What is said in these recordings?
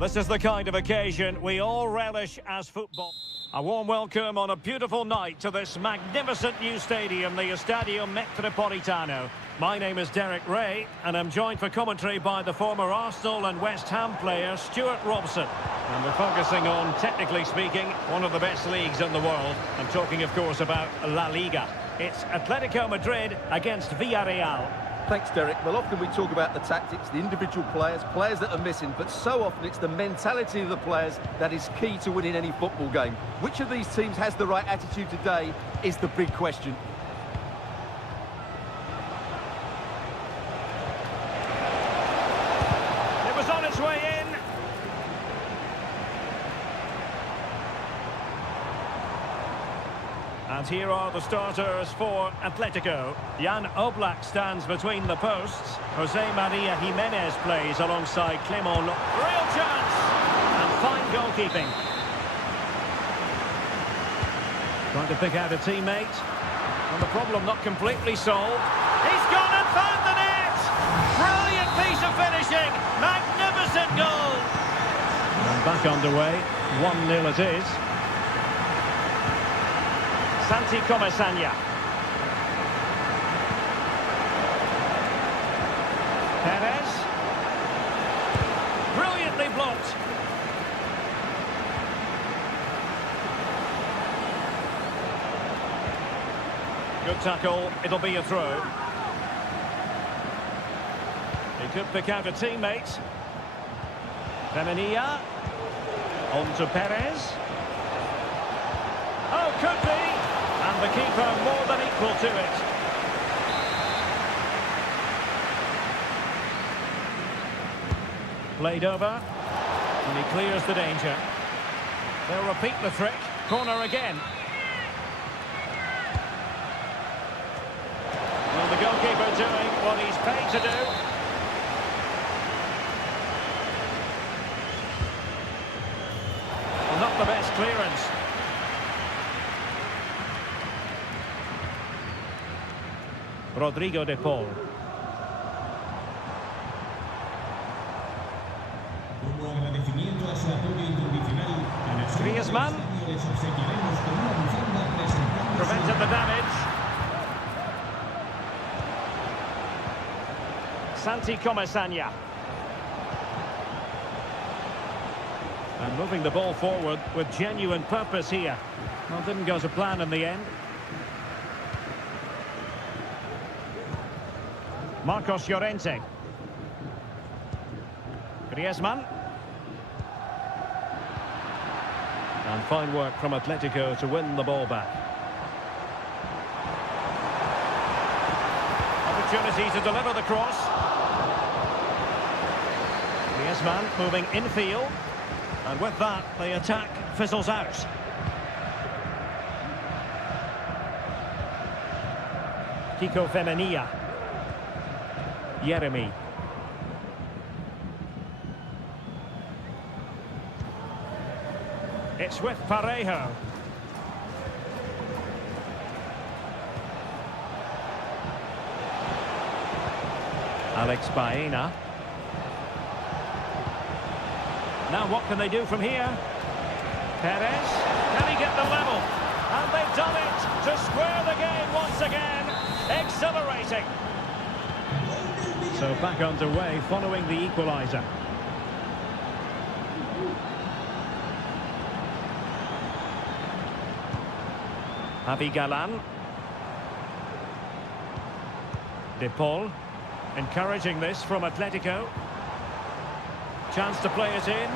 This is the kind of occasion we all relish as football. A warm welcome on a beautiful night to this magnificent new stadium, the Estadio Metropolitano. My name is Derek Ray, and I'm joined for commentary by the former Arsenal and West Ham player Stuart Robson. And we're focusing on, technically speaking, one of the best leagues in the world. I'm talking, of course, about La Liga. It's Atletico Madrid against Villarreal. Thanks, Derek. Well, often we talk about the tactics, the individual players that are missing, but so often it's the mentality of the players that is key to winning any football game. Which of these teams has the right attitude today is the big question. It was on its way in. And here are the starters for Atletico. Jan Oblak stands between the posts. Jose Maria Jimenez plays alongside Clement. Real chance! And fine goalkeeping. Trying to pick out a teammate. And the problem not completely solved. He's gone and found the net! Brilliant piece of finishing! Magnificent goal! And back underway. 1-0 it is. Santi Comesaña. Perez. Brilliantly blocked. Good tackle. It'll be a throw. He could pick out a teammate. Femenia. On to Perez. Oh, could be. And the keeper more than equal to it. Played over. And he clears the danger. They'll repeat the trick. Corner again. Well, the goalkeeper doing what he's paid to do. Well, not the best clearance. Rodrigo de Paul. Griezmann. Prevented the damage. Santi Comesaña. And moving the ball forward with genuine purpose here. Well, didn't go to plan in the end. Marcos Llorente. Griezmann. And fine work from Atletico to win the ball back. Opportunity to deliver the cross. Griezmann moving infield. And with that, the attack fizzles out. Kiko Femenia. Jeremy. It's with Parejo. Alex Baena. Now what can they do from here? Perez. Can he get the level? And they've done it to square the game once again. Exhilarating. So back underway following the equaliser. Javi Galan. De Paul. Encouraging this from Atletico. Chance to play it in.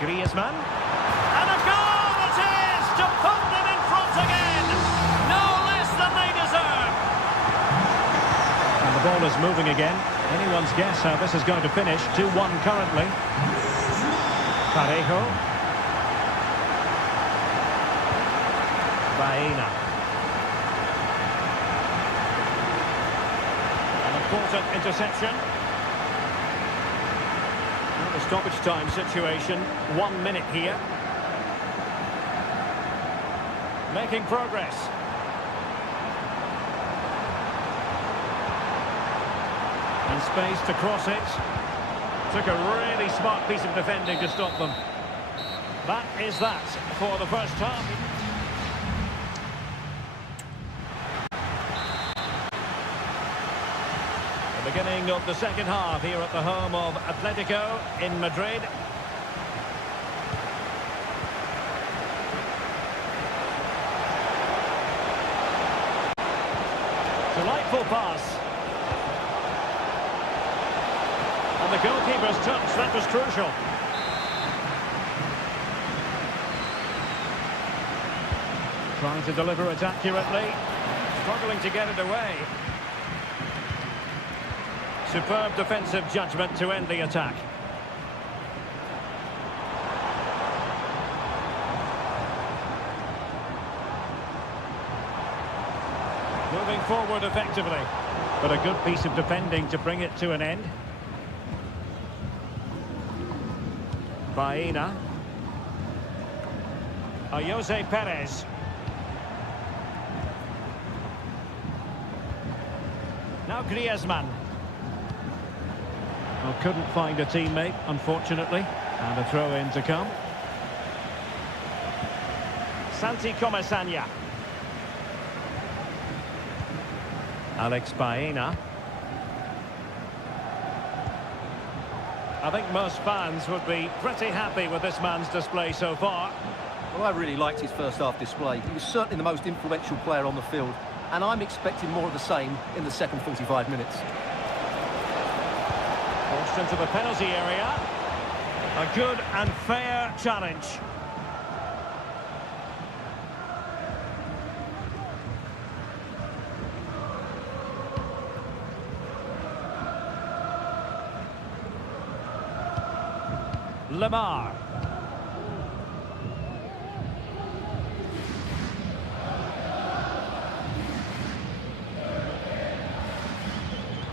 Griezmann. And a goal it is to put them in front again. No less than they deserve. And the ball is moving again. Anyone's guess how this is going to finish. 2-1 currently. Parejo. Baena. An important interception. Well, the stoppage time situation. 1 minute here. Making progress. And space to cross it. Took a really smart piece of defending to stop them. That is that for the first half. The beginning of the second half here at the home of Atletico in Madrid. Delightful pass. And the goalkeeper's touch, that was crucial. Trying to deliver it accurately. Struggling to get it away. Superb defensive judgment to end the attack. Moving forward effectively. But a good piece of defending to bring it to an end. Baena. Jose Perez. Now Griezmann. Well, couldn't find a teammate, unfortunately. And a throw-in to come. Santi Comesaña. Alex Baena. I think most fans would be pretty happy with this man's display so far. Well, I really liked his first half display. He was certainly the most influential player on the field, and I'm expecting more of the same in the second 45 minutes. Forced into the penalty area. A good and fair challenge. Lemar.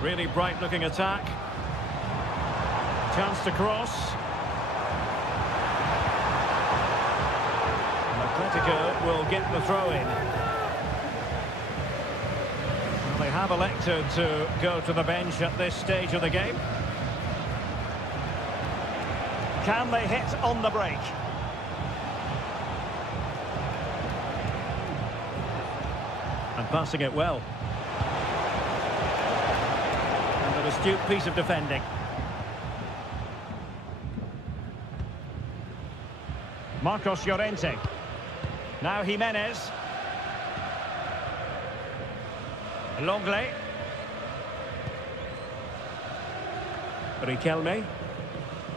Really bright looking attack. Chance to cross. Atletico will get the throw in. Well, they have elected to go to the bench at this stage of the game. Can they hit on the break? And passing it well. And an astute piece of defending. Marcos Llorente. Now Jimenez. Longley. Riquelme.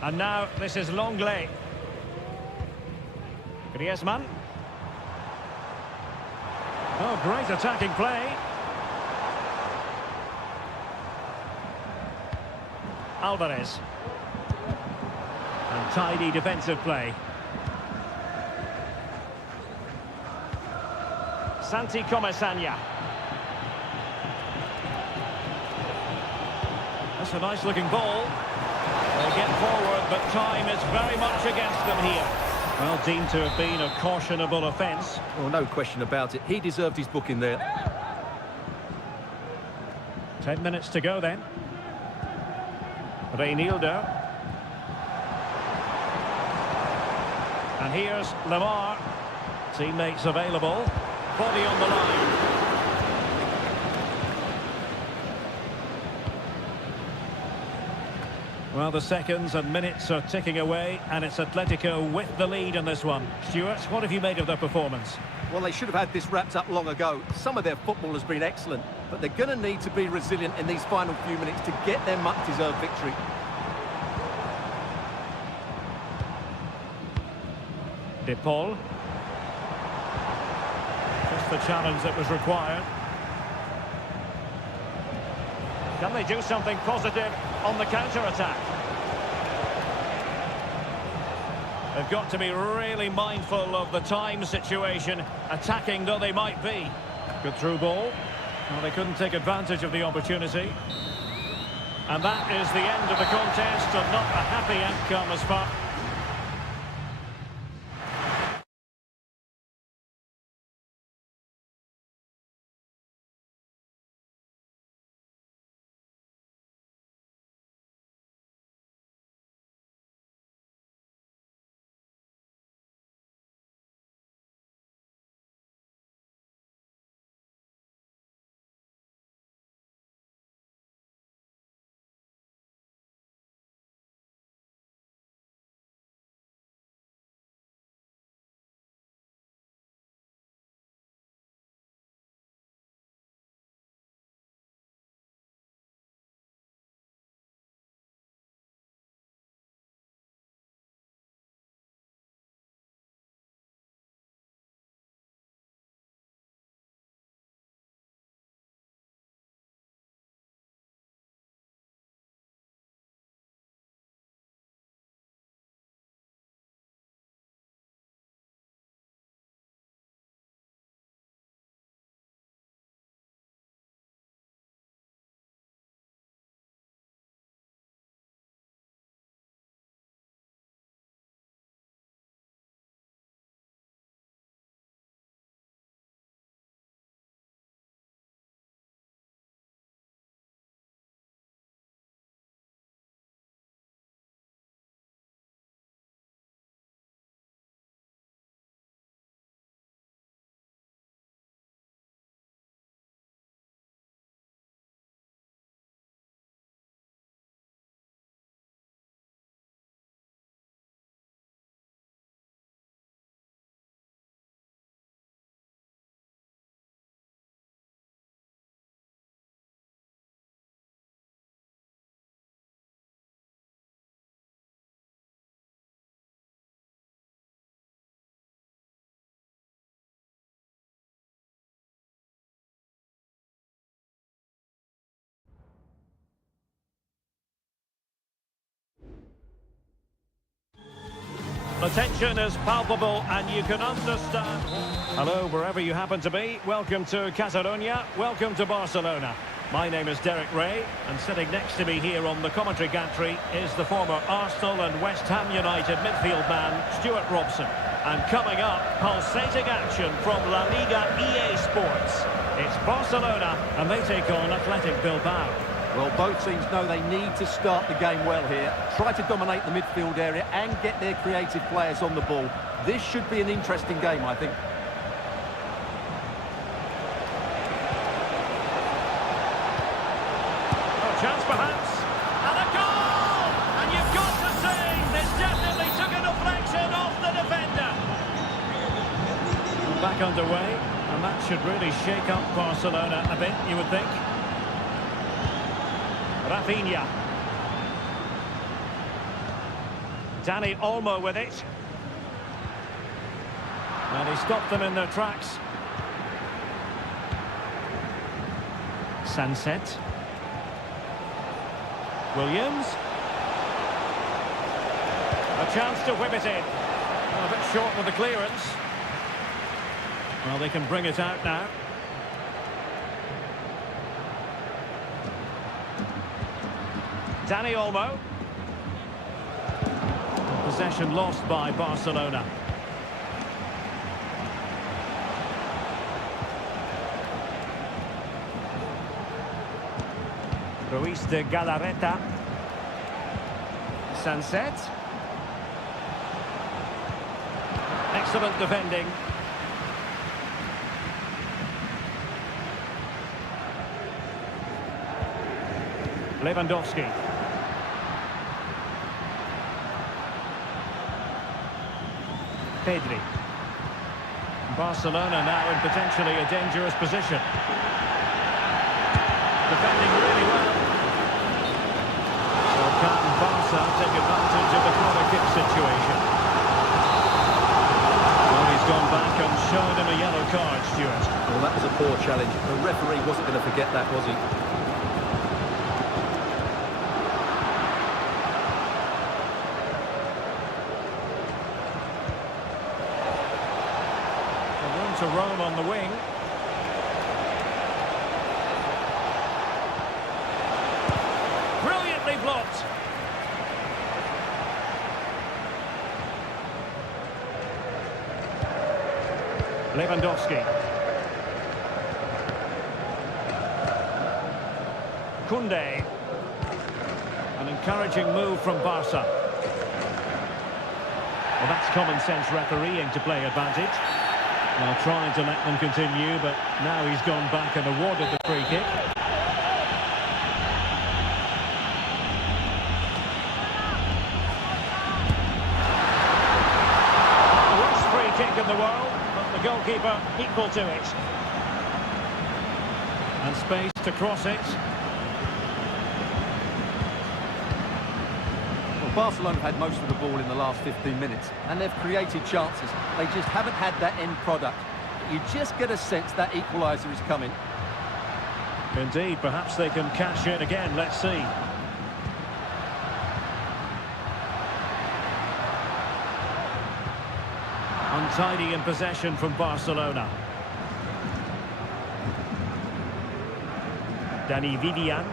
And now this is Longley. Griezmann. Oh, great attacking play. Alvarez. And tidy defensive play. Santi Comesaña. That's a nice looking ball. They get forward, but time is very much against them here. Well, deemed to have been a cautionable offence. Well, no question about it. He deserved his booking there. 10 minutes to go then. Reinildo. And here's Lemar. Teammates available. Body on the line. Well, the seconds and minutes are ticking away, and it's Atletico with the lead in this one. Stuart, what have you made of their performance? Well, they should have had this wrapped up long ago. Some of their football has been excellent, but they're going to need to be resilient in these final few minutes to get their much-deserved victory. De Paul. Just the challenge that was required. Can they do something positive on the counter-attack? They've got to be really mindful of the time situation, attacking though they might be. Good through ball. Well, they couldn't take advantage of the opportunity. And that is the end of the contest, and not a happy outcome as far... The tension is palpable and you can understand. Hello, wherever you happen to be. Welcome to Catalonia. Welcome to Barcelona. My name is Derek Ray, and sitting next to me here on the commentary gantry is the former Arsenal and West Ham United midfield man, Stuart Robson. And coming up, pulsating action from La Liga EA Sports. It's Barcelona, and they take on Athletic Bilbao. Well, both teams know they need to start the game well here. Try to dominate the midfield area and get their creative players on the ball. This should be an interesting game, I think. Chance perhaps, and a goal! And you've got to say, this definitely took a deflection off the defender. Back underway, and that should really shake up Barcelona a bit, you would think. Rafinha. Dani Olmo with it. And he stopped them in their tracks. Sunset. Williams. A chance to whip it in. Well, a bit short with the clearance. Well, they can bring it out now. Dani Olmo. Possession lost by Barcelona. Ruiz de Galarreta. Sunset. Excellent defending. Lewandowski. Pedri. Barcelona now in potentially a dangerous position. Defending really well. So can Barca take advantage of the corner kick situation? Well, he's gone back and shown him a yellow card, Stuart. Well, that was a poor challenge. The referee wasn't going to forget that, was he? Room to roam on the wing. Brilliantly blocked. Lewandowski. Koundé. An encouraging move from Barca. Well, that's common sense refereeing to play advantage. Well, trying to let them continue, but now he's gone back and awarded the free kick. Kick in the world, but the goalkeeper equal to it. And space to cross it. Well, Barcelona have had most of the ball in the last 15 minutes, and they've created chances. They just haven't had that end product. You just get a sense that equaliser is coming. Indeed, perhaps they can cash in again. Let's see. Untidy in possession from Barcelona. Dani Vivian.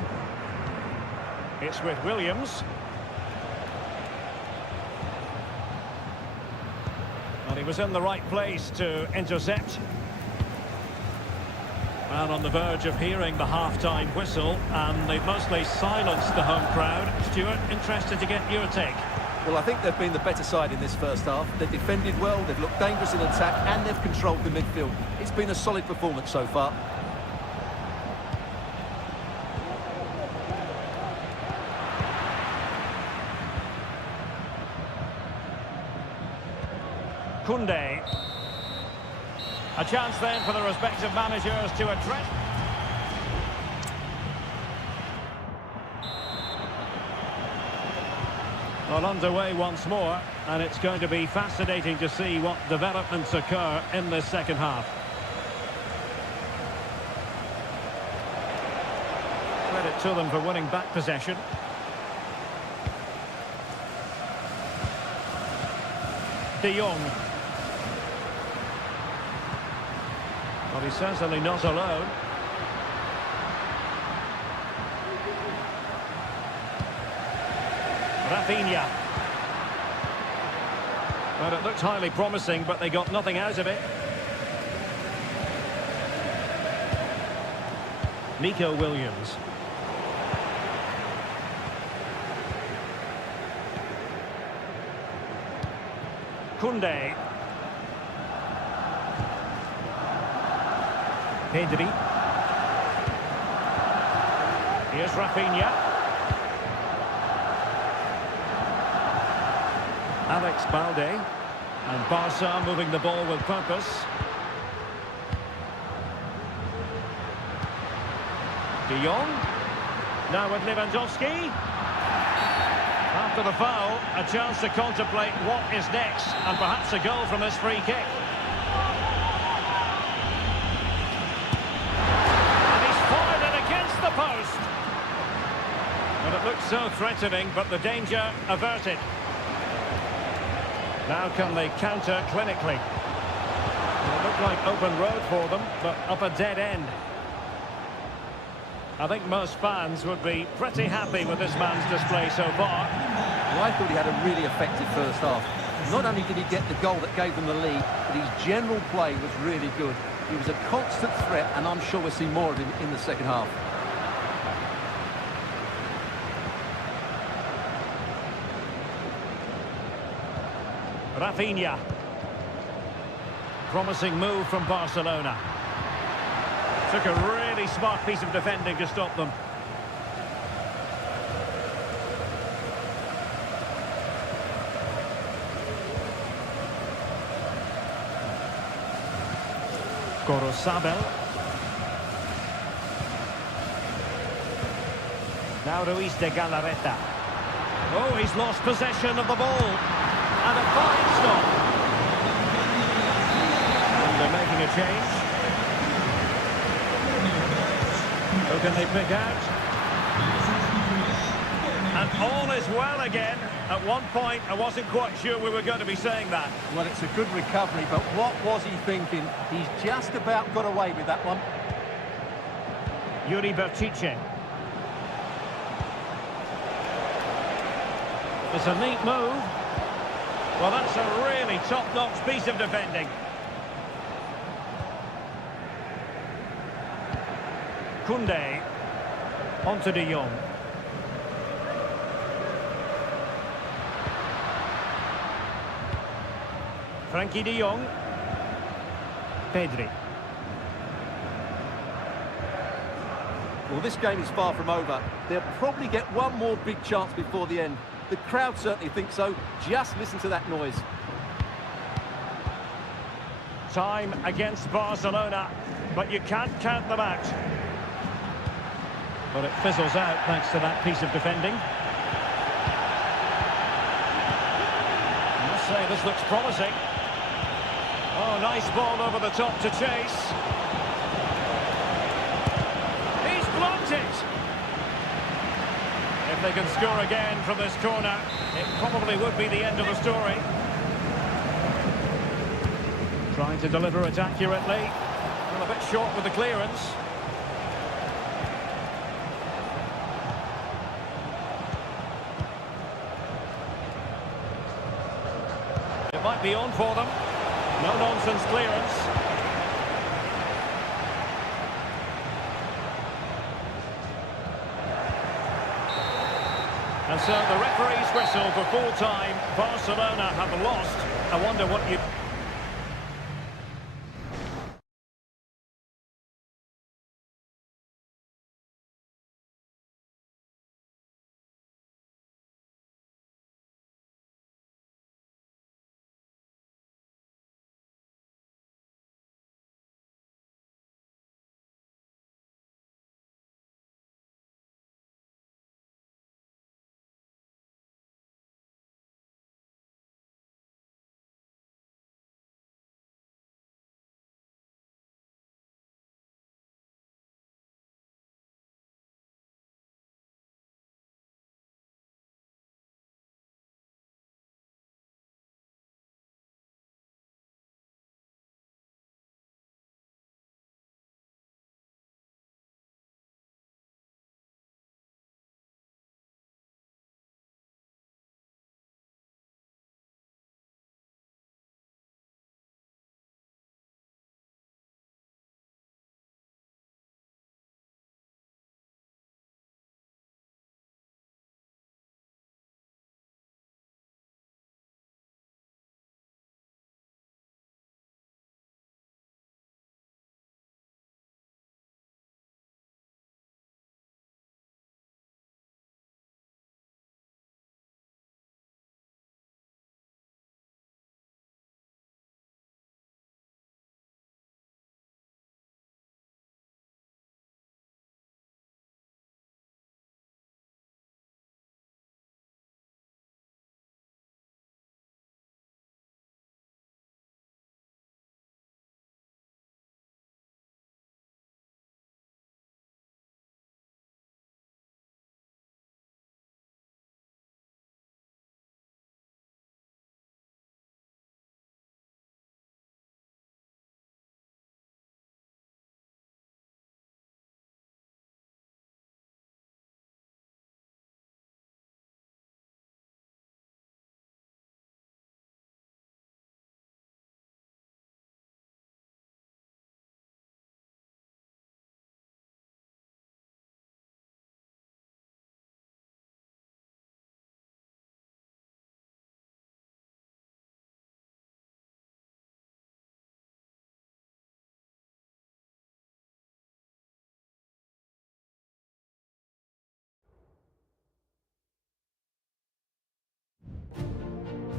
It's with Williams. And he was in the right place to intercept. And on the verge of hearing the half-time whistle, and they've mostly silenced the home crowd. Stuart, interested to get your take. Well, I think they've been the better side in this first half. They've defended well, they've looked dangerous in attack, and they've controlled the midfield. It's been a solid performance so far. Koundé. A chance then for the respective managers to address. Well, underway once more, and it's going to be fascinating to see what developments occur in this second half. Credit to them for winning back possession. De Jong. Well, he's certainly not alone. Rafinha. Well, it looked highly promising, but they got nothing out of it. Nico Williams. Koundé. Pedri. Here's Rafinha. Alex Balde. And Barca moving the ball with purpose. De Jong. Now with Lewandowski. After the foul, a chance to contemplate what is next, and perhaps a goal from this free kick. And he's fired it against the post. Well, it looked so threatening, but the danger averted. Now can they counter clinically? It looked like open road for them, but up a dead end. I think most fans would be pretty happy with this man's display so far. Well, I thought he had a really effective first half. Not only did he get the goal that gave them the lead, but his general play was really good. He was a constant threat, and I'm sure we'll see more of him in the second half. Rafinha. Promising move from Barcelona. Took a really smart piece of defending to stop them. Corozabel. Now Ruiz de Galarreta. Oh, he's lost possession of the ball. And a fine stop. And they're making a change. Who can they pick out? And all is well again. At one point, I wasn't quite sure we were going to be saying that. Well, it's a good recovery, but what was he thinking? He's just about got away with that one. Yuri Bertice. It's a neat move. Well, that's a really top-notch piece of defending. Koundé. Onto De Jong. Frankie De Jong. Pedri. Well, this game is far from over. They'll probably get one more big chance before the end. The crowd certainly think so. Just listen to that noise. Time against Barcelona, but you can't count them out. But it fizzles out thanks to that piece of defending. I must say this looks promising. Oh, nice ball over the top to chase. He's blocked it. If they can score again from this corner, it probably would be the end of the story. Trying to deliver it accurately. Well, a bit short with the clearance. It might be on for them. No-nonsense clearance. And so the referee's whistle for full time. Barcelona have lost. I wonder what you...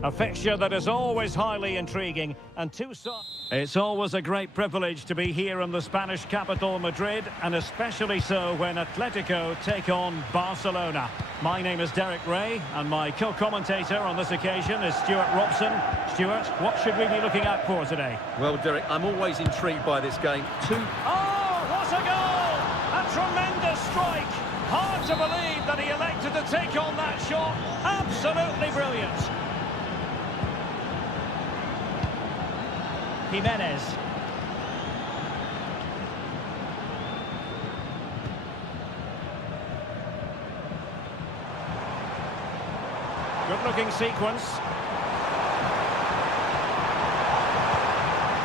A fixture that is always highly intriguing, and two sides. It's always a great privilege to be here in the Spanish capital, Madrid, and especially so when Atletico take on Barcelona. My name is Derek Ray, and my co-commentator on this occasion is Stuart Robson. Stuart, what should we be looking out for today? Well, Derek, I'm always intrigued by this game. Oh, what a goal! A tremendous strike! Hard to believe that he elected to take on that shot. Absolutely brilliant. Jimenez. Good-looking sequence.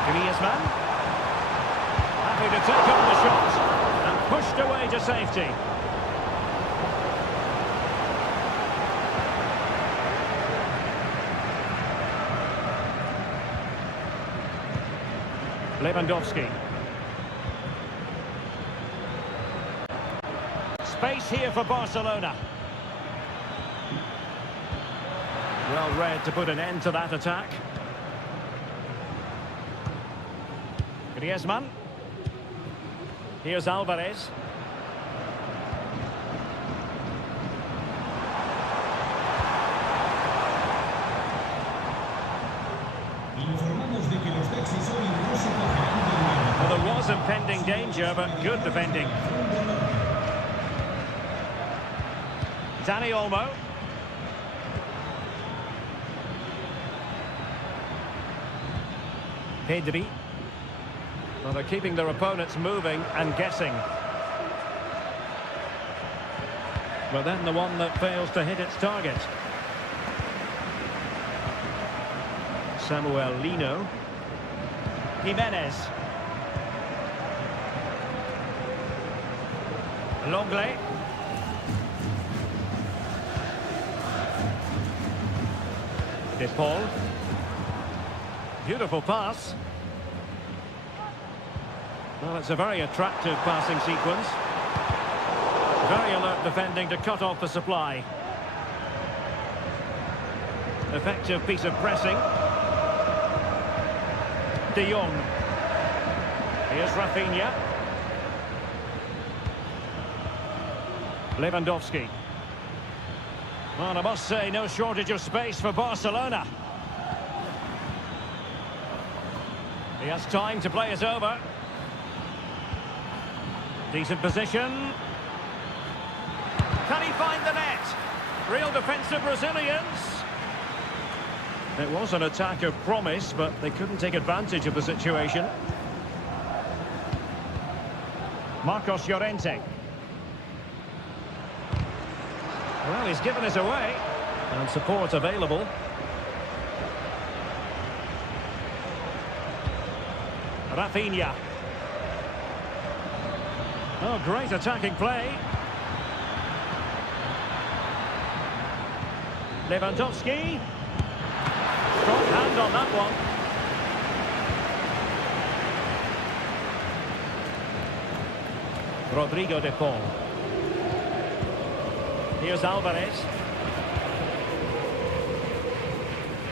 Griezmann. Happy to take on the shot and pushed away to safety. Lewandowski. Space here for Barcelona. Well read to put an end to that attack. Griezmann. Here's Alvarez. Well, there was impending danger, but good defending. Dani Olmo. Pedri. Well, they're keeping their opponents moving and guessing. But then the one that fails to hit its target. Samuel Lino. Jimenez. Longley. De Paul. Beautiful pass. Well, it's a very attractive passing sequence. Very alert defending to cut off the supply. Effective piece of pressing. De Jong. Here's Rafinha. Lewandowski. Well, I must say, no shortage of space for Barcelona. He has time to play it over. Decent position. Can he find the net? Real defensive resilience. It was an attack of promise, but they couldn't take advantage of the situation. Marcos Llorente. Well, he's given us away. And support available. Rafinha. Oh, great attacking play. Lewandowski. Strong hand on that one. Rodrigo de Paul. Here's Alvarez.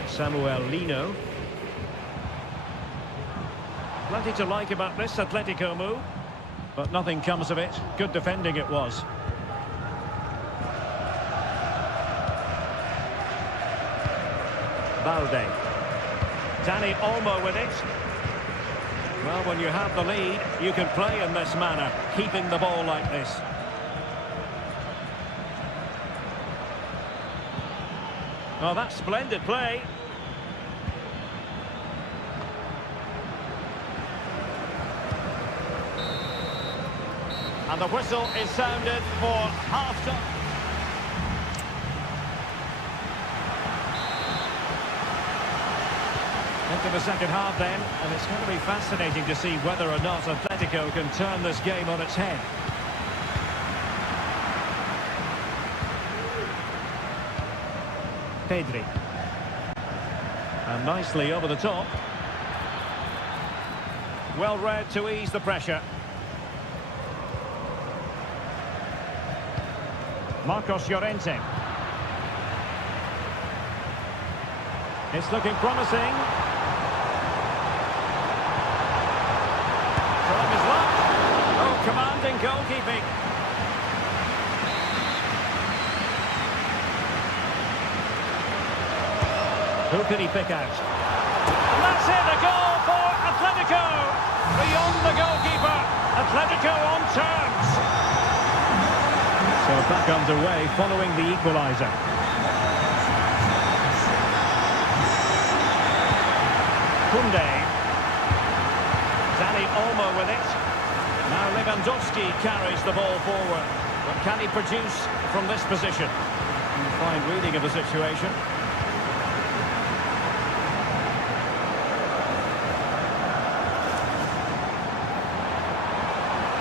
Samuel Lino. Plenty to like about this Atletico move, but nothing comes of it. Good defending it was. Balde. Dani Olmo with it. Well, when you have the lead, you can play in this manner, keeping the ball like this. Oh, that's splendid play. And the whistle is sounded for half-time. Into the second half then, and it's going to be fascinating to see whether or not Atletico can turn this game on its head. Pedri. And nicely over the top. Well read to ease the pressure. Marcos Llorente. It's looking promising. Trying his luck. Oh, commanding goalkeeping. Who can he pick out? And that's it, a goal for Atletico. Beyond the goalkeeper. Atletico on terms. So back underway following the equaliser. Kunde. Dani Olmo with it. Now Lewandowski carries the ball forward. But can he produce from this position? Fine reading of the situation.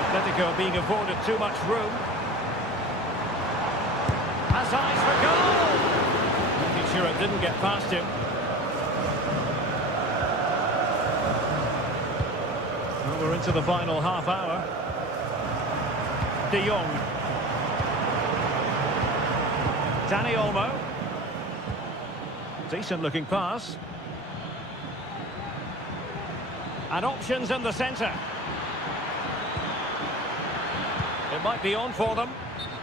Atletico being afforded too much room. Has eyes for goal! Making sure it didn't get past him. Well, we're into the final half hour. De Jong. Dani Olmo. Decent looking pass. And options in the centre. It might be on for them.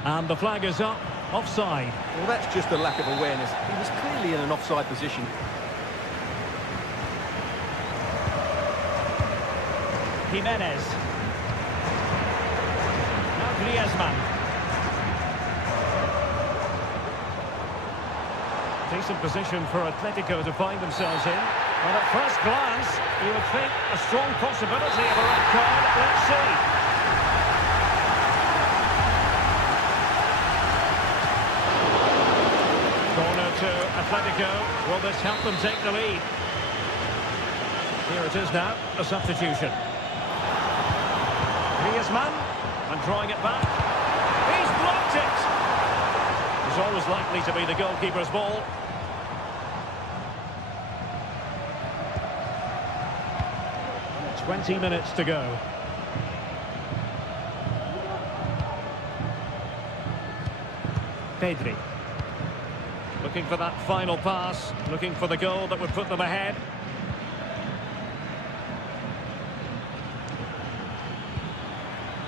And the flag is up. Offside. Well, that's just a lack of awareness. He was clearly in an offside position. Jimenez. Now Griezmann. Decent position for Atletico to find themselves in. Well, at first glance, you would think a strong possibility of a red card. Let's see. Corner to Atletico. Will this help them take the lead? Here it is now, a substitution. Griezmann, and drawing it back. He's blocked it! It's always likely to be the goalkeeper's ball. And 20 minutes to go. Pedri. Looking for that final pass, looking for the goal that would put them ahead.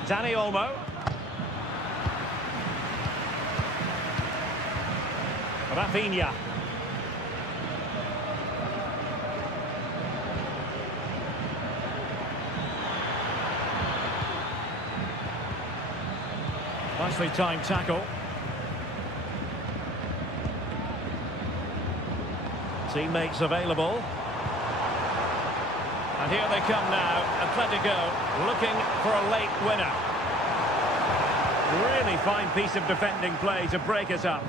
Dani Olmo. Rafinha. Nicely timed tackle. Teammates available. And here they come now, Atletico looking for a late winner. Really fine piece of defending play to break it up.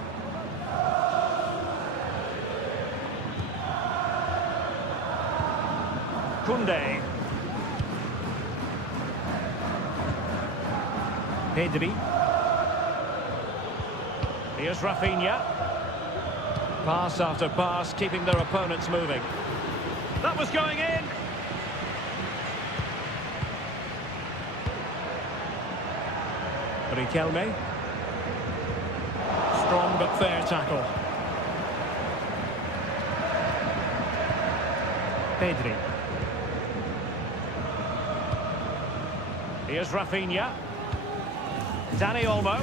Kunde. Pedri. Here's Rafinha. Pass after pass, keeping their opponents moving. That was going in. Riquelme. Strong but fair tackle. Pedri. Here's Rafinha. Dani Olmo.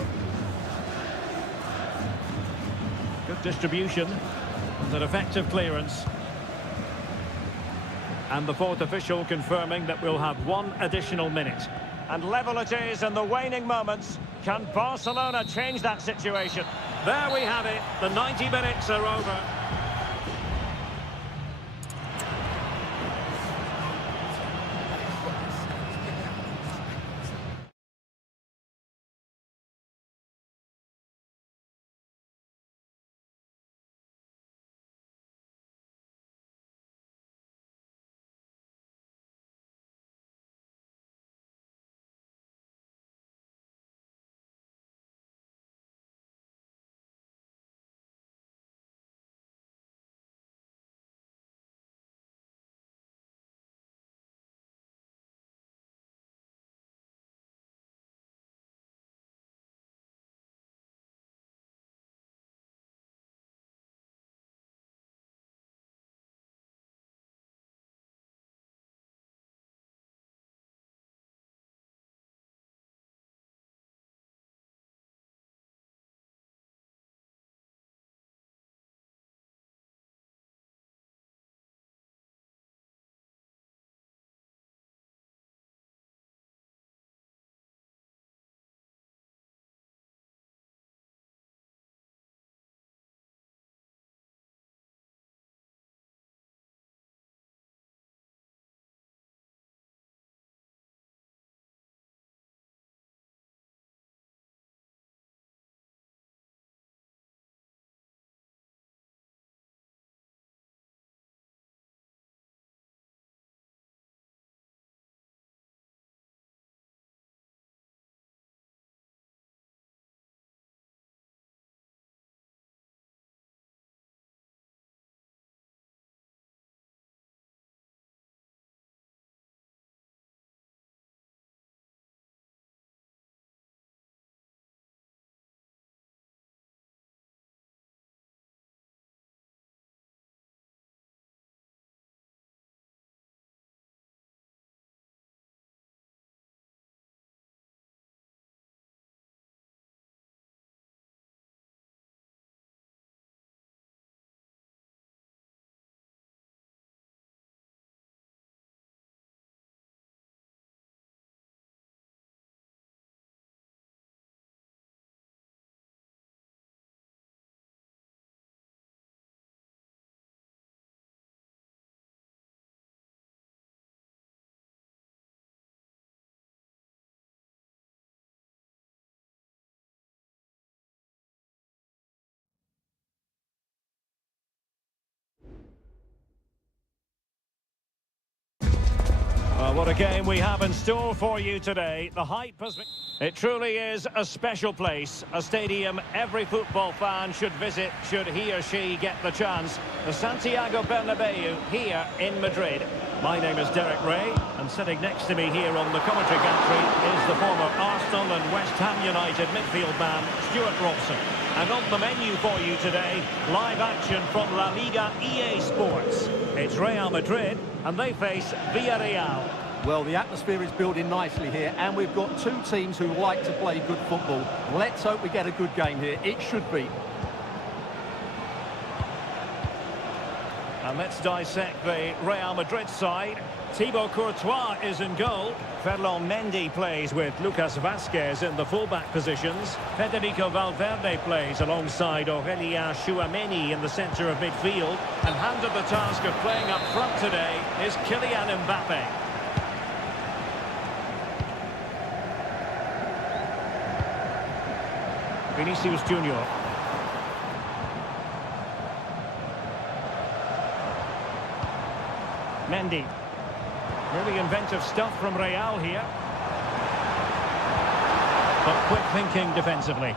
Good distribution and an effective clearance. And the fourth official confirming that we'll have one additional minute. And level it is in the waning moments. Can Barcelona change that situation? There we have it. The 90 minutes are over. Well, what a game we have in store for you today. The hype has been... It truly is a special place, a stadium every football fan should visit should he or she get the chance. The Santiago Bernabeu here in Madrid. My name is Derek Ray, and sitting next to me here on the commentary gantry is the former Arsenal and West Ham United midfield man, Stuart Robson. And on the menu for you today, live action from La Liga EA Sports. It's Real Madrid, and they face Villarreal. Well, the atmosphere is building nicely here, and we've got two teams who like to play good football. Let's hope we get a good game here. It should be. And let's dissect the Real Madrid side. Thibaut Courtois is in goal. Ferland Mendy plays with Lucas Vazquez in the fullback positions. Federico Valverde plays alongside Aurélien Tchouameni in the centre of midfield. And handed the task of playing up front today is Kylian Mbappe. Vinicius Junior. Mendy. Really inventive stuff from Real here. But quick thinking defensively.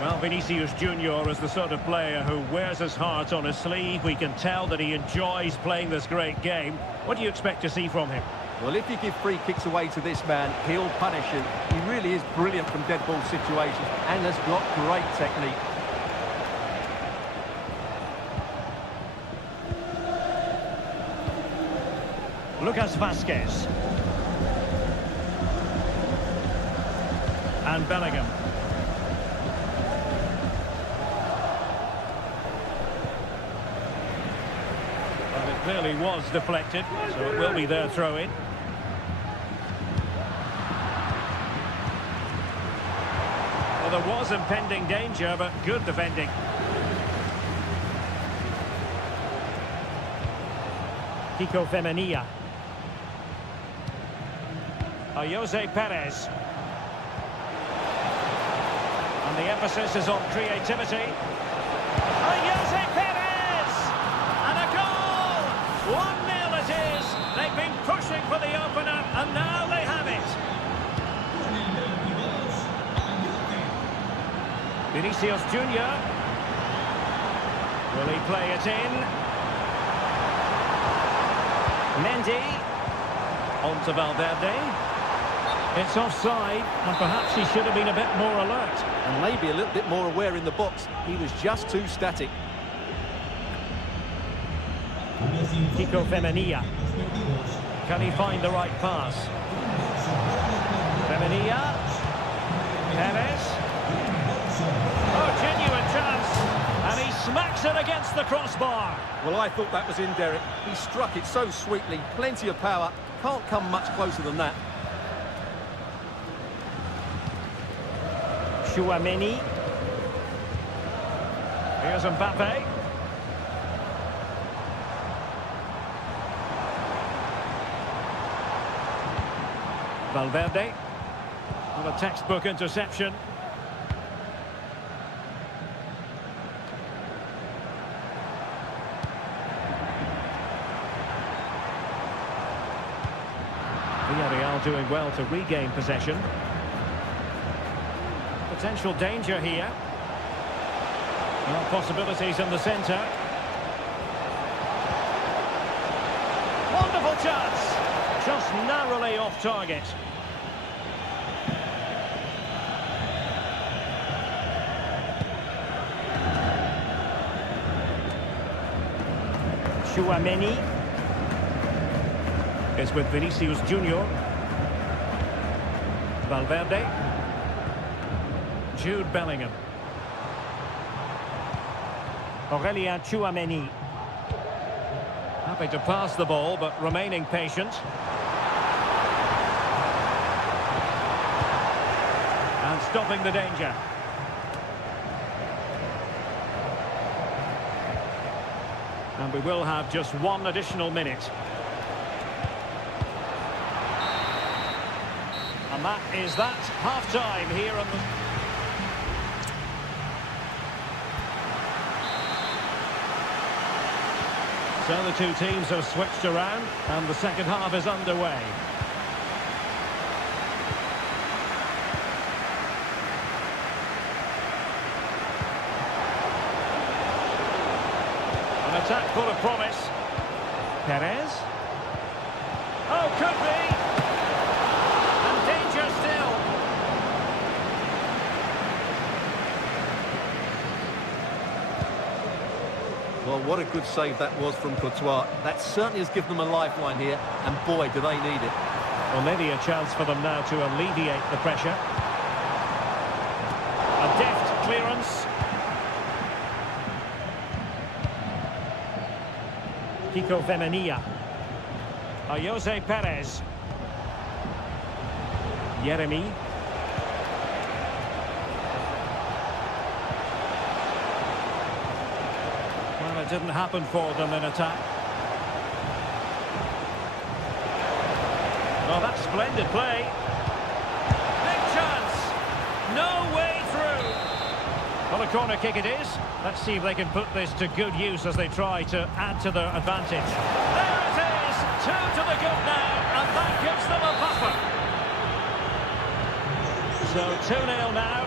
Well, Vinicius Junior is the sort of player who wears his heart on his sleeve. We can tell that he enjoys playing this great game. What do you expect to see from him? Well, if you give free kicks away to this man, he'll punish you. He really is brilliant from dead ball situations and has got great technique. Lucas Vazquez. And Bellingham. Well, it clearly was deflected, so it will be their throw-in. Well, there was impending danger, but good defending. Kiko Femenia. Jose Perez. And the emphasis is on creativity. Jose Perez! And a goal! 1-0 it is. They've been pushing for the opener, and now they have it. Vinicius Junior. Will he play it in? Mendy. On to Valverde. It's offside, and perhaps he should have been a bit more alert. And maybe a little bit more aware in the box. He was just too static. Kiko Femenia. Can he find the right pass? Femenia. Perez. Oh, genuine chance. And he smacks it against the crossbar. Well, I thought that was in, Derek. He struck it so sweetly. Plenty of power. Can't come much closer than that. Tchouameni. Here's Mbappe. Valverde. Well, a textbook interception. Villarreal doing well to regain possession. Potential danger here. Well, possibilities in the centre. Wonderful chance. Just narrowly off target. Tchouameni is with Vinicius Junior. Valverde. Jude Bellingham. Aurélien Tchouameni. Happy to pass the ball, but remaining patient. And stopping the danger. And we will have just one additional minute. And that is that. Half-time here on the... So the two teams have switched around and the second half is underway. An attack full of promise. Perez. Oh, could be. And danger still. Well, what a good save that was from Courtois. That certainly has given them a lifeline here, and boy, do they need it. Well, maybe a chance for them now to alleviate the pressure. A deft clearance. Kiko Femenia. Jose Perez. Yeremy. Well, it didn't happen for them in attack. Oh, that's splendid play. Big chance. No way through. Well, a corner kick it is. Let's see if they can put this to good use as they try to add to their advantage. There it is. 2 to the good now, and that gives them a buffer. So 2-0 now.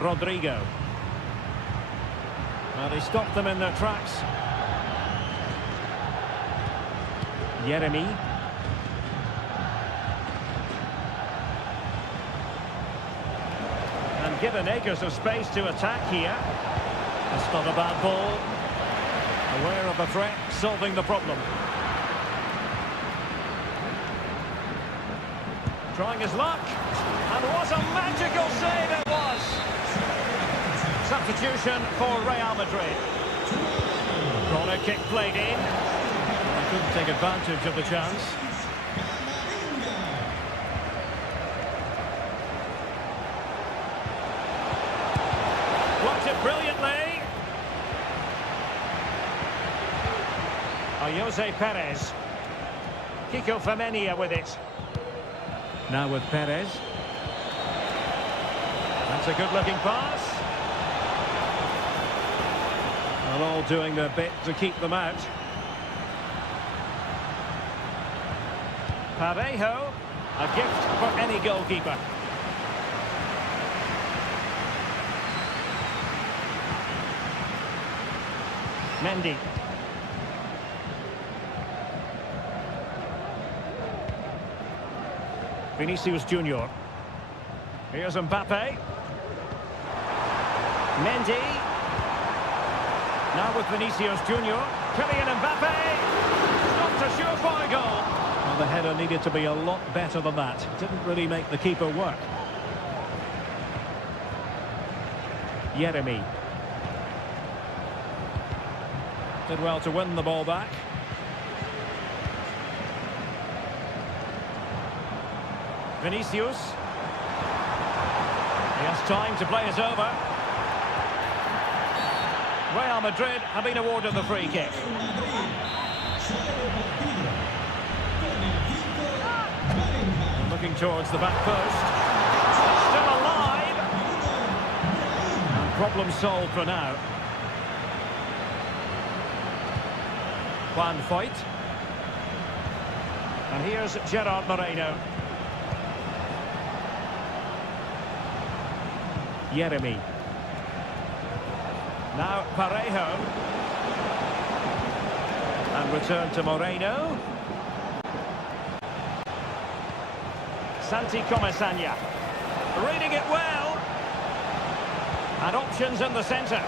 Rodrigo. Well, he stopped them in their tracks. Yeremy. And given acres of space to attack here. That's not a bad ball. Aware of the threat, solving the problem. Trying his luck. And what a magical save it was! Substitution for Real Madrid. Corner kick played in. They couldn't take advantage of the chance. Blocked it brilliantly. Jose Perez. Kiko Femenia with it. Now with Perez. That's a good-looking pass. Well, all doing their bit to keep them out. Parejo, a gift for any goalkeeper. Mendy. Vinicius Junior. Here's Mbappe. Mendy. Now with Vinicius Junior. Kylian Mbappe. Stopped a surefire goal. Well, the header needed to be a lot better than that. Didn't really make the keeper work. Yeremy. Did well to win the ball back. Vinicius. He has time to play it over. Real Madrid have been awarded the free kick. And looking towards the back post. Still alive. And problem solved for now. Juan Foyt. And here's Gerard Moreno. Yeremy. Now Parejo. And return to Moreno. Santi Comesaña. Reading it well. And options in the centre.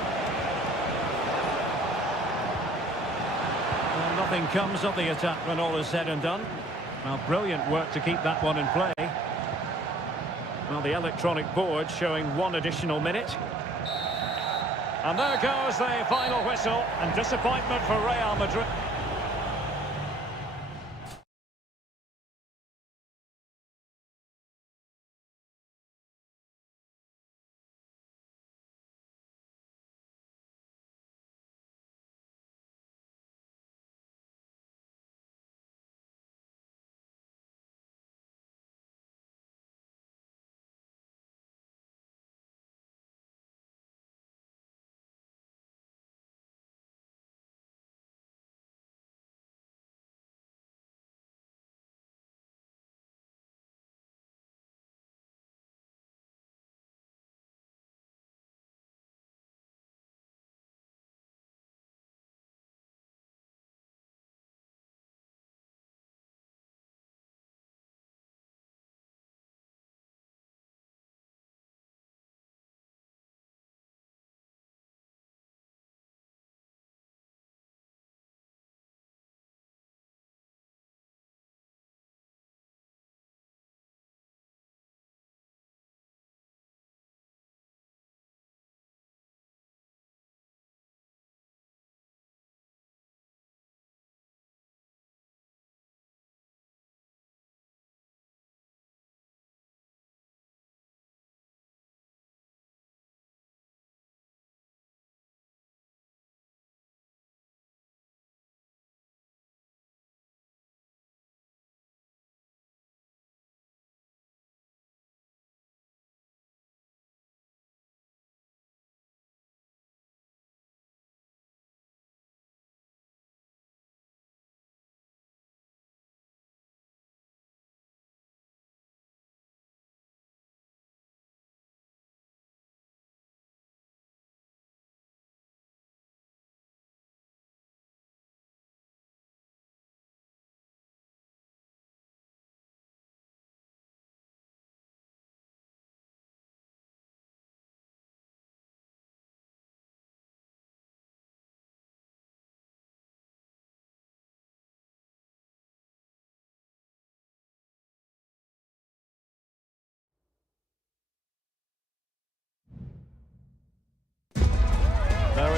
Well, nothing comes of the attack when all is said and done. Well, brilliant work to keep that one in play. Well, the electronic board showing 1 additional minute. And there goes the final whistle, and disappointment for Real Madrid.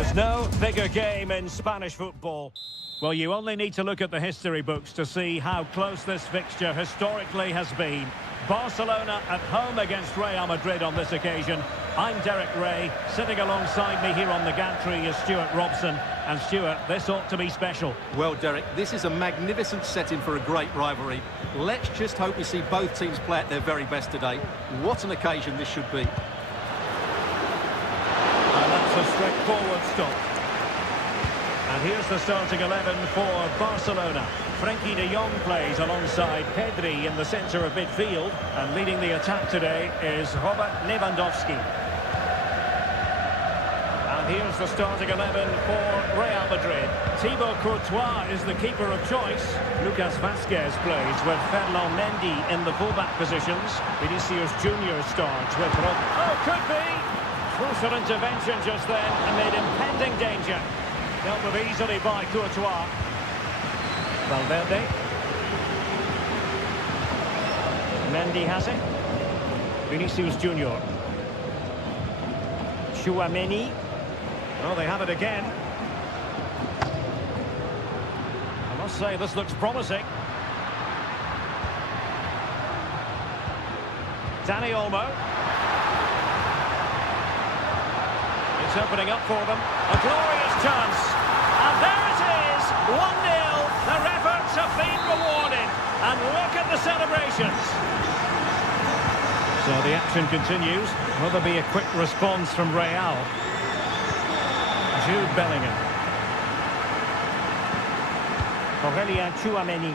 There's no bigger game in Spanish football. Well, you only need to look at the history books to see how close this fixture historically has been. Barcelona at home against Real Madrid on this occasion. I'm Derek Ray. Sitting alongside me here on the gantry is Stuart Robson. And Stuart, this ought to be special. Well, Derek, this is a magnificent setting for a great rivalry. Let's just hope we see both teams play at their very best today. What an occasion this should be. And that's a straightforward stop. And here's the starting 11 for Barcelona. Frankie de Jong plays alongside Pedri in the centre of midfield. And leading the attack today is Robert Lewandowski. And here's the starting 11 for Real Madrid. Thibaut Courtois is the keeper of choice. Lucas Vazquez plays with Ferland Mendy in the fullback positions. Vinicius Junior starts with Oh, could be! Crucial intervention just then amid impending danger. Dealt with easily by Courtois. Valverde. Mendy has it. Vinicius Junior. Chouameni. Oh, they have it again. I must say, this looks promising. Dani Olmo. It's opening up for them. A glorious chance. And there it is. 1-0. Their efforts have been rewarded. And look at the celebrations. So the action continues. Will there be a quick response from Real? Jude Bellingham. Aurelien Chouameni.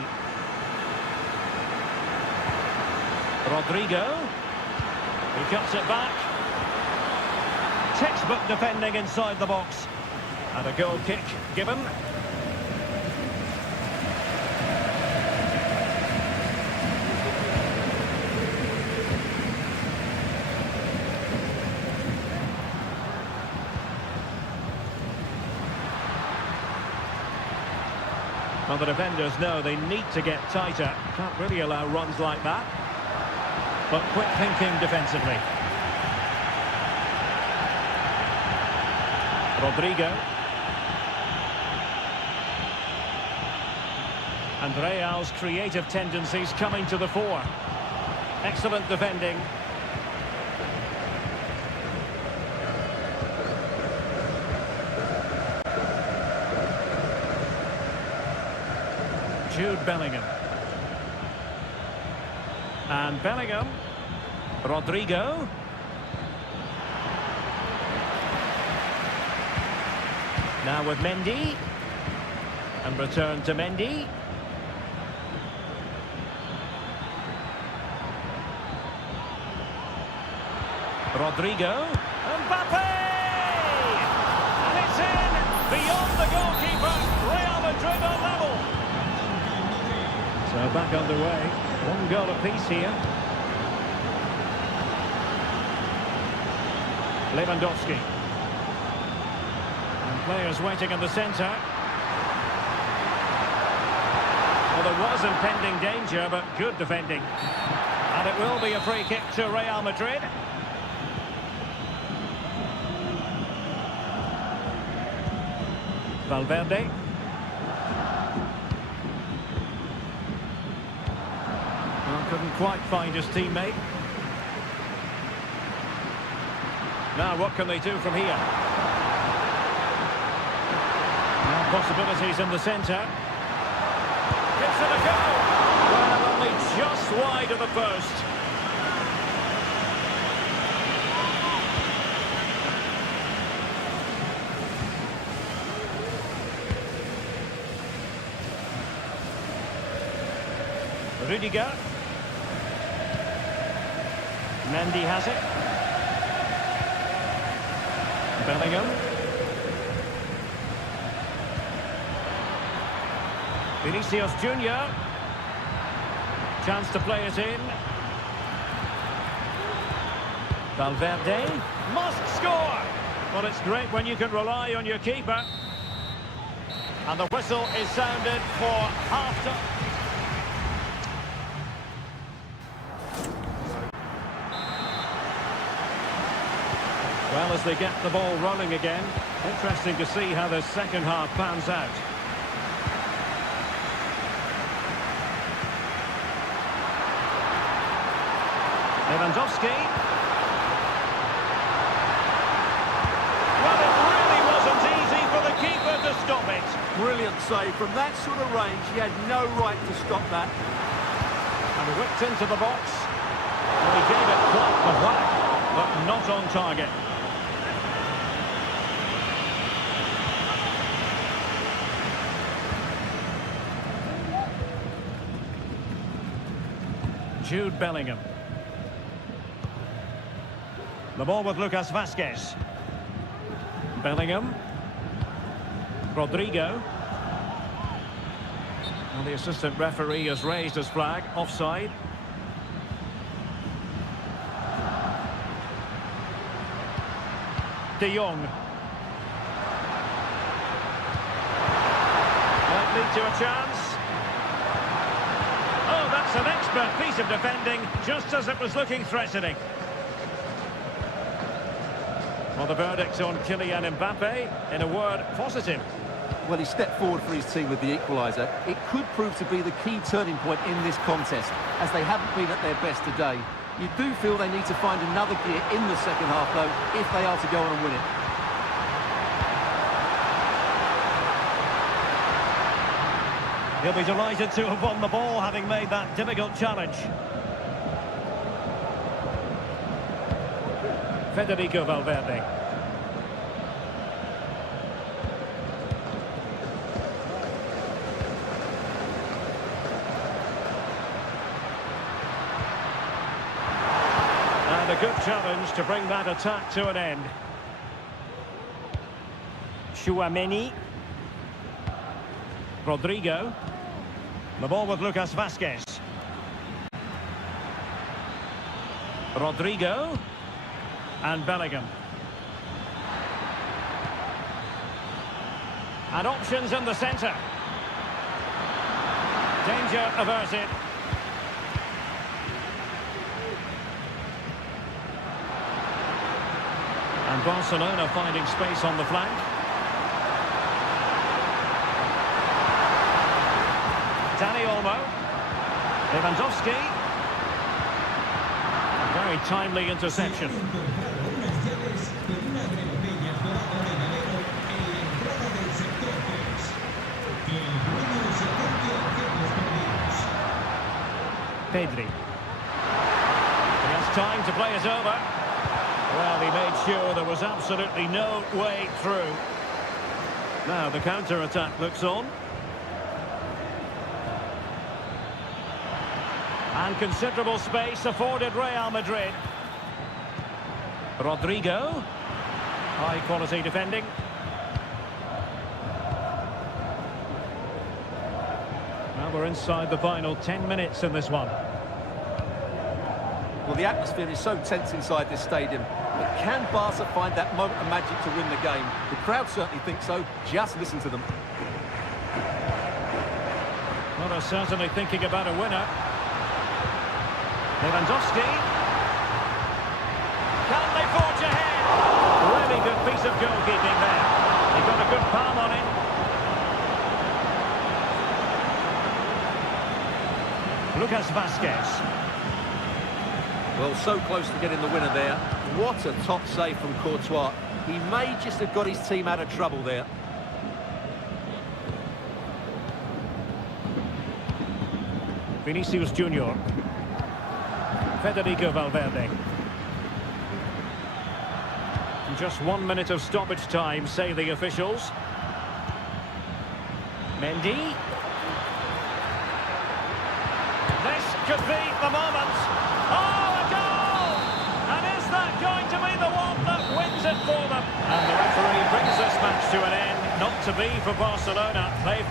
Rodrigo. He cuts it back. Textbook defending inside the box. And a goal kick given. Well, the defenders know they need to get tighter. Can't really allow runs like that. But quick thinking defensively. Rodrigo. And Real's creative tendencies coming to the fore. Excellent defending. Jude Bellingham. And Bellingham. Rodrigo. Now with Mendy. And return to Mendy. Rodrigo. Mbappe! And it's in! Beyond the goalkeeper. Real Madrid on level. So back underway. One goal apiece here. Lewandowski. And players waiting in the centre. Well, there was impending danger, but good defending. And it will be a free kick to Real Madrid. Valverde. Well, couldn't quite find his teammate. Now what can they do from here? Now possibilities in the centre. Gives it a go. Well, only just wide of the post. Rudiger. Mendy has it. Bellingham. Vinicius Junior. Chance to play it in. Valverde. Must score! Well, it's great when you can rely on your keeper. And the whistle is sounded for half-time. Well, as they get the ball rolling again, Interesting to see how the second half pans out. Lewandowski. Well, it really wasn't easy for the keeper to stop it. Brilliant save. From that sort of range, he had no right to stop that. And whipped into the box. And he gave it quite the whack, but not on target. Jude Bellingham. The ball with Lucas Vazquez. Bellingham. Rodrigo. And the assistant referee has raised his flag. Offside. De Jong. Might lead to a chance. Oh, that's an expert piece of defending, just as it was looking threatening. Well, the verdict on Kylian Mbappe, in a word, positive. Well, he stepped forward for his team with the equaliser. It could prove to be the key turning point in this contest, as they haven't been at their best today. You do feel they need to find another gear in the second half, though, if they are to go on and win it. He'll be delighted to have won the ball, having made that difficult challenge. Federico Valverde. And a good challenge to bring that attack to an end. Tchouaméni. Rodrigo. The ball with Lucas Vazquez. Rodrigo. And Bellingham. And options in the centre. Danger averted. And Barcelona finding space on the flank. Dani Olmo. Lewandowski. A very timely interception. Pedri. He has time to play it over. Well, he made sure there was absolutely no way through. Now the counter-attack looks on. And considerable space afforded Real Madrid. Rodrigo. High-quality defending. Now we're inside the final 10 minutes in this one. Well, the atmosphere is so tense inside this stadium. But can Barca find that moment of magic to win the game? The crowd certainly think so. Just listen to them. Well, they're certainly thinking about a winner. Lewandowski. Can they forge ahead? Really good piece of goalkeeping there. He got a good palm on it. Lucas Vazquez. Well, so close to getting the winner there. What a top save from Courtois. He may just have got his team out of trouble there. Vinicius Junior. Federico Valverde. Just 1 minute of stoppage time, say the officials. Mendy. This could be the moment. Oh, a goal! And is that going to be the one that wins it for them? And the referee brings this match to an end. Not to be for Barcelona. They've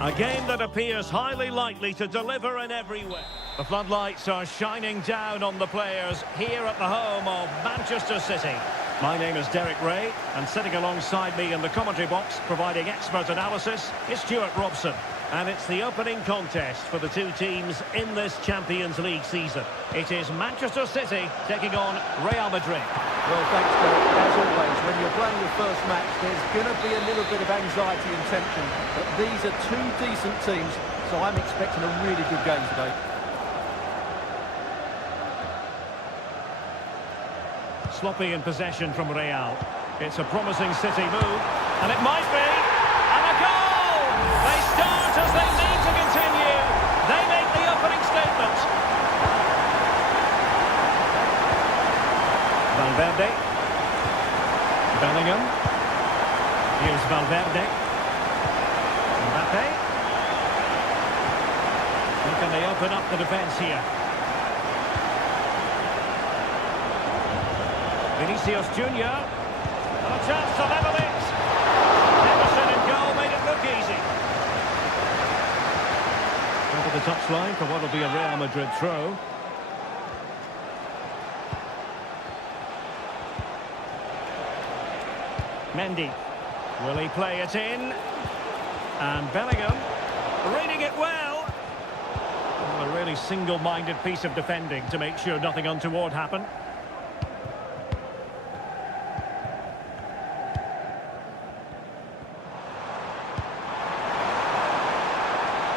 A game that appears highly likely to deliver in every way. The floodlights are shining down on the players here at the home of Manchester City. My name is Derek Ray, and sitting alongside me in the commentary box, providing expert analysis, is Stuart Robson. And it's the opening contest for the two teams in this Champions League season. It is Manchester City taking on Real Madrid. Well, thanks, Derek. As always, when you're playing your first match, there's going to be a little bit of anxiety and tension. But these are two decent teams, so I'm expecting a really good game today. Sloppy in possession from Real. It's a promising City move, and it might be, and a goal! They start as they need to continue. They make the opening statement. Valverde. Bellingham. Here's Valverde. Mbappe. And can they open up the defence here? Vinicius Junior. And a chance to level it. Emerson in goal made it look easy. Over the touchline for what will be a Real Madrid throw. Mendy. Will he play it in? And Bellingham. Reading it well. A really single-minded piece of defending to make sure nothing untoward happened.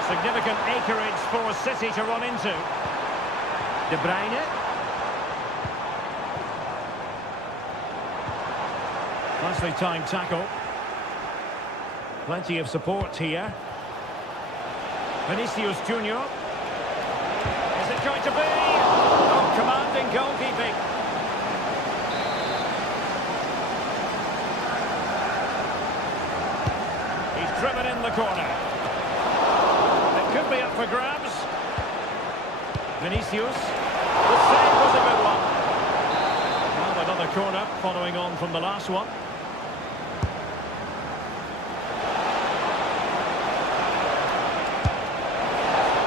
Significant acreage for City to run into. De Bruyne. Nicely timed tackle. Plenty of support here. Vinicius Junior. Is it going to be? Oh, commanding goalkeeping. He's driven in the corner. Could be up for grabs. Vinicius. The save was a good one. Well, another corner following on from the last one.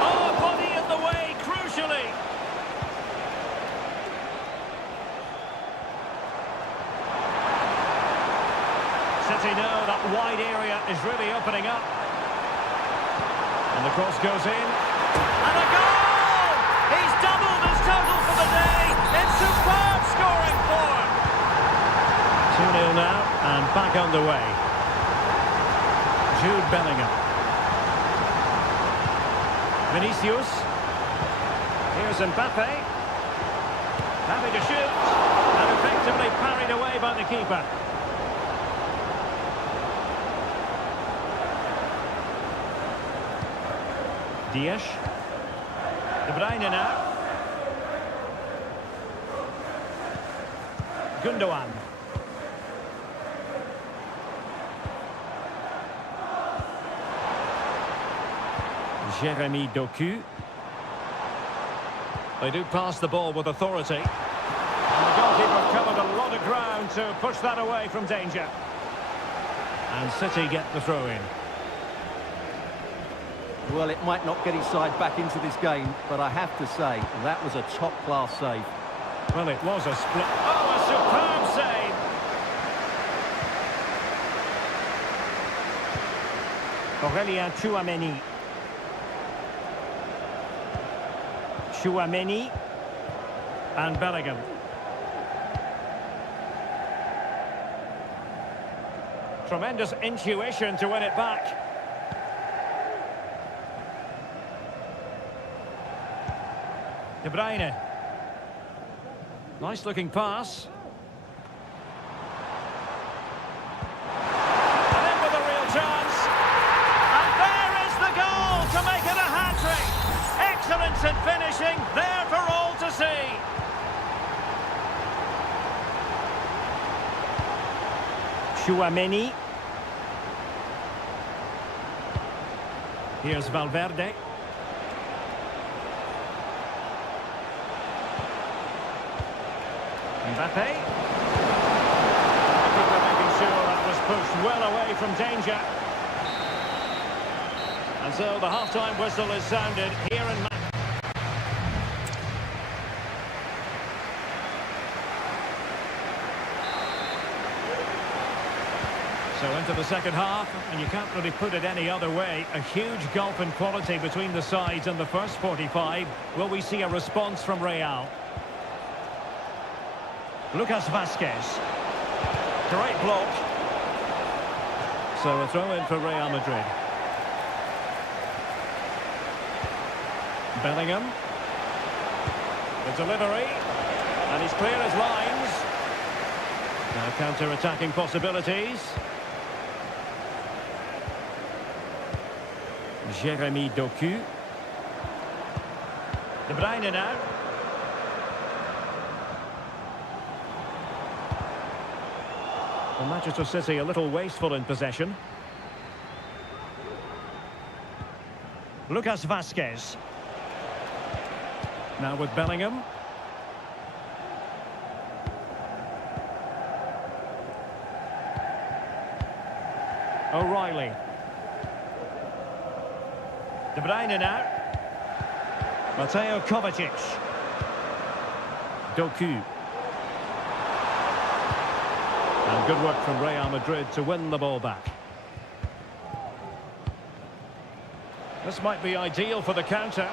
Oh, body in the way, crucially. City know that wide area is really opening up. And the cross goes in. And a goal! He's doubled his total for the day. It's superb scoring form. 2-0 now, and back underway. Jude Bellingham. Vinicius. Here's Mbappe. Happy to shoot. And effectively parried away by the keeper. Dias. De Bruyne now. Gundogan. Jeremy Doku. They do pass the ball with authority. And the goalkeeper covered a lot of ground to push that away from danger. And City get the throw in. Well, it might not get his side back into this game, but I have to say, that was a top-class save. Well, it was a split. Oh, a superb save! Aurélien Tchouameni. Tchouameni. And Bellingham. Tremendous intuition to win it back. De Bruyne. Nice looking pass. And in with a real chance. And there is the goal to make it a hat-trick. Excellence in finishing, there for all to see. Tchouameni. Here's Valverde. Mbappe. Making sure that was pushed well away from danger. And so the half-time whistle is sounded here in So into the second half, and you can't really put it any other way. A huge gulf in quality between the sides in the first 45. Will we see a response from Real? Lucas Vazquez. Great block. So a throw in for Real Madrid. Bellingham. The delivery. And he's clear as lines. Now counter-attacking possibilities. Jeremy Doku. De Bruyne now. Well, Manchester City a little wasteful in possession. Lucas Vazquez. Now with Bellingham. O'Reilly. De Bruyne now. Mateo Kovacic. Doku. And good work from Real Madrid to win the ball back. This might be ideal for the counter.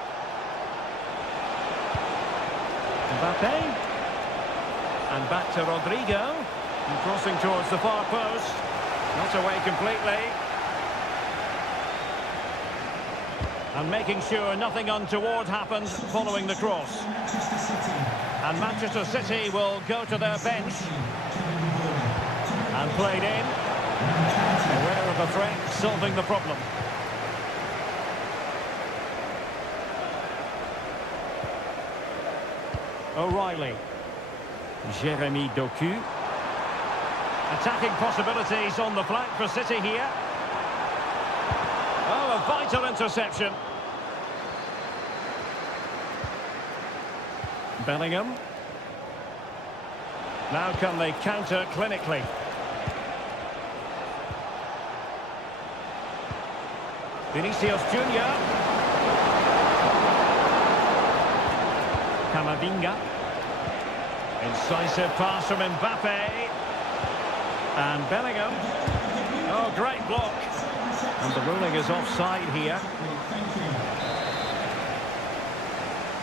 Mbappe. And back to Rodrigo. And crossing towards the far post. Not away completely. And making sure nothing untoward happens following the cross. And Manchester City will go to their bench. And played in. Aware of the threat, solving the problem. O'Reilly. Jeremy Doku. Attacking possibilities on the flank for City here. Oh, a vital interception. Bellingham. Now can they counter clinically? Vinicius Junior. Camavinga. Incisive pass from Mbappe. And Bellingham. Oh, great block. And the ruling is offside here.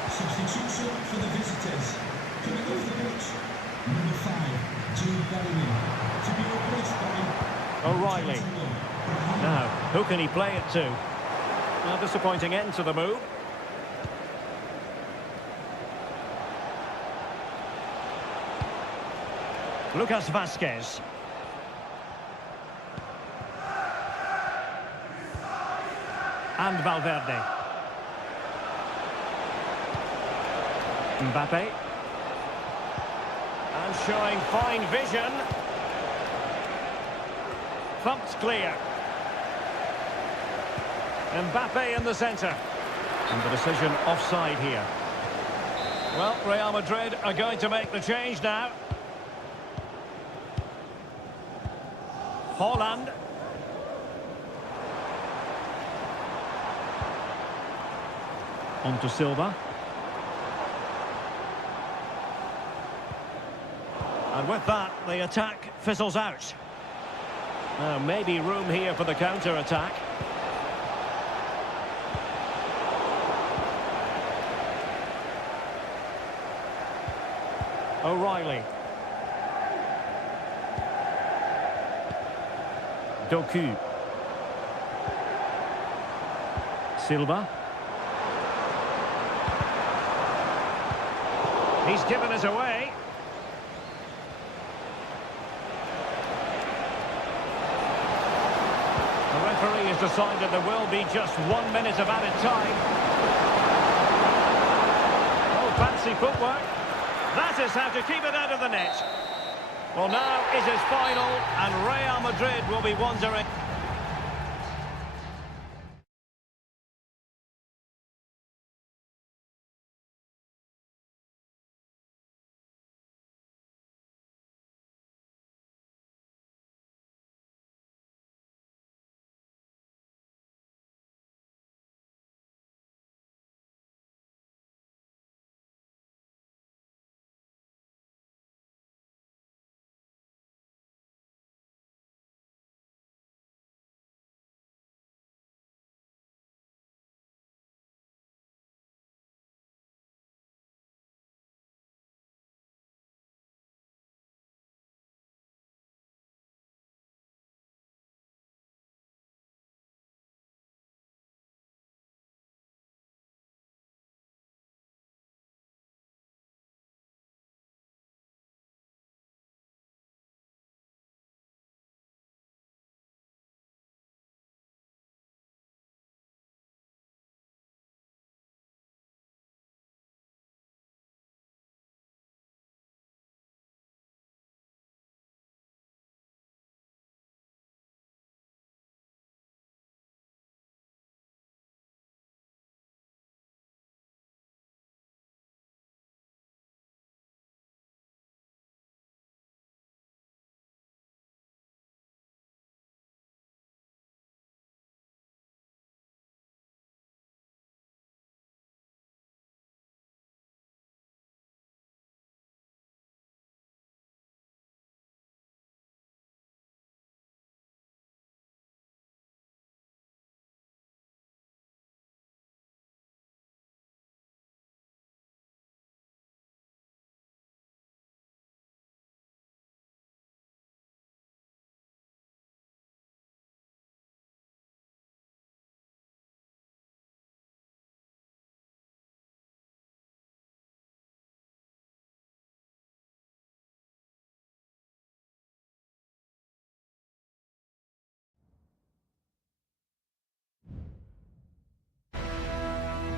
Substitution for the visitors. Coming off the pitch, number 5, Jude Bellingham, to be replaced by O'Reilly. Now, who can he play it to? A disappointing end to the move. Lucas Vazquez. And Valverde. Mbappe. And showing fine vision. Thumped clear. Mbappe in the centre. And the decision offside here. Well, Real Madrid are going to make the change now. Haaland. On to Silva. And with that, the attack fizzles out. Now, maybe room here for the counter-attack. O'Reilly. Doku. Silva. He's given us away. The referee has decided there will be just 1 minute of added time. Oh, fancy footwork. That is how to keep it out of the net. Well, now it is final, and Real Madrid will be wondering...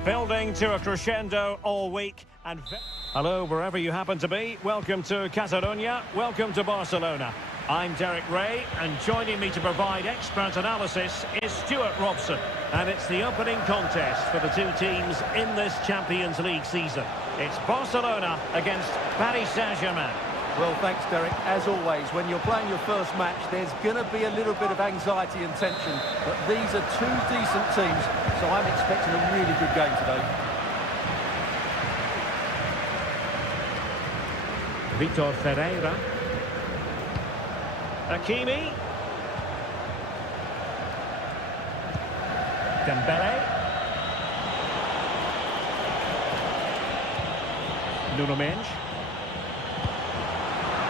Building to a crescendo all week. And hello, wherever you happen to be. Welcome to Catalonia. Welcome to Barcelona. I'm Derek Ray, and joining me to provide expert analysis is Stuart Robson. And it's the opening contest for the two teams in this Champions League season. It's Barcelona against Paris Saint-Germain. Well, thanks, Derek. As always, when you're playing your first match, there's going to be a little bit of anxiety and tension. But these are two decent teams, so I'm expecting a really good game today. Vitor Ferreira. Hakimi. Dembele. Nuno Mendes.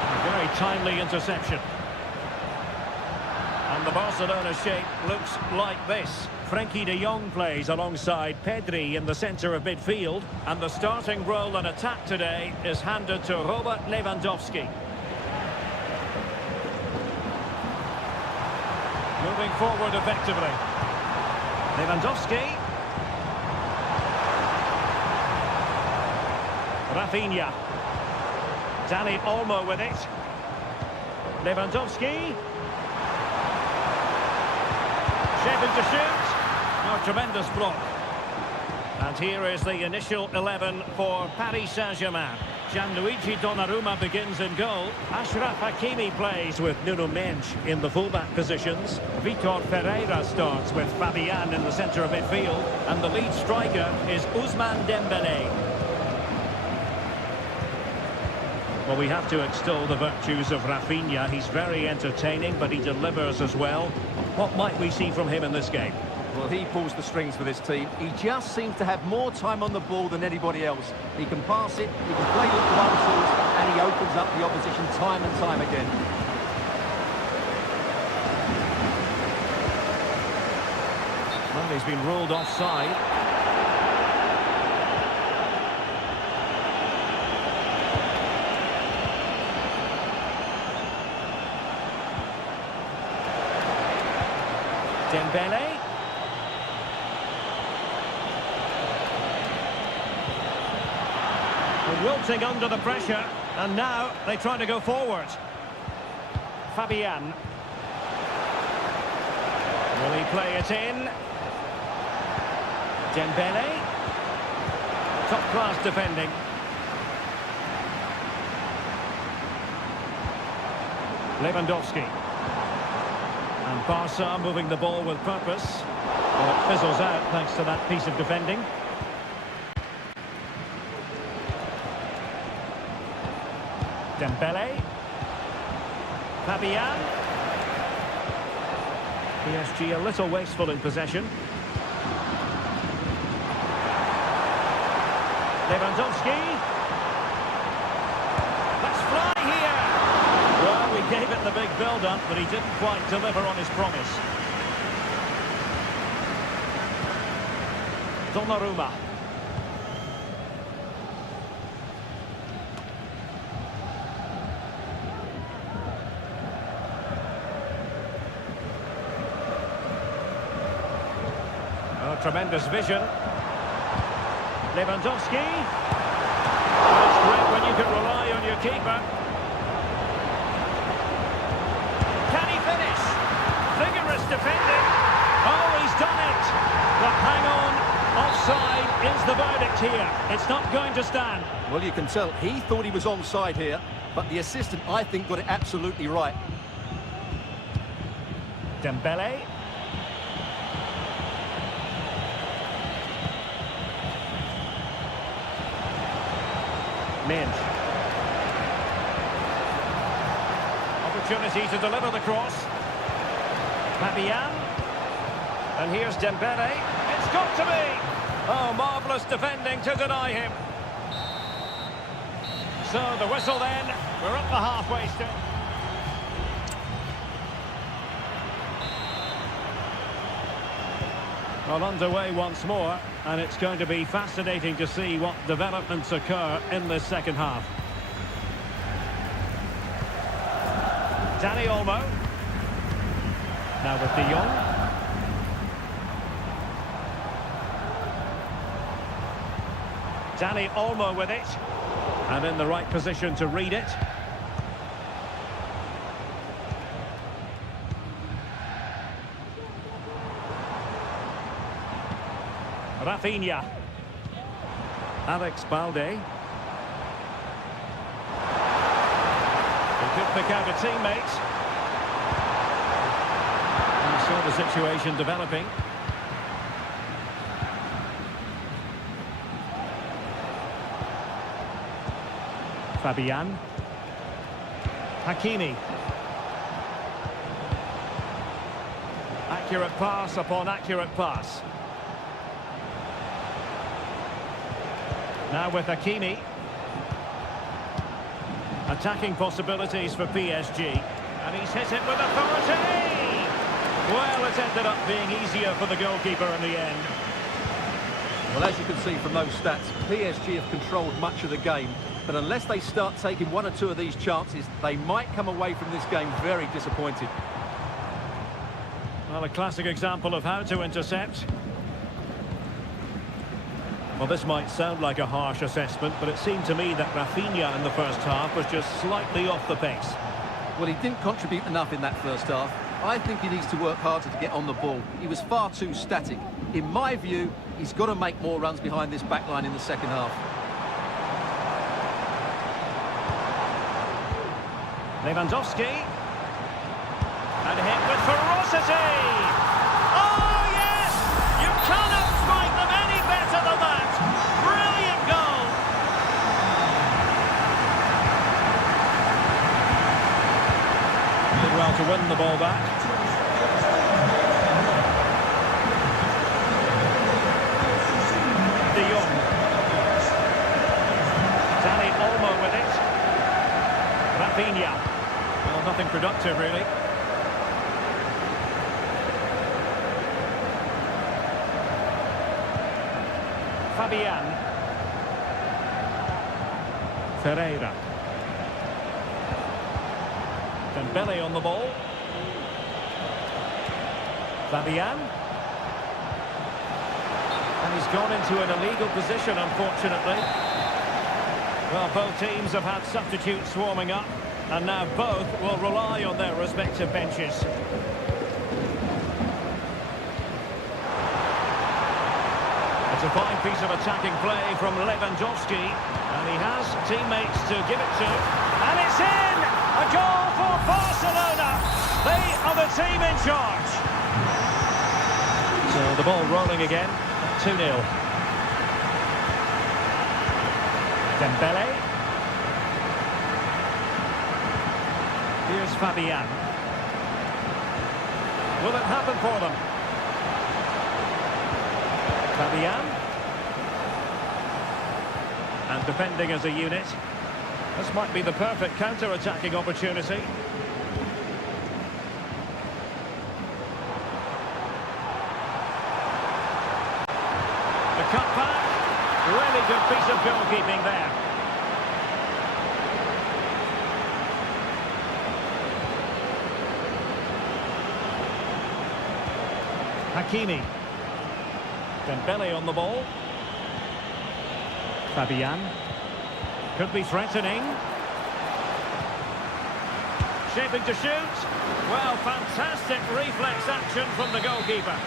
A very timely interception. And the Barcelona shape looks like this. Frenkie de Jong plays alongside Pedri in the centre of midfield. And the starting role in attack today is handed to Robert Lewandowski. Moving forward effectively. Lewandowski. Rafinha. Dani Olmo with it. Lewandowski. Shaping to shoot. Oh, tremendous block. And here is the initial 11 for Paris Saint-Germain. Gianluigi Donnarumma begins in goal. Achraf Hakimi plays with Nuno Mendes in the fullback positions. Vitor Ferreira starts with Fabian in the centre of midfield. And the lead striker is Ousmane Dembele. Well, we have to extol the virtues of Rafinha. He's very entertaining, but he delivers as well. What might we see from him in this game? Well, he pulls the strings for this team. He just seems to have more time on the ball than anybody else. He can pass it, he can play little one-twos, and he opens up the opposition time and time again. Well, he's been ruled offside. Dembele. Wilting under the pressure, and now they try to go forward. Fabian. Will he play it in? Dembele. Top-class defending. Lewandowski. And Barca moving the ball with purpose. Well, it fizzles out thanks to that piece of defending. Dembele. Fabian. PSG a little wasteful in possession. Lewandowski. Let's fly here. Well, we gave it the big build-up, but he didn't quite deliver on his promise. Donnarumma. Oh, tremendous vision. Lewandowski. Oh, it's great when you can rely on your keeper. Can he finish? Vigorous defending. Oh, he's done it. But hang on. Offside is the verdict here. It's not going to stand. Well, you can tell he thought he was onside here, but the assistant, I think, got it absolutely right. Dembele. Mendes. Opportunity to deliver the cross. Fabian. And here's Dembele. It's got to be! Oh, marvellous defending to deny him. So the whistle then. We're up the halfway still. Well, underway once more, and it's going to be fascinating to see what developments occur in this second half. Dani Olmo. Now with De Jong. Danny Olmo with it. And in the right position to read it. Rafinha. Alex Balde. He could pick out a teammate. And saw the situation developing. Fabian. Hakimi. Accurate pass upon accurate pass. Now with Hakimi. Attacking possibilities for PSG. And he's hit it with authority! Well, it ended up being easier for the goalkeeper in the end. Well, as you can see from those stats, PSG have controlled much of the game. But unless they start taking one or two of these chances, they might come away from this game very disappointed. Well, a classic example of how to intercept. Well, this might sound like a harsh assessment, but it seemed to me that Rafinha in the first half was just slightly off the pace. Well, he didn't contribute enough in that first half. I think he needs to work harder to get on the ball. He was far too static. In my view, he's got to make more runs behind this back line in the second half. Lewandowski. And hit with ferocity! Oh, yes! You cannot strike them any better than that! Brilliant goal! Did well to win the ball back. De Jong. Danny Olmo with it. Rafinha. Well, nothing productive, really. Fabian. Ferreira. Dembele on the ball. Fabian. And he's gone into an illegal position, unfortunately. Well, both teams have had substitutes swarming up. And now both will rely on their respective benches. It's a fine piece of attacking play from Lewandowski. And he has teammates to give it to. And it's in! A goal for Barcelona! They are the team in charge. So the ball rolling again. 2-0. Dembele. Here's Fabian. Will it happen for them? Fabian. And defending as a unit. This might be the perfect counter-attacking opportunity. The cut back. Really good piece of goalkeeping there. Hakimi. Dembele on the ball. Fabian. Could be threatening. Shaping to shoot. Well, fantastic reflex action from the goalkeeper.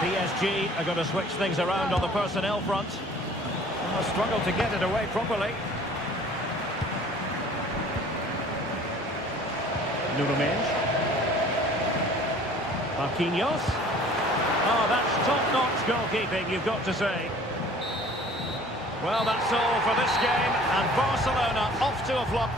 PSG are going to switch things around on the personnel front. And they'll struggle to get it away properly. Nuno. Marquinhos. Oh, that's top-notch goalkeeping, you've got to say. Well, that's all for this game, and Barcelona off to a flop.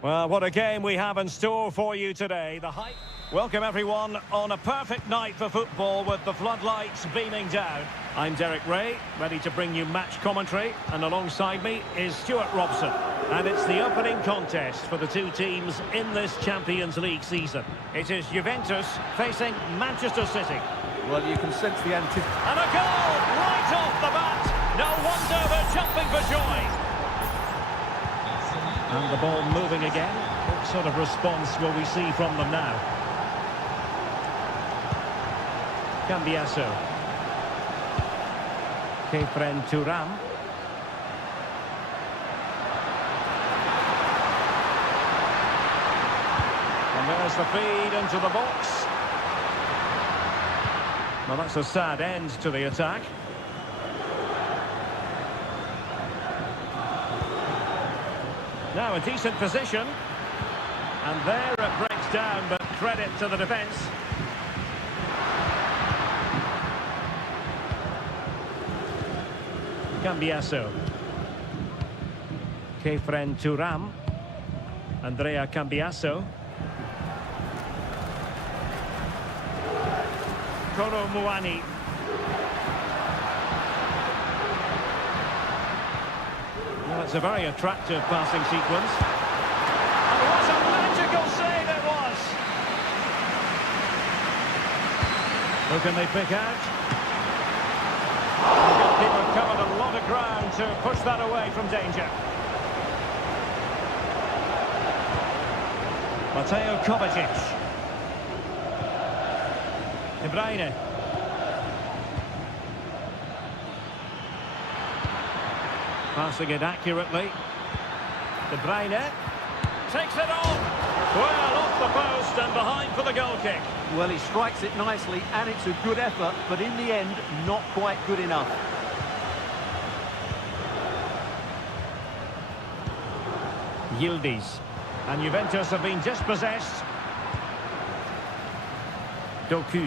Well, what a game we have in store for you today. Welcome everyone on a perfect night for football with the floodlights beaming down. I'm Derek Ray, ready to bring you match commentary, and alongside me is Stuart Robson. And it's the opening contest for the two teams in this Champions League season. It is Juventus facing Manchester City. Well, you can sense the anticipation. And a goal right off the bat. No wonder they're jumping for joy. And the ball moving again. What sort of response will we see from them now? Cambiasso. Kefren Turam. And there's the feed into the box. Well, that's a sad end to the attack. Now a decent position. And there it breaks down, but credit to the defence. Cambiasso. Kefren Turam. Andrea Cambiasso. Koro Muani. Well, it's a very attractive passing sequence. And what a magical save it was! Who can they pick out? The goalkeeper covered a lot of ground to push that away from danger. Mateo Kovacic. De Bruyne. Passing it accurately. De Bruyne takes it on. Well, off the post and behind for the goal kick. Well, he strikes it nicely, and it's a good effort, but in the end, not quite good enough. Yildiz. And Juventus have been dispossessed. Doku.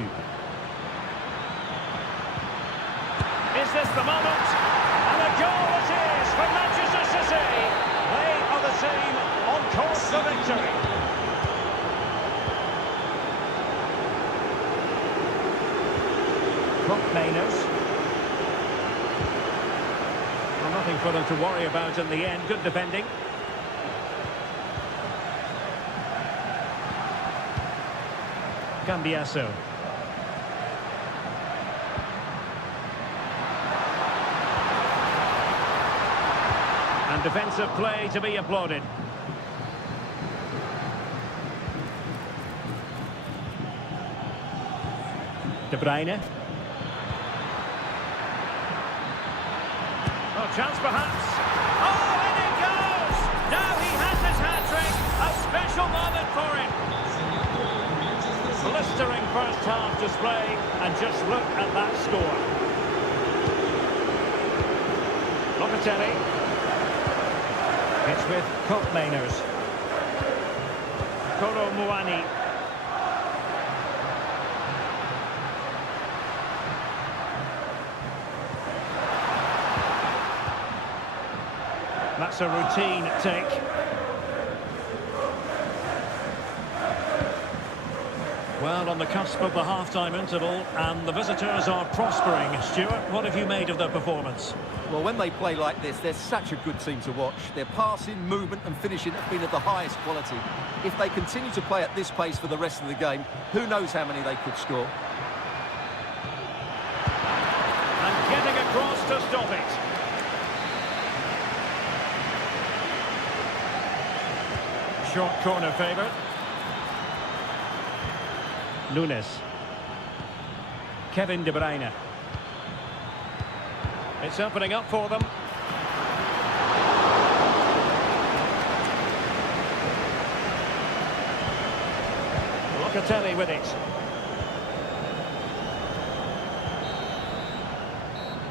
Is this the moment? And a goal it is for Manchester City. They are the team on course for victory. Mainers. Well, nothing for them to worry about in the end. Good defending. Cambiasso. And defensive play to be applauded. De Bruyne. Oh, chance perhaps. Oh, and it goes! Now he has his hat-trick. A special moment for him. Blistering first half display, and just look at that score. Locatelli. It's with Mainers. Koro Muani. That's a routine take. Well, on the cusp of the half-time interval, and the visitors are prospering. Stuart, what have you made of their performance? Well, when they play like this, they're such a good team to watch. Their passing, movement and finishing have been of the highest quality. If they continue to play at this pace for the rest of the game, who knows how many they could score. And getting across to stop it. Short corner favourite. Nunes. Kevin De Bruyne. It's opening up for them. Locatelli with it.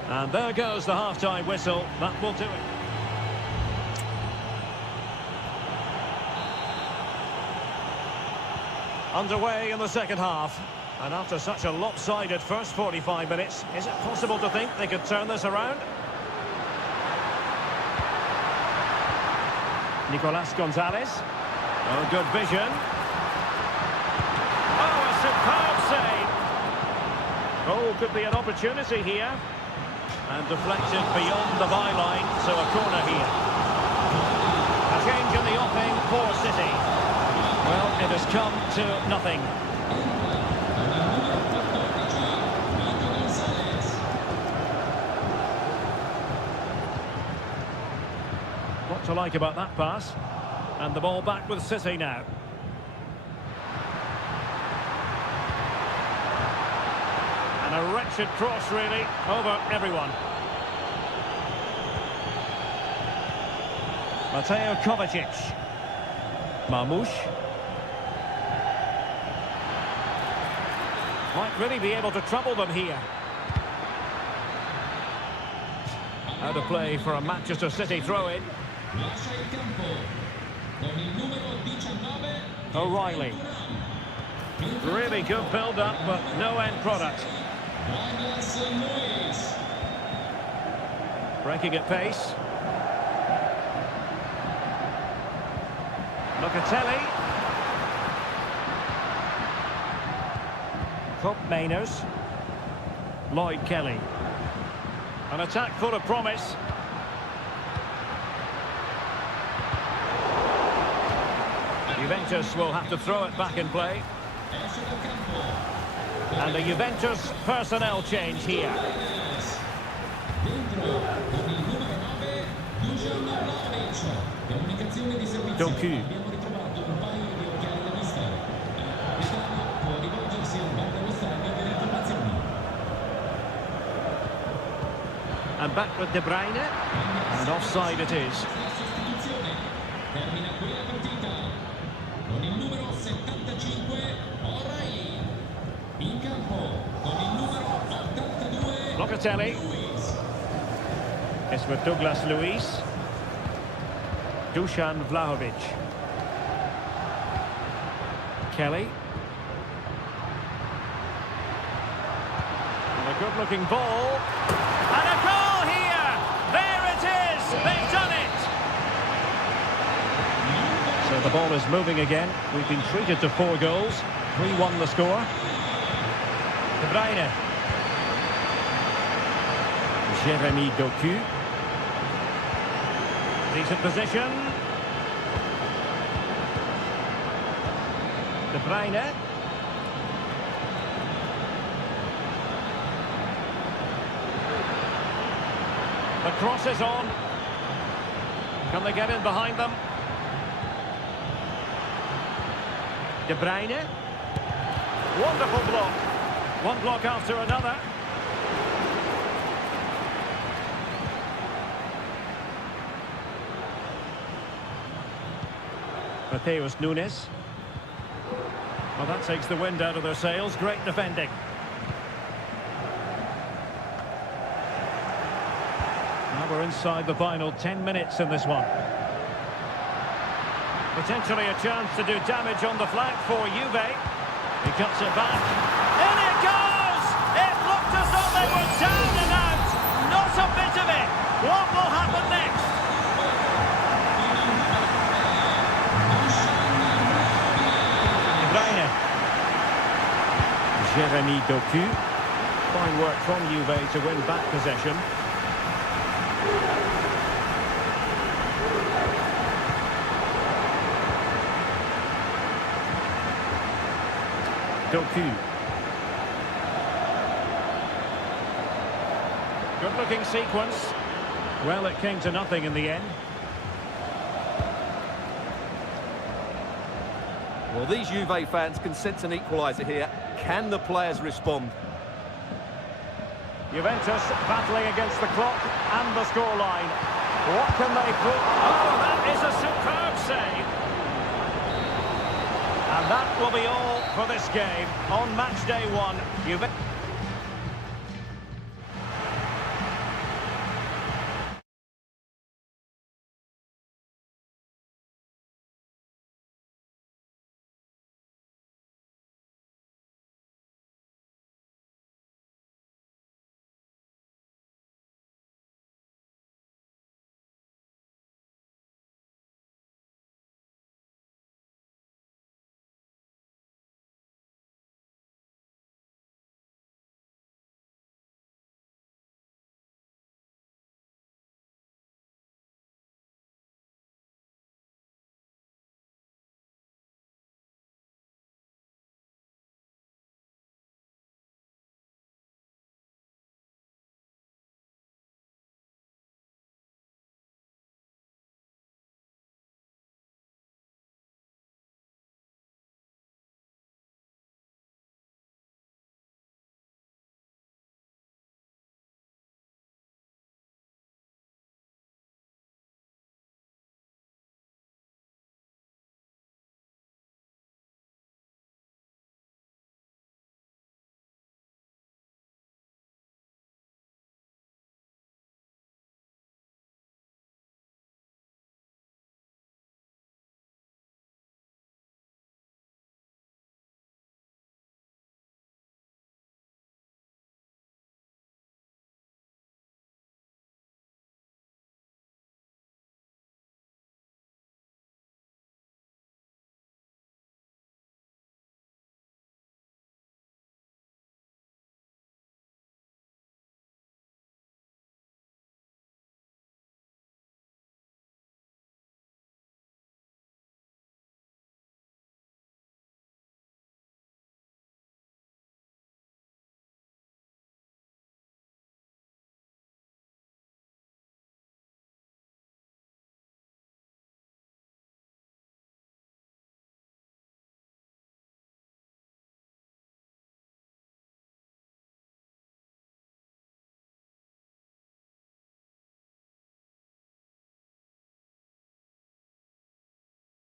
And there goes the half-time whistle. That will do it. Underway in the second half. And after such a lopsided first 45 minutes, is it possible to think they could turn this around? Nicolas Gonzalez. Oh, good vision. Oh, a superb save. Oh, could be an opportunity here. And deflected beyond the byline, so a corner here. A change in the offing for City. Well, it has come to nothing. What to like about that pass? And the ball back with City now. And a wretched cross, really, over everyone. Mateo Kovacic. Marmoush. Might really be able to trouble them here. Out of play for a Manchester City throw-in. O'Reilly. Really good build-up, but no end product. Breaking at pace. Locatelli. Cobb Mainers. Lloyd Kelly. An attack full of promise. Juventus will have to throw it back in play. And a Juventus personnel change here. Doku. And back with De Bruyne. And offside it is. Locatelli. It's with Douglas Luiz. Dusan Vlahovic. Kelly. And a good-looking ball. And a goal here! There it is! They've done it! So the ball is moving again. We've been treated to 4 goals. 3-1 the score. De Bruyne. Jeremy Doku. Decent position. De Bruyne. The cross is on. Can they get in behind them? De Bruyne. Wonderful block. One block after another. Mateus Nunes. Well, that takes the wind out of their sails. Great defending. Now we're inside the final 10 minutes in this one. Potentially a chance to do damage on the flank for Juve. He cuts it back. In it goes! It looked as though they were down and out. Not a bit of it. What will happen next? Jeremy Doku. Fine work from Juve to win back possession. Doku. Good-looking sequence. Well, it came to nothing in the end. Well, these Juve fans can sense an equaliser here. Can the players respond? Juventus battling against the clock and the scoreline. What can they put? Oh, that is a superb save. And that will be all for this game. On match day 1, Juventus.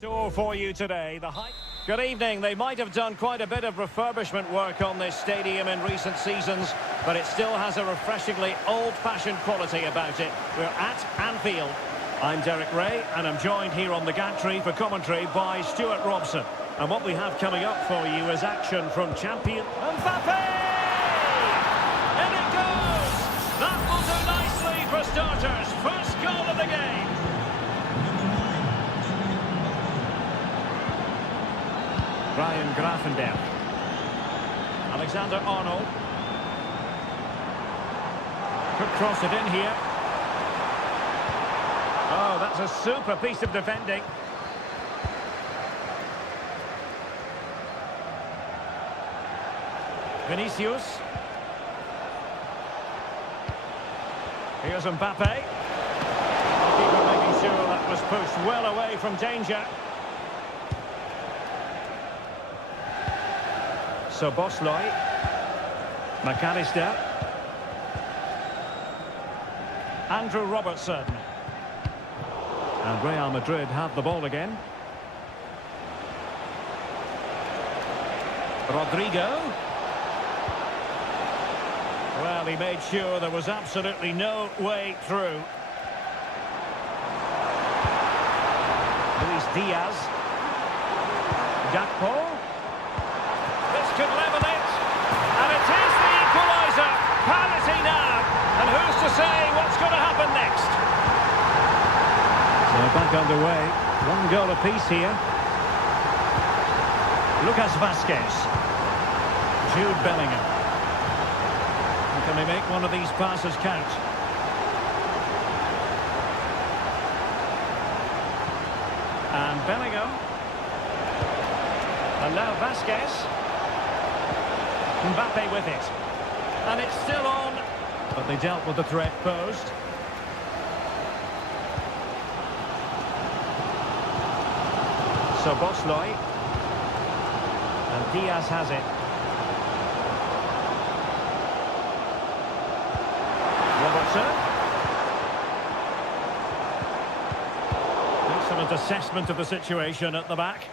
Store for you today. Good evening. They might have done quite a bit of refurbishment work on this stadium in recent seasons, but it still has a refreshingly old-fashioned quality about it. We're at Anfield. I'm Derek Ray, and I'm joined here on the gantry for commentary by Stuart Robson. And what we have coming up for you is action from champion Mbappe! In it goes! That will do nicely for starters. First goal of the game. Ryan Gravenberg. Alexander-Arnold. Could cross it in here. Oh, that's a super piece of defending. Vinicius. Here's Mbappe. Keeper making sure that was pushed well away from danger. So Bosley, McAllister, Andrew Robertson, and Real Madrid have the ball again. Rodrigo. Well, he made sure there was absolutely no way through. Luis Diaz. Gakpo. Could level it, and it is the equaliser. Penalty now, and who's to say what's going to happen next? So back underway, one goal apiece here. Lucas Vazquez, Jude Bellingham. And can they make one of these passes count? And Bellingham, and now Vazquez. Mbappe with it, and it's still on, but they dealt with the threat posed. So Bosley, and Diaz has it. Robertson. Excellent assessment of the situation at the back.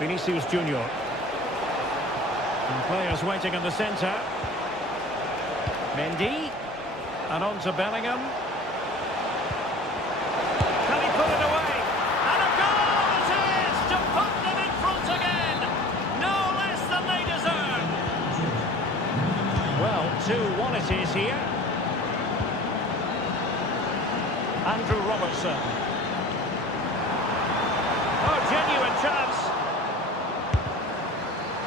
Vinicius Junior. And players waiting in the centre. Mendy. And on to Bellingham. Can he put it away? And a goal it is to put them in front again. No less than they deserve. Well, 2-1 it is here. Andrew Robertson. Oh, genuine chance.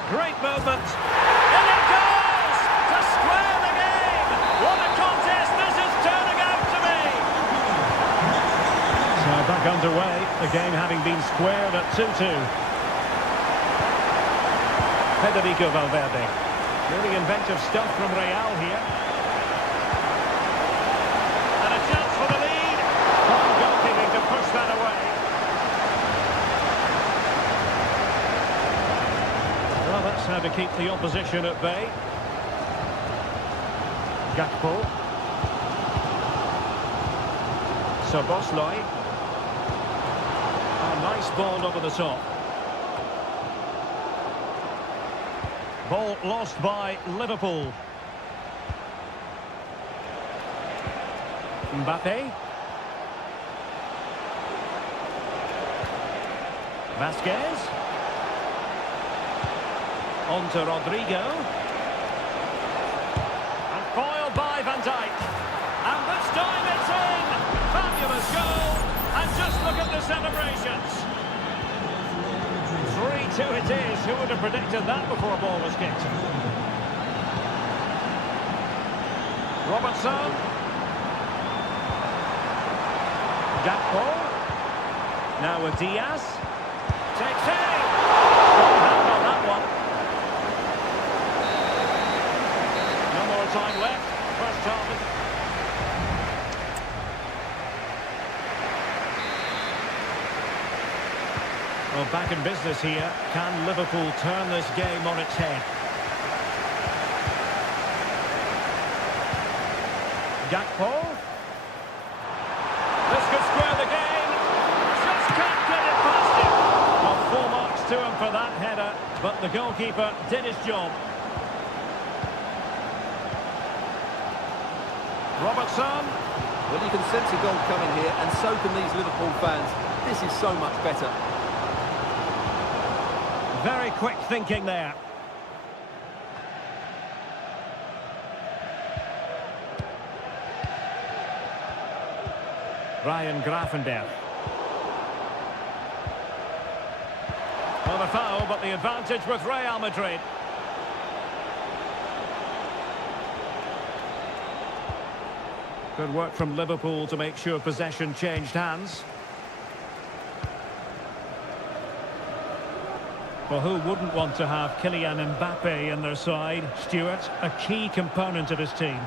Great movement, and it goes to square the game. What a contest this is turning out to be. So back underway, the game having been squared at 2-2. Federico Valverde, really inventive stuff from Real here. And a chance for the lead. Goalkeeping to push that away. Well, that's how to keep the opposition at bay. Gakpo. So Bosley. A nice ball over the top. Ball lost by Liverpool. Mbappe. Vazquez. On to Rodrigo. And foiled by Van Dijk. And this time it's in! Fabulous goal! And just look at the celebrations. 3-2 it is. Who would have predicted that before a ball was kicked? Robertson. Gakpo. Now with Diaz. Takes it! Good hand on that one. No more time left. First half. Well, back in business here. Can Liverpool turn this game on its head? Gakpo. This could square the game. Just can't get it past him. Well, full marks to him for that header, but the goalkeeper did his job. Robertson. Well, you can sense a goal coming here, and so can these Liverpool fans. This is so much better. Very quick thinking there. Ryan Gravenberch. Well, a foul, but the advantage with Real Madrid. Good work from Liverpool to make sure possession changed hands. Well, who wouldn't want to have Kylian Mbappe in their side? Stuart, a key component of his team.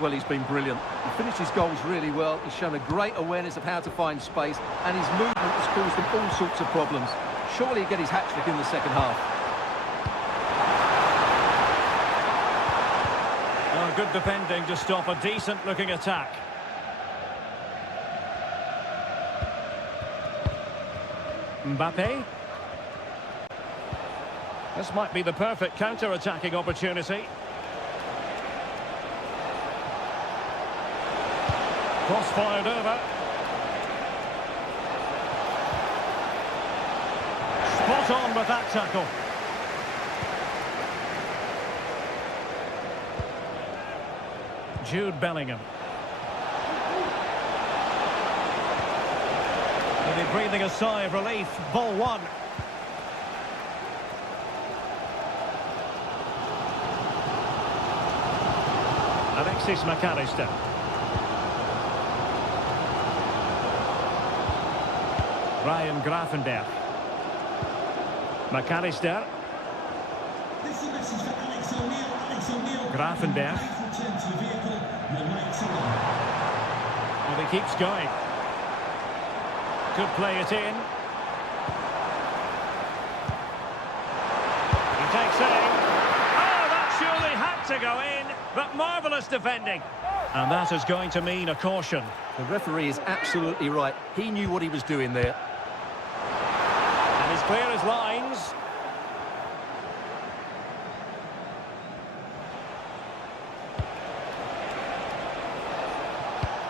Well, he's been brilliant. He finished his goals really well. He's shown a great awareness of how to find space, and his movement has caused him all sorts of problems. Surely he'll get his hat-trick in the second half. Oh, good defending to stop a decent-looking attack. Mbappe. This might be the perfect counter-attacking opportunity. Cross fired over. Spot on with that tackle. Jude Bellingham. Maybe breathing a sigh of relief. Ball one. Alexis McAllister. Ryan Gravenberch. McAllister. This is a message for Alex O'Neill. Alex O'Neill. Gravenberch. Return to the vehicle. You're right to go. Well, he keeps going. Could play it in. He takes aim. Oh, that surely had to go in. But marvellous defending. And that is going to mean a caution. The referee is absolutely right. He knew what he was doing there. And he's clear as lines.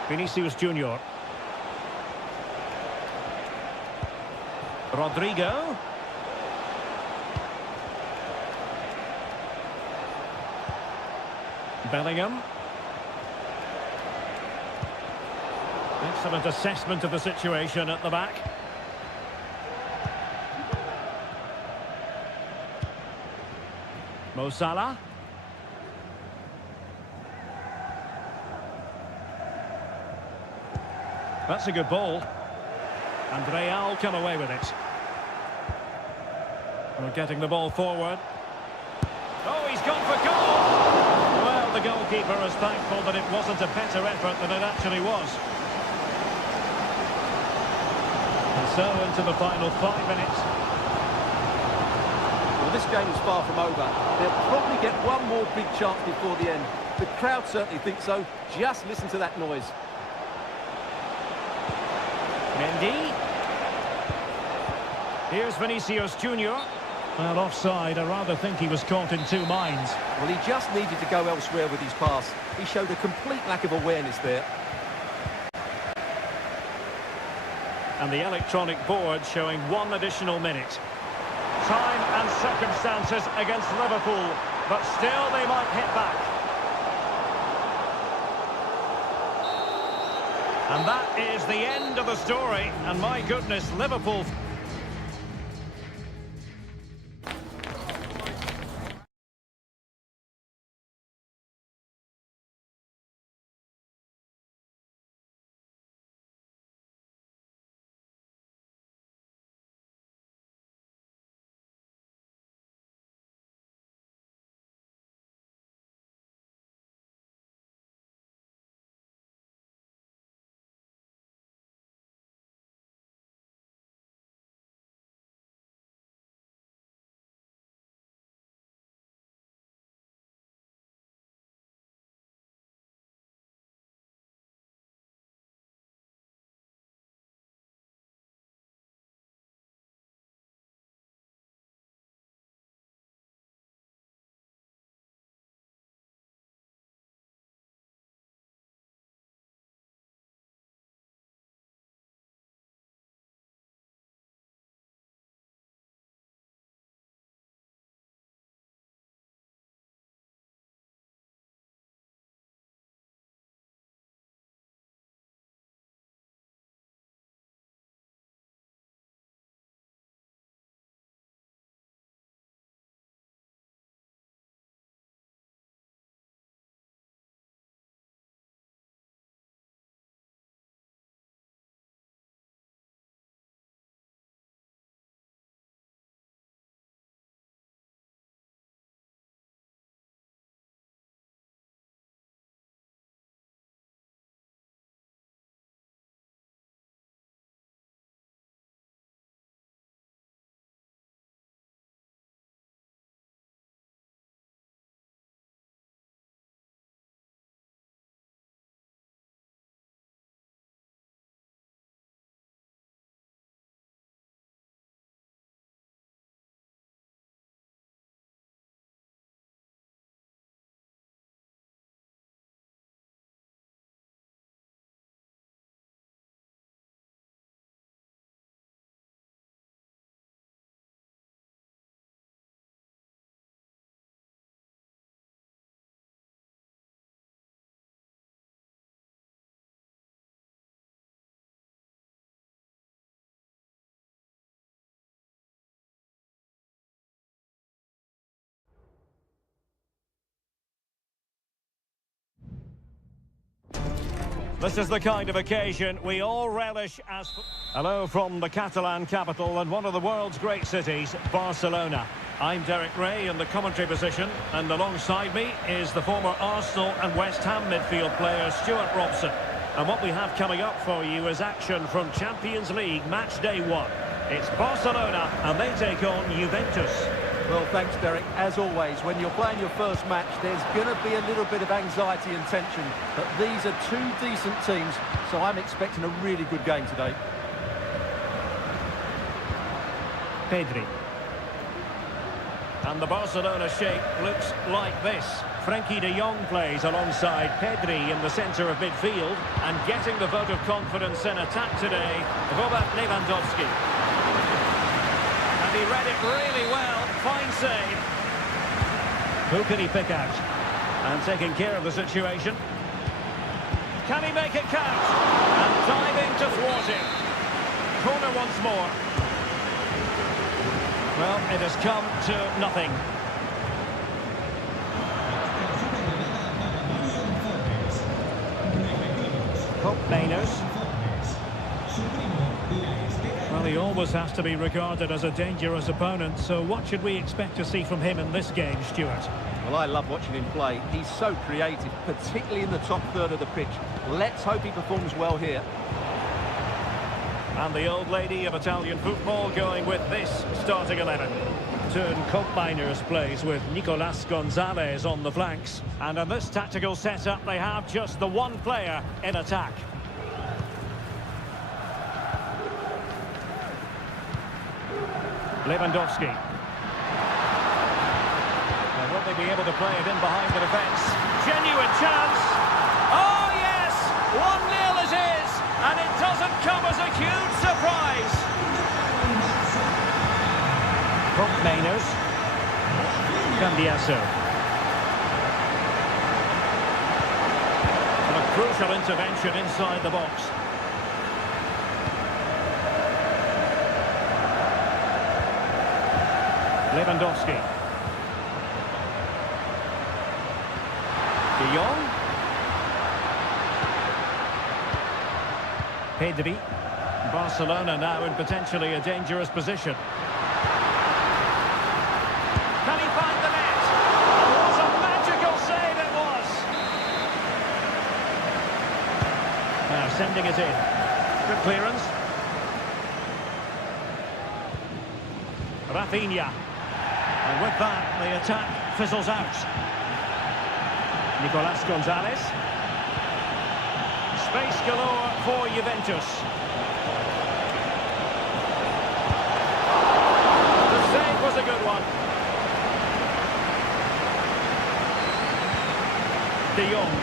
Vinicius Junior. Rodrigo. Bellingham. Excellent assessment of the situation at the back. Mo Salah. That's a good ball. And Real come away with it. We're getting the ball forward. Oh, he's gone for goal! Well, the goalkeeper is thankful that it wasn't a better effort than it actually was. And so into the final 5 minutes. Well, this game is far from over. They'll probably get one more big chance before the end. The crowd certainly think so. Just listen to that noise. Mendy. Here's Vinicius Junior. Well, offside. I rather think he was caught in two minds. Well, he just needed to go elsewhere with his pass. He showed a complete lack of awareness there. And the electronic board showing 1 additional minute. Time and circumstances against Liverpool, but still they might hit back. And that is the end of the story. And my goodness, Liverpool... This is the kind of occasion we all relish as... Hello from the Catalan capital and one of the world's great cities, Barcelona. I'm Derek Ray in the commentary position, and alongside me is the former Arsenal and West Ham midfield player Stuart Robson. And what we have coming up for you is action from Champions League match day 1. It's Barcelona and they take on Juventus. Well, thanks, Derek. As always, when you're playing your first match, there's going to be a little bit of anxiety and tension. But these are two decent teams, so I'm expecting a really good game today. Pedri. And the Barcelona shape looks like this. Frenkie de Jong plays alongside Pedri in the centre of midfield. And getting the vote of confidence in attack today, Robert Lewandowski. And he read it really well. Fine save. Who can he pick out? And taking care of the situation. Can he make it count? And diving to thwart him. Corner once more. Well, it has come to nothing. Mainers. Well, he always has to be regarded as a dangerous opponent, so what should we expect to see from him in this game, Stuart? Well, I love watching him play. He's so creative, particularly in the top third of the pitch. Let's hope he performs well here. And the old lady of Italian football going with this starting 11. Turn Miners plays with Nicolas Gonzalez on the flanks. And in this tactical setup, they have just the one player in attack. Lewandowski. Now, will they be able to play it in behind the defence? Genuine chance. Oh, yes! 1-0 it is! And it doesn't come as a huge surprise. Mainers. Cambiasso. And a crucial intervention inside the box. Lewandowski. De Jong. Pedri. Barcelona now in potentially a dangerous position. Can he find the net? What a magical save it was! Now sending it in. Good clearance. Rafinha. And with that, the attack fizzles out. Nicolas Gonzalez. Space galore for Juventus. The save was a good one. De Jong.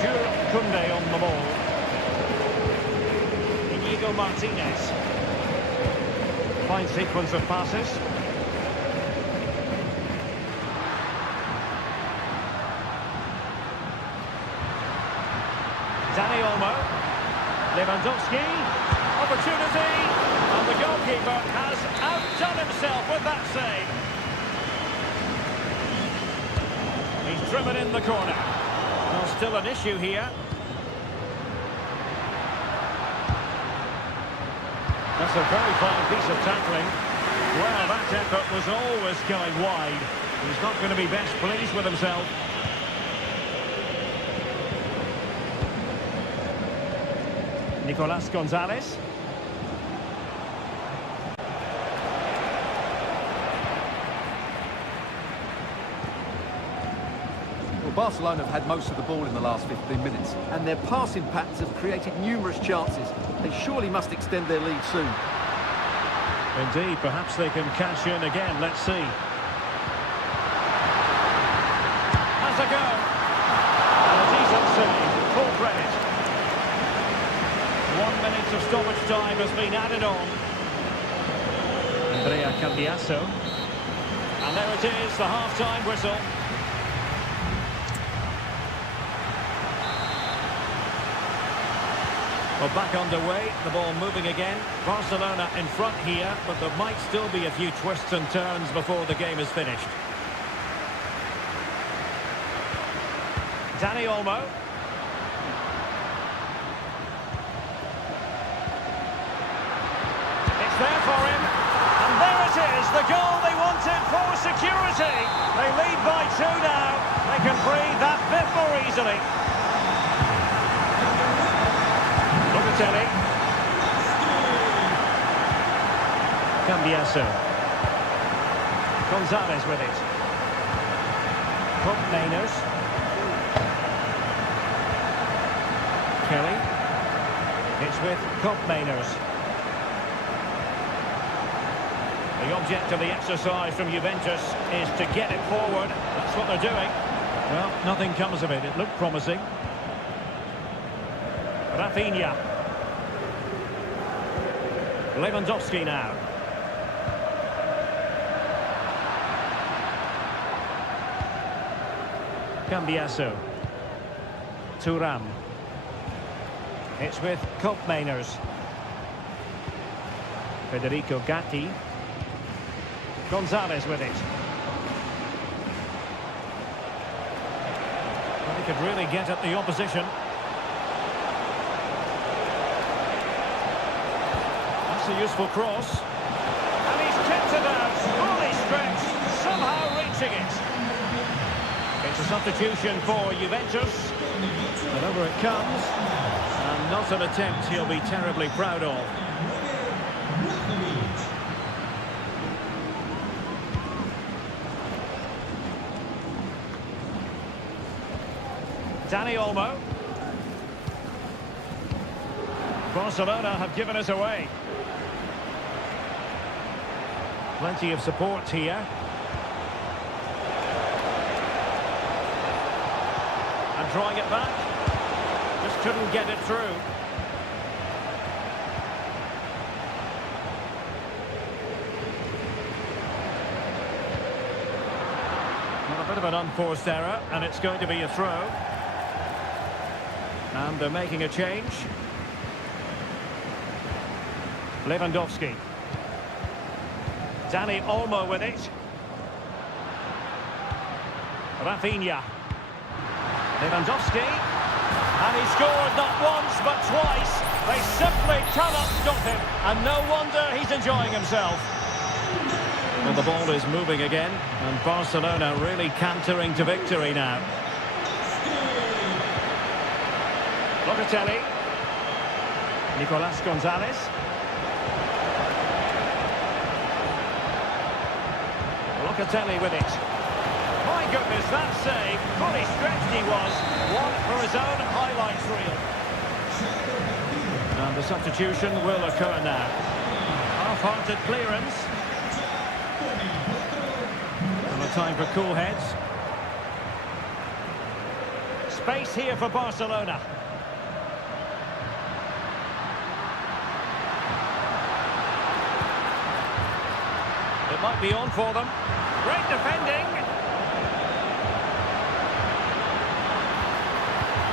Jules Koundé on the ball. Inigo Martinez. Fine sequence of passes. Dani Olmo. Lewandowski. Opportunity. And the goalkeeper has outdone himself with that save. He's driven in the corner. Well, still an issue here. That's a very fine piece of tackling. Well, that effort was always going wide. He's not going to be best pleased with himself. Nicolas Gonzalez. Well, Barcelona have had most of the ball in the last 15 minutes, and their passing patterns have created numerous chances. They surely must extend their lead soon. Indeed, perhaps they can cash in again. Let's see. Has a go. And a decent save. Full credit. 1 minute of stoppage time has been added on. Andrea Cambiasso. And there it is, the half-time whistle. Well, back underway, the ball moving again. Barcelona in front here, but there might still be a few twists and turns before the game is finished. Danny Olmo. It's there for him. And there it is, the goal they wanted for security. They lead by 2 now. They can breathe that bit more easily. Locatelli. Cambiasso. Gonzalez with it. Mainers. Kelly. It's with Mainers. The object of the exercise from Juventus is to get it forward. That's what they're doing. Well, nothing comes of it. It looked promising. Rafinha. Lewandowski now. Cambiasso. Thuram. It's with Mainers. Federico Gatti. Gonzalez with it. Well, he could really get at the opposition. That's a useful cross. And he's kept it out. Fully stretched. Somehow reaching it. It's a substitution for Juventus. And over it comes. And not an attempt he'll be terribly proud of. Danny Olmo. Barcelona have given us away. Plenty of support here. And drawing it back. Just couldn't get it through. Well, a bit of an unforced error, and it's going to be a throw. And they're making a change. Lewandowski. Danny Olmo with it. Rafinha. Lewandowski. And he scored not once but twice. They simply cannot stop him. And no wonder he's enjoying himself. Well, the ball is moving again. And Barcelona really cantering to victory now. Locatelli. Nicolas Gonzalez. Locatelli with it. My goodness, that save. Fully stretched he was. One for his own highlights reel. And the substitution will occur now. Half-hearted clearance. And a time for cool heads. Space here for Barcelona. It might be on for them. Great defending.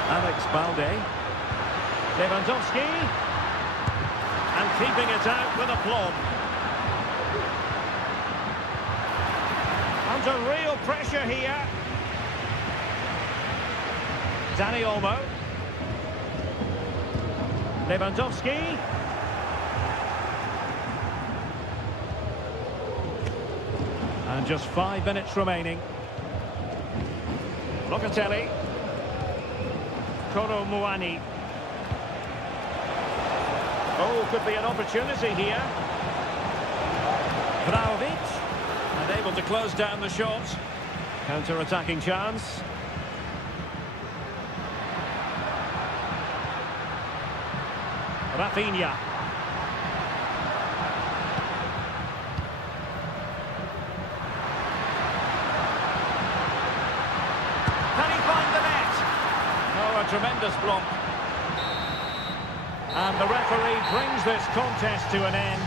Alex Balde. Lewandowski. And keeping it out with aplomb. Under real pressure here. Danny Olmo. Lewandowski. And just 5 minutes remaining. Locatelli. Koro Muani. Oh, could be an opportunity here. Vlahovic. And able to close down the shot. Counter-attacking chance. Rafinha. Tremendous block. And the referee brings this contest to an end.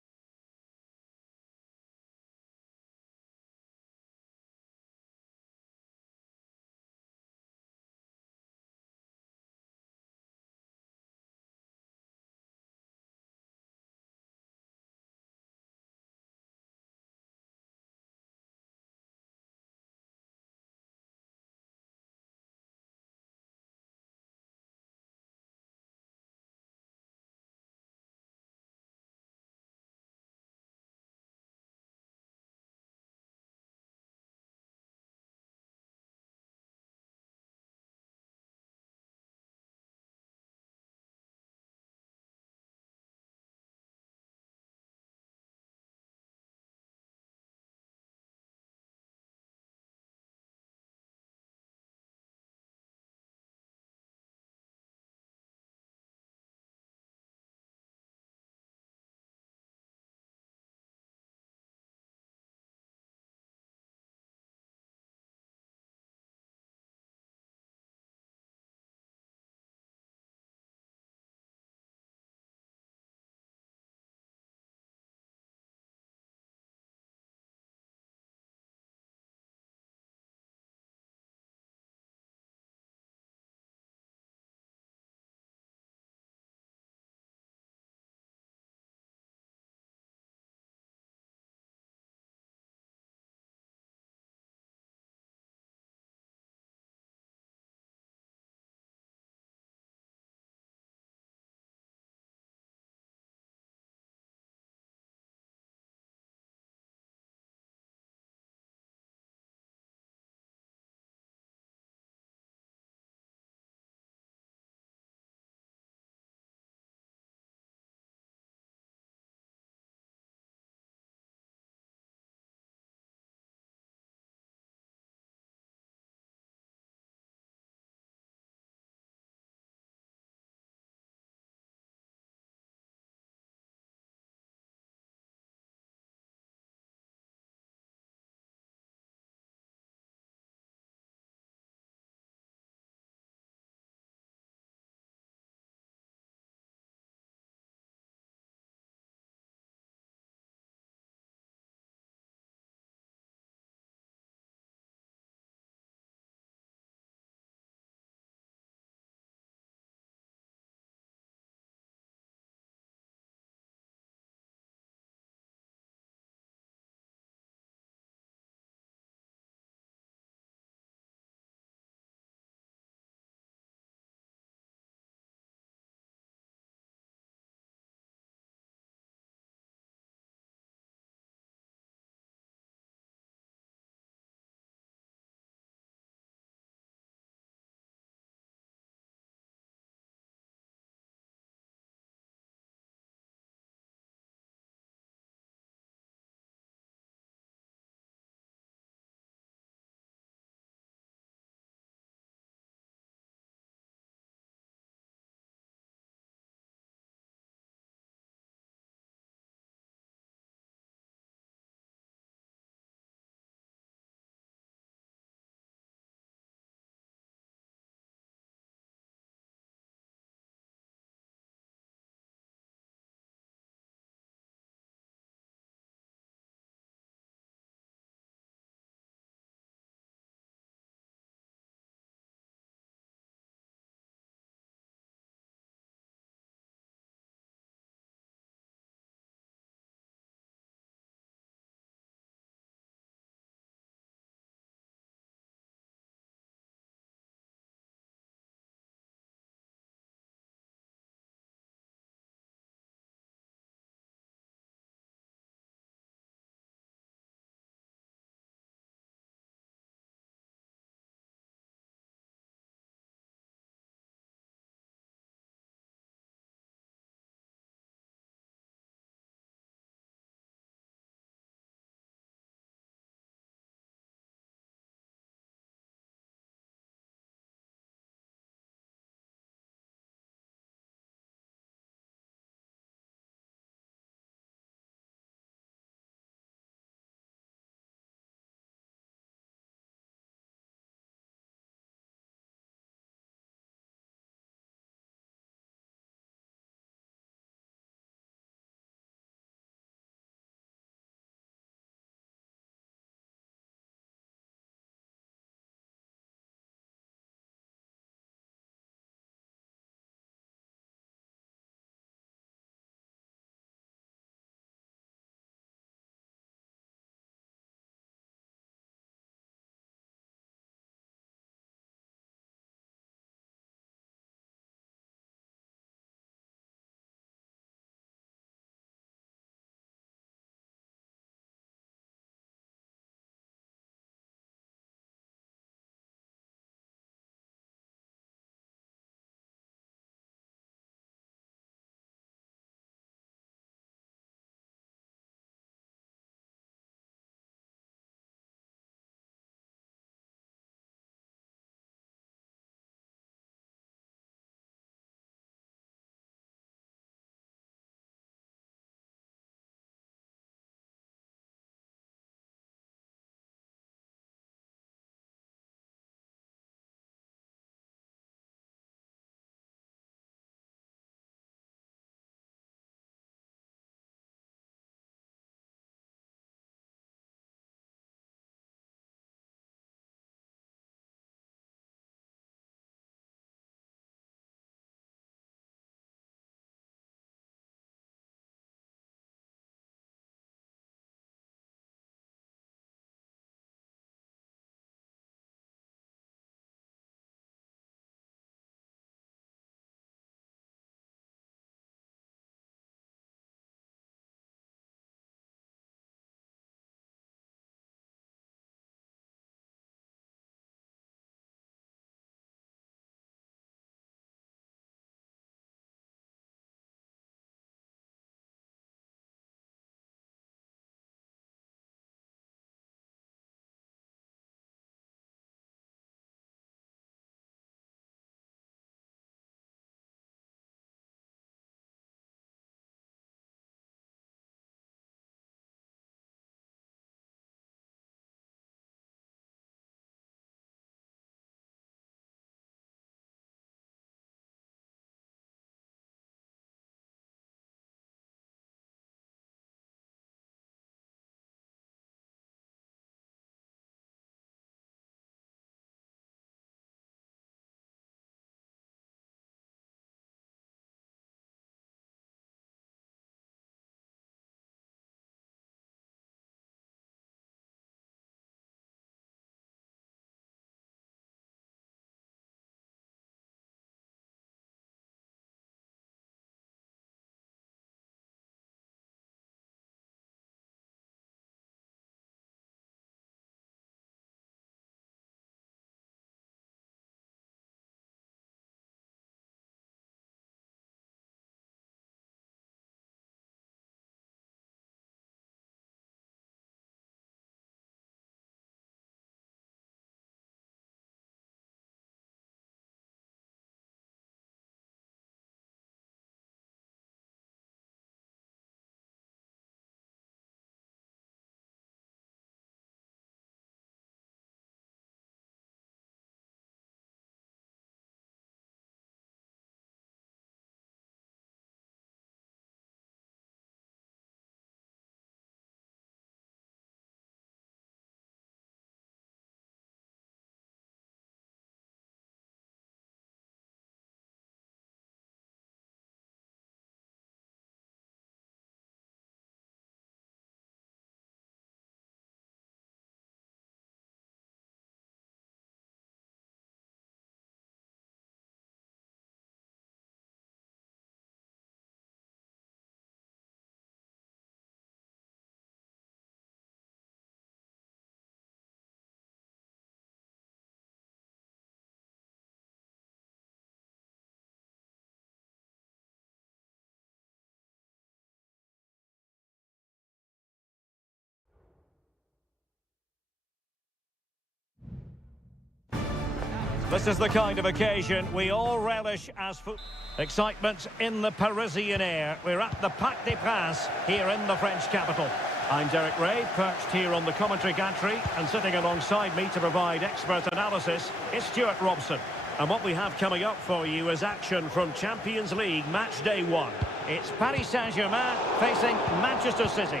This is the kind of occasion we all relish as foot. Excitement in the Parisian air. We're at the Parc des Princes here in the French capital. I'm Derek Ray, perched here on the commentary gantry, and sitting alongside me to provide expert analysis is Stuart Robson. And what we have coming up for you is action from Champions League match day 1. It's Paris Saint-Germain facing Manchester City.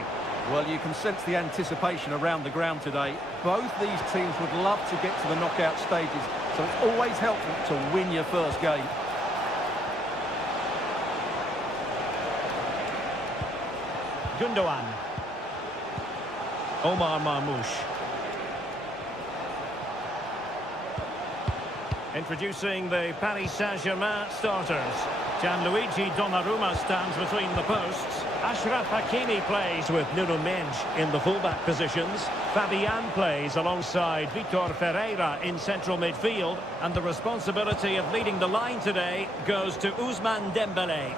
Well, you can sense the anticipation around the ground today. Both these teams would love to get to the knockout stages, so it's always helpful to win your first game. Gundogan. Omar Marmoush. Introducing the Paris Saint-Germain starters. Gianluigi Donnarumma stands between the posts. Ashraf Hakimi plays with Nuno Mendes in the fullback positions. Fabian plays alongside Vitor Ferreira in central midfield. And the responsibility of leading the line today goes to Ousmane Dembélé.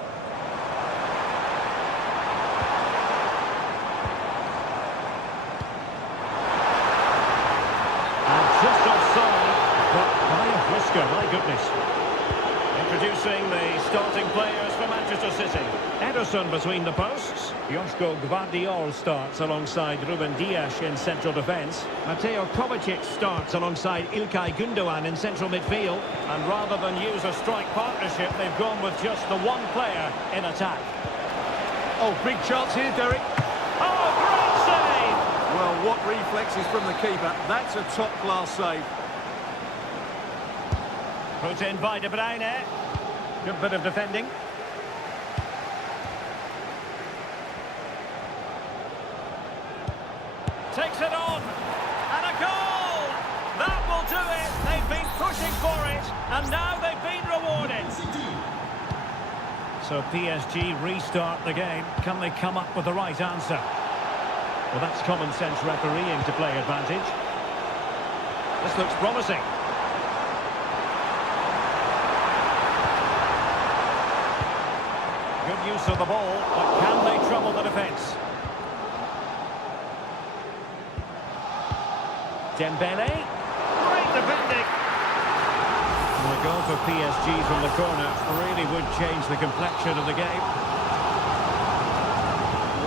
And just offside, but by a whisker, my goodness. Introducing the starting players for Manchester City. Ederson between the posts. Joško Gvardiol starts alongside Ruben Dias in central defence. Mateo Kovacic starts alongside İlkay Gundogan in central midfield. And rather than use a strike partnership, they've gone with just the one player in attack. Oh, big chance here, Derek. Oh, great save! Well, what reflexes from the keeper. That's a top-class save. Put in by De Bruyne. Good bit of defending. Takes it on. And a goal! That will do it. They've been pushing for it. And now they've been rewarded. So PSG restart the game. Can they come up with the right answer? Well, that's common sense refereeing to play advantage. This looks promising. Good use of the ball, but can they trouble the defence? Dembélé, great defending. And a goal for PSG from the corner really would change the complexion of the game.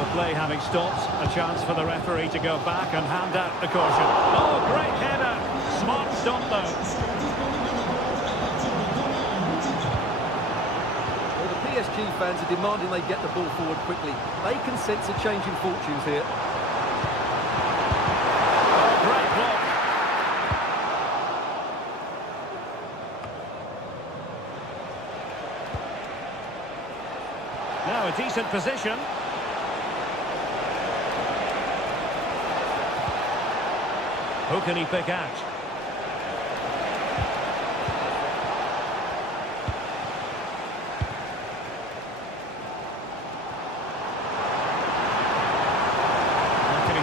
The play having stopped, a chance for the referee to go back and hand out the caution. Oh, great header! Smart stop though. PSG fans are demanding they get the ball forward quickly. They can sense a change in fortunes here. Oh, great block. Now a decent position. Who can he pick out?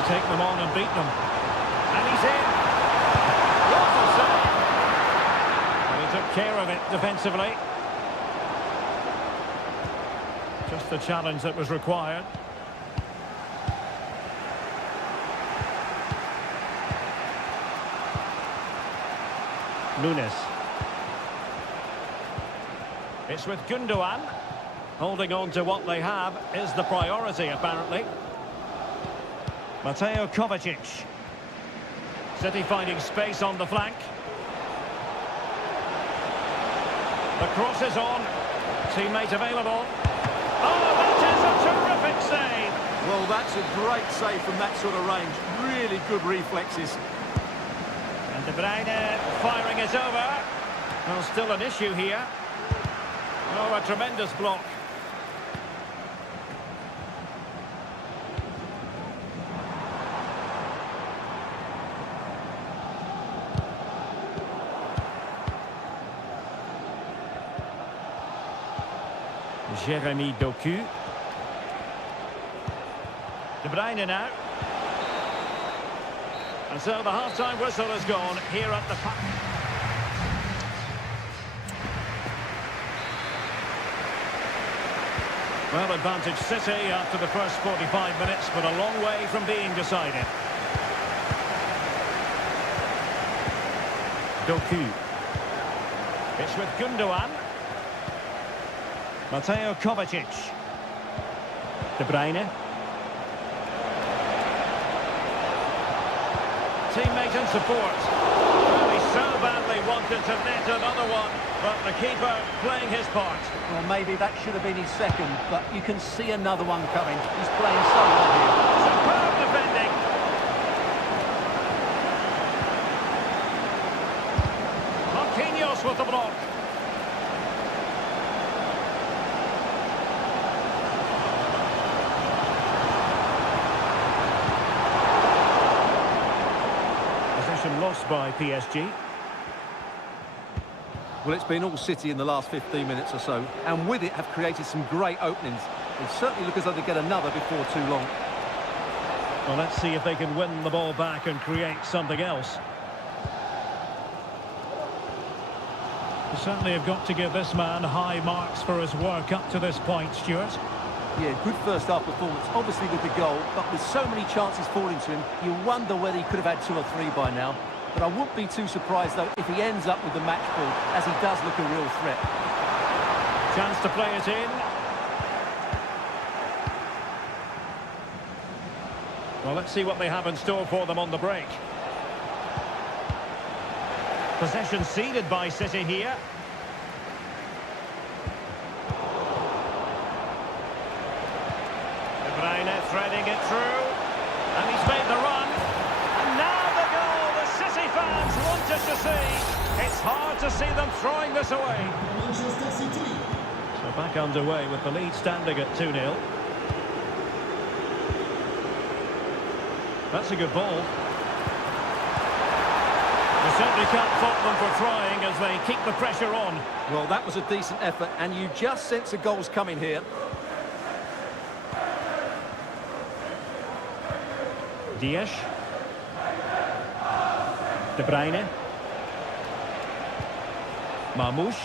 Take them on and beat them. And he's in. What a save! And he took care of it defensively. Just the challenge that was required. Nunes. It's with Gundogan. Holding on to what they have is the priority, apparently. Mateo Kovacic. City finding space on the flank. The cross is on. Teammate available. Oh, that is a terrific save! Well, that's a great save from that sort of range. Really good reflexes. And De Bruyne firing it over. Well, still an issue here. Oh, a tremendous block. Jeremy Doku. De Bruyne now. And so the half-time whistle has gone here at the Park. Well, advantage City after the first 45 minutes, but a long way from being decided. Doku. It's with Gundogan. Mateo Kovacic. De Bruyne. Teammate and support. Well, he so badly wanted to net another one, but the keeper playing his part. Well, maybe that should have been his second, but you can see another one coming. He's playing so well here. Superb defending. Marquinhos with the block. Possession lost by PSG. Well, it's been all City in the last 15 minutes or so, and with it have created some great openings. They certainly look as though they get another before too long. Well, let's see if they can win the ball back and create something else. You certainly have got to give this man high marks for his work up to this point, Stuart. Yeah, good first half performance, obviously with the goal, but with so many chances falling to him, you wonder whether he could have had 2 or 3 by now. But I wouldn't be too surprised, though, if he ends up with the match ball, as he does look a real threat. Chance to play it in. Well, let's see what they have in store for them on the break. Possession ceded by City here. De Bruyne threading it through. And he's made the run. And now the goal the City fans wanted to see. It's hard to see them throwing this away. Manchester City. So back underway with the lead standing at 2-0. That's a good ball. You certainly can't fault them for trying as they keep the pressure on. Well, that was a decent effort, and you just sense the goals coming here. Dias. De Bruyne. Marmoush.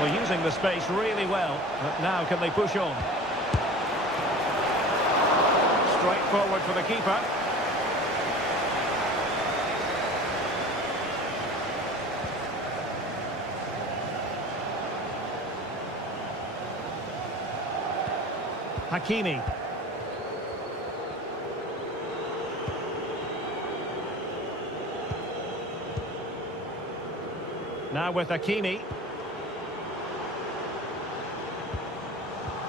Well, using the space really well, but now can they push on? Straight forward for the keeper. Hakimi. Now with Hakimi.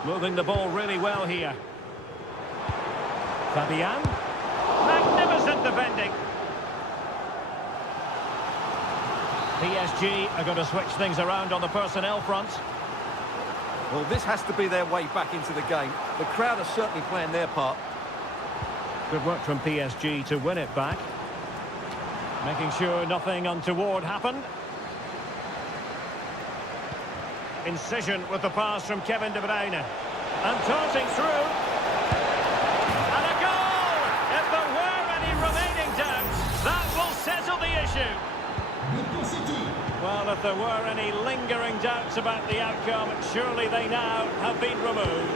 Moving the ball really well here. Fabian. Magnificent defending. PSG are going to switch things around on the personnel front. Well, this has to be their way back into the game. The crowd are certainly playing their part. Good work from PSG to win it back. Making sure nothing untoward happened. Incision with the pass from Kevin De Bruyne. And tossing through. And a goal! If there were any remaining doubts, that will settle the issue. Manchester City. Well, if there were any lingering doubts about the outcome, surely they now have been removed.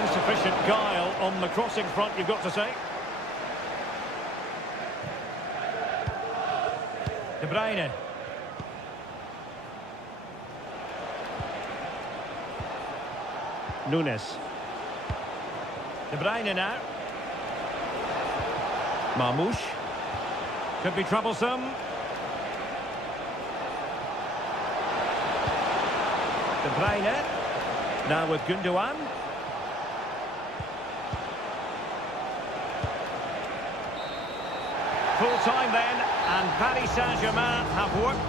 Insufficient guile on the crossing front, you've got to say. De Bruyne. Nunes. De Bruyne now. Marmoush. Could be troublesome. De Bruyne. Now with Gundogan. Full time then, and Paris Saint-Germain have worked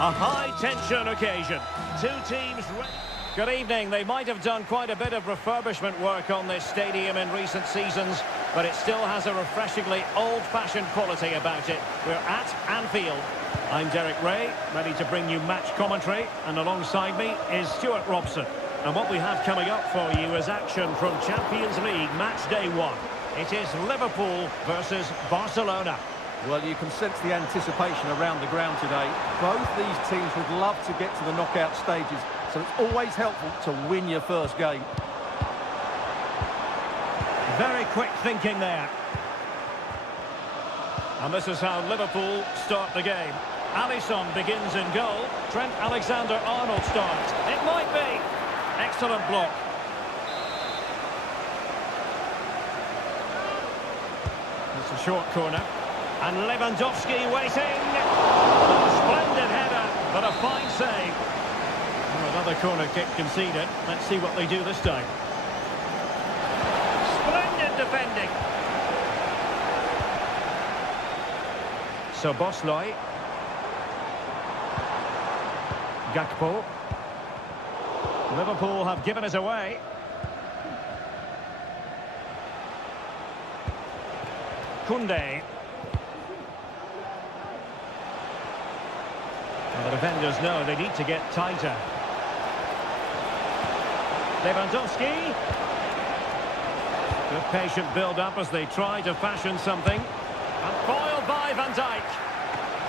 A high-tension occasion. Two teams... Good evening. They might have done quite a bit of refurbishment work on this stadium in recent seasons, but it still has a refreshingly old-fashioned quality about it. We're at Anfield. I'm Derek Ray, ready to bring you match commentary, and alongside me is Stuart Robson. And what we have coming up for you is action from Champions League match day 1. It is Liverpool versus Barcelona. Well, you can sense the anticipation around the ground today. Both these teams would love to get to the knockout stages, so it's always helpful to win your first game. Very quick thinking there. And this is how Liverpool start the game. Alisson begins in goal. Trent Alexander-Arnold starts. It might be. Excellent block. It's a short corner. And Lewandowski waiting. Oh, splendid header, but a fine save. Oh, another corner kick conceded. Let's see what they do this time. Splendid defending. So Bosley. Gakpo. Liverpool have given us away. Koundé. Well, the defenders know they need to get tighter. Lewandowski. Good patient build-up as they try to fashion something. And foiled by Van Dijk.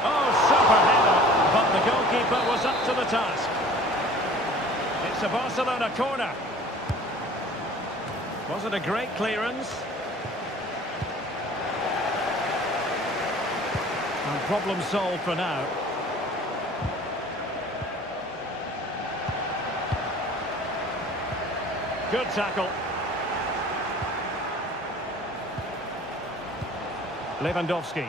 Oh, super header, but the goalkeeper was up to the task. It's a Barcelona corner. Was it a great clearance? And problem solved for now. Good tackle. Lewandowski.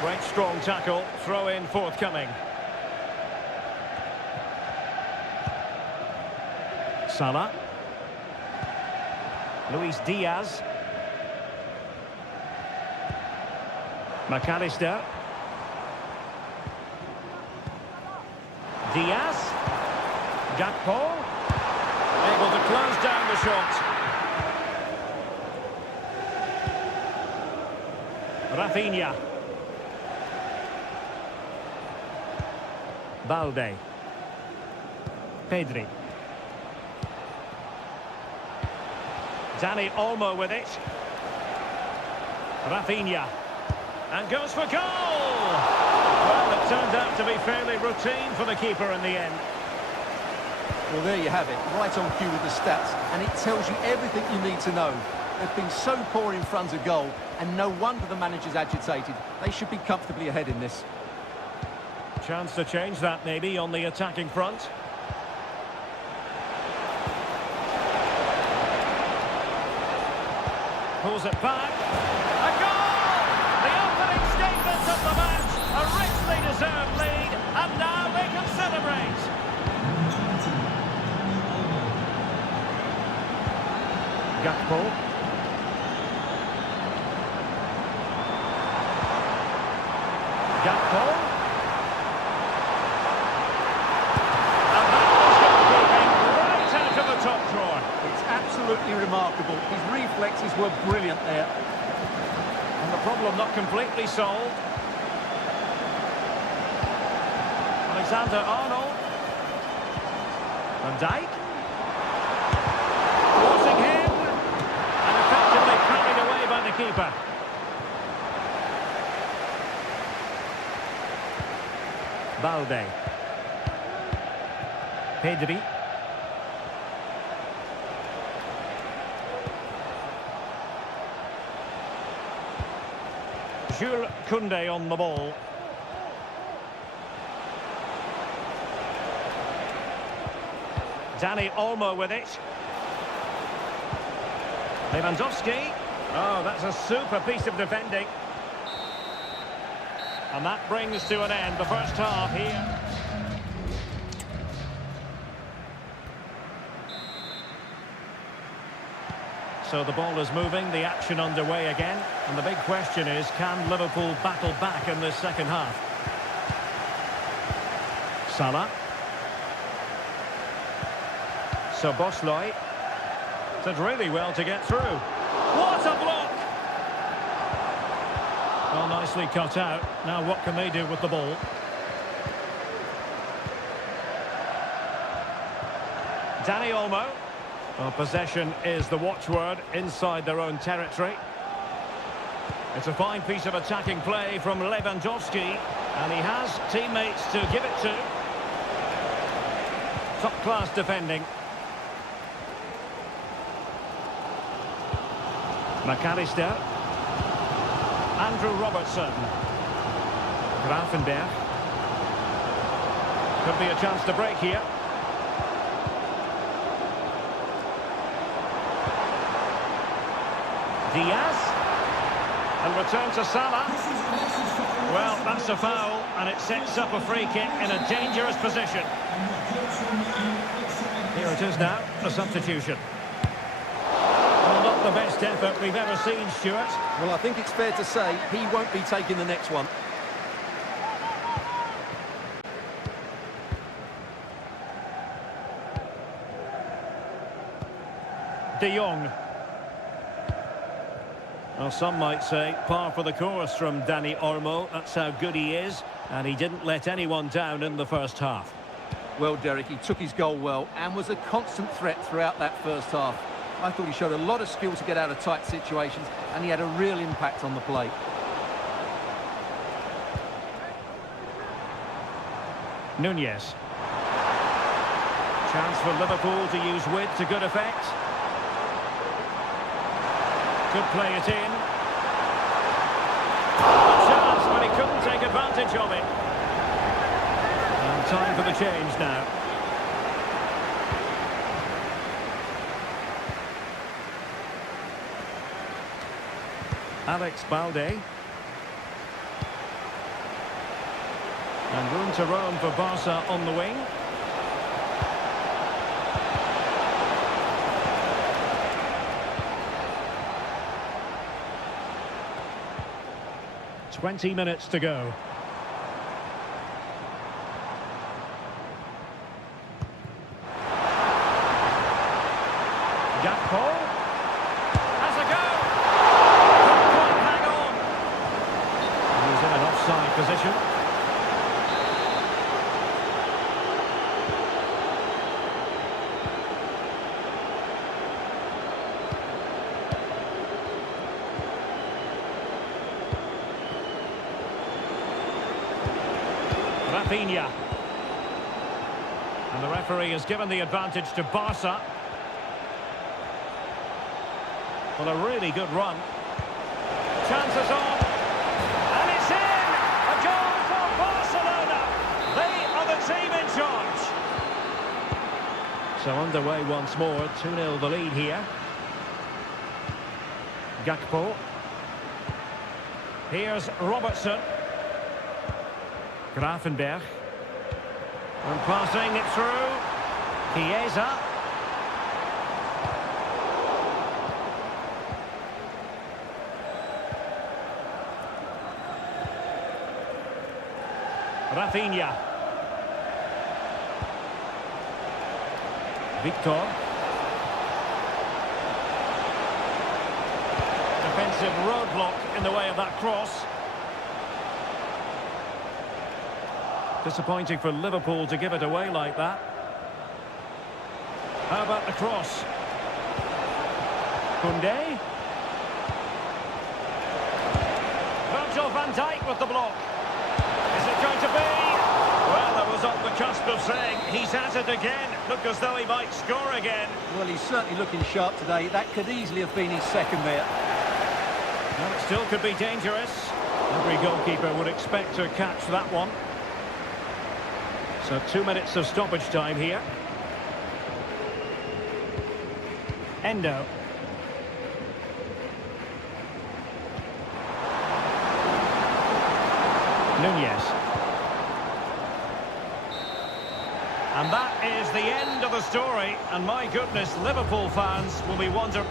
Great strong tackle. Throw in forthcoming. Salah. Luis Diaz. McAllister. Diaz. Gakpo. Able to close down the shot. Rafinha. Balde. Pedri. Dani Olmo with it. Rafinha. And goes for goal! Well, it turned out to be fairly routine for the keeper in the end. Well, there you have it, right on cue with the stats, and it tells you everything you need to know. They've been so poor in front of goal, and no wonder the manager's agitated. They should be comfortably ahead in this. Chance to change that, maybe, on the attacking front. Pulls it back. A goal! The opening statement of the match. A richly deserved lead, and now they can celebrate. Gakpo. Gakpo. And that was goalkeeping right out of the top drawer. It's absolutely remarkable. His reflexes were brilliant there. And the problem not completely solved. Alexander-Arnold. Van Dijk. Crossing him. And effectively carried away by the keeper. Balde. Pedri. Jules Koundé on the ball. Dani Olmo with it. Lewandowski. Oh, that's a super piece of defending. And that brings to an end the first half here. So the ball is moving, the action underway again. And the big question is, can Liverpool battle back in this second half? Salah. So Bosley did really well to get through. What a block! Well, nicely cut out. Now what can they do with the ball? Dani Olmo. Well, possession is the watchword inside their own territory. It's a fine piece of attacking play from Lewandowski, and he has teammates to give it to. Top-class defending. McAllister. Andrew Robertson. Grafenberg. Could be a chance to break here. Diaz. And return to Salah. Well, that's a foul, and it sets up a free kick in a dangerous position. Here it is now, a substitution. Well, not the best effort we've ever seen, Stuart. Well, I think it's fair to say he won't be taking the next one. De Jong. Well, some might say par for the course from Dani Olmo. That's how good he is, and he didn't let anyone down in the first half. Well, Derek, he took his goal well and was a constant threat throughout that first half. I thought he showed a lot of skill to get out of tight situations, and he had a real impact on the play. Nunez. Chance for Liverpool to use width to good effect. Could play it in. A chance, but he couldn't take advantage of it. And time for the change now. Alex Balde. And room to roam for Barca on the wing. Twenty minutes to go. Gakpo has a go. Couldn't quite hang on. He's in an offside position. Rafinha. And the referee has given the advantage to Barca. Well, a really good run. Chances on. And it's in! A goal for Barcelona! They are the team in charge. So underway once more. 2-0 the lead here. Gakpo. Here's Robertson. Grafenberg. And passing it through. Chiesa. Rafinha. Victor. Defensive roadblock in the way of that cross. Disappointing for Liverpool to give it away like that. How about the cross? Koundé. Virgil van Dijk with the block. Is it going to be? Well, I was on the cusp of saying he's at it again. Look as though he might score again. Well, he's certainly looking sharp today. That could easily have been his second there. And it still could be dangerous. Every goalkeeper would expect to catch that one. So 2 minutes of stoppage time here. Endo. Nunez. And that is the end of the story. And my goodness, Liverpool fans will be wondering.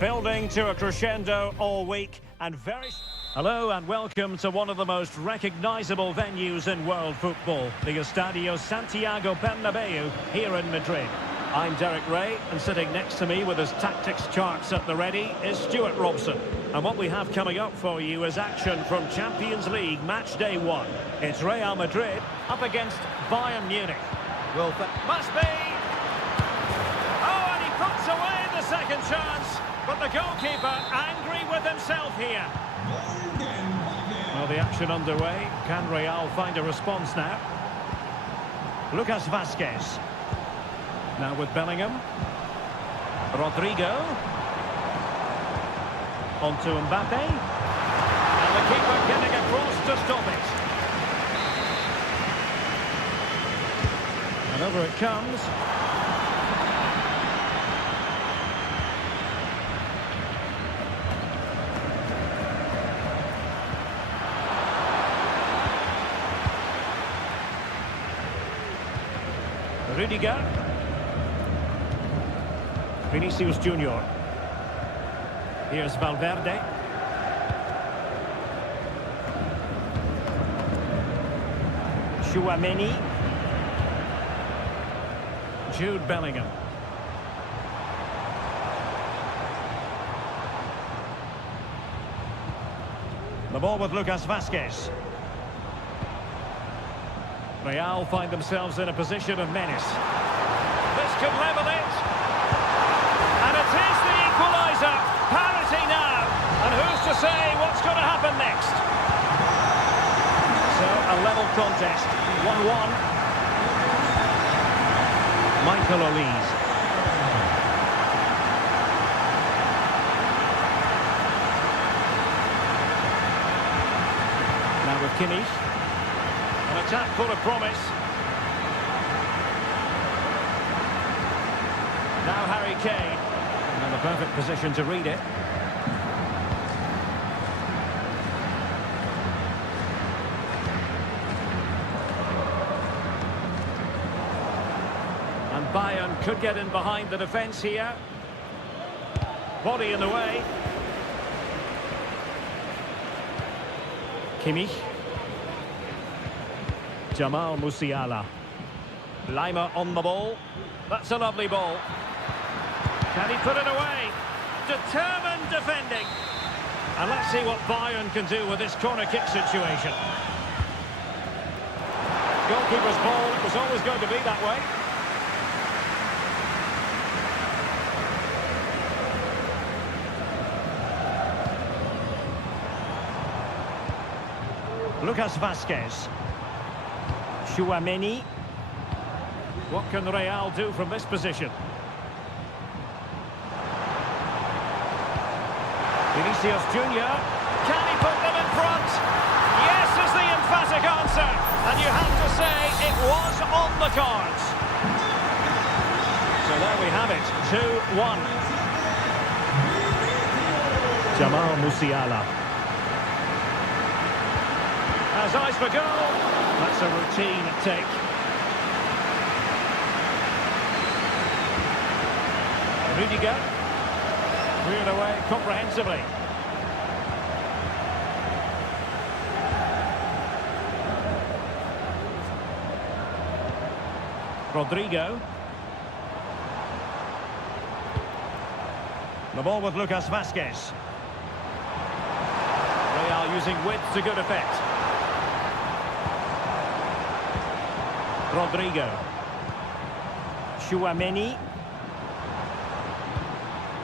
Building to a crescendo all week and very... Hello and welcome to one of the most recognisable venues in world football, the Estadio Santiago Bernabeu here in Madrid. I'm Derek Ray, and sitting next to me with his tactics charts at the ready is Stuart Robson. And what we have coming up for you is action from Champions League match day 1. It's Real Madrid up against Bayern Munich. Well, Must be! Oh, and he puts away the second chance, but the goalkeeper angry with himself here. Well, the action underway. Can Real find a response now? Lucas Vazquez. Now with Bellingham. Rodrigo. On to Mbappe. And the keeper getting across to stop it. And over it comes. Rudiger. Vinicius Junior. Here's Valverde. Tchouaméni. Jude Bellingham. The ball with Lucas Vazquez. Real find themselves in a position of menace. This could level it. And it is the equaliser. Parity now. And who's to say what's going to happen next? So, a level contest. 1-1. Michael Olise. Now with Kimmich. An attack full of promise. Now Harry Kane. And the perfect position to read it. And Bayern could get in behind the defence here. Body in the way. Kimmich. Jamal Musiala. Lima on the ball. That's a lovely ball. Can he put it away? Determined defending. And let's see what Bayern can do with this corner kick situation. Goalkeeper's ball. It was always going to be that way. Lucas Vazquez. Tchouaméni. What can Real do from this position? Vinicius Junior. Can he put them in front? Yes is the emphatic answer. And you have to say it was on the cards. So there we have it. 2-1. Jamal Musiala. Has eyes for goal. That's a routine take. Rudiger. Cleared away comprehensively. Rodrigo. The ball with Lucas Vazquez. Real using width to good effect. Rodrigo. Tchouaméni.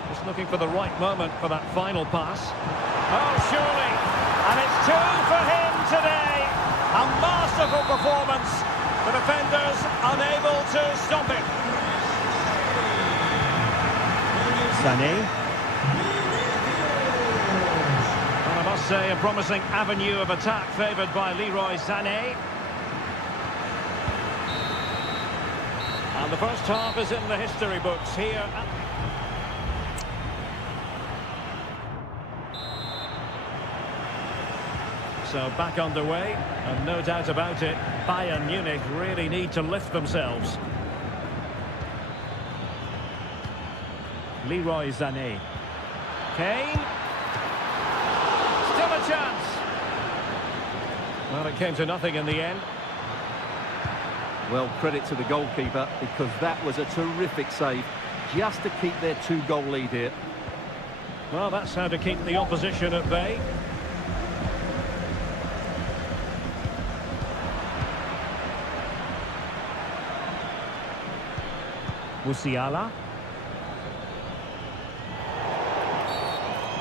Just looking for the right moment for that final pass. Oh, surely. And it's 2 for him today. A masterful performance. The defenders unable to stop it. Sané. And I must say, a promising avenue of attack favoured by Leroy Sané. And the first half is in the history books here. So back underway, and no doubt about it, Bayern Munich really need to lift themselves. Leroy Sané. Kane. Still a chance. Well, it came to nothing in the end. Well, credit to the goalkeeper, because that was a terrific save, just to keep their 2-goal lead here. Well, that's how to keep the opposition at bay. Musiala.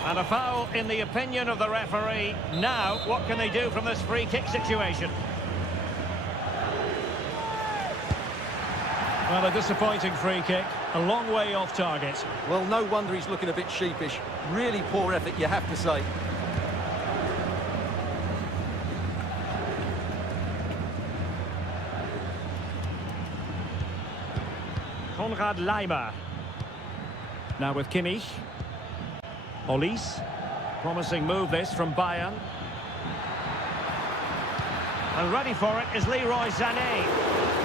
And a foul in the opinion of the referee. Now, what can they do from this free kick situation? Well, a disappointing free kick, a long way off target. Well, no wonder he's looking a bit sheepish. Really poor effort, you have to say. Konrad Laimer. Now with Kimmich. Olise. Promising move this from Bayern. And ready for it is Leroy Sané.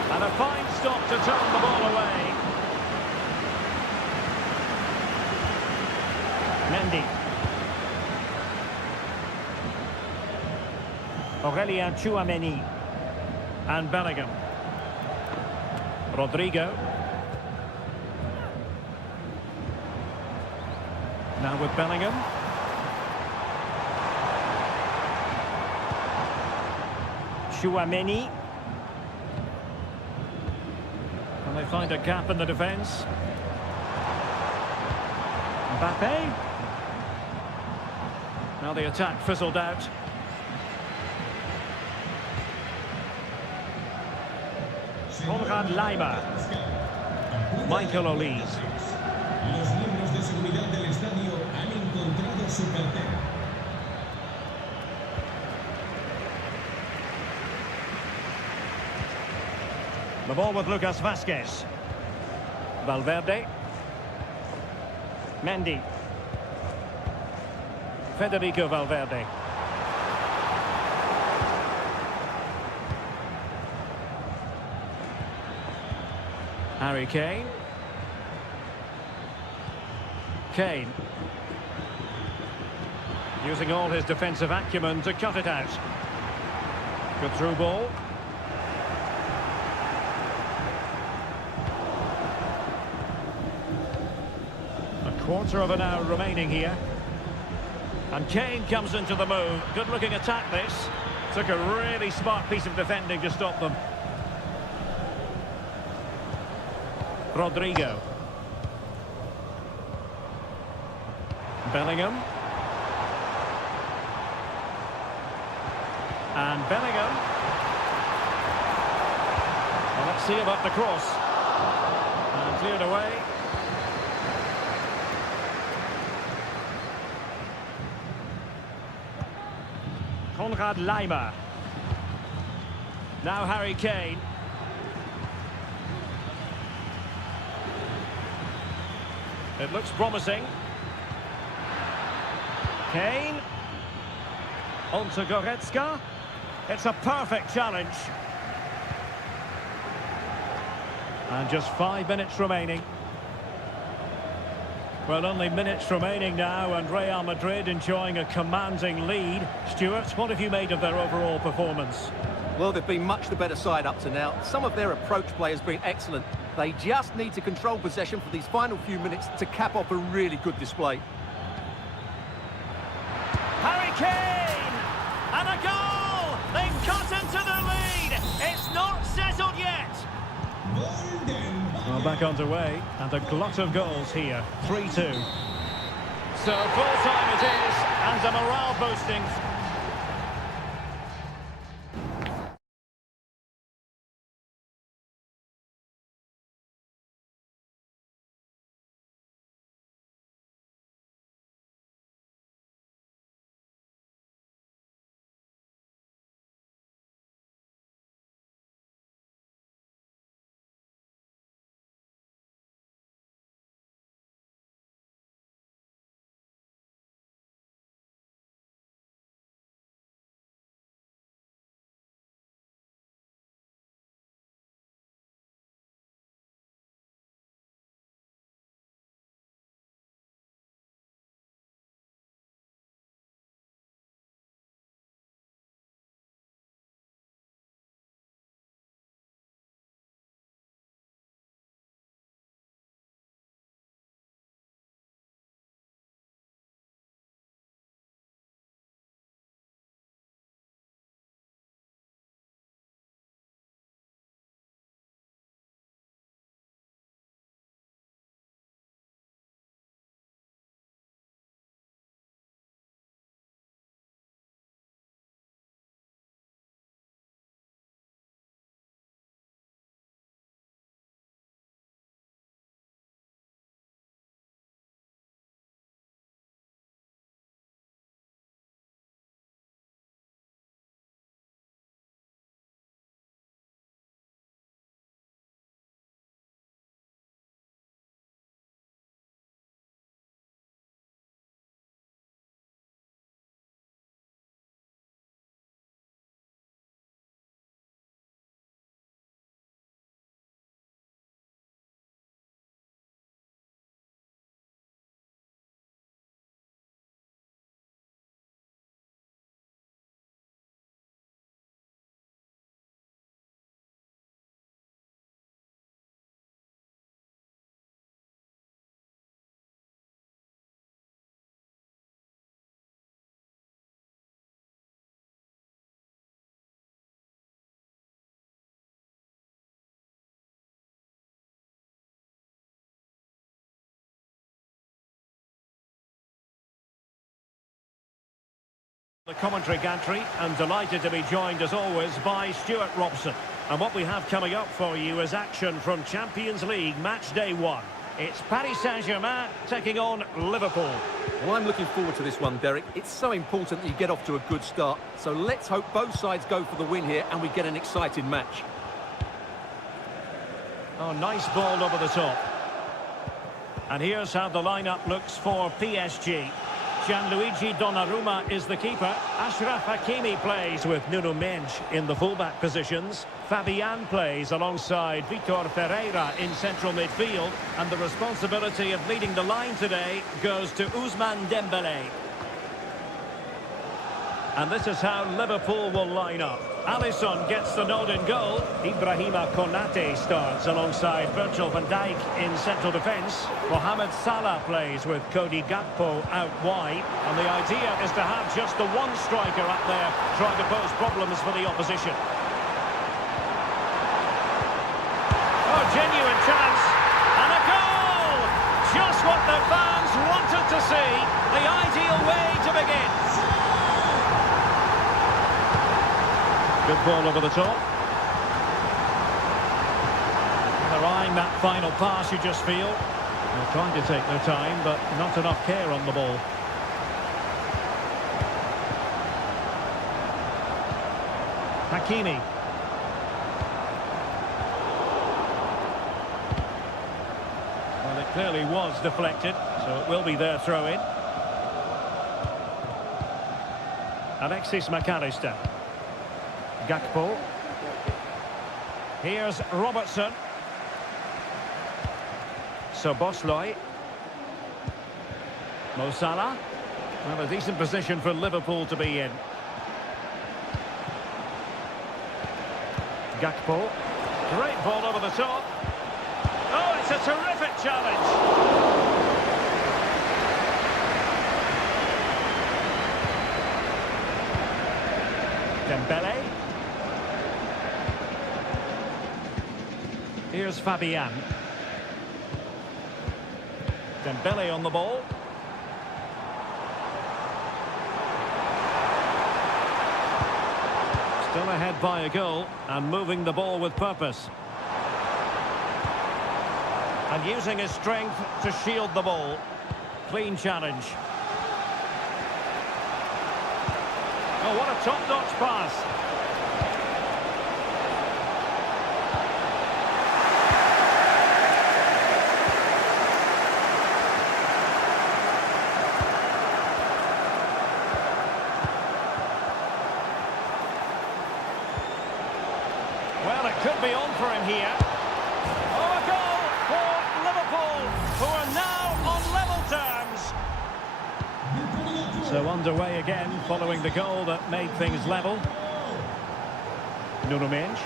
And a fine stop to turn the ball away. Mendy. Aurelien Tchouameni. And Bellingham. Rodrigo. Now with Bellingham. Tchouameni. Can they find a gap in the defence? Mbappe. Now the attack fizzled out. Konrad Laimer. Michael Olise. Los miembros de seguridad del estadio han encontrado su cartera. The ball with Lucas Vazquez. Valverde. Mendy. Federico Valverde. Harry Kane. Kane. Using all his defensive acumen to cut it out. Good through ball. Quarter of an hour remaining here. And Kane comes into the move. Good looking attack this. Took a really smart piece of defending to stop them. Rodrigo. Bellingham. And Bellingham. Well, let's see about the cross. And cleared away. Konrad Laimer. Now Harry Kane. It looks promising. Kane. On to Goretzka. It's a perfect challenge. And just 5 minutes remaining. Well, only minutes remaining now, and Real Madrid enjoying a commanding lead. Stuart, what have you made of their overall performance? Well, they've been much the better side up to now. Some of their approach play has been excellent. They just need to control possession for these final few minutes to cap off a really good display. Harry Kane! And a goal! They've cut into the lead! It's not settled yet! Well, back underway, and a glut of goals here. 3-2. So full time it is, and a morale boosting The commentary gantry, and delighted to be joined as always by Stuart Robson. And what we have coming up for you is action from Champions League match day 1. It's Paris Saint-Germain taking on Liverpool. Well, I'm looking forward to this one, Derek. It's so important that you get off to a good start. So let's hope both sides go for the win here and we get an exciting match. Oh, nice ball over the top. And here's how the lineup looks for PSG. Gianluigi Donnarumma is the keeper. Achraf Hakimi plays with Nuno Mendes in the fullback positions. Fabian plays alongside Vitor Ferreira in central midfield. And the responsibility of leading the line today goes to Ousmane Dembélé. And this is how Liverpool will line up. Alisson gets the nod in goal. Ibrahima Konate starts alongside Virgil van Dijk in central defence. Mohamed Salah plays with Cody Gakpo out wide. And the idea is to have just the one striker up there trying to pose problems for the opposition. Oh, genuine chance. And a goal! Just what the fans wanted to see. The ideal way to begin. Good ball over the top. They're eyeing that final pass, you just feel. They're trying to take their time, but not enough care on the ball. Hakimi. Well, it clearly was deflected, so it will be their throw-in. Alexis McAllister. Gakpo. Here's Robertson. Szoboszlai. Mo Salah. Well, a decent position for Liverpool to be in. Gakpo. Great ball over the top. Oh, it's a terrific challenge. Dembélé. Here's Fabian. Dembélé on the ball. Still ahead by a goal and moving the ball with purpose. And using his strength to shield the ball. Clean challenge. Oh, what a top-notch pass. Well, it could be on for him here. Oh, a goal for Liverpool, who are now on level terms. So underway again, following the goal that made things level. Nuno Mendes.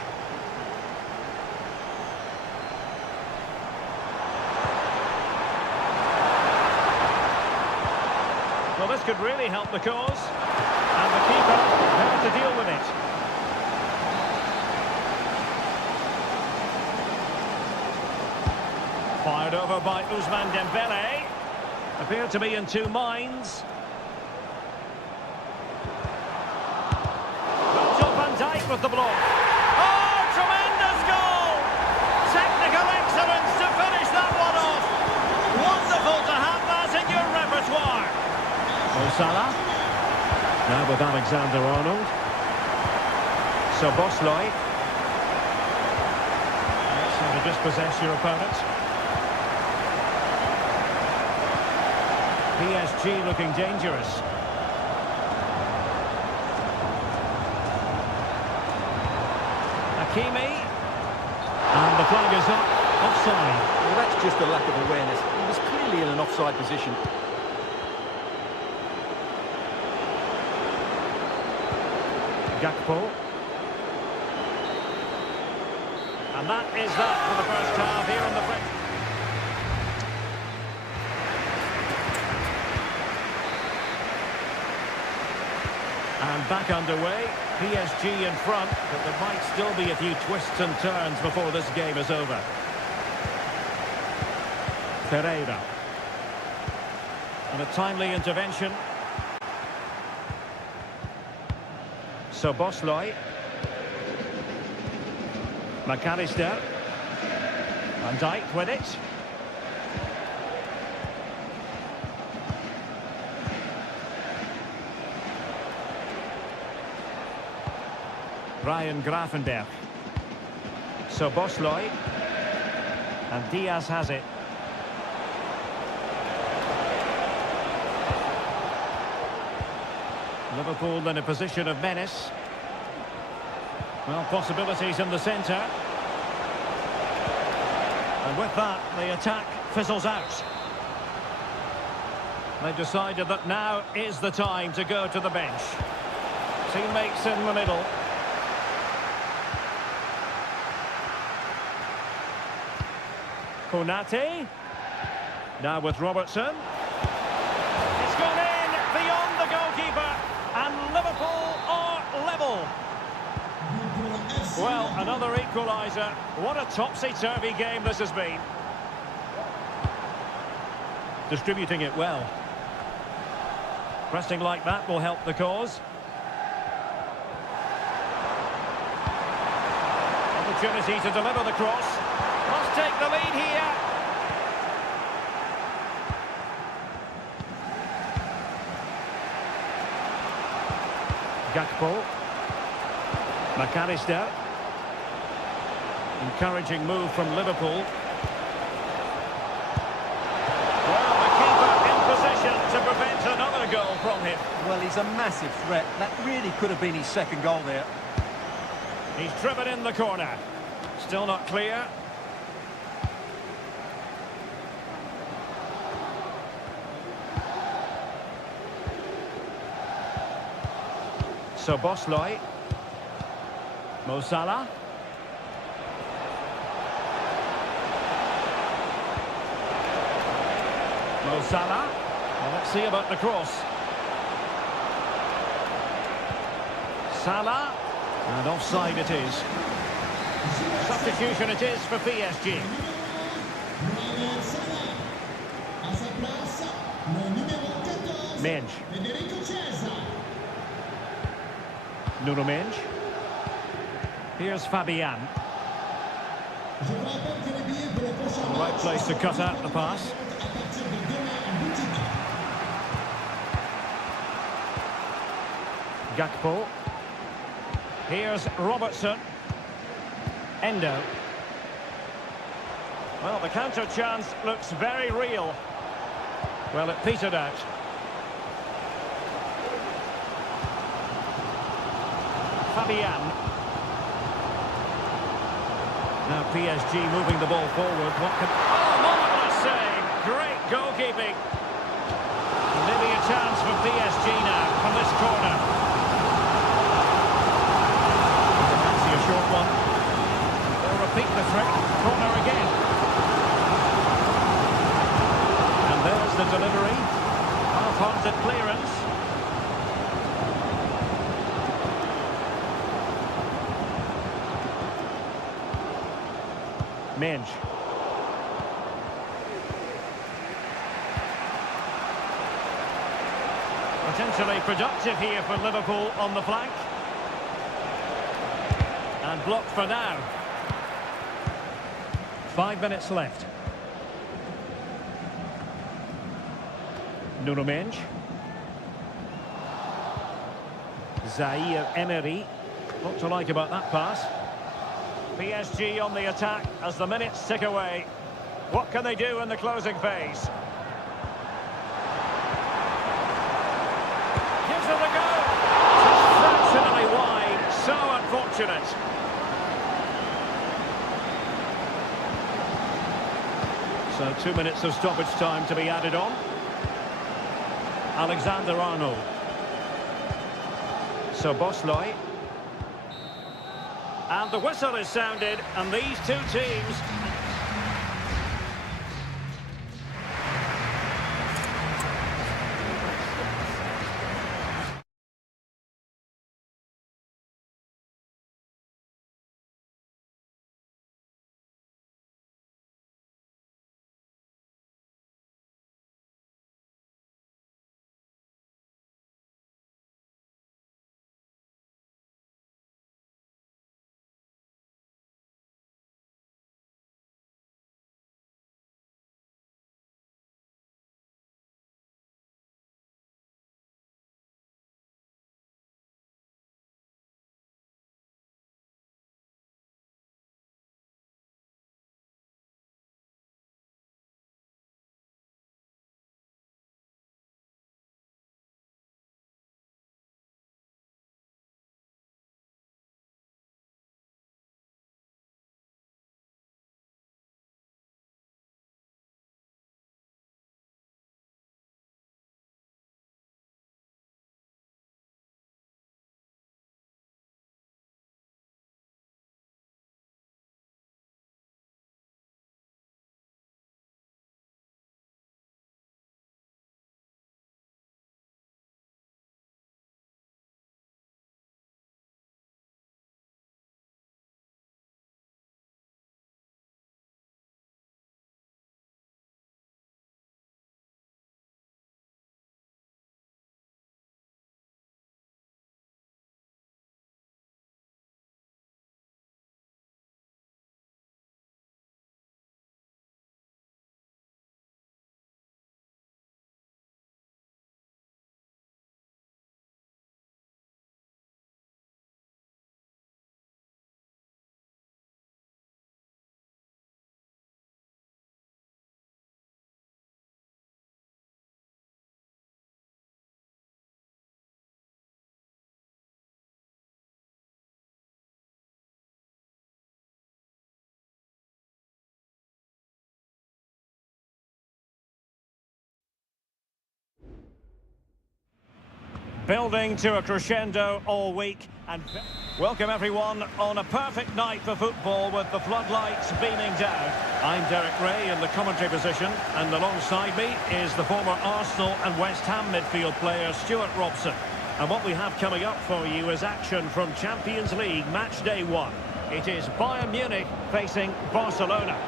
Well, this could really help the cause. And the keeper there to deal with it. Fired over by Ousmane Dembélé. Appeared to be in two minds. Virgil van Dijk with the block. Oh, tremendous goal! Technical excellence to finish that one off. Wonderful to have that in your repertoire. Mo Salah. Now with Alexander-Arnold. Szoboszlai. That's how to dispossess your opponent. PSG looking dangerous. Hakimi. And the flag is up. Offside. Well, that's just a lack of awareness. He was clearly in an offside position. Gakpo. And that is that for the first half here in the French. And back underway, PSG in front, but there might still be a few twists and turns before this game is over. Ferreira. And a timely intervention. So Bosloy. McAllister. Van Dijk with it. Ryan Gravenberg. So Bosloy. And Diaz has it. Liverpool in a position of menace. Well, possibilities in the centre. And with that, the attack fizzles out. They've decided that now is the time to go to the bench. Teammates in the middle. Konate. Now with Robertson. It's gone in beyond the goalkeeper. And Liverpool are level. Well, another equaliser. What a topsy-turvy game this has been. Distributing it well. Pressing like that will help the cause. Opportunity to deliver the cross. Must take the lead here. Gakpo. McAllister. Encouraging move from Liverpool. Well, the keeper in position to prevent another goal from him. Well, he's a massive threat. That really could have been his second goal there. He's driven in the corner. Still not clear. So Bosloy. Mo Salah. Mo Salah. Well, let's see about the cross. Salah. And offside it is. Substitution it is for PSG. Menj. Nuno Menj. Here's Fabian. Right place to cut out the pass. Gakpo. Here's Robertson. Endo. Well, the counter chance looks very real. Well, it petered out. Fabian. Now PSG moving the ball forward. What can... Oh, marvellous save! Great goalkeeping. Maybe a chance for PSG now from this corner. Fancy a short one. They'll repeat the trick. Corner again. And there's the delivery. Half-hearted clearance. Menj. Potentially productive here for Liverpool on the flank. And blocked for now. 5 minutes left. Nuno Menj. Zaire Emery. What to like about that pass? PSG on the attack as the minutes tick away. What can they do in the closing phase? Gives it a go. Just fractionally wide. So unfortunate. So 2 minutes of stoppage time to be added on. Alexander-Arnold. So Bosloy. And the whistle is sounded, and these two teams Building to a crescendo all week. And welcome everyone on a perfect night for football with the floodlights beaming down. I'm Derek Ray in the commentary position, and alongside me is the former Arsenal and West Ham midfield player Stuart Robson. And what we have coming up for you is action from Champions League match day 1. It is Bayern Munich facing Barcelona.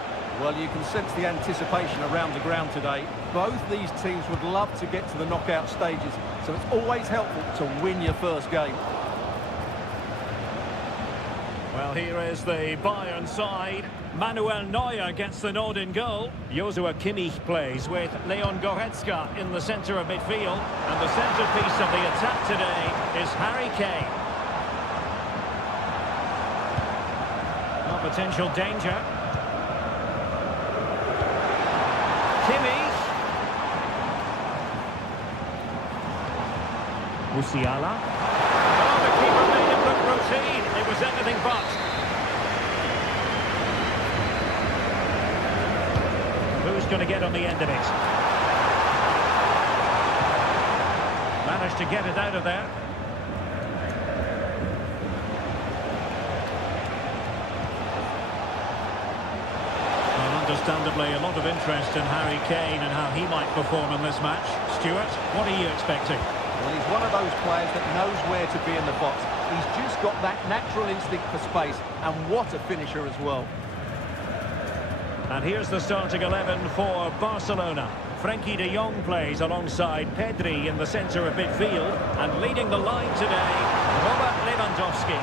Well, you can sense the anticipation around the ground today. Both these teams would love to get to the knockout stages, so it's always helpful to win your first game. Well, here is the Bayern side. Manuel Neuer gets the nod in goal. Joshua Kimmich plays with Leon Goretzka in the centre of midfield. And the centrepiece of the attack today is Harry Kane. Potential danger. Kimmich. Musiala. Oh, the keeper made it look routine. It was anything but. Who's going to get on the end of it? Managed to get it out of there. Understandably, a lot of interest in Harry Kane and how he might perform in this match. Stuart, what are you expecting? Well, he's one of those players that knows where to be in the box. He's just got that natural instinct for space, and what a finisher as well. And here's the starting 11 for Barcelona. Frenkie de Jong plays alongside Pedri in the centre of midfield, and leading the line today, Robert Lewandowski.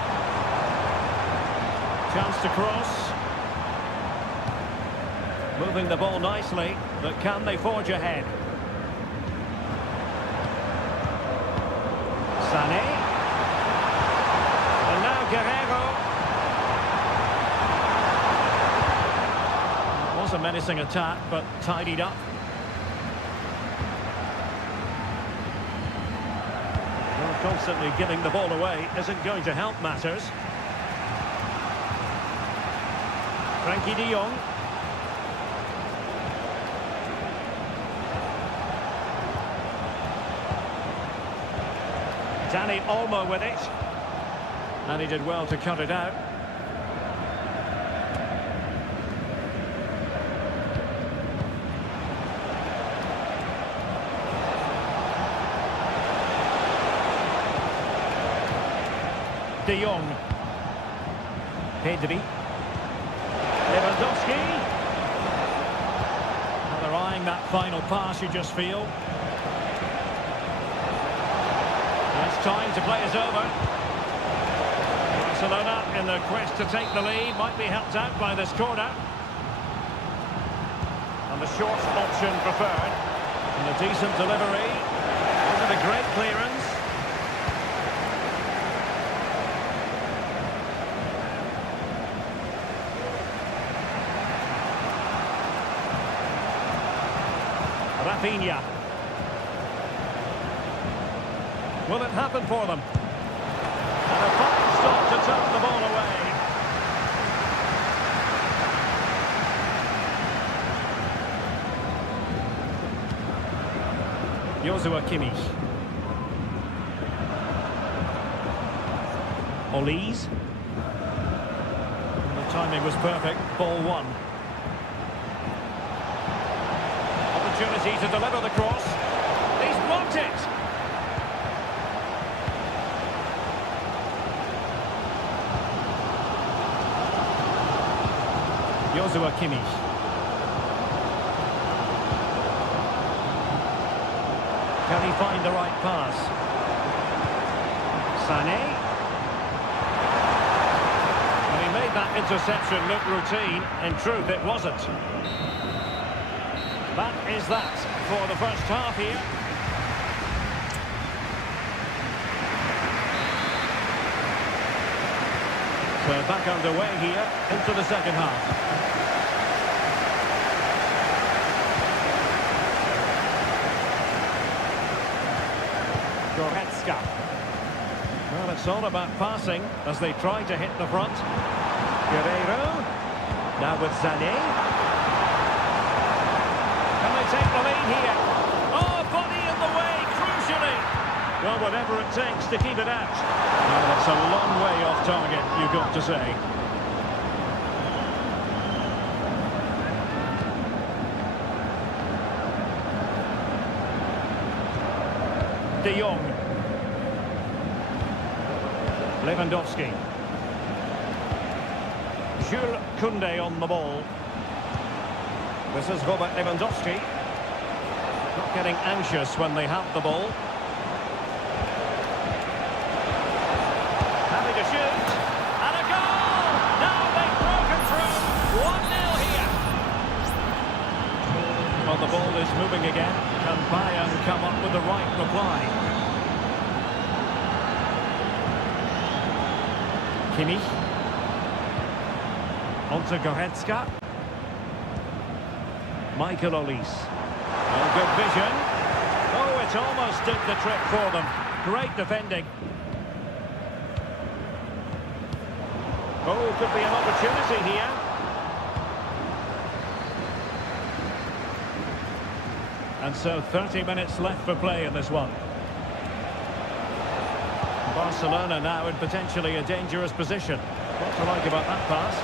Chance to cross. Moving the ball nicely, but can they forge ahead? Sané. And now Guerrero. It was a menacing attack, but tidied up. Well, constantly giving the ball away isn't going to help matters. Frenkie de Jong. Dani Olmo with it, and he did well to cut it out. De Jong, Pedri, Lewandowski. Now they're eyeing that final pass, you just feel. Time to play is over. Barcelona in their quest to take the lead might be helped out by this corner. And the short option preferred. And a decent delivery. Was it a great clearance? Rafinha. Will it happen for them? And a fine stop to turn the ball away. Joshua Kimmich. Olise. The timing was perfect. Ball 1. Opportunity to deliver the cross. He's blocked it. Joshua Kimmich. Can he find the right pass? Sané. And he made that interception look routine. In truth, it wasn't. That is that for the first half here. So back underway here into the second half. Goretzka. Well, it's all about passing as they try to hit the front. Guerrero. Now with Sané. Can they take the lead here? Oh, body in the way, crucially. Well, whatever it takes to keep it out. Now, that's a long way off target, you've got to say. De Jong. Lewandowski. Jules Koundé on the ball. This is Robert Lewandowski. Not getting anxious when they have the ball. Happy to shoot. And a goal! Now they've broken through. 1-0 here. Well, the ball is moving again. Can Bayern come up with the right reply? Kimmich. Onto Goretzka. Michael Olise. Oh, good vision. Oh, it almost did the trick for them. Great defending. Oh, could be an opportunity here. And so 30 minutes left for play in this one. Barcelona now in potentially a dangerous position. What to like about that pass?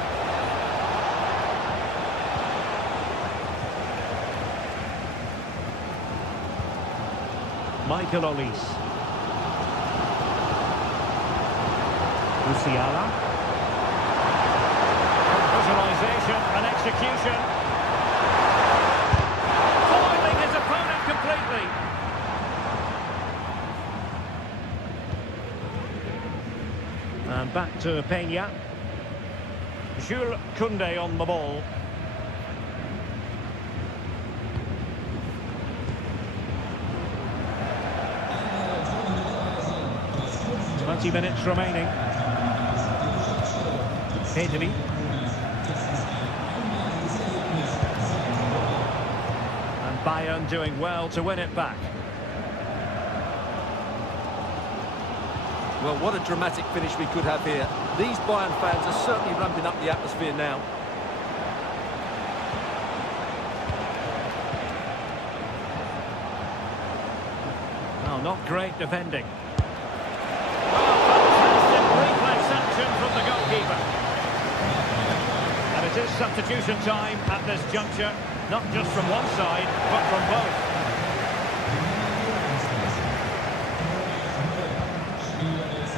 Michael Olise. Musiala. Visualization and execution. Foiling his opponent completely. And back to Peña. Jules Koundé on the ball. 20 minutes remaining. Pedri. And Bayern doing well to win it back. Well, what a dramatic finish we could have here. These Bayern fans are certainly ramping up the atmosphere now. Oh, not great defending. Fantastic reflex action from the goalkeeper. And it is substitution time at this juncture, not just from one side, but from both.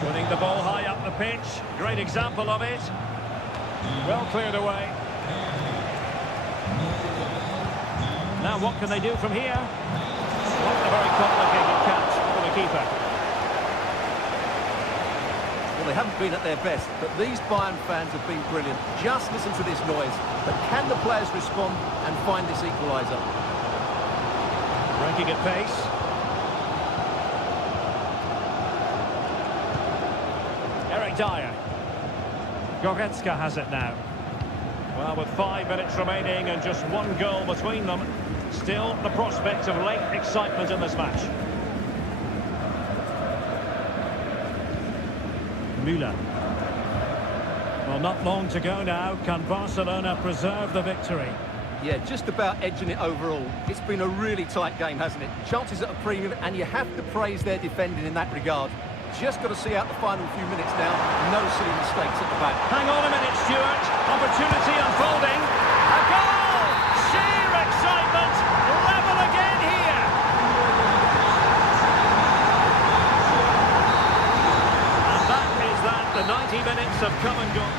Winning the ball high up the pitch. Great example of it. Well cleared away. Now what can they do from here? Not a very complicated catch for the keeper. Well, they haven't been at their best, but these Bayern fans have been brilliant. Just listen to this noise. But can the players respond and find this equaliser? Breaking at pace. Dyer. Goretzka has it now. Well, with 5 minutes remaining and just one goal between them, still the prospect of late excitement in this match. Müller. Well, not long to go now. Can Barcelona preserve the victory? Yeah, just about edging it overall. It's been a really tight game, hasn't it? Chances at a premium, and you have to praise their defending in that regard. Just got to see out the final few minutes now. No silly mistakes at the back. Hang on a minute, Stuart. Opportunity unfolding. A goal! Sheer excitement. Level again here. And that is that. The 90 minutes have come and gone.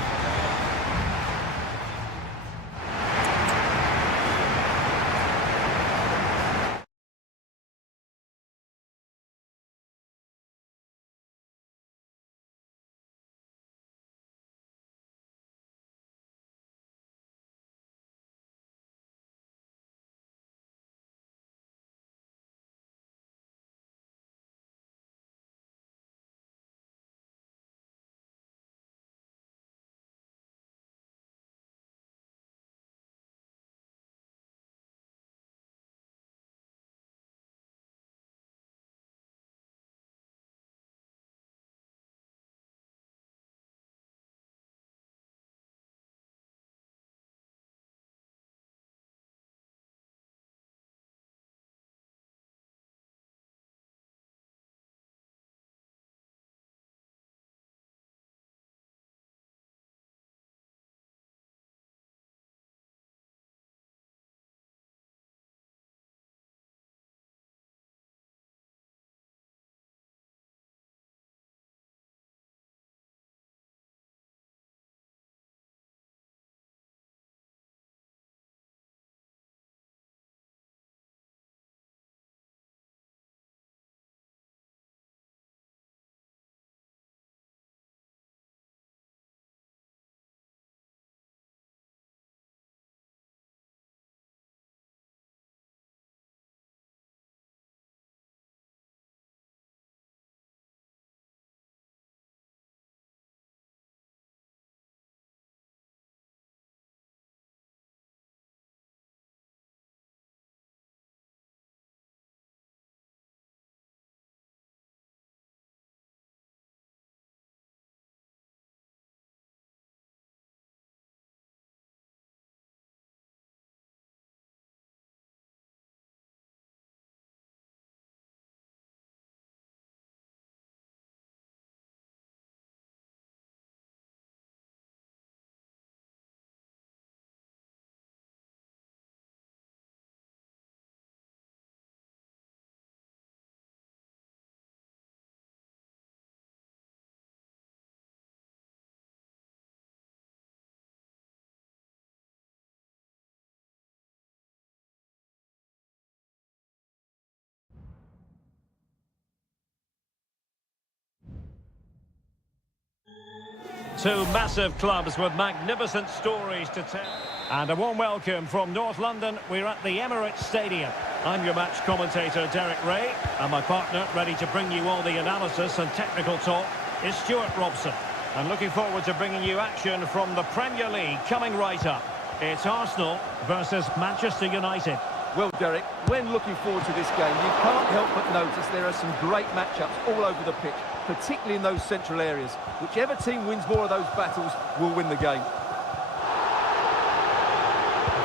Two massive clubs with magnificent stories to tell. And a warm welcome from North London. We're at the Emirates Stadium. I'm your match commentator, Derek Ray, and my partner, ready to bring you all the analysis and technical talk, is Stuart Robson. And looking forward to bringing you action from the Premier League coming right up. It's Arsenal versus Manchester United. Well, Derek, when looking forward to this game, you can't help but notice there are some great matchups all over the pitch, particularly in those central areas. Whichever team wins more of those battles will win the game.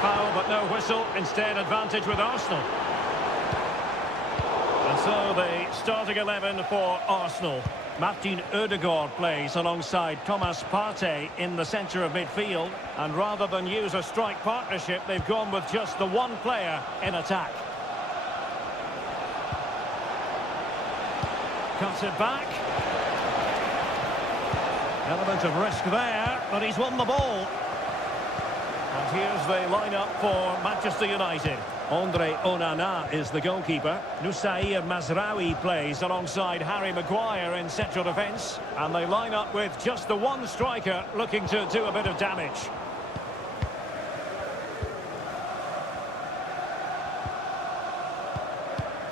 Foul, but no whistle. Instead, advantage with Arsenal. And so the starting 11 for Arsenal. Martin Ødegaard plays alongside Thomas Partey in the centre of midfield. And rather than use a strike partnership, they've gone with just the one player in attack. Cuts it back. Element of risk there, but he's won the ball. And here's the lineup for Manchester United. Andre Onana is the goalkeeper. Nusair Mazraoui plays alongside Harry Maguire in central defence. And they line up with just the one striker looking to do a bit of damage.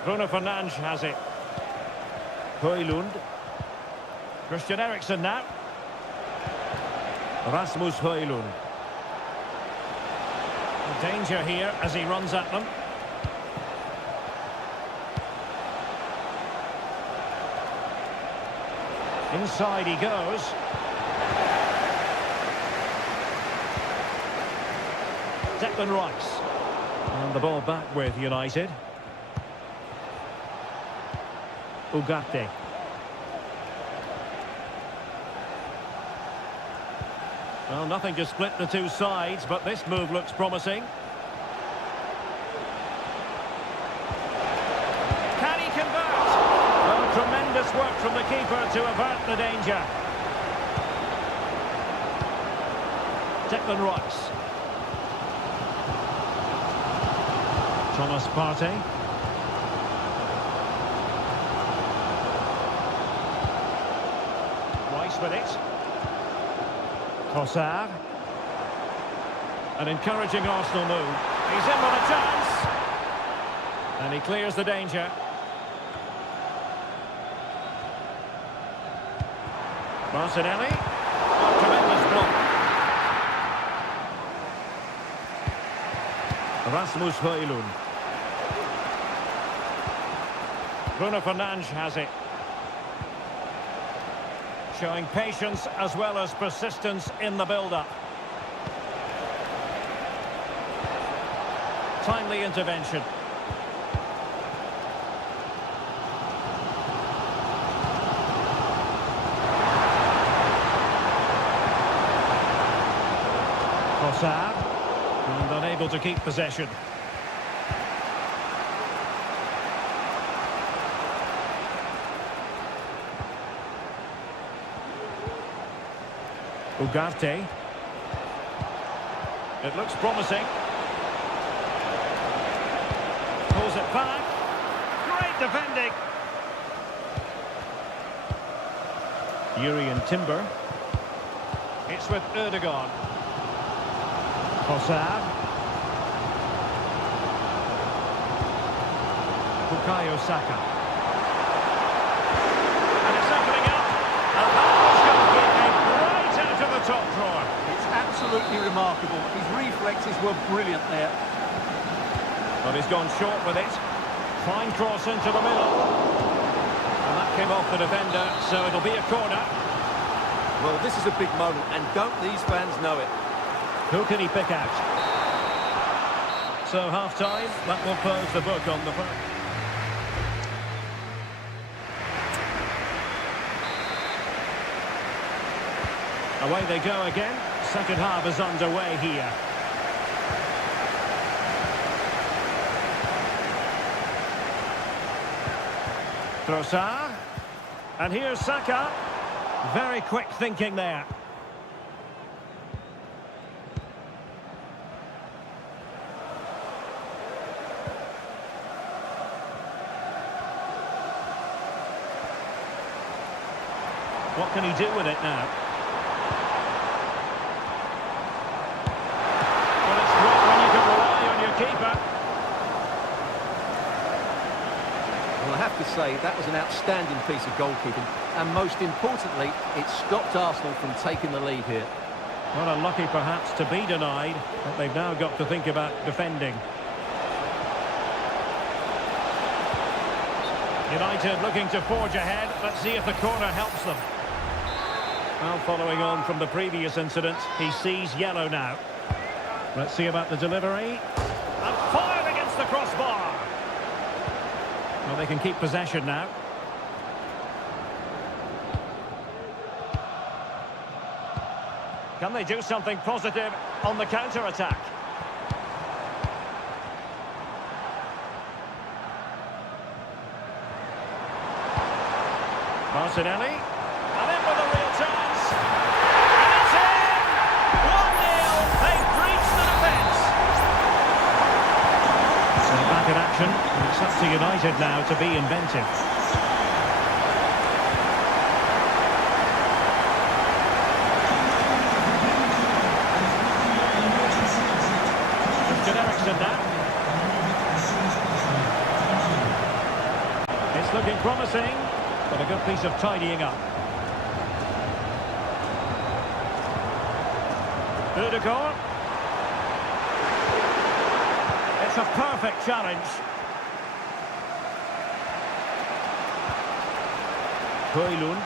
Bruno Fernandes has it. Højlund. Christian Eriksen now. Rasmus Højlund. Danger here as he runs at them. Inside he goes. Declan Rice. And the ball back with United. Ugarte. Well, nothing to split the two sides, but this move looks promising. Can he convert? Oh, tremendous work from the keeper to avert the danger. Declan Rice. Thomas Partey. Rice with it. Trossard. An encouraging Arsenal move. He's in with a chance. And he clears the danger. Martinelli. Oh, tremendous block. Rasmus Højlund. Bruno Fernandes has it. Showing patience as well as persistence in the build-up. Timely intervention. Trossard, and unable to keep possession. Ugarte. It looks promising. Pulls it back. Great defending. Urian Timber. It's with Ødegaard. Trossard. Bukayo Saka. And it's opening up. And that was going to get right out of the top drawer. It's absolutely remarkable. His reflexes were brilliant there. But he's gone short with it. Fine cross into the middle. And that came off the defender, so it'll be a corner. Well, this is a big moment, and don't these fans know it? Who can he pick out? So half-time, that will close the book on the first. Away they go again. Second half is underway here. Trossard. And here's Saka. Very quick thinking there. What can he do with it now? have to say that was an outstanding piece of goalkeeping, and most importantly, it stopped Arsenal from taking the lead here. Not unlucky perhaps to be denied, but they've now got to think about defending. United looking to forge ahead. Let's see if the corner helps them. Well, following on from the previous incident, he sees yellow now. Let's see about the delivery. And fired against the crossbar. Well, they can keep possession now. Can they do something positive on the counter-attack? Martinelli, and in with a real chance, and it's in! 1-0, they've breached the defence. So back in action, and it's up to United now to be inventive. Now. It's looking promising, but a good piece of tidying up. Ødegaard. It's a perfect challenge. Højlund.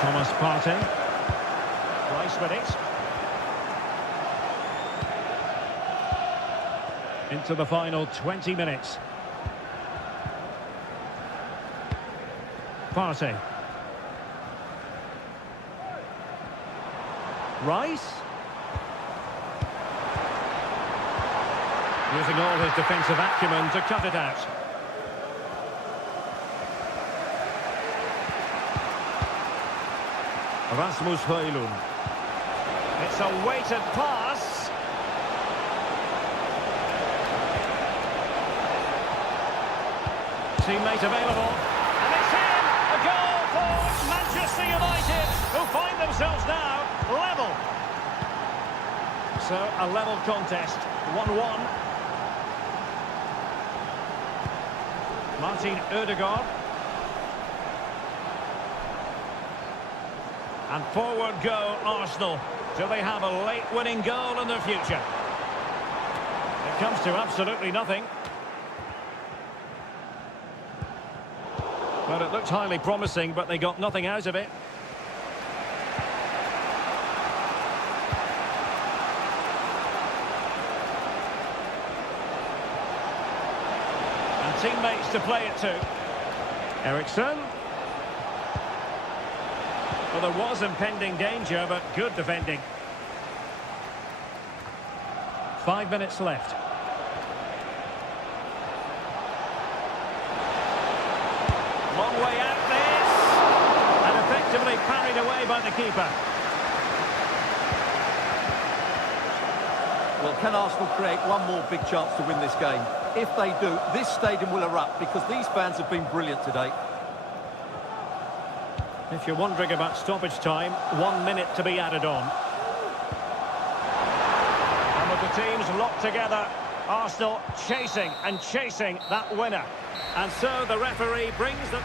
Thomas Partey. Rice with it. Into the final 20 minutes. Partey. Rice. Using all his defensive acumen to cut it out. Rasmus Højlund. It's a weighted pass. Teammate available. And it's in! A goal for Manchester United, who find themselves now level. So, a level contest. 1-1. Martin Ødegaard. And forward go Arsenal. Do they have a late winning goal in their future? It comes to absolutely nothing. Well, it looked highly promising, but they got nothing out of it. And teammates to play it to. Eriksson. Well, there was impending danger, but good defending. 5 minutes left. Long way out this. And effectively parried away by the keeper. Well, can Arsenal create one more big chance to win this game? If they do, this stadium will erupt because these fans have been brilliant today. If you're wondering about stoppage time, 1 minute to be added on. And with the teams locked together, Arsenal chasing and chasing that winner. And so the referee brings them...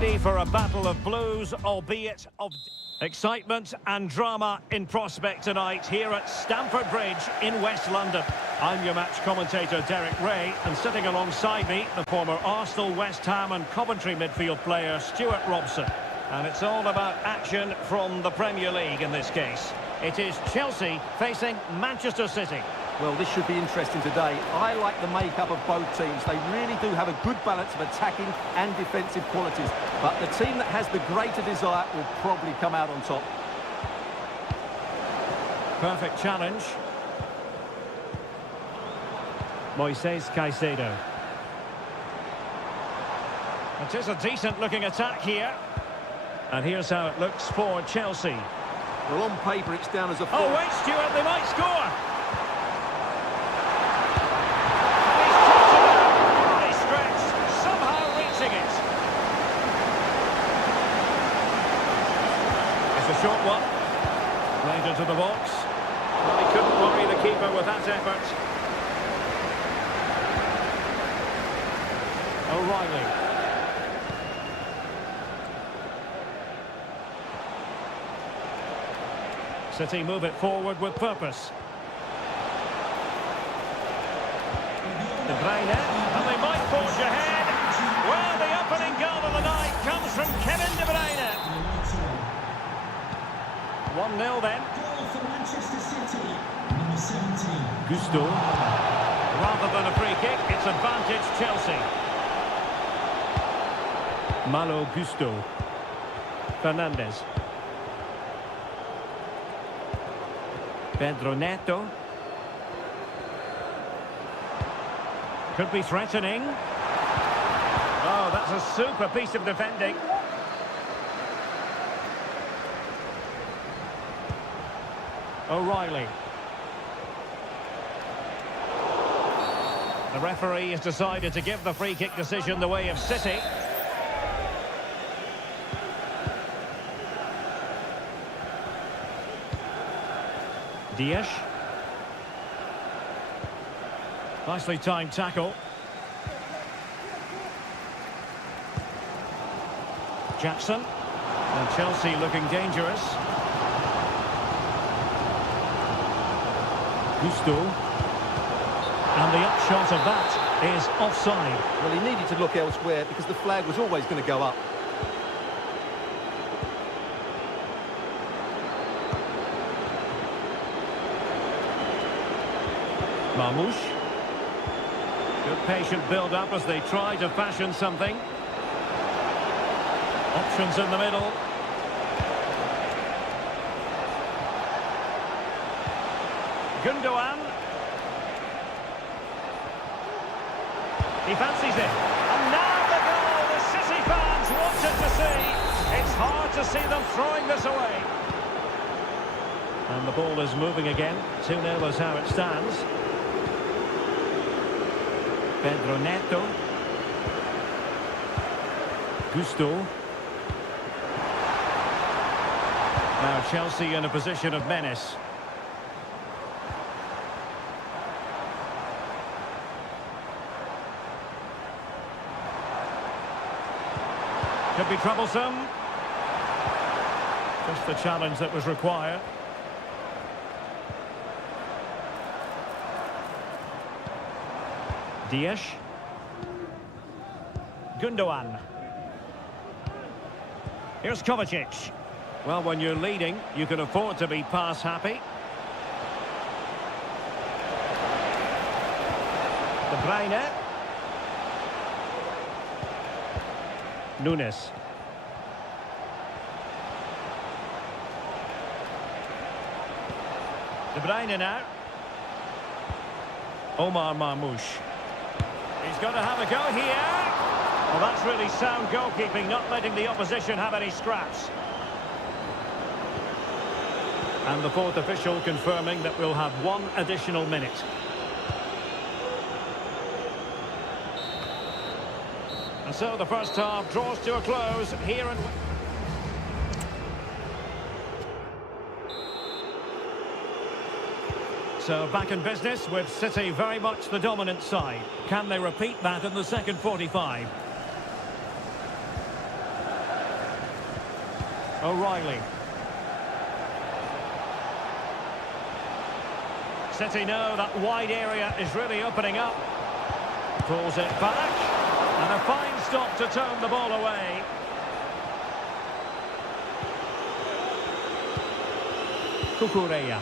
Ready for a battle of blues, albeit of excitement and drama in prospect tonight here at Stamford Bridge in West London. I'm your match commentator Derek Ray, and sitting alongside me, the former Arsenal, West Ham and Coventry midfield player Stuart Robson. And it's all about action from the Premier League in this case. It is Chelsea facing Manchester City. Well, this should be interesting today. I like the makeup of both teams. They really do have a good balance of attacking and defensive qualities. But the team that has the greater desire will probably come out on top. Perfect challenge. Moises Caicedo. It is a decent-looking attack here. And here's how it looks for Chelsea. Well, on paper, it's down as a... Oh, wait, Stuart, they might score! Short one. Played into the box. Well, he couldn't worry the keeper with that effort. O'Reilly. City move it forward with purpose. De Bruyne, and they might forge ahead. Well, the opening goal of the night comes from Kevin De Bruyne. 1-0 then. Goal for Manchester City, number 17. Gusto. Rather than a free kick, it's advantage Chelsea. Malo Gusto. Fernandez. Pedro Neto. Could be threatening. Oh, that's a super piece of defending. O'Reilly. The referee has decided to give the free kick decision the way of City. Diaz. Nicely timed tackle. Jackson. And Chelsea looking dangerous. Gusto. And the upshot of that is offside. Well, he needed to look elsewhere because the flag was always going to go up. Marmoush. Good patient build-up as they try to fashion something. Options in the middle. Gundogan. He fancies it. And now the goal the City fans wanted to see. It's hard to see them throwing this away. And the ball is moving again. 2-0 is how it stands. Pedro Neto. Gusto. Now Chelsea in a position of menace. Could be troublesome. Just the challenge that was required. Diaz. Gundogan. Here's Kovacic. Well, when you're leading, you can afford to be pass happy. De Bruyne. Nunes. De Bruyne now. Omar Marmoush. He's going to have a go here. Well, that's really sound goalkeeping, not letting the opposition have any scraps. And the fourth official confirming that we'll have one additional minute. And so the first half draws to a close here in... So back in business with City very much the dominant side. Can they repeat that in the second 45? O'Reilly. City know that wide area is really opening up. Pulls it back. And a fine stop to turn the ball away. Cucurella.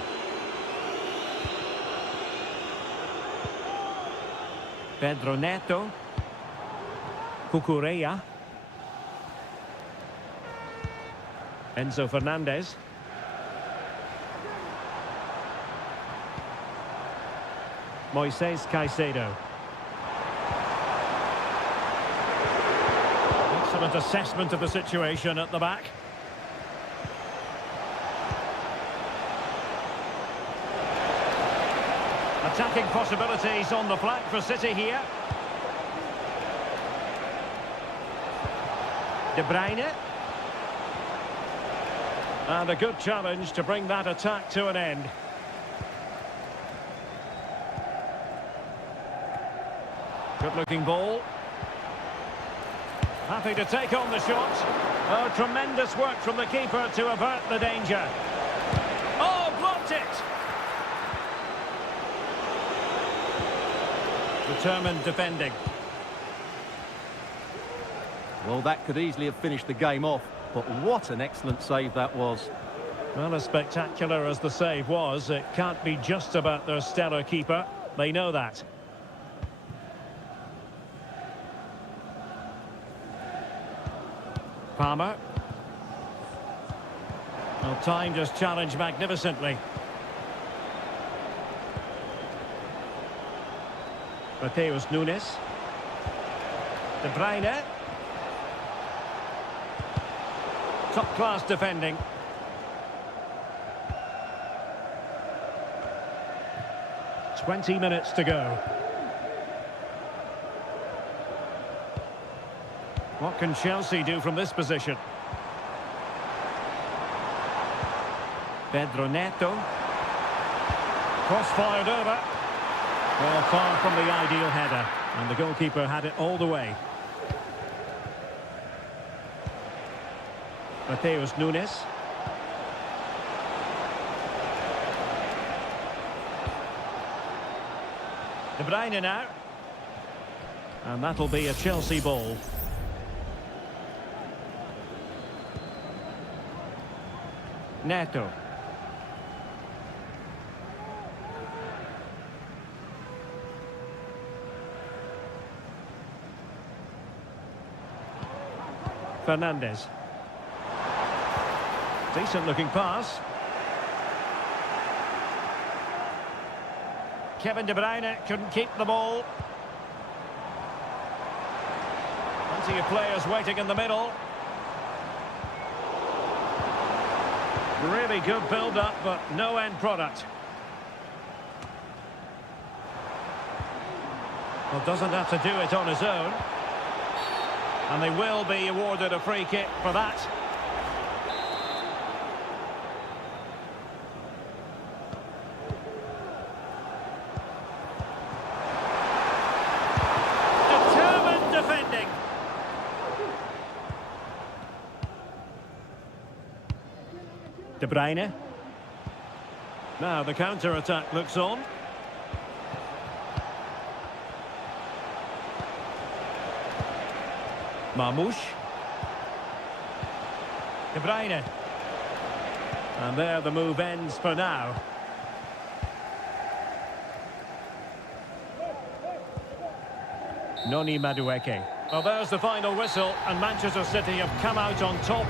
Pedro Neto. Cucurella. Enzo Fernandez. Moises Caicedo. Excellent assessment of the situation at the back. Attacking possibilities on the flank for City here. De Bruyne. And a good challenge to bring that attack to an end. Good-looking ball. Happy to take on the shot. Oh, tremendous work from the keeper to avert the danger. Oh, blocked it! Determined defending. Well, that could easily have finished the game off, but what an excellent save that was. Well, as spectacular as the save was, it can't be just about their stellar keeper. They know that. Palmer. Well, time just challenged magnificently. Mateus Nunes. De Bruyne. Top-class defending. "20 minutes to go. What can Chelsea do from this position? Pedro Neto. Cross fired over. Well, far from the ideal header. And the goalkeeper had it all the way. Mateus Nunes. De Bruyne now. And that'll be a Chelsea ball. Neto. Fernandez. Decent looking pass. Kevin De Bruyne couldn't keep the ball. Plenty of players waiting in the middle. Really good build-up, but no end product. Well, doesn't have to do it on his own. And they will be awarded a free kick for that. Determined defending. De Bruyne. Now the counter-attack looks on. Marmoush. De Bruyne. And there the move ends for now. Noni Madueke. Well, there's the final whistle, and Manchester City have come out on top.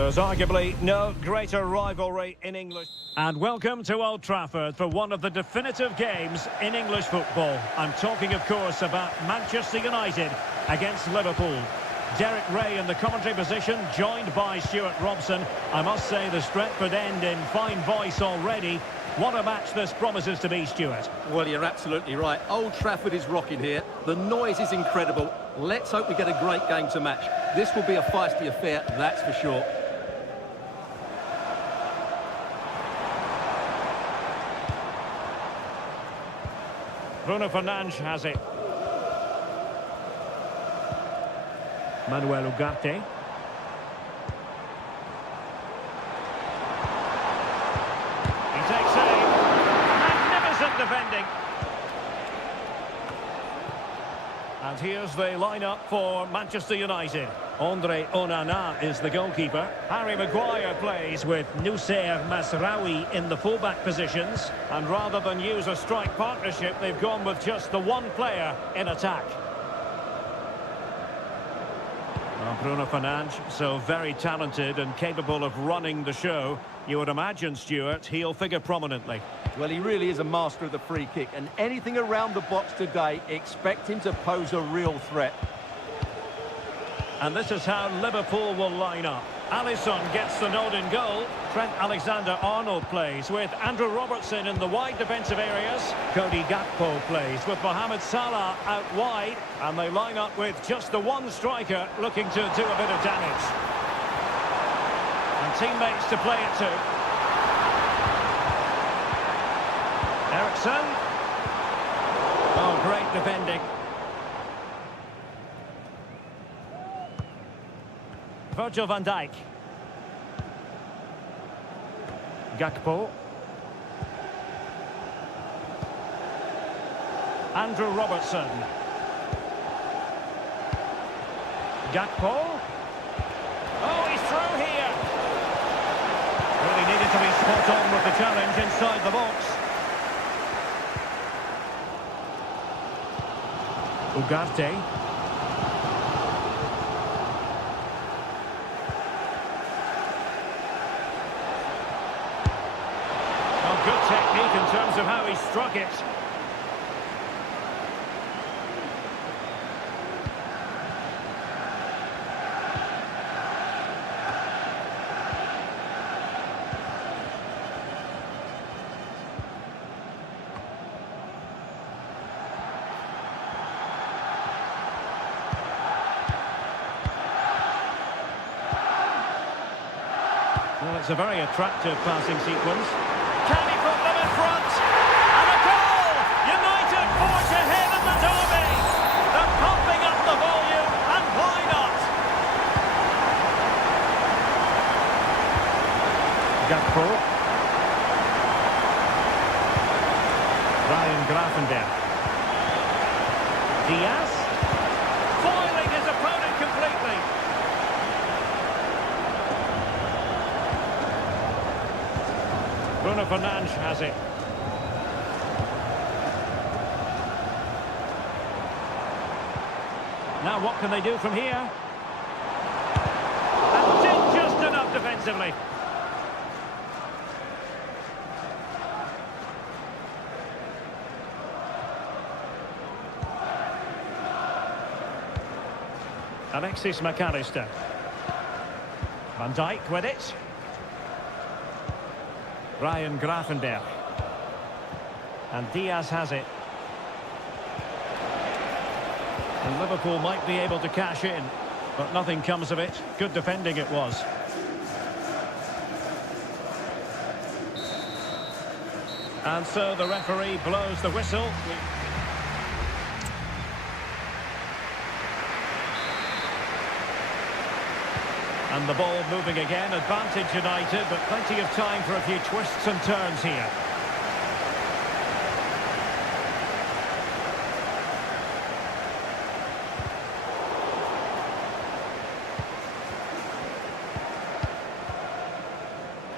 There's arguably no greater rivalry in English. And welcome to Old Trafford for one of the definitive games in English football. I'm talking, of course, about Manchester United against Liverpool. Derek Ray in the commentary position, joined by Stuart Robson. I must say the Stretford end in fine voice already. What a match this promises to be, Stuart. Well, you're absolutely right. Old Trafford is rocking here. The noise is incredible. Let's hope we get a great game to match. This will be a feisty affair, that's for sure. Bruno Fernandes has it. Manuel Ugarte. He takes aim. Magnificent defending. And here's the lineup for Manchester United. Andre Onana is the goalkeeper. Harry Maguire plays with Nusser Masraoui in the fullback positions. And rather than use a strike partnership, they've gone with just the one player in attack. Well, Bruno Fernandes, so very talented and capable of running the show. You would imagine, Stuart, he'll figure prominently. Well, he really is a master of the free kick, and anything around the box today, expect him to pose a real threat. And this is how Liverpool will line up. Alisson gets the nod in goal. Trent Alexander-Arnold plays with Andrew Robertson in the wide defensive areas. Cody Gakpo plays with Mohamed Salah out wide. And they line up with just the one striker looking to do a bit of damage. And teammates to play it to. Eriksson. Oh, great defending. Virgil van Dijk. Gakpo. Andrew Robertson. Gakpo. Oh, he's through here. Really needed to be spot on with the challenge inside the box. Ugarte. Good technique in terms of how he struck it. Well, it's a very attractive passing sequence. Can he put them in front? And a goal! United forge ahead in the derby. They're pumping up the volume, and why not? Gakpo. Ryan Grafenberg. Diaz. Foiling his opponent completely. Bruno Fernandes has it. Now what can they do from here? And did just enough defensively. Alexis McAllister. Van Dijk with it. Ryan Grafenberg. And Diaz has it. And Liverpool might be able to cash in, but nothing comes of it. Good defending it was. And so the referee blows the whistle. And the ball moving again, advantage United, but plenty of time for a few twists and turns here.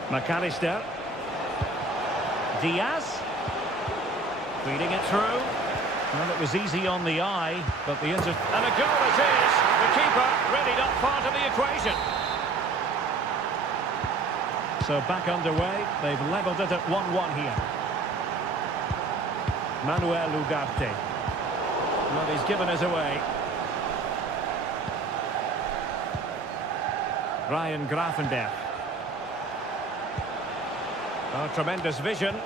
McAllister. Diaz. Feeding it through. Well, it was easy on the eye, but the And a goal it is! The keeper readied up part of the equation. So back underway. They've levelled it at 1-1 here. Manuel Ugarte. Well, he's given us away. Ryan Grafenberg. Oh, tremendous vision.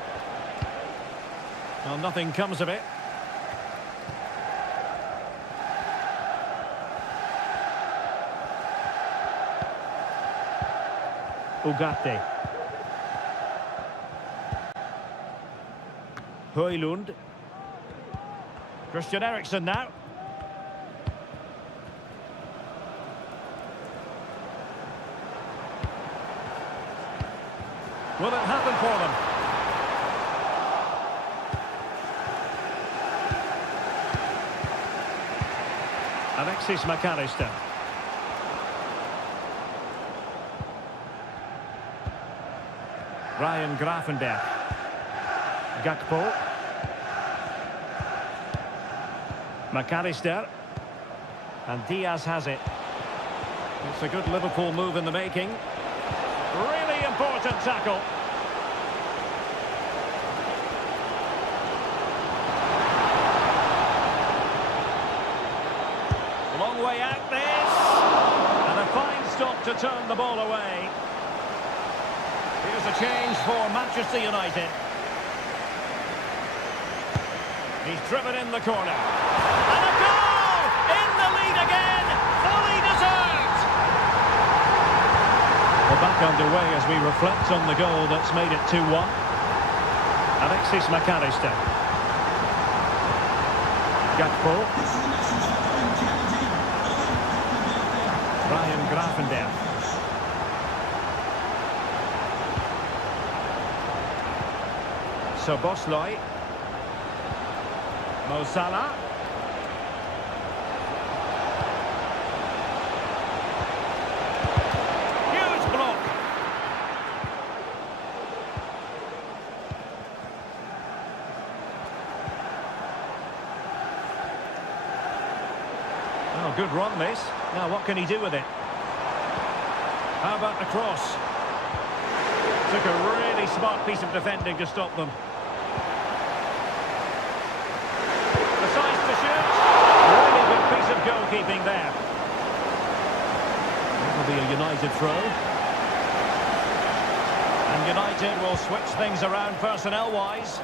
Well, nothing comes of it. Ugarte. Højlund. Christian Eriksen now. Will it happen for them? Alexis McAllister. Ryan Grafenberg. Gakpo. McAllister. And Diaz has it. It's a good Liverpool move in the making. Really important tackle. Long way out this. And a fine stop to turn the ball away. Here's a change for Manchester United. He's driven in the corner. And a goal! In the lead again! Fully deserved! We're back underway as we reflect on the goal that's made it 2-1. Alexis McAllister. Gakpo. Ryan Grafenberg. Szoboszlai. Mo Salah. Huge block. Oh, good run this. Now what can he do with it? How about the cross? Took a really smart piece of defending to stop them. Decides to shoot. Really good piece of goalkeeping there. That'll be a United throw. And United will switch things around personnel-wise.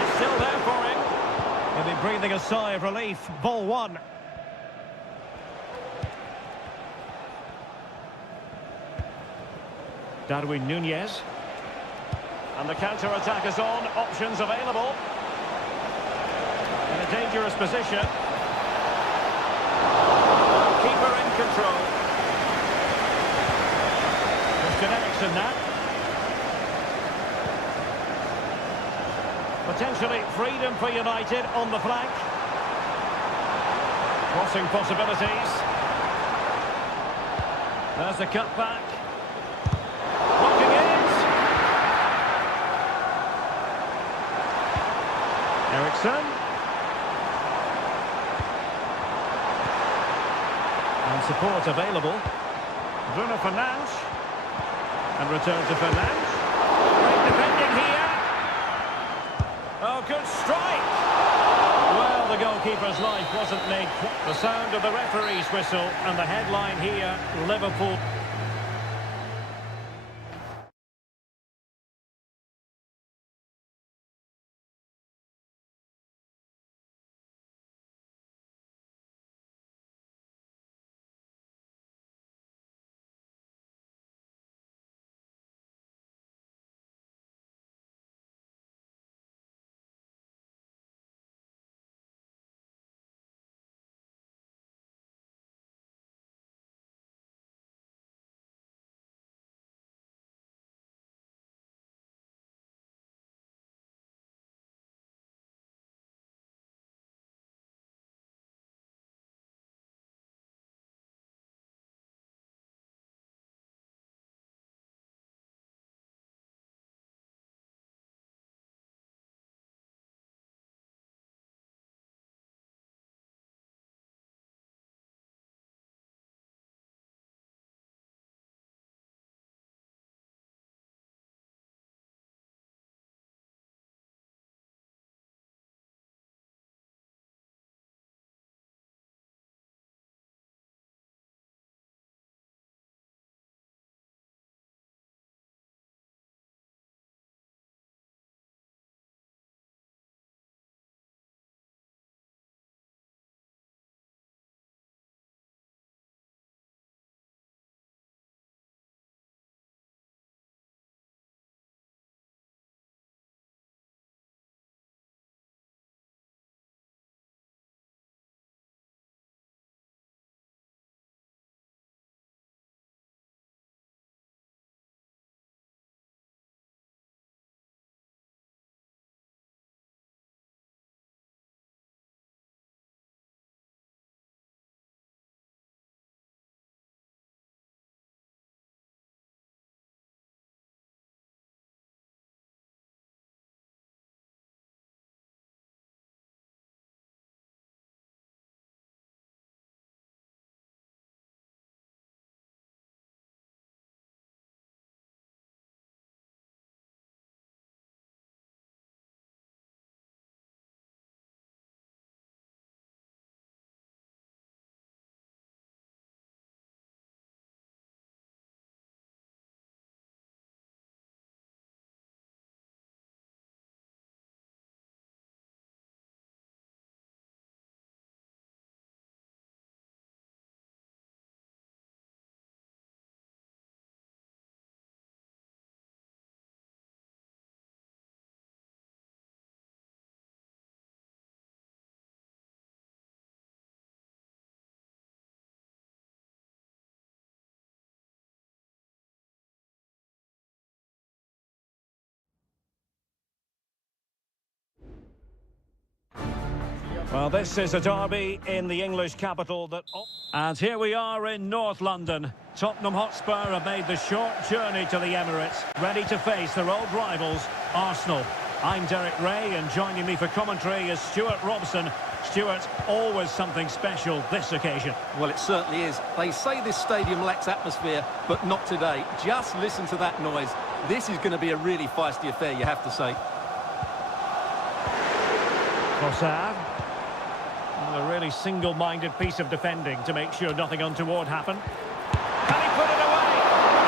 It's still there for him. He'll be breathing a sigh of relief. Ball one. Darwin Núñez. And the counter-attack is on. Options available. In a dangerous position. Keeper in control. Christian Eriksen now. Potentially freedom for United on the flank. Crossing possibilities. There's the cutback. Blocking it. Eriksen. And support available. Bruno Fernandes. And return to Fernandes. Great defending here. Oh, good strike. Well, the goalkeeper's life wasn't made. The sound of the referee's whistle and the headline here, Liverpool. Well, this is a derby in the English capital that... And here we are in North London. Tottenham Hotspur have made the short journey to the Emirates, ready to face their old rivals, Arsenal. I'm Derek Ray, and joining me for commentary is Stuart Robson. Stuart, always something special this occasion. Well, it certainly is. They say this stadium lacks atmosphere, but not today. Just listen to that noise. This is going to be a really feisty affair, you have to say. Trossard. A really single-minded piece of defending to make sure nothing untoward happened. Can he put it away?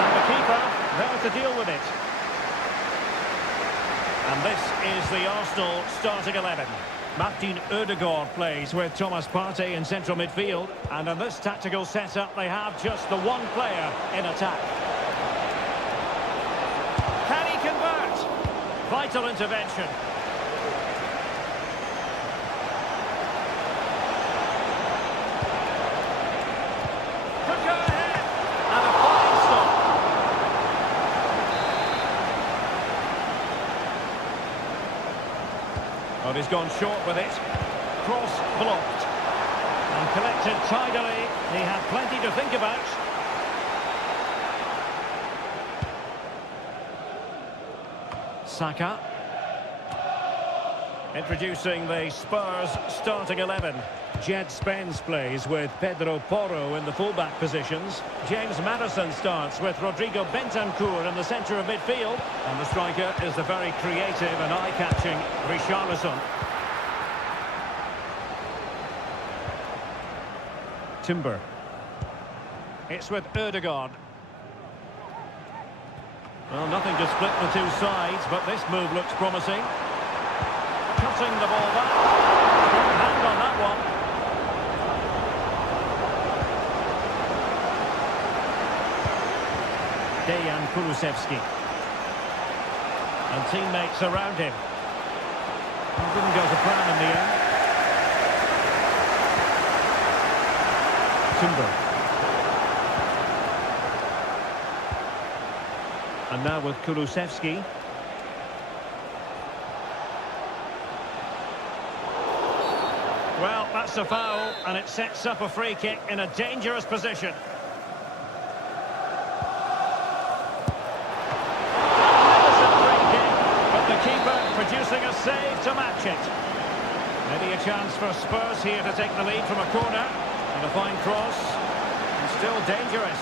And the keeper there to deal with it. And this is the Arsenal starting 11. Martin Ødegaard plays with Thomas Partey in central midfield. And in this tactical setup, they have just the one player in attack. Can he convert? Vital intervention. Well, he's gone short with it. Cross blocked. And collected tidily. He had plenty to think about. Saka. Introducing the Spurs starting 11. Jed Spence plays with Pedro Porro in the fullback positions. James Maddison starts with Rodrigo Bentancur in the centre of midfield. And the striker is the very creative and eye-catching Richarlison. Timber. It's with Ødegaard. Well, nothing to split the two sides, but this move looks promising. Cutting the ball back. Strong hand on that one. Dejan Kulusevski. And teammates around him. Well, didn't go to plan in the end. Timber. And now with Kulusevski. Well, that's a foul, and it sets up a free kick in a dangerous position. Producing a save to match it. Maybe a chance for Spurs here to take the lead from a corner. And a fine cross. And still dangerous.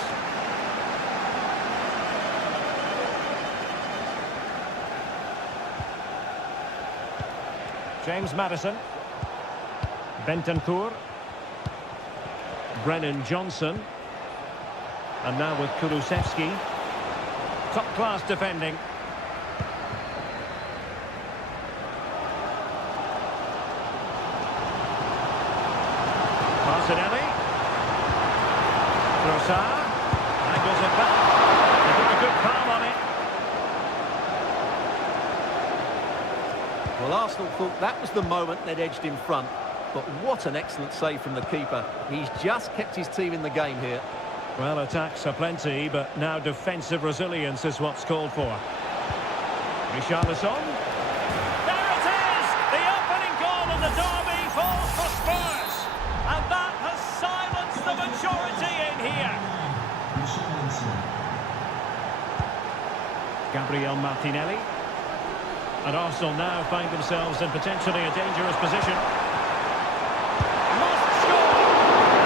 James Maddison. Bentancur. Brennan Johnson. And now with Kulusevski. Top-class defending. Martinelli. Trossard. Angles it back. They took a good palm on it. Well, Arsenal thought that was the moment they'd edged in front. But what an excellent save from the keeper. He's just kept his team in the game here. Well, attacks are plenty, but now defensive resilience is what's called for. Richarlison. There it is! The opening goal of the derby falls for Spurs. And that has silenced the majority in here. Gabriel Martinelli. And Arsenal now find themselves in potentially a dangerous position. Must score!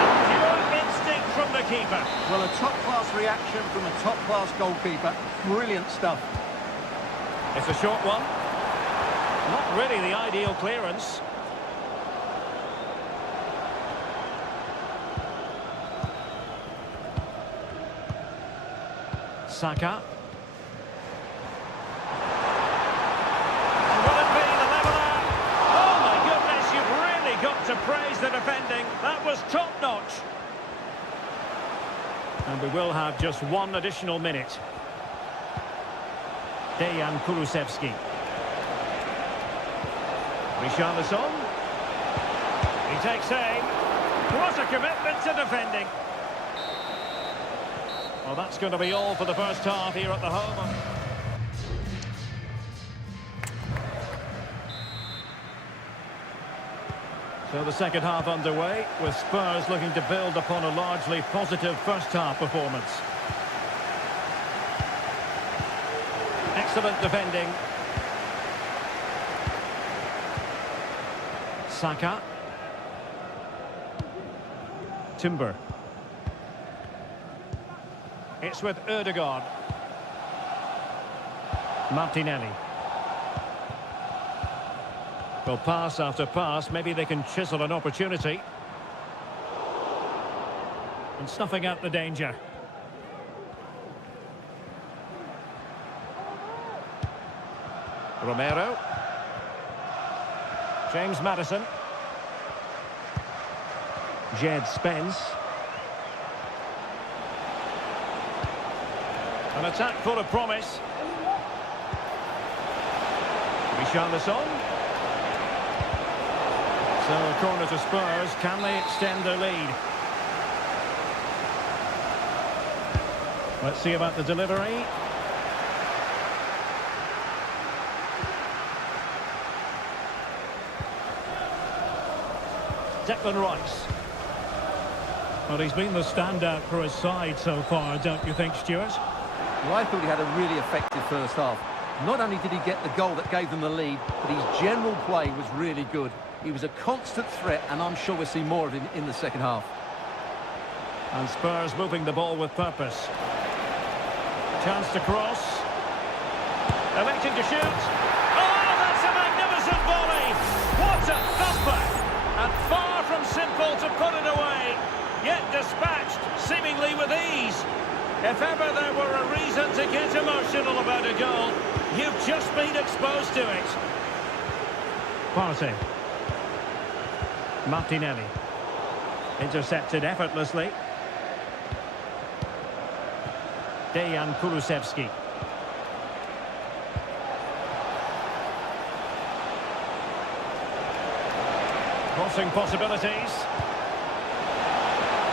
And pure instinct from the keeper. Well, a top-class reaction from a top-class goalkeeper. Brilliant stuff. It's a short one. Not really the ideal clearance. Saka. Will it be the leveller? Oh my goodness, you've really got to praise the defending. That was top-notch. And we will have just one additional minute. Dejan Kulusevski. Richarlison. He takes aim. What a commitment to defending. Well, that's going to be all for the first half here at the home. So the second half underway, with Spurs looking to build upon a largely positive first half performance. Excellent defending. Saka. Timber. It's with Ødegaard. Martinelli. Well, pass after pass, maybe they can chisel an opportunity. And snuffing out the danger. Romero. James Maddison. Jed Spence. An attack full of promise. Richarlison. So a corner to Spurs. Can they extend their lead? Let's see about the delivery. Declan Rice. Well, he's been the standout for his side so far, don't you think, Stuart? Well, I thought he had a really effective first half. Not only did he get the goal that gave them the lead, but his general play was really good. He was a constant threat, and I'm sure we'll see more of him in the second half. And Spurs moving the ball with purpose. Chance to cross. Electing to shoot. Oh, that's a magnificent volley! What a thumper! And far from simple to put it away, yet dispatched seemingly with ease. If ever there were a reason to get emotional about a goal, you've just been exposed to it. Partey. Martinelli. Intercepted effortlessly. Dejan Kulusevski. Crossing possibilities.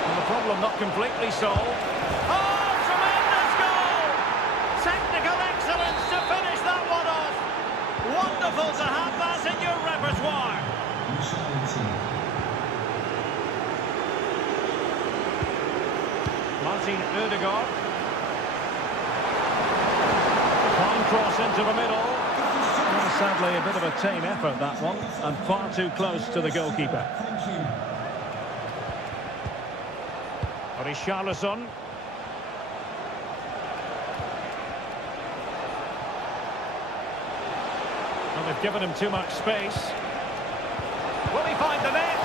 And the problem not completely solved. Oh, tremendous goal! Technical excellence to finish that one off. Wonderful to have that in your repertoire. Martin Ødegaard. Fine cross into the middle. Well, sadly, a bit of a tame effort, that one, and far too close to the goalkeeper. Richarlison. Well, they've given him too much space. Will he find the net?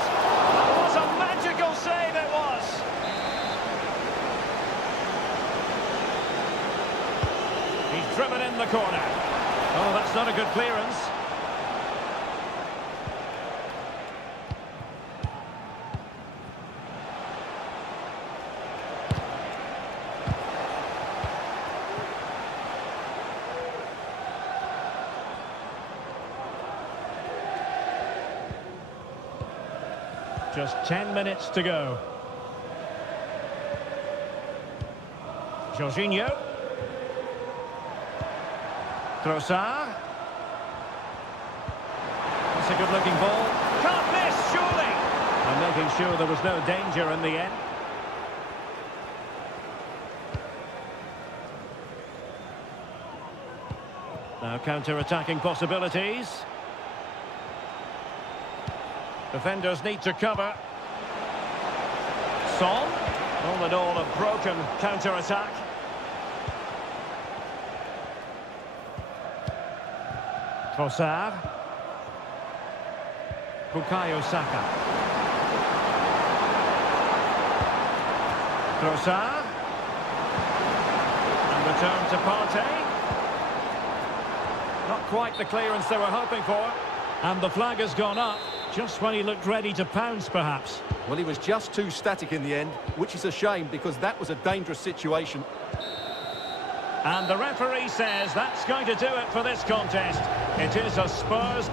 That was a magical save, it was. He's driven in the corner. Oh, that's not a good clearance. Just 10 minutes to go. Jorginho. Trossard. That's a good-looking ball. Can't miss, surely! And making sure there was no danger in the end. Now counter-attacking possibilities. Defenders need to cover. Son. All in all, a broken counter-attack. Trossard. Bukayo Saka. Trossard. And return to Partey. Not quite the clearance they were hoping for. And the flag has gone up, just when he looked ready to pounce, perhaps. Well, he was just too static in the end, which is a shame because that was a dangerous situation. And the referee says that's going to do it for this contest. It is a Spurs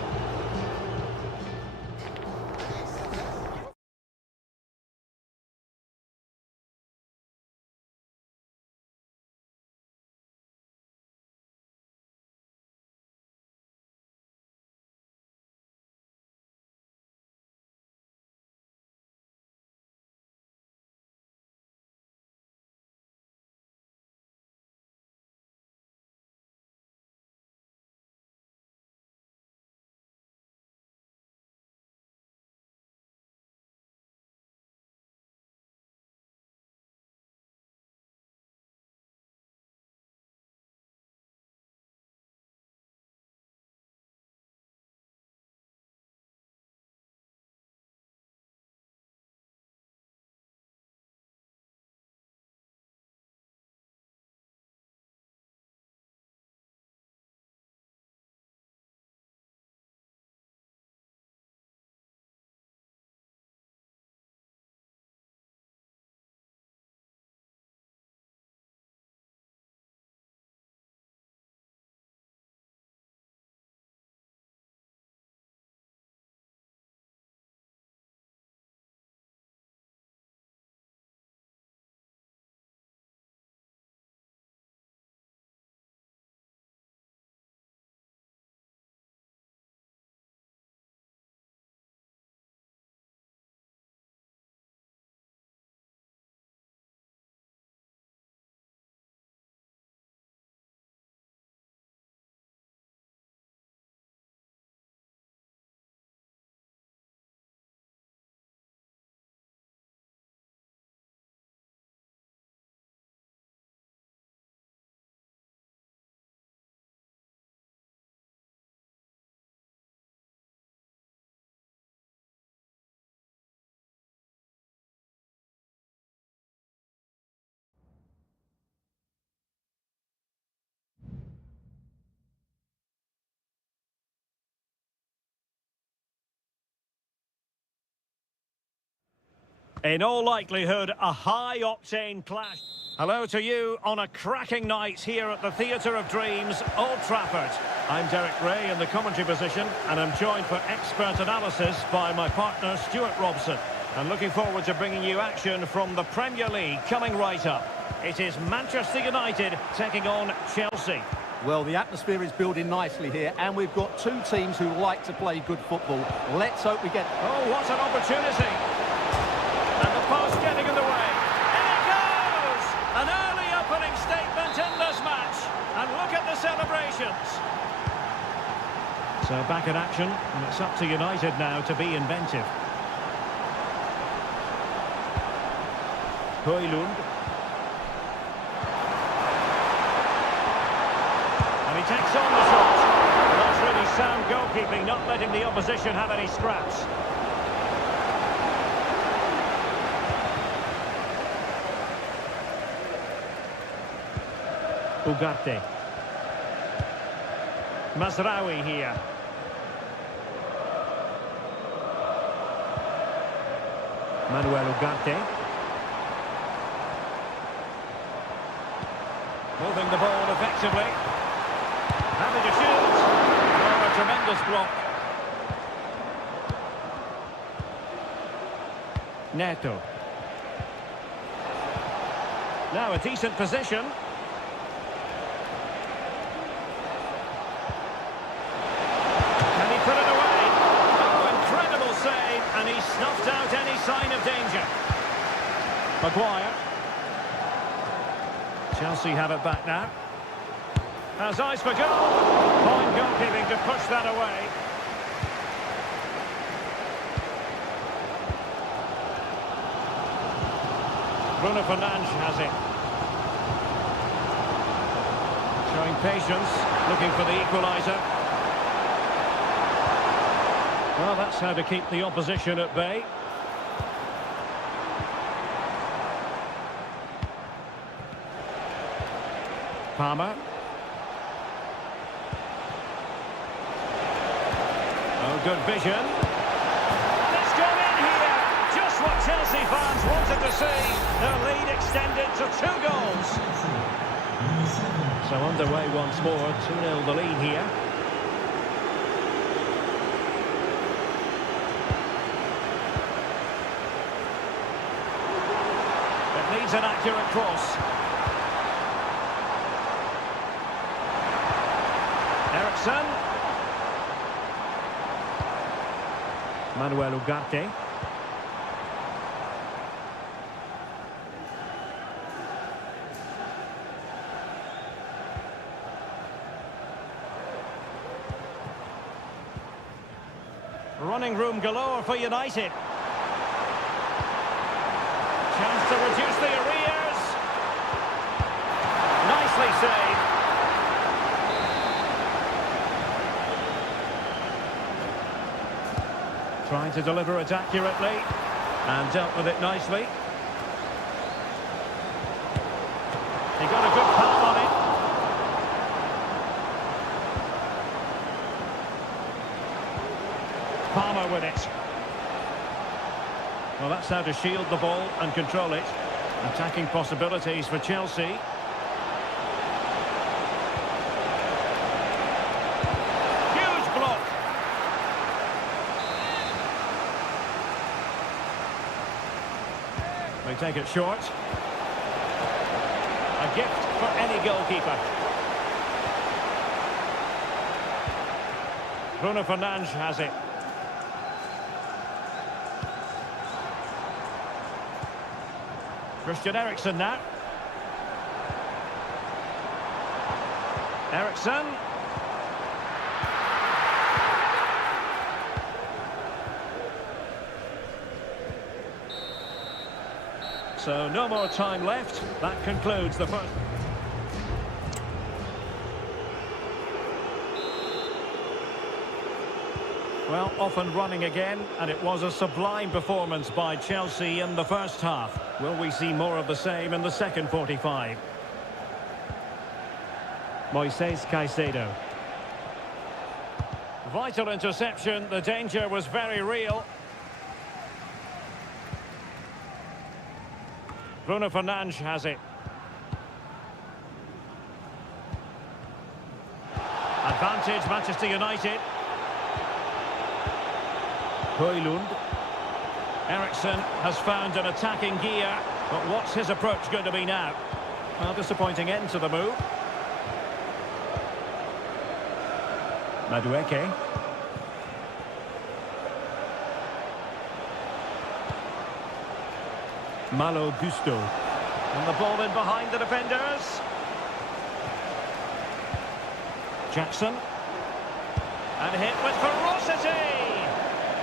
In all likelihood, a high-octane clash. Hello to you on a cracking night here at the Theatre of Dreams, Old Trafford. I'm Derek Ray in the commentary position, and I'm joined for expert analysis by my partner, Stuart Robson. And looking forward to bringing you action from the Premier League coming right up. It is Manchester United taking on Chelsea. Well, the atmosphere is building nicely here, and we've got two teams who like to play good football. Let's hope we get... Oh, what an opportunity! And the pass getting in the way. In it goes! An early opening statement in this match. And look at the celebrations. So back in action, and it's up to United now to be inventive. Højlund. And he takes on the shot. That's really sound goalkeeping, not letting the opposition have any scraps. Ugarte. Mazraoui here. Manuel Ugarte. Moving the ball effectively. Having to shoot. Oh, a tremendous block. Neto. Now a decent position. Can he put it away? Oh, incredible save. And he snuffed out any sign of danger. Maguire. Chelsea have it back now. Has eyes for goal. Fine goalkeeping to push that away. Bruno Fernandes has it. Showing patience, looking for the equaliser. Well, that's how to keep the opposition at bay. Palmer. Oh, good vision. And it's gone in here. Just what Chelsea fans wanted to see. Their lead extended to 2 goals. So underway once more. 2-0 the lead here. It needs an accurate cross. Eriksson. Manuel Ugarte. Running room galore for United. Chance to reduce the arrears. Nicely saved. Trying to deliver it accurately and dealt with it nicely. He got a good palm on it. Palmer with it. Well, that's how to shield the ball and control it. Attacking possibilities for Chelsea. Huge block. They take it short. A gift for any goalkeeper. Bruno Fernandes has it. Christian Eriksson now. Eriksson. So no more time left. That concludes the first. Well, off and running again, and it was a sublime performance by Chelsea in the first half. Will we see more of the same in the second 45? Moises Caicedo. Vital interception, the danger was very real. Bruno Fernandes has it. Advantage, Manchester United. Højlund. Eriksson has found an attacking gear, but what's his approach going to be now? Well, disappointing end to the move. Madueke. Malo Gusto. And the ball in behind the defenders. Jackson. And hit with ferocity.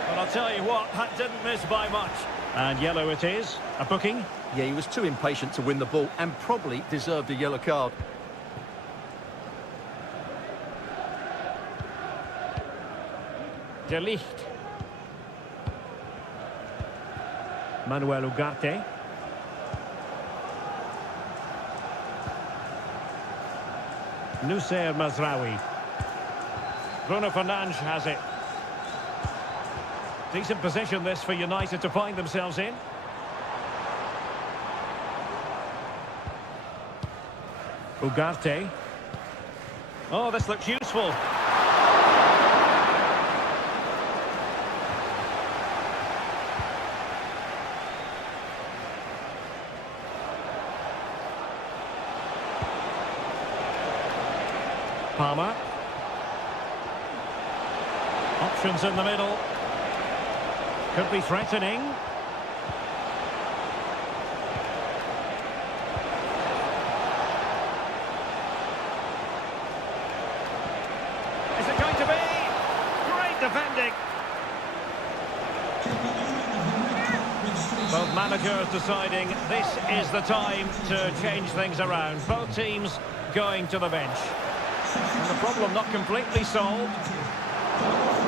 But I'll tell you what, that didn't miss by much. And yellow it is. A booking. Yeah, he was too impatient to win the ball and probably deserved a yellow card. De Ligt. Manuel Ugarte. Nusayr Mazraoui. Bruno Fernandes has it. Decent position this for United to find themselves in. Ugarte. Oh, this looks useful. Palmer. Options in the middle. Could be threatening. Is it going to be? Great defending. Both managers deciding this is the time to change things around. Both teams going to the bench. And the problem not completely solved.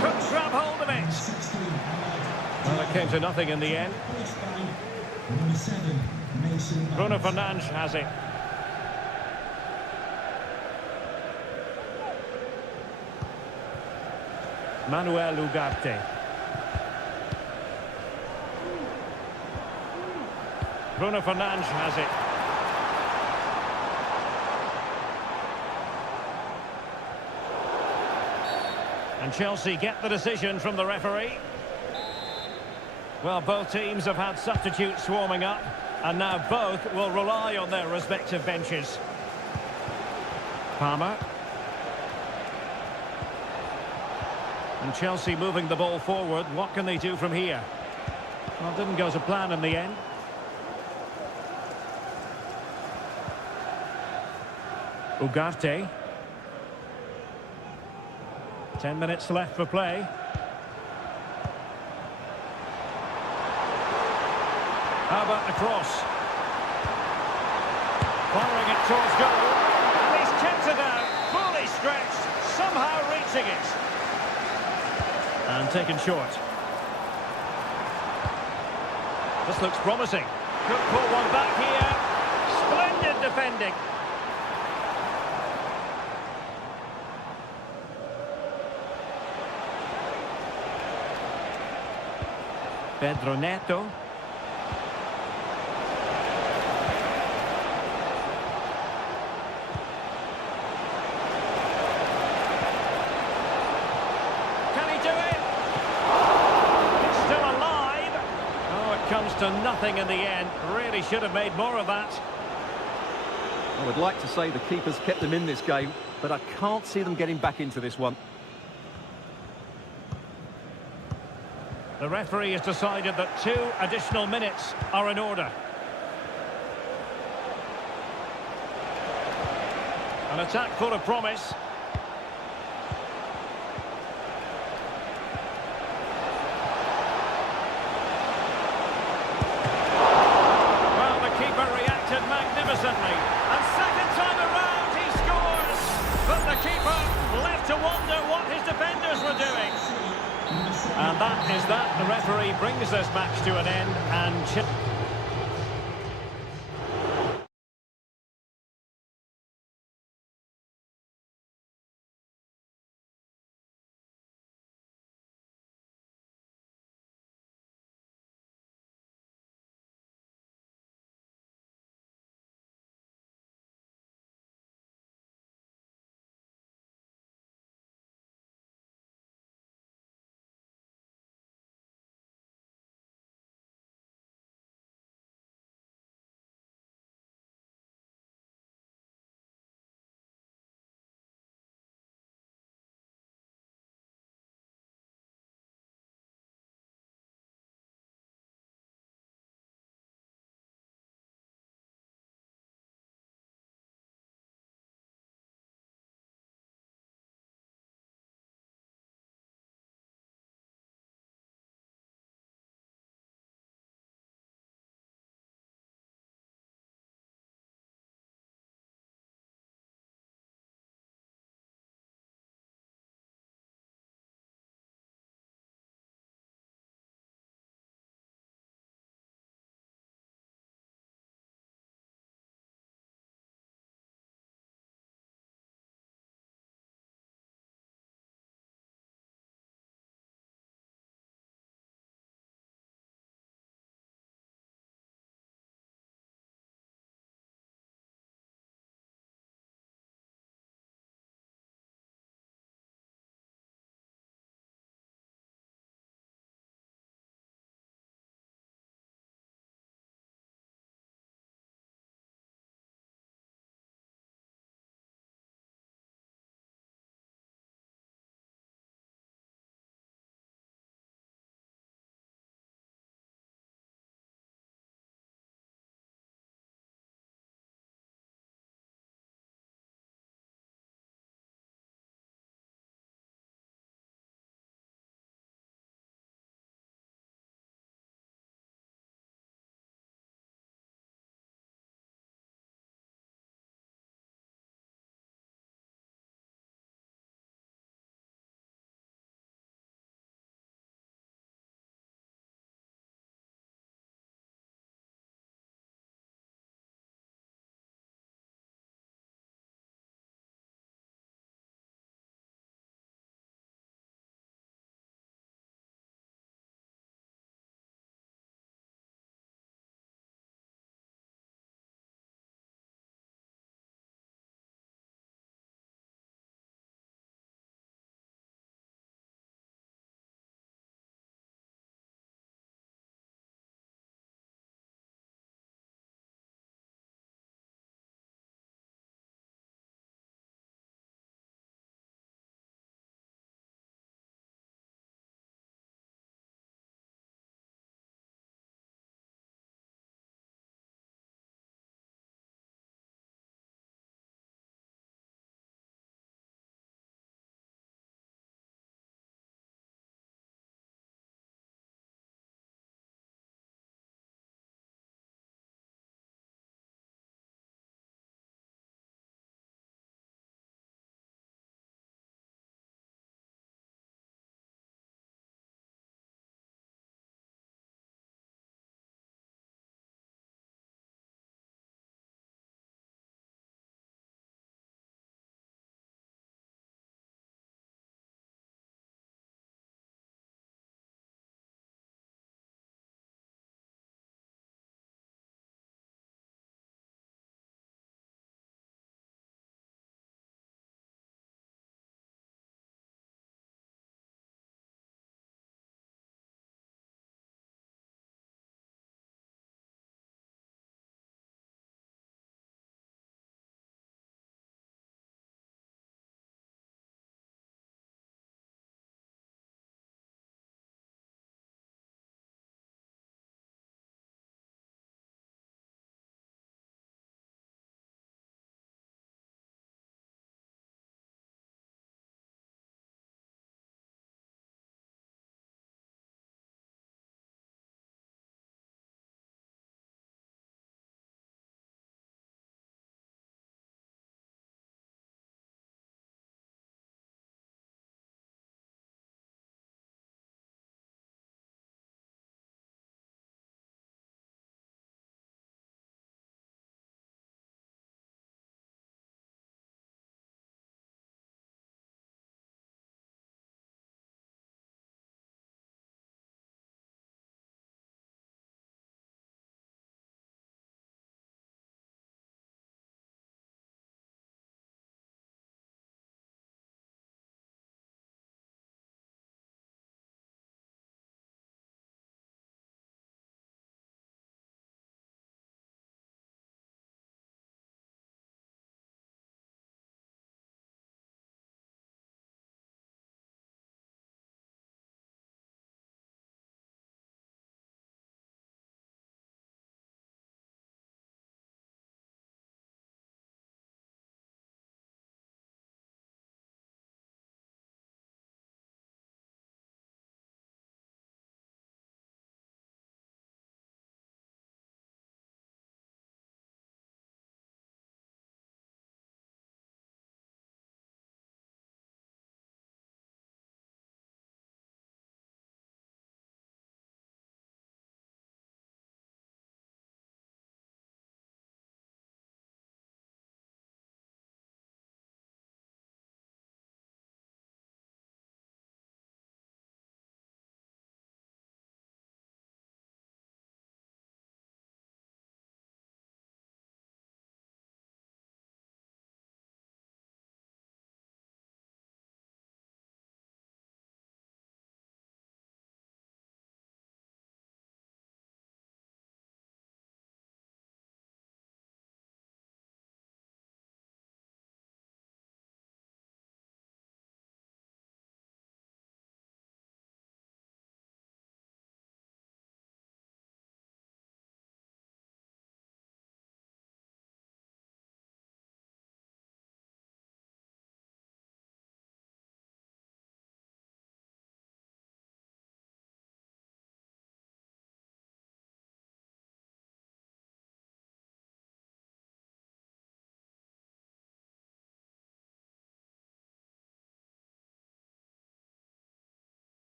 Couldn't grab hold of it. Well, it came to nothing in the end. Bruno Fernandes has it. Manuel Ugarte. Bruno Fernandes has it. And Chelsea get the decision from the referee. Well, both teams have had substitutes swarming up, and now both will rely on their respective benches. Palmer. And Chelsea moving the ball forward. What can they do from here? Well, it didn't go to plan in the end. Ugarte. 10 minutes left for play. How about the cross? Firing it towards goal. And he's kept it out, fully stretched, somehow reaching it. And taken short. This looks promising. Could pull one back here. Splendid defending. Pedro Neto. Can he do it? It's still alive. Oh, it comes to nothing in the end. Really should have made more of that. I would like to say the keepers kept them in this game, but I can't see them getting back into this one. The referee has decided that 2 additional minutes are in order. An attack full of promise. Well, the keeper reacted magnificently. And second time around, he scores. But the keeper left to wonder what his defenders were doing. And that is that. The referee brings this match to an end and...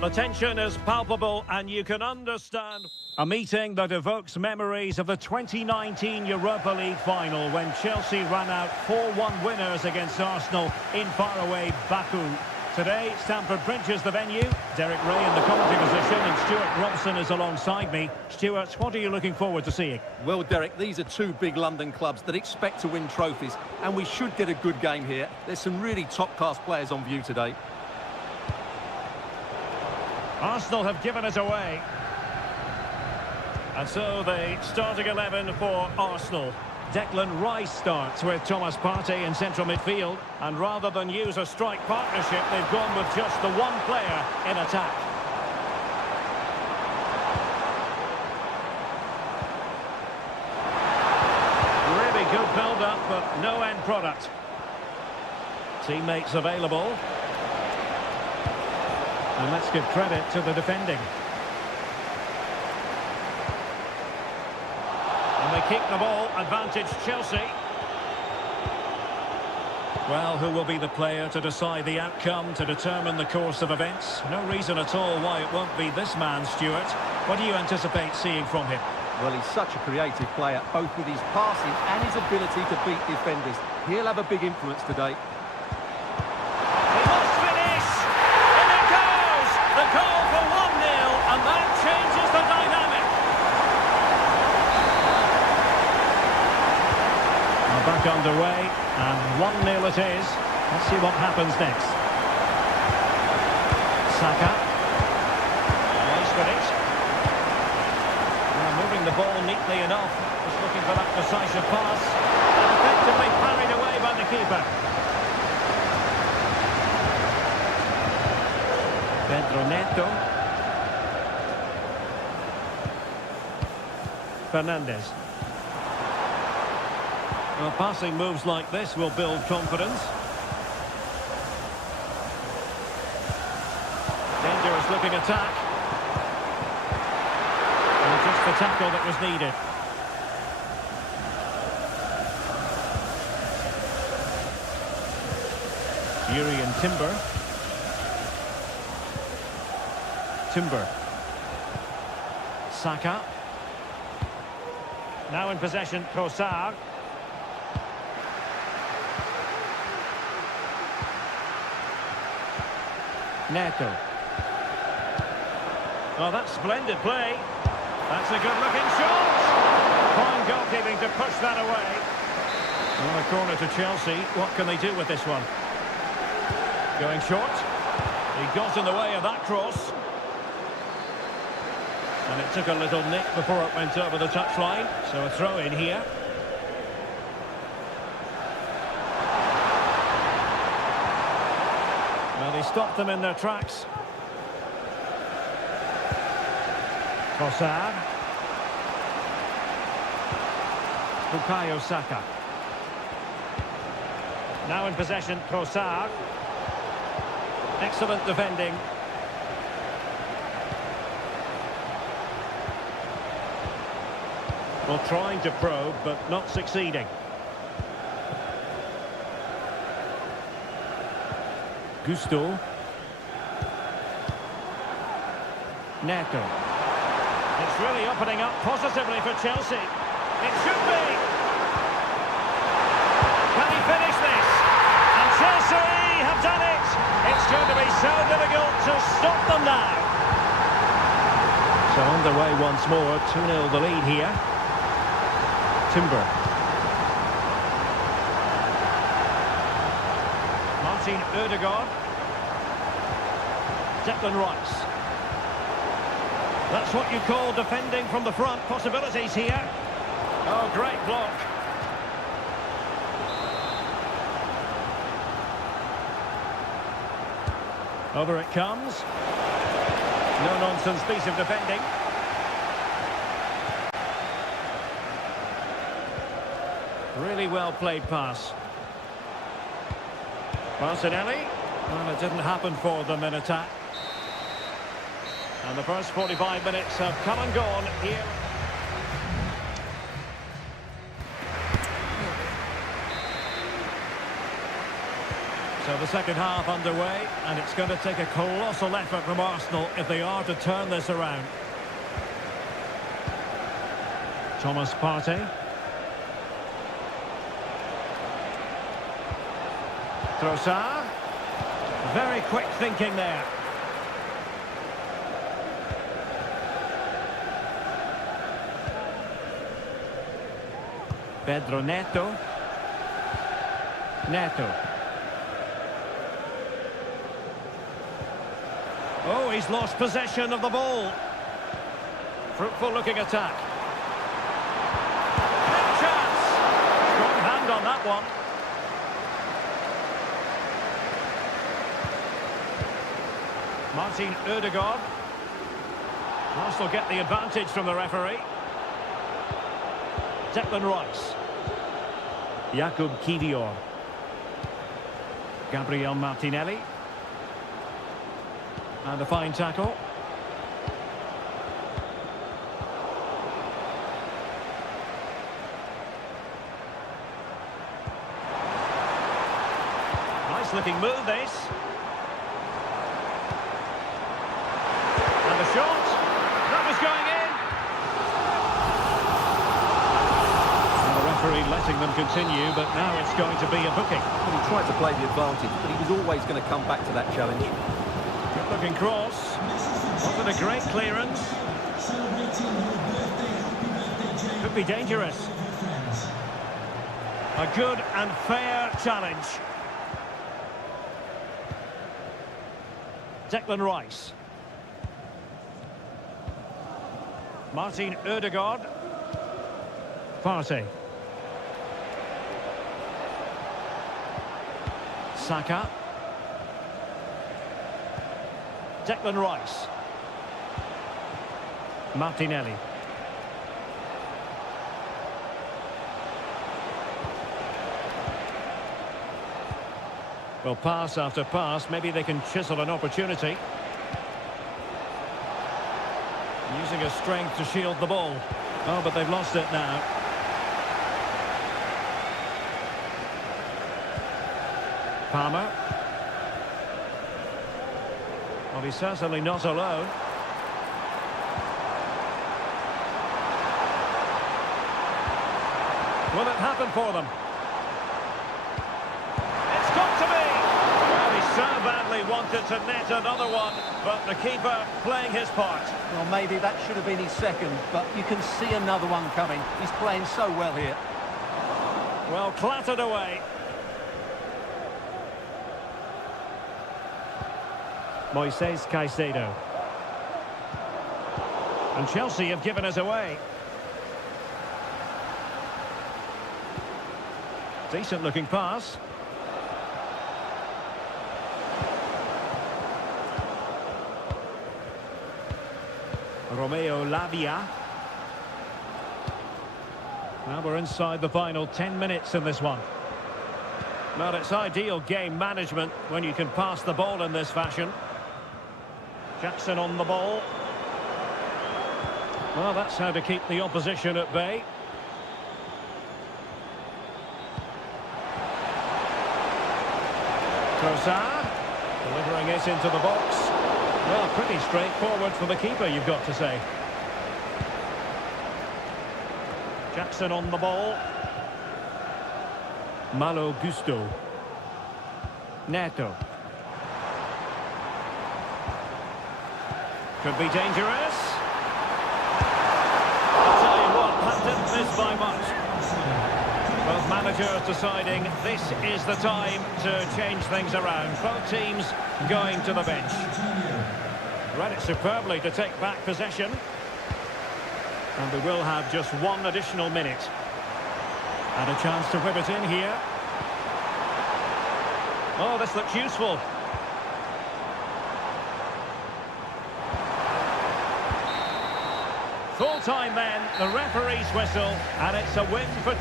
The tension is palpable and you can understand. A meeting that evokes memories of the 2019 Europa League final when Chelsea ran out 4-1 winners against Arsenal in faraway Baku. Today, Stamford Bridge is the venue. Derek Ray in the commentary position and Stuart Robson is alongside me. Stuart, what are you looking forward to seeing? Well, Derek, these are two big London clubs that expect to win trophies, and we should get a good game here. There's some really top-class players on view today. Arsenal have given it away. And so the starting 11 for Arsenal. Declan Rice starts with Thomas Partey in central midfield. And rather than use a strike partnership, they've gone with just the one player in attack. Really good build-up, but no end product. Teammates available. And let's give credit to the defending. And they keep the ball, advantage Chelsea. Well, who will be the player to decide the outcome, to determine the course of events? No reason at all why it won't be this man, Stuart. What do you anticipate seeing from him? Well, he's such a creative player, both with his passing and his ability to beat defenders. He'll have a big influence today. The goal for 1-0, and that changes the dynamic. We're back underway, and 1-0 it is. Let's see what happens next. Saka. Nice with it. Moving the ball neatly enough. Just looking for that decisive pass. And effectively parried away by the keeper. Pedro Neto. Fernandes. Well, passing moves like this will build confidence. Dangerous looking attack. And just the tackle that was needed. Urian Timber. Timber. Saka. Now in possession, Trossard. Neto. Oh, that's splendid play. That's a good-looking shot. Fine goalkeeping to push that away. On a corner to Chelsea. What can they do with this one? Going short. He got in the way of that cross. And it took a little nick before it went over the touchline. So a throw in here. Well, he stopped them in their tracks. Trossard. Bukayo Saka. Now in possession, Trossard. Excellent defending. Well, trying to probe, but not succeeding. Gusto. Neto. It's really opening up positively for Chelsea. It should be. Can he finish this? And Chelsea have done it. It's going to be so difficult to stop them now. So underway once more, 2-0 the lead here. Timber. Martin Ødegaard. Declan Rice. That's what you call defending from the front. Possibilities here. Oh, great block. Over it comes. No-nonsense piece of defending. Really well played pass. Martinelli. Well, it didn't happen for them in attack. And the first 45 minutes have come and gone here. So the second half underway, and it's going to take a colossal effort from Arsenal if they are to turn this around. Thomas Partey. Trossard. Very quick thinking there. Pedro Neto. Neto. Oh, he's lost possession of the ball. Fruitful looking attack. Big chance. Strong hand on that one. Martin Ødegaard. Arsenal get the advantage from the referee. Declan Rice. Jakub Kivior. Gabriel Martinelli. And a fine tackle. Nice looking move this. And the shot. That was going in. And the referee letting them continue, but now it's going to be a booking. Well, he tried to play the advantage, but he was always going to come back to that challenge. Good looking cross. Wasn't a great clearance. Could be dangerous. A good and fair challenge. Declan Rice. Martin Ødegaard. Partey. Saka. Declan Rice. Martinelli. Well, pass after pass, maybe they can chisel an opportunity. Using his strength to shield the ball. Oh, but they've lost it now. Palmer. Well, he's certainly not alone. Will it happen for them? It's got to be! Well, he so badly wanted to net another one, but the keeper playing his part. Well, maybe that should have been his second, but you can see another one coming. He's playing so well here. Well, clattered away. Moises Caicedo. And Chelsea have given us away. Decent looking pass. Romeo Lavia. Now we're inside the final 10 minutes in this one. Well, it's ideal game management when you can pass the ball in this fashion. Jackson on the ball. Well, that's how to keep the opposition at bay. Trossard, delivering it into the box. Well, pretty straightforward for the keeper, you've got to say. Jackson on the ball. Malo Gusto. Neto. Could be dangerous. I'll tell you what, that didn't miss by much. Both managers deciding this is the time to change things around. Both teams going to the bench. Read it superbly to take back possession. And we will have just one additional minute. And a chance to whip it in here. Oh, this looks useful. Full time then, the referee's whistle, and it's a win for...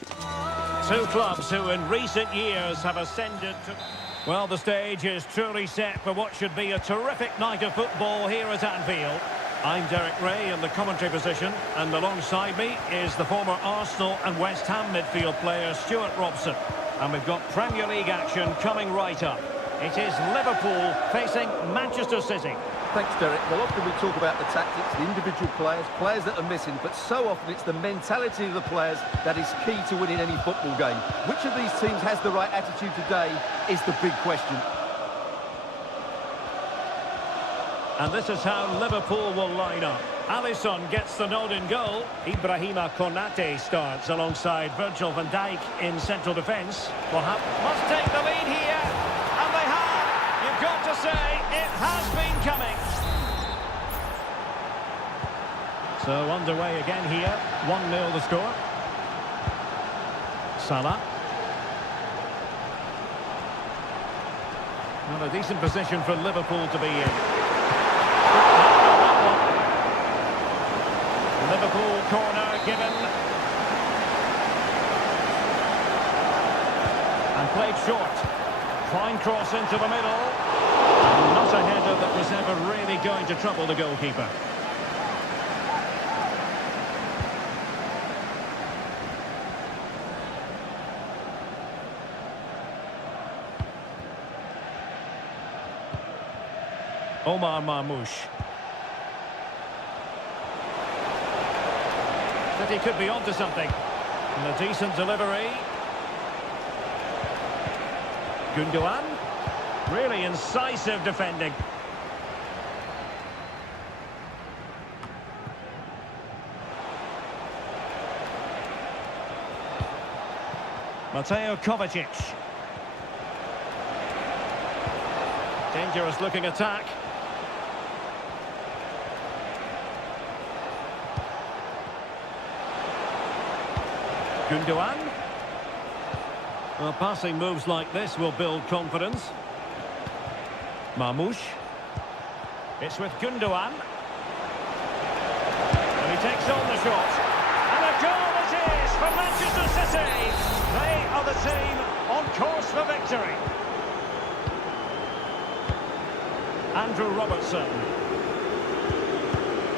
Two clubs who in recent years have ascended to... Well, the stage is truly set for what should be a terrific night of football here at Anfield. I'm Derek Ray in the commentary position, and alongside me is the former Arsenal and West Ham midfield player Stuart Robson. And we've got Premier League action coming right up. It is Liverpool facing Manchester City. Thanks, Derek. Well, often we talk about the tactics, the individual players, players that are missing, but so often it's the mentality of the players that is key to winning any football game. Which of these teams has the right attitude today is the big question. And this is how Liverpool will line up. Alisson gets the nod in goal. Ibrahima Konate starts alongside Virgil van Dijk in central defence. Must take the lead here. And they have. You've got to say, it has been coming. So underway again here. 1-0 the score. Salah. Well, a decent position for Liverpool to be in. Liverpool corner given. And played short. Fine cross into the middle. And not a header that was ever really going to trouble the goalkeeper. Omar Marmoush. That he could be onto something. And a decent delivery. Gundogan. Really incisive defending. Mateo Kovacic. Dangerous looking attack. Gundogan. Well, passing moves like this will build confidence. Marmoush. It's with Gundogan. And he takes on the shot. And a goal it is for Manchester City. They are the team on course for victory. Andrew Robertson.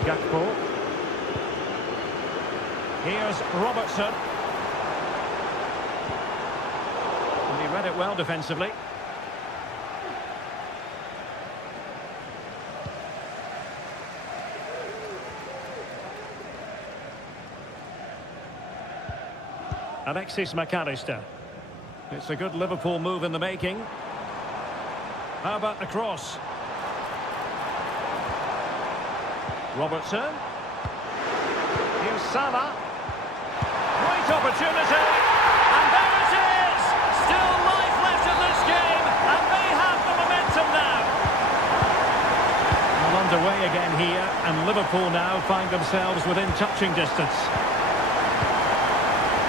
Gakpo. Here's Robertson. And he read it well defensively. Alexis McAllister. It's a good Liverpool move in the making. How about the cross? Robertson. Here's Salah. Great opportunity. And there it is! Still life left in this game. And they have the momentum now. Well, underway again here. And Liverpool now find themselves within touching distance.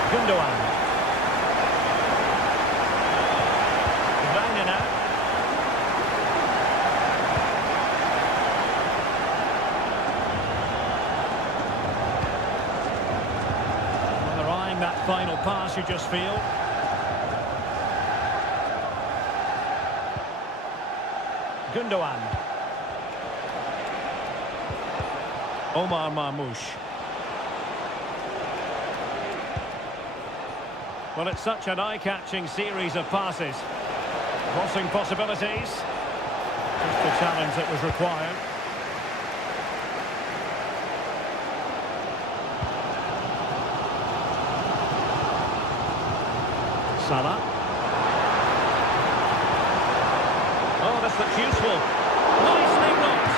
Gundogan. Now. Well, they're eyeing that final pass, you just feel. Gundogan. Omar Marmoush. Well, it's such an eye-catching series of passes. Crossing possibilities. Just the challenge that was required. Salah. Oh, this looks useful. Nicely blocked.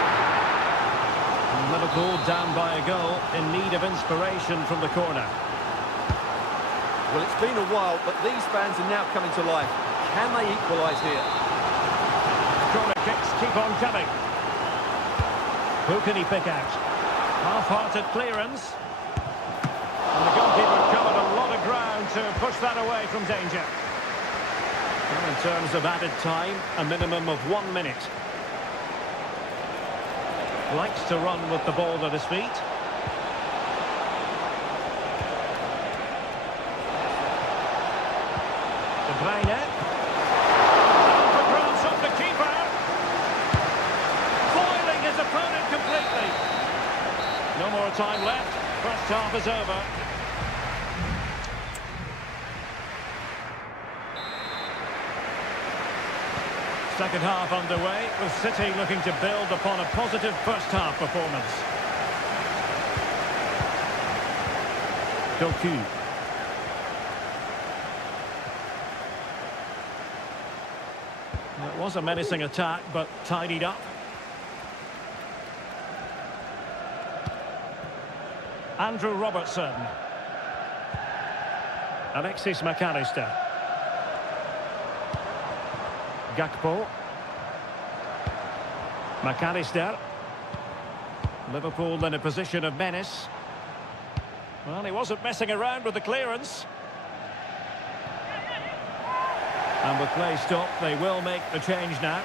And Liverpool down by a goal, in need of inspiration from the corner. Well, it's been a while, but these fans are now coming to life. Can they equalise here? Corner kicks keep on coming. Who can he pick out? Half-hearted clearance. And the goalkeeper covered a lot of ground to push that away from danger. And in terms of added time, a minimum of 1 minute. Likes to run with the ball at his feet. Reine. For grabs off the keeper. Foiling his opponent completely. No more time left. First half is over. Second half underway, with City looking to build upon a positive first half performance. Doku. It was a menacing attack, but tidied up. Andrew Robertson. Alexis McAllister. Gakpo. McAllister. Liverpool in a position of menace. Well, he wasn't messing around with the clearance. And with play stopped, they will make the change now.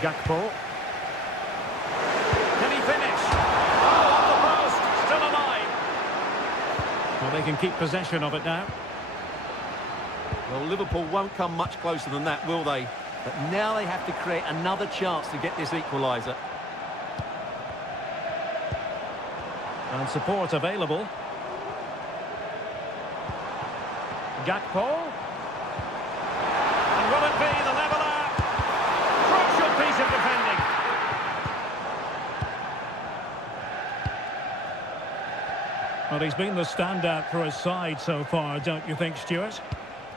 Gakpo. Can he finish? Oh, on the post. Still alive. Well, they can keep possession of it now. Well, Liverpool won't come much closer than that, will they? But now they have to create another chance to get this equaliser. And support available. Gakpo. And will it be the leveller? Crucial piece of defending. Well, he's been the standout for his side so far, don't you think, Stuart?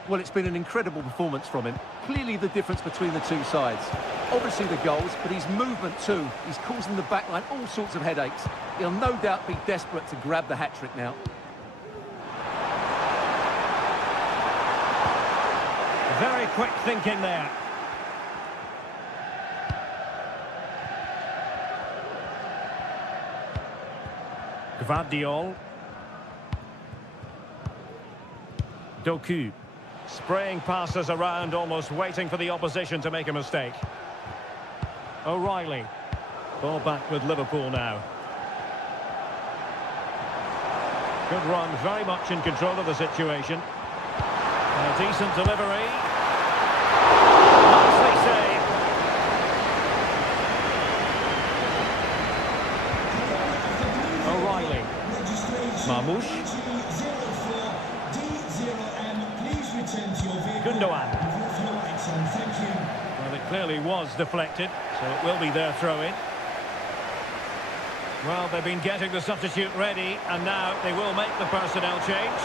Well, it's been an incredible performance from him. Clearly the difference between the two sides. Obviously the goals, but his movement too. He's causing the backline all sorts of headaches. He'll no doubt be desperate to grab the hat-trick now. Very quick thinking there. Gvardiol. Doku. Spraying passes around, almost waiting for the opposition to make a mistake. O'Reilly. Ball back with Liverpool now. Good run, very much in control of the situation. And a decent delivery. Nicely saved. O'Reilly. Marmoush. Gundogan. Well, it clearly was deflected, so it will be their throw-in. Well, they've been getting the substitute ready, and now they will make the personnel change.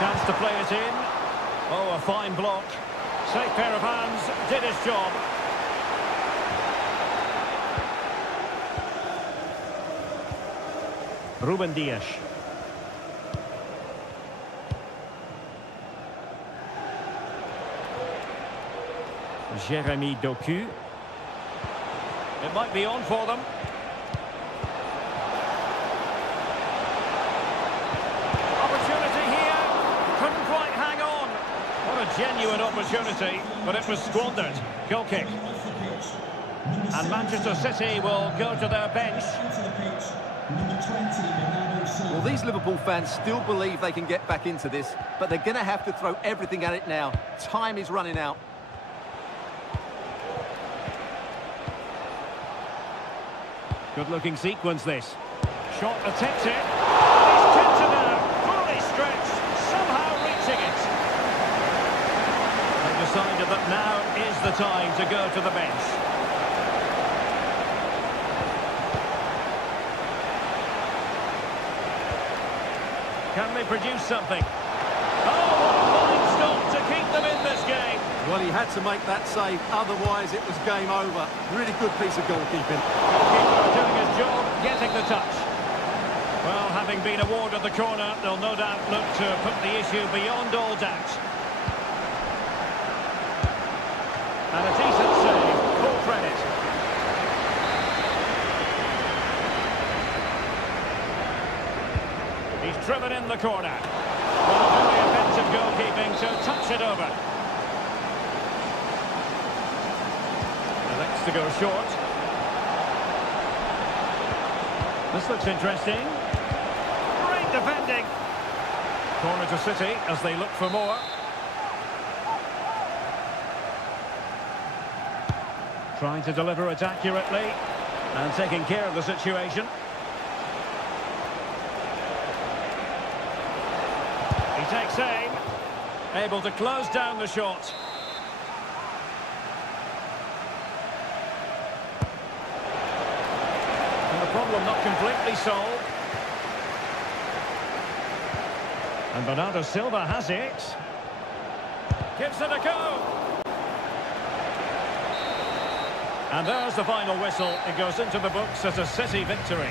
Chance to play it in. Oh, a fine block. Safe pair of hands, did his job. Ruben Dias. Jeremy Doku. It might be on for them. Opportunity here. Couldn't quite hang on. What a genuine opportunity, but it was squandered. Goal kick. And Manchester City will go to their bench. Well, these Liverpool fans still believe they can get back into this, but they're going to have to throw everything at it now. Time is running out. Good-looking sequence, this. Shot attempts it. He's tilted out, fully stretched, somehow reaching it. They've decided that now is the time to go to the bench. Can they produce something? Oh, what a fine stop to keep them in this game. Well, he had to make that save, otherwise it was game over. Really good piece of goalkeeping. Goalkeeper doing his job, getting the touch. Well, having been awarded the corner, they'll no doubt look to put the issue beyond all doubt. And a decent save, full credit. He's driven in the corner. Well, very effective goalkeeping to touch it over. To go short. This looks interesting. Great defending. Corner to City as they look for more. Trying to deliver it accurately and taking care of the situation. He takes aim, able to close down the shot. And the problem not completely solved. And Bernardo Silva has it. Gives it a go. And there's the final whistle. It goes into the books as a City victory.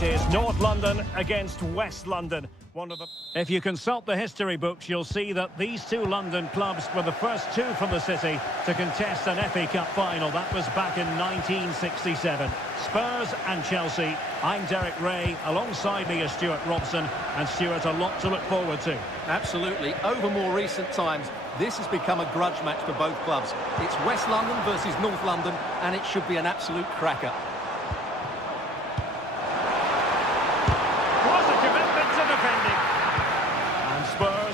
It is North London against West London. If you consult the history books, you'll see that these two London clubs were the first two from the city to contest an FA Cup final. That was back in 1967. Spurs and Chelsea. I'm Derek Ray. Alongside me is Stuart Robson. And Stuart, a lot to look forward to. Absolutely. Over more recent times, this has become a grudge match for both clubs. It's West London versus North London, and it should be an absolute cracker.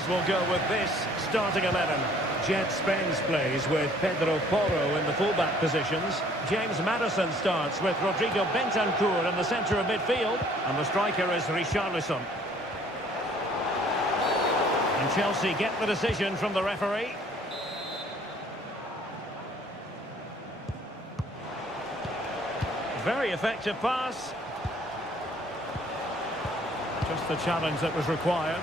Will go with this starting 11. Jet Spence plays with Pedro Porro in the fullback positions. James Maddison starts with Rodrigo Bentancur in the centre of midfield. And the striker is Richarlison. And Chelsea get the decision from the referee. Very effective pass. Just the challenge that was required.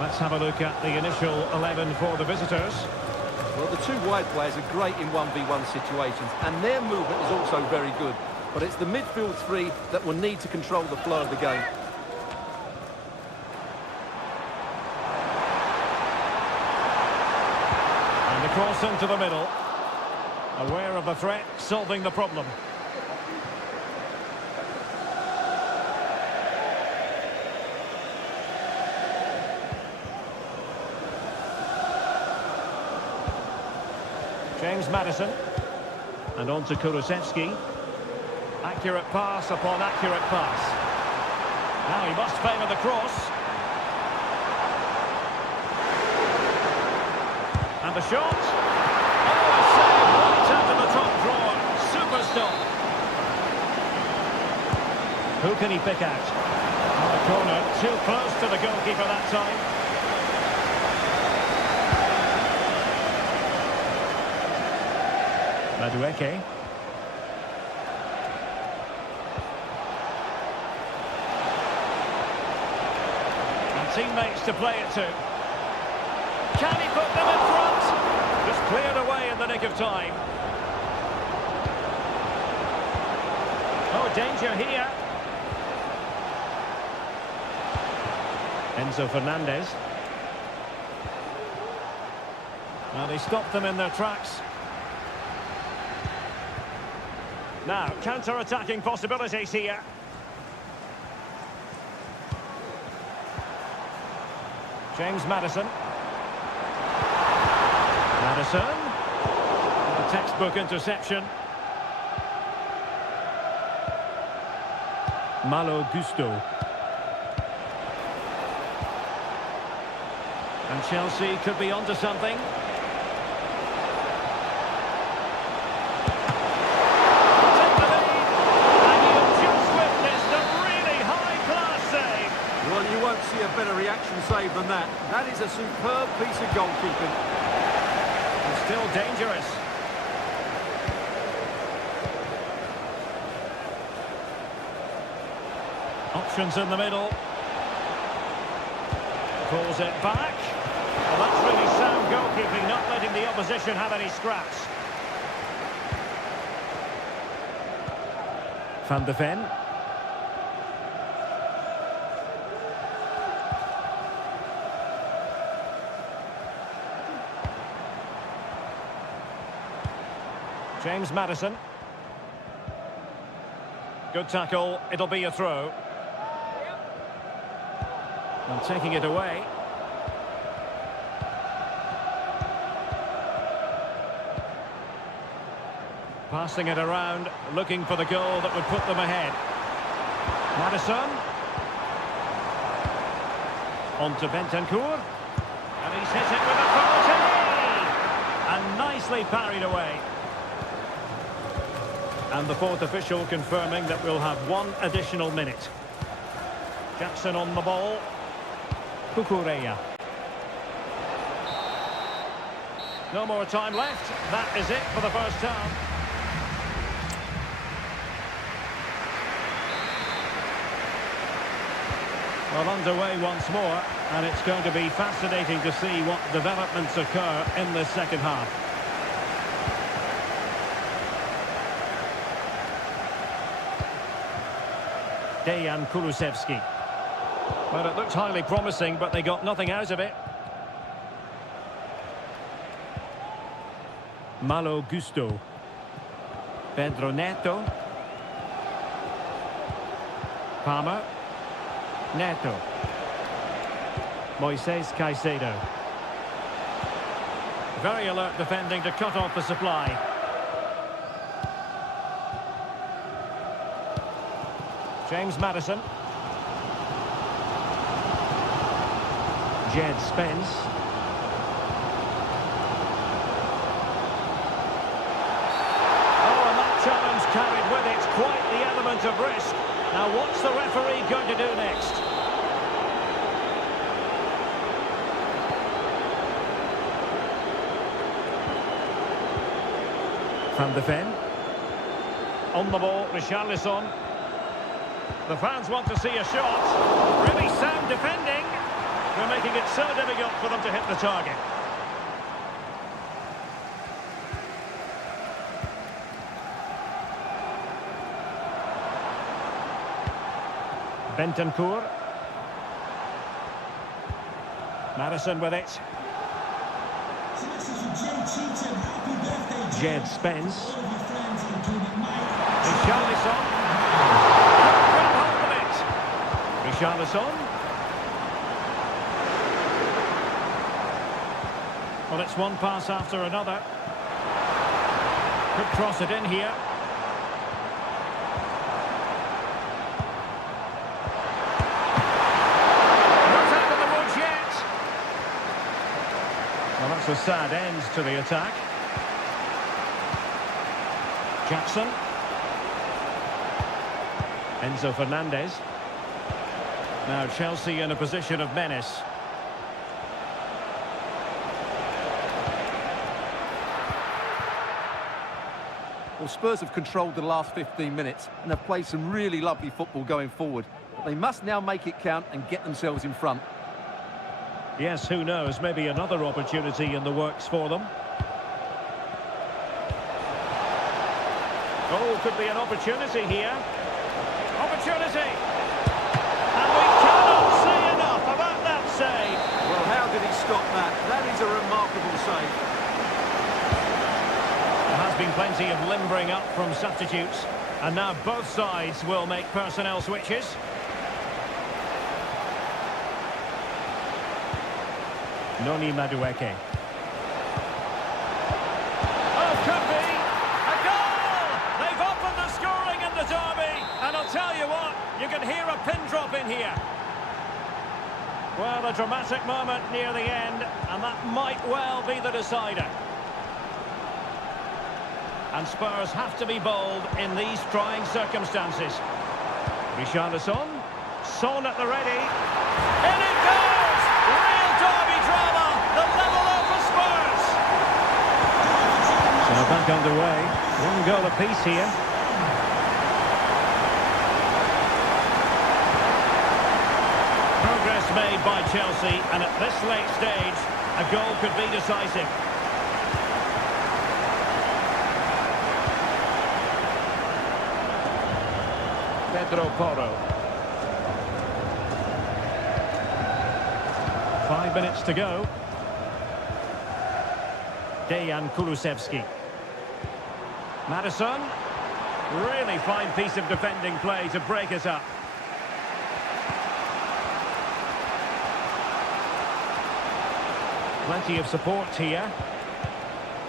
Let's have a look at the initial 11 for the visitors. Well, the two wide players are great in 1v1 situations, and their movement is also very good. But it's the midfield three that will need to control the flow of the game. And the cross into the middle. Aware of the threat, solving the problem. James Maddison. And on to Kulusevski. Accurate pass upon accurate pass. Now he must favour the cross. And the shot. Oh, a save right out of the top drawer. Super stop. Who can he pick out? On the corner, too close to the goalkeeper that time. Madueke. And teammates to play it to. Can he put them in front? Just cleared away in the nick of time. Oh, danger here. Enzo Fernandez. Now they stopped them in their tracks. Now, counter-attacking possibilities here. James Maddison. Maddison. The textbook interception. Malo Gusto. And Chelsea could be onto something. Take the lead. And you've just witnessed a really high-class save. Well, you won't see a better reaction save than that. That is a superb piece of goalkeeping. It's still dangerous. Options in the middle. Pulls it back. Well, that's really sound goalkeeping, not letting the opposition have any scraps. Van de Ven. James Maddison. Good tackle. It'll be a throw. And taking it away. Passing it around, looking for the goal that would put them ahead. Maddison. On to Bentancur. And he's hit it with authority! And nicely parried away. And the fourth official confirming that we'll have one additional minute. Jackson on the ball. Kukureya. No more time left. That is it for the first half. Well, underway once more, and it's going to be fascinating to see what developments occur in the second half. Dejan Kulusevski. Well, it looked highly promising, but they got nothing out of it. Malo Gusto. Pedro Neto. Palmer. Neto. Moises Caicedo. Very alert defending to cut off the supply. James Maddison. Jed Spence. Oh, and that challenge carried with it quite the element of risk. Now, what's the referee going to do next? Van de Ven. On the ball, Richarlison. The fans want to see a shot. Really sound defending. They're making it so difficult for them to hit the target. Bentancur. Maddison with it. Jed Spence. Richarlison. Grab hold of it. Richarlison. Well, it's one pass after another. Could cross it in here. Not out of the woods yet. Well, that's a sad end to the attack. Jackson. Enzo Fernandez. Now Chelsea in a position of menace. Well, Spurs have controlled the last 15 minutes and have played some really lovely football going forward. But they must now make it count and get themselves in front. Yes, who knows? Maybe another opportunity in the works for them. Oh, could be an opportunity here. Opportunity! And we cannot say enough about that save. Well, how did he stop that? That is a remarkable save. There has been plenty of limbering up from substitutes, and now both sides will make personnel switches. Noni Madueke. Oh, could be! A goal! They've opened the scoring in the derby, and I'll tell you what, you can can hear a pin drop in here. Well, a dramatic moment near the end, and that might well be the decider. And Spurs have to be bold in these trying circumstances. Richarlison, Son at the ready. In it goes! Real derby drama, the leveller for Spurs. So back underway, one goal apiece here. Progress made by Chelsea, and at this late stage, a goal could be decisive. Pedro Porro. 5 minutes to go. Dejan Kulusevski. Madison. Really fine piece of defending play to break it up. Plenty of support here.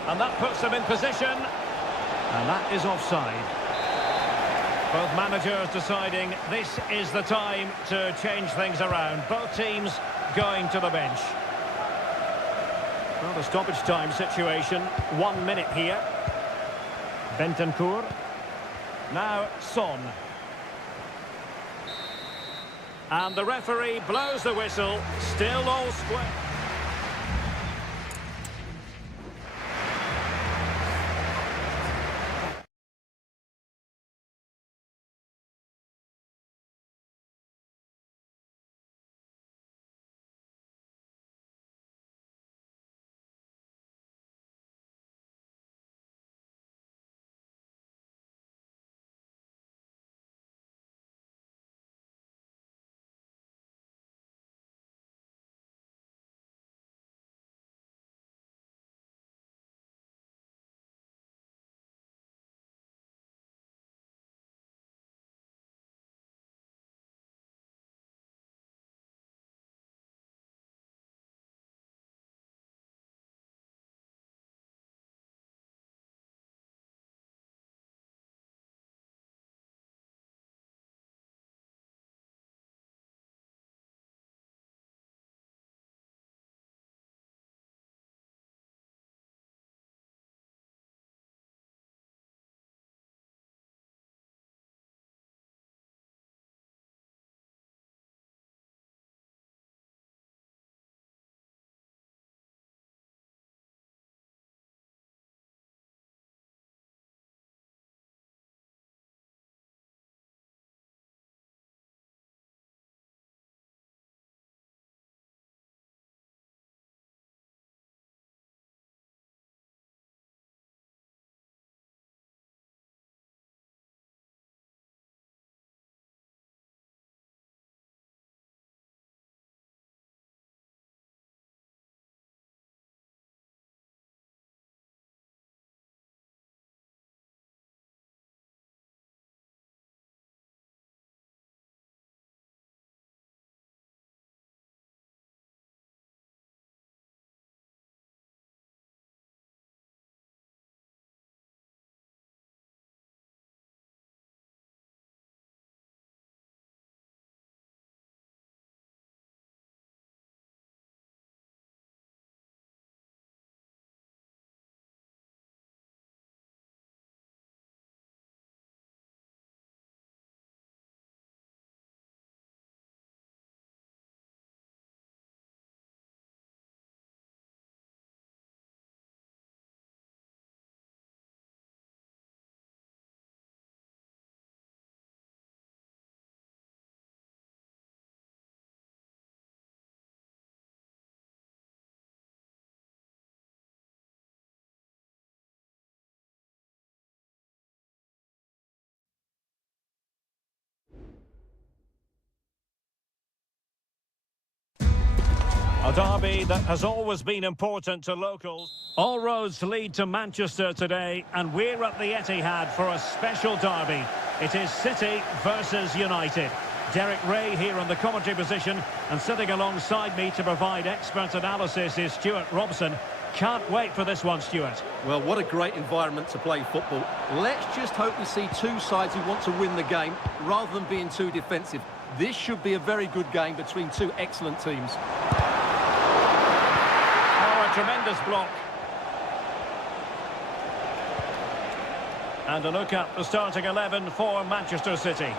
And that puts them in position. And that is offside. Both managers deciding this is the time to change things around. Both teams going to the bench. Well, the stoppage time situation. 1 minute here. Bentancur. Now Son. And the referee blows the whistle. Still all square. A derby that has always been important to locals. All roads lead to Manchester today, and we're at the Etihad for a special derby. It is City versus United. Derek Ray here on the commentary position, and sitting alongside me to provide expert analysis is Stuart Robson. Can't wait for this one, Stuart. Well, what a great environment to play football. Let's just hope we see two sides who want to win the game rather than being too defensive. This should be a very good game between two excellent teams. Oh, a tremendous block. And a look at the starting 11 for Manchester City.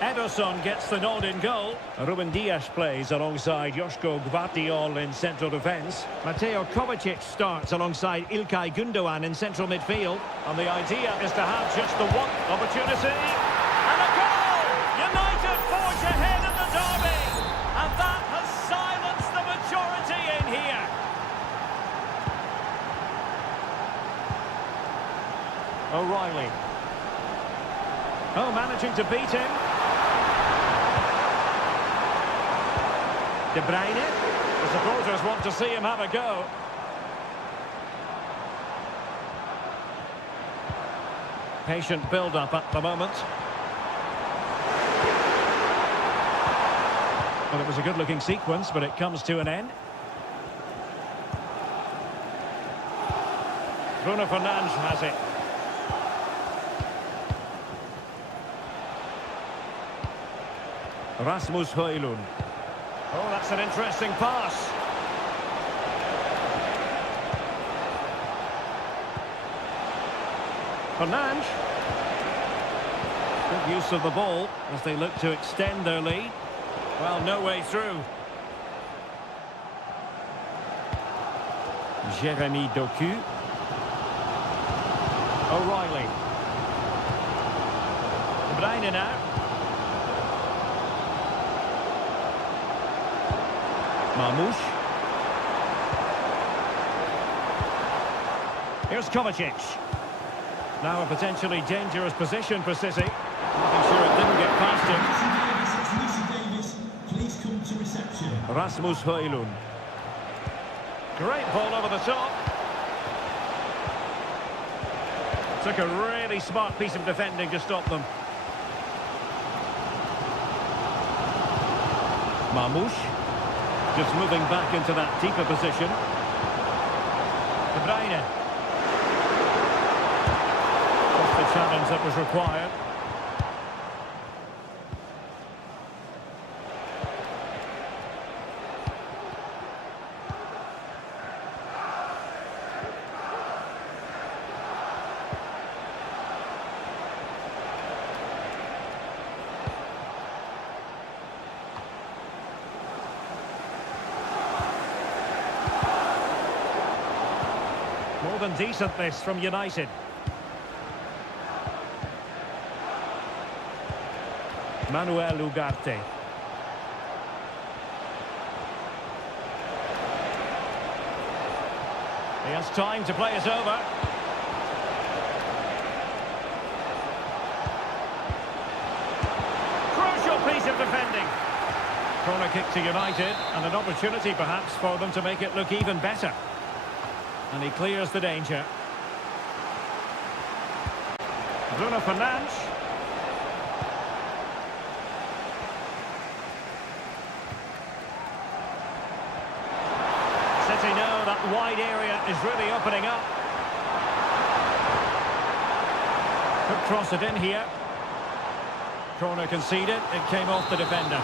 Ederson gets the nod in goal. Ruben Dias plays alongside Joško Gvardiol in central defence. Mateo Kovacic starts alongside Ilkay Gundogan in central midfield. And the idea is to have just the one opportunity. And a goal! United forge ahead in the derby. And that has silenced the majority in here. O'Reilly. Oh, managing to beat him. De Bruyne. The supporters want to see him have a go. Patient build-up at the moment. Well, it was a good-looking sequence, but it comes to an end. Bruno Fernandes has it. Rasmus Højlund. Oh, that's an interesting pass. Fernandes. Good use of the ball as they look to extend their lead. Well, no way through. Jeremy Doku. O'Reilly. De Bruyne now. Marmoush. Here's Kovacic. Now a potentially dangerous position for City. Making sure it didn't get past him. Please come to reception. Rasmus Højlund. Great ball over the top. Took a really smart piece of defending to stop them. Marmoush. Just moving back into that deeper position. De Bruyne. Just the challenge that was required. More than decent this from United. Manuel Ugarte. He has time to play it over. Crucial piece of defending. Corner kick to United, and an opportunity perhaps for them to make it look even better. And he clears the danger. Bruno Fernandes. City know that wide area is really opening up. Could cross it in here. Corner conceded. It came off the defender.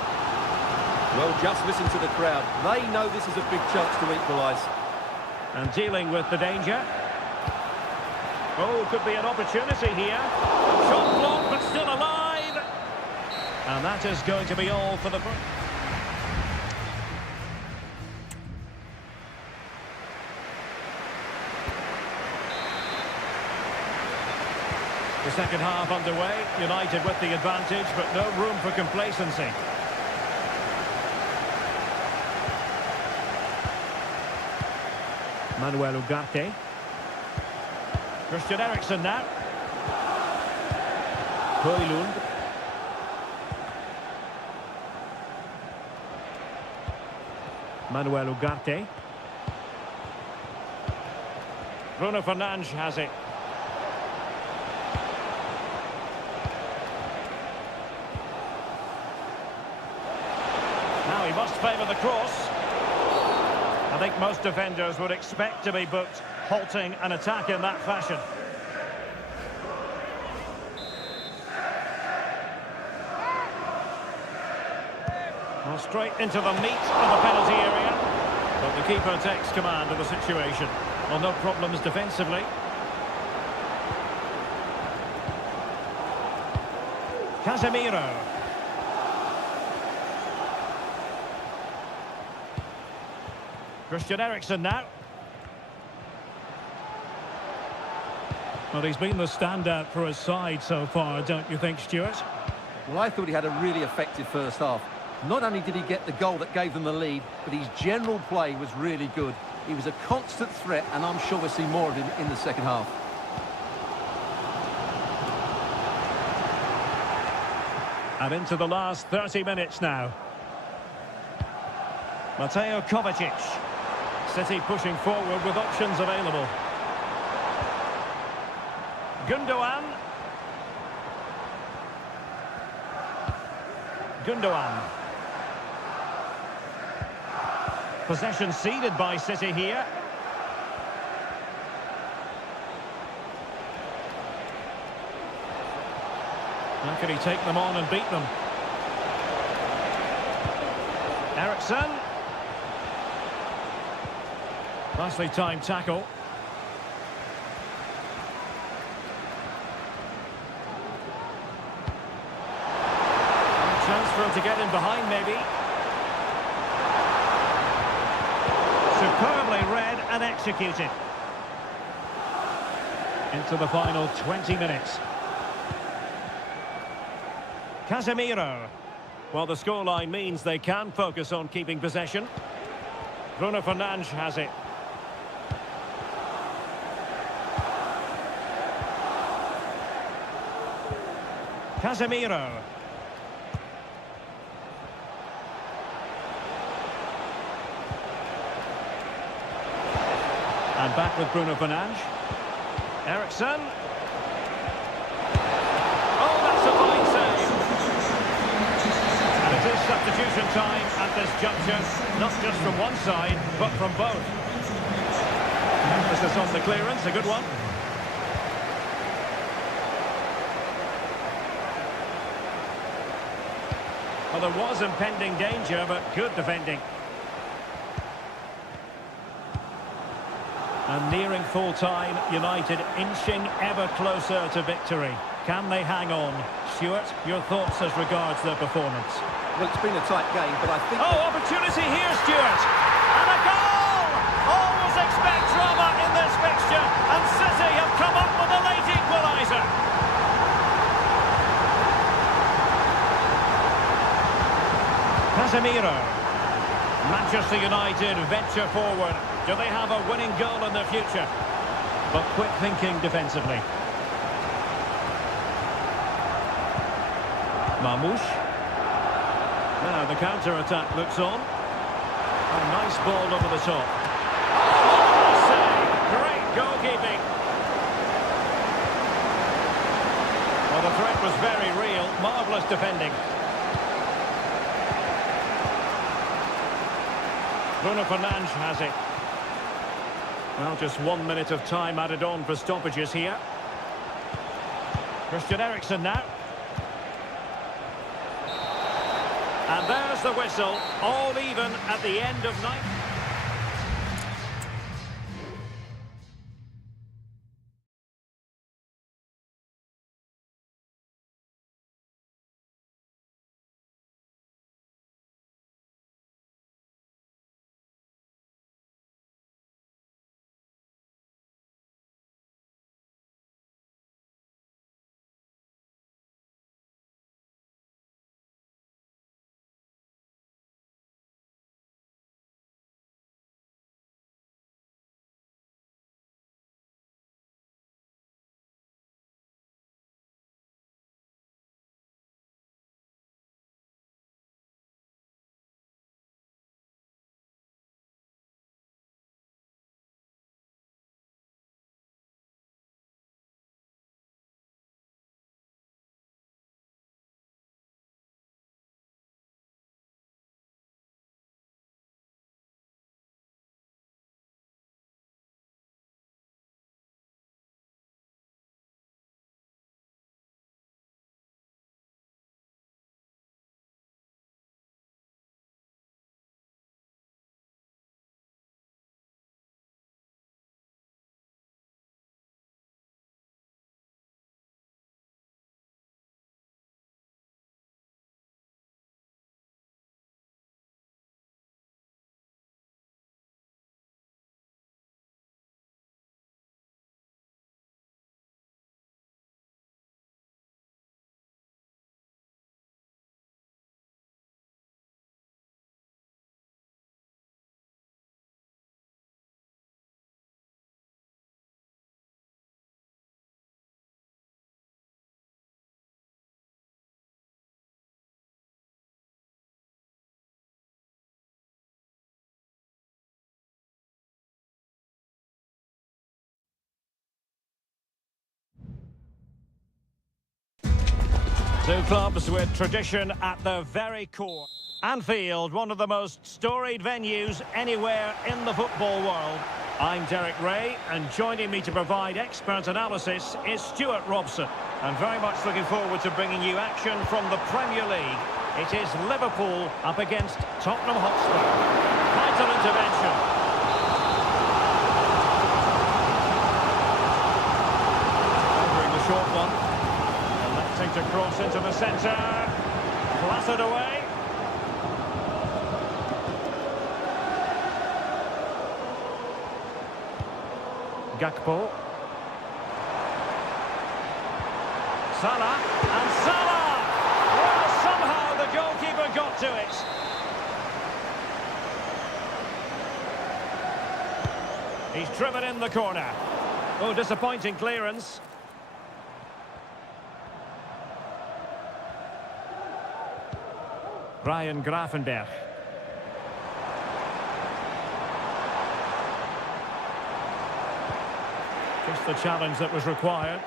Well, just listen to the crowd. They know this is a big chance to equalise. And dealing with the danger. Oh, could be an opportunity here. Shot blocked, but still alive. And that is going to be all for the... The second half underway. United with the advantage, but no room for complacency. Manuel Ugarte. Christian Eriksen now. Højlund. Manuel Ugarte. Bruno Fernandes has it. Now he must favour the cross. A think most defenders would expect to be booked halting an attack in that fashion. Well, straight into the meat of the penalty area. But the keeper takes command of the situation. Well, no problems defensively. Casemiro. Christian Eriksen now. Well, he's been the standout for his side so far, don't you think, Stuart? Well, I thought he had a really effective first half. Not only did he get the goal that gave them the lead, but his general play was really good. He was a constant threat, and I'm sure we'll see more of him in the second half. And into the last 30 minutes now. Mateo Kovacic. City pushing forward with options available. Gundogan. Gundogan. Possession ceded by City here. How can he take them on and beat them? Eriksen. Nicely timed tackle. Chance for him to get in behind, maybe. Superbly read and executed. Into the final 20 minutes. Casemiro. Well, the scoreline means they can focus on keeping possession. Bruno Fernandes has it. Casemiro. And back with Bruno Fernandes. Eriksen. Oh, that's a fine save. And it is substitution time at this juncture. Not just from one side, but from both. Emphasis on the clearance, a good one. Well, there was impending danger, but good defending. And nearing full time, United inching ever closer to victory. Can they hang on? Stuart, your thoughts as regards their performance? Well, it's been a tight game, but I think... Oh, opportunity here, Stuart! And a goal! Always expect drama in this fixture, and City have come up with a late equaliser. Casemiro. Manchester United venture forward. Do they have a winning goal in their future? But quick thinking defensively. Mamouche. Now the counter-attack looks on. A nice ball over the top. Oh, save! Great goalkeeping. Well, the threat was very real. Marvellous defending. Bruno Fernandes has it. Well, just 1 minute of time added on for stoppages here. Christian Eriksen now. And there's the whistle, all even at the end of 90. Two clubs with tradition at their very core. Anfield, one of the most storied venues anywhere in the football world. I'm Derek Ray, and joining me to provide expert analysis is Stuart Robson. And very much looking forward to bringing you action from the Premier League. It is Liverpool up against Tottenham Hotspur. Vital intervention. Covering the short one. Electing to cross into the centre. Placid away. Gakpo. Salah. And Salah! Well, somehow the goalkeeper got to it. He's driven in the corner. Oh, disappointing clearance. Brian Grafenberg. Just the challenge that was required.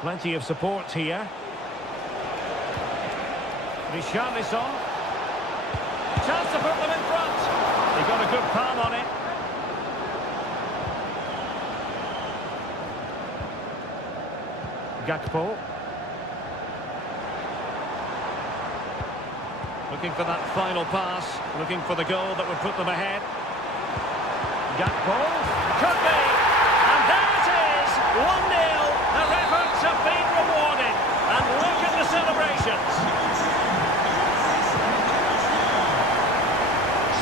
Plenty of support here. Richarlison. Chance to put them in front. He got a good palm on it. Gakpo. Looking for that final pass. Looking for the goal that would put them ahead. Gakpo. Could be. And there it is. 1-0. Their efforts have been rewarded. And look at the celebrations.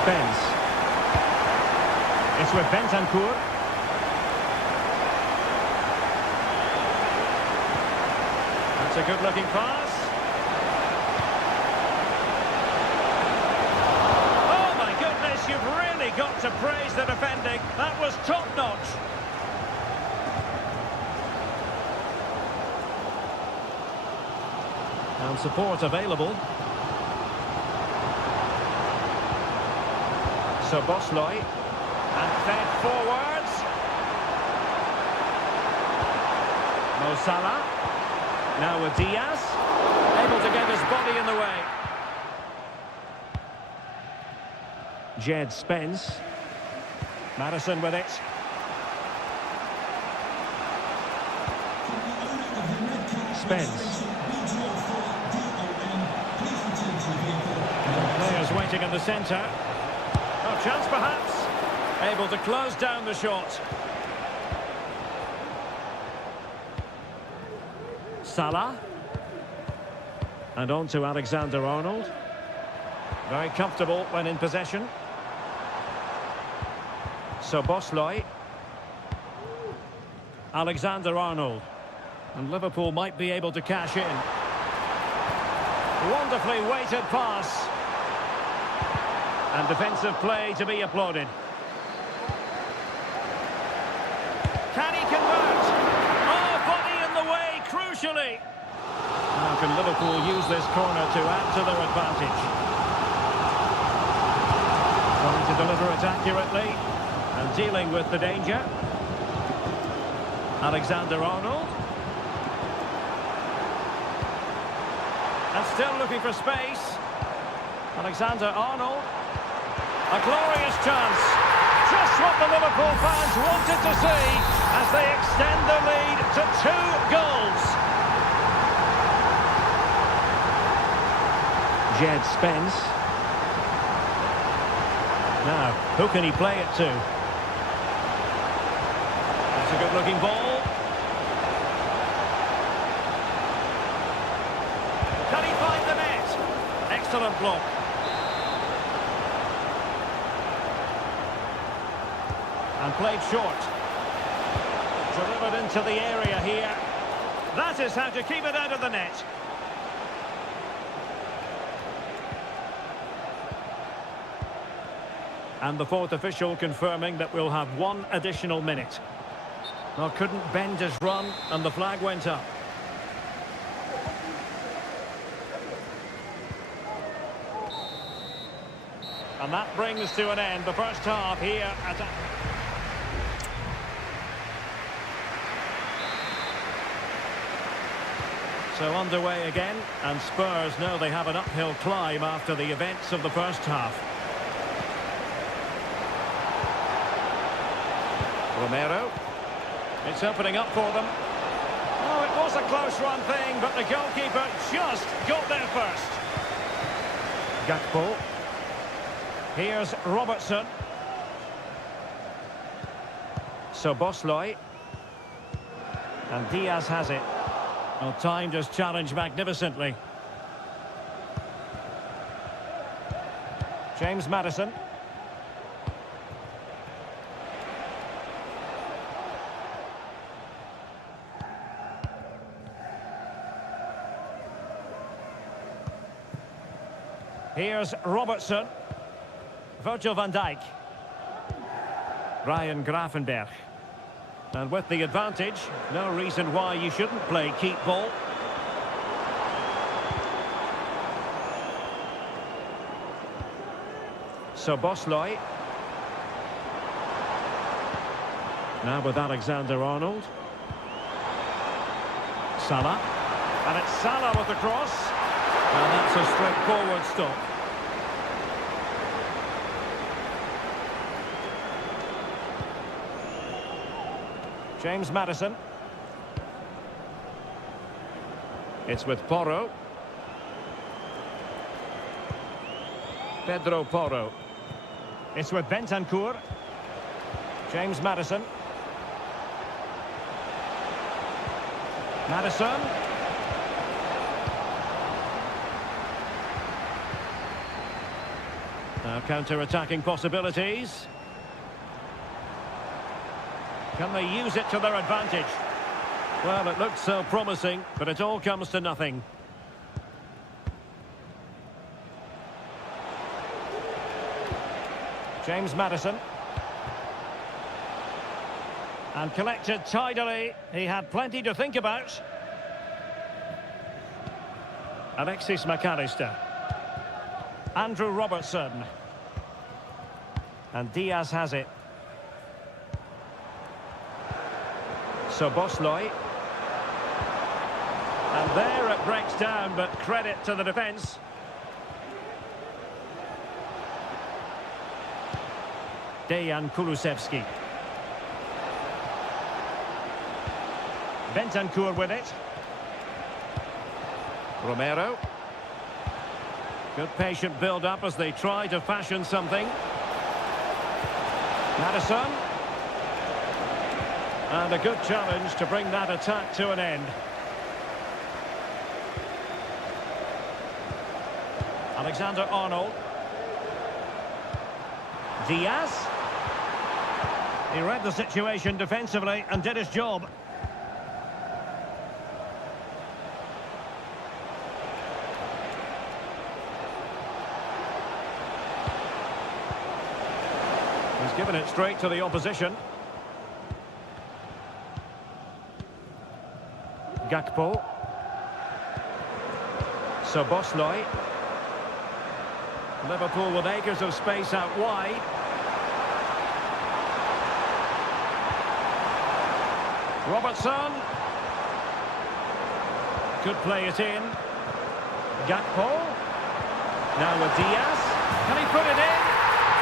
Spence. It's with Bentancur. That's a good-looking pass. Oh, my goodness, you've really got to praise the defending. That was top-notch. And support available. So Bosloy, and fed forwards. Mo Salah, now with Diaz, able to get his body in the way. Jed Spence, Madison with it. Spence. Players waiting in the centre. Oh, chance perhaps. Able to close down the shot. Salah. And on to Alexander-Arnold. Very comfortable when in possession. So Bosloy. Alexander-Arnold. And Liverpool might be able to cash in. Wonderfully weighted pass. And defensive play to be applauded. Can he convert? Oh, body in the way, crucially. Now can Liverpool use this corner to add to their advantage? Trying to deliver it accurately and dealing with the danger. Alexander-Arnold. And still looking for space. Alexander-Arnold. A glorious chance. Just what the Liverpool fans wanted to see as they extend the lead to 2 goals. Jed Spence. Now, who can he play it to? That's a good-looking ball. Can he find the net? Excellent block. And played short. Delivered into the area here. That is how to keep it out of the net. And the fourth official confirming that we'll have 1 additional minute. Well, couldn't bend his run, and the flag went up. And that brings to an end the first half here at... So underway again, and Spurs know they have an uphill climb after the events of the first half. Romero. It's opening up for them. Oh, it was a close run thing, but the goalkeeper just got there first. Gakpo. Here's Robertson. Szoboszlai. And Diaz has it. Well, timed his challenge magnificently. James Maddison. Here's Robertson. Virgil van Dijk. Ryan Gravenberch. And with the advantage, no reason why you shouldn't play keep ball. Szoboszlai. Now with Alexander-Arnold. Salah. And it's Salah with the cross. And that's a straightforward stop. James Maddison. It's with Porro. Pedro Porro. It's with Bentancur. James Maddison. Maddison. Now counter-attacking possibilities. Can they use it to their advantage? Well, it looked so promising, but it all comes to nothing. James Maddison. And collected tidily. He had plenty to think about. Alexis McAllister. Andrew Robertson. And Diaz has it. Szoboszlai. And there it breaks down, but credit to the defence. Dejan Kulusevski. Bentancur with it. Romero. Good patient build-up as they try to fashion something. Maddison. And a good challenge to bring that attack to an end. Alexander-Arnold. Diaz. He read the situation defensively and did his job. He's given it straight to the opposition. Gakpo. Szoboszlai. Liverpool with acres of space out wide. Robertson. Could play it in. Gakpo. Now with Diaz. Can he put it in?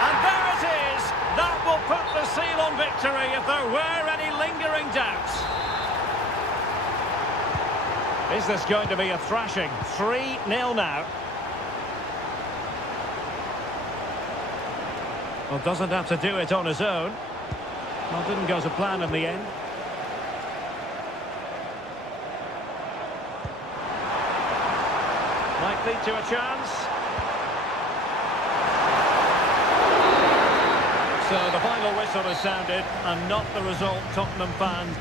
And there it is! That will put the seal on victory if there were any lingering doubts. Is this going to be a thrashing? 3-0 now. Well, doesn't have to do it on his own. Well, didn't go to plan in the end. Might lead to a chance. So the final whistle has sounded, and not the result Tottenham fans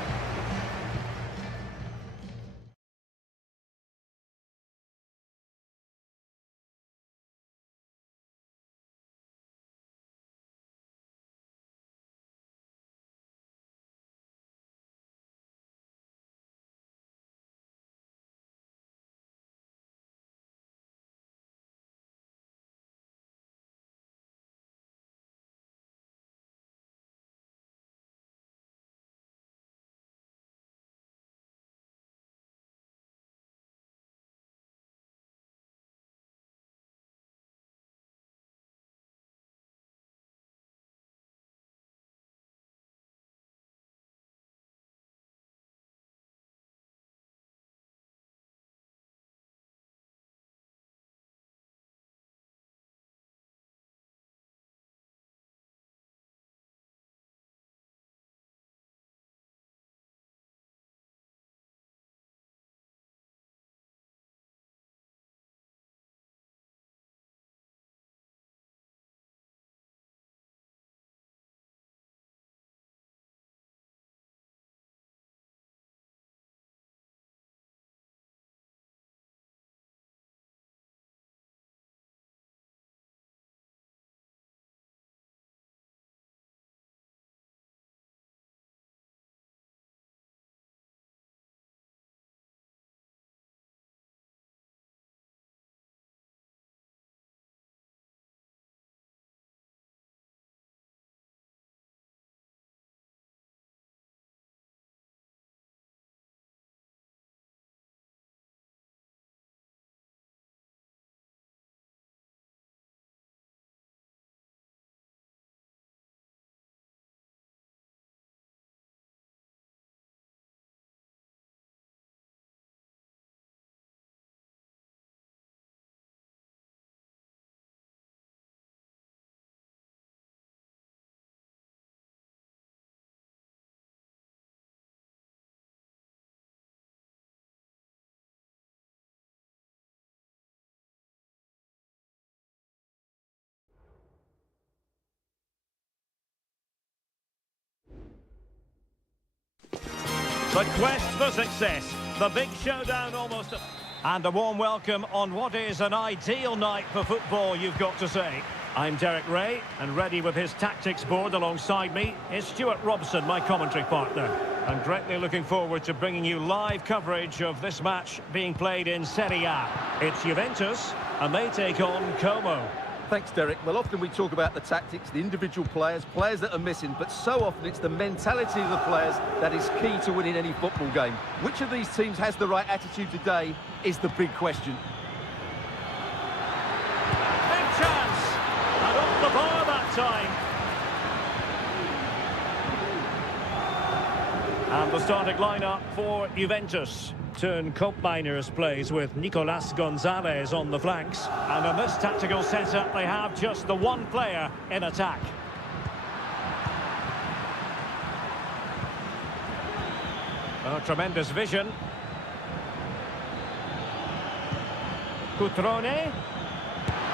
The quest for success. The big showdown almost. And a warm welcome on what is an ideal night for football, you've got to say. I'm Derek Ray, and ready with his tactics board alongside me is Stuart Robson, my commentary partner. I'm greatly looking forward to bringing you live coverage of this match being played in Seria. It's Juventus, and they take on Como. Thanks, Derek. Well, often we talk about the tactics, the individual players that are missing, but so often it's the mentality of the players that is key to winning any football game. Which of these teams has the right attitude today is the big question. Big chance! And off the bar that time. And the starting lineup for Juventus. Turn Miners plays with Nicolas Gonzalez on the flanks. And in this tactical setup, they have just the one player in attack. Oh, tremendous vision. Cutrone.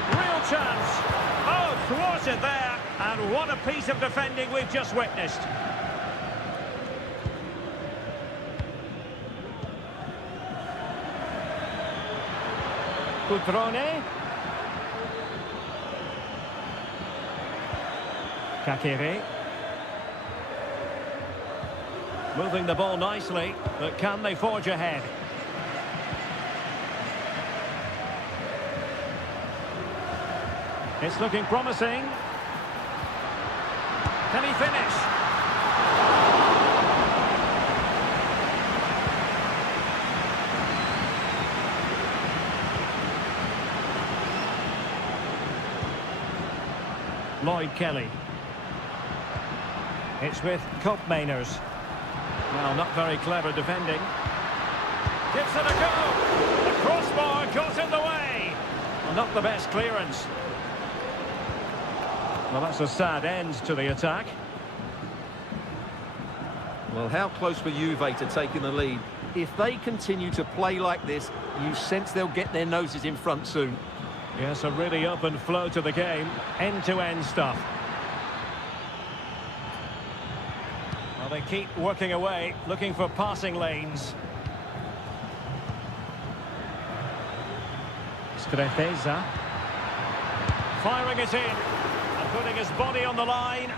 Real chance. Oh, thwarted there. And what a piece of defending we've just witnessed. Cutrone. Kakere. Moving the ball nicely, but can they forge ahead? It's looking promising. Can he finish? Lloyd Kelly. It's with Mainers. Well, not very clever defending. Gives it a go. The crossbar got in the way. Well, not the best clearance. Well, that's a sad end to the attack. Well, how close were Juve to taking the lead? If they continue to play like this, you sense they'll get their noses in front soon. Yes, a really open flow to the game. End-to-end stuff. Well, they keep working away, looking for passing lanes. Strefeza. Firing it in. And putting his body on the line.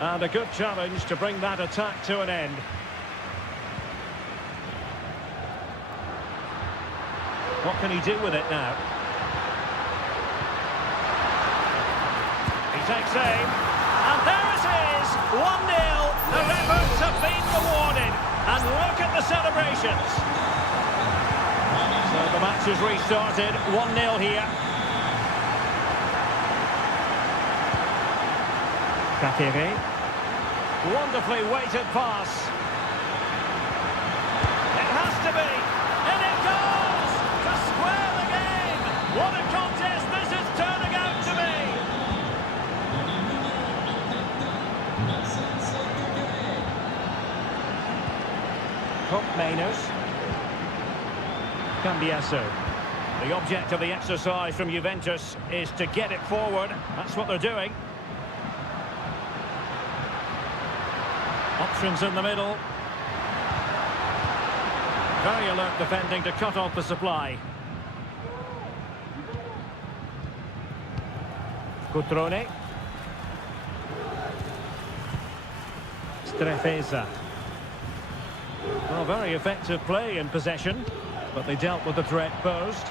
And a good challenge to bring that attack to an end. What can he do with it now? He takes aim. And there it is! 1-0. Their efforts have been rewarded. And look at the celebrations. So the match has restarted. 1-0 here. Kakere. Wonderfully weighted pass. It has to be. And it goes! To square the game! What a contest this is turning out to be! Mainers. Cambiasso. The object of the exercise from Juventus is to get it forward. That's what they're doing. Options in the middle. Very alert defending to cut off the supply. Cutrone. Strefeza. Well, very effective play in possession, but they dealt with the threat posed.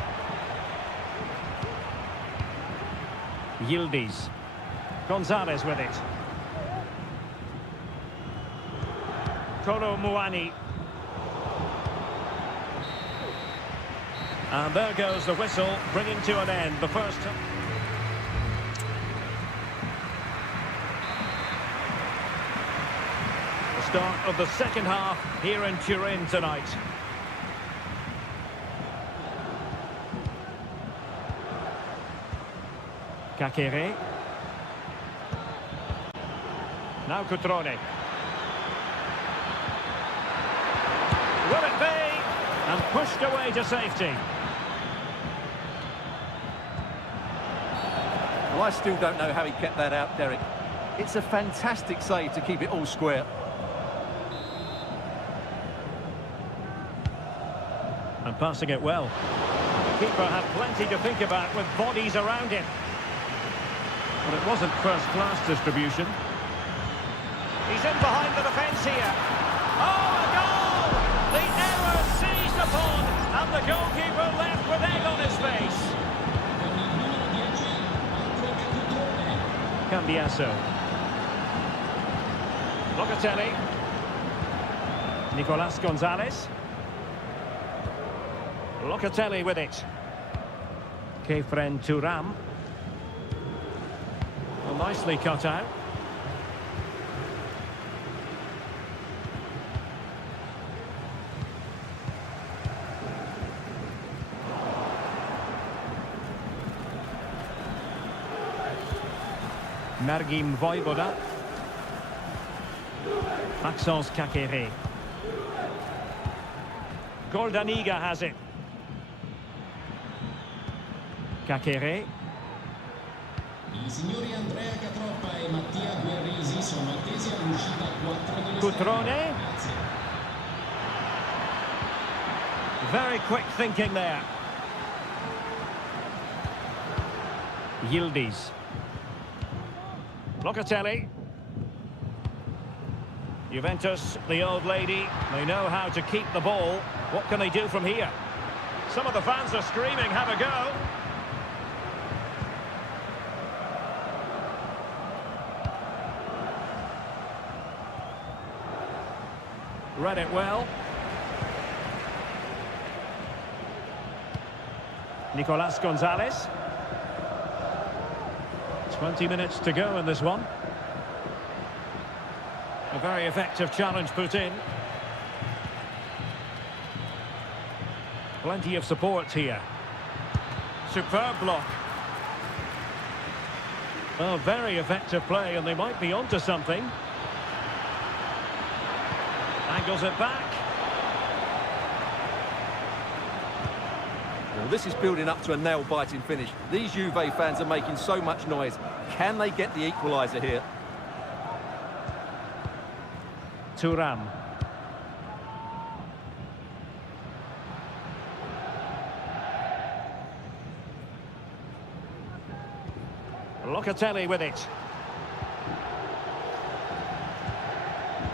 Yildiz. Gonzalez with it. Kolo Muani. And there goes the whistle, bringing to an end the first. The start of the second half here in Turin tonight. Kakere. Now Cutrone. Will it be? And pushed away to safety. Well, I still don't know how he kept that out, Derek. It's a fantastic save to keep it all square. And passing it well. The keeper had plenty to think about with bodies around him. But it wasn't first-class distribution. He's in behind the defence here. Oh, a goal! The error seized upon, and the goalkeeper left with egg on his face. Cambiasso. Locatelli. Nicolas Gonzalez. Locatelli with it. Kefren Thuram. Well, nicely cut out. Mergim Voivoda. Maxence Kakere. Goldaniga has it. Kakere. I signori Andrea Catroppa e Mattia Guerrisi sono attesi all'uscita 4 dello Cutrone. Very quick thinking there. Yildiz. Locatelli. Juventus, the old lady, they know how to keep the ball. What can they do from here? Some of the fans are screaming, have a go. Read it well. Nicolas Gonzalez. 20 minutes to go in this one. A very effective challenge put in. Plenty of support here. Superb block. Oh, very effective play, and they might be onto something. Angles it back. Well, this is building up to a nail-biting finish. These Juve fans are making so much noise. Can they get the equaliser here? Thuram. Locatelli with it.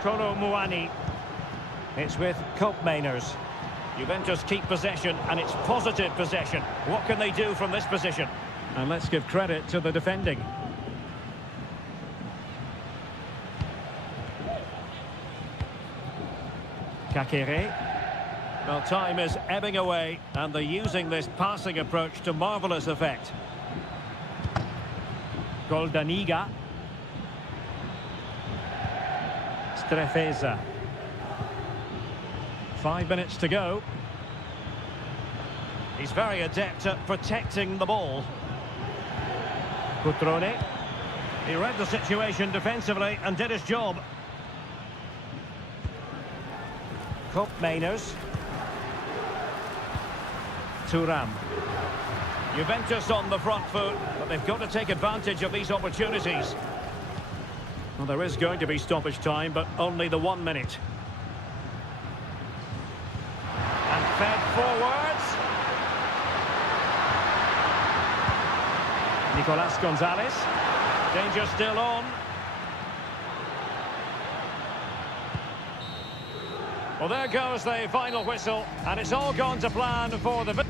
Kolo Muani. It's with Koopmeiners. Juventus keep possession, and it's positive possession. What can they do from this position? And let's give credit to the defending. Kakere. Well, time is ebbing away, and they're using this passing approach to marvellous effect. Goldaniga. Strefeza. 5 minutes to go. He's very adept at protecting the ball. Cutrone. He read the situation defensively and did his job. Koopmeiners. Thuram. Juventus on the front foot, but they've got to take advantage of these opportunities. Well, there is going to be stoppage time, but only the 1 minute. And fed forwards. Nicolas Gonzalez. Danger still on. Well, there goes the final whistle, and it's all gone to plan for the...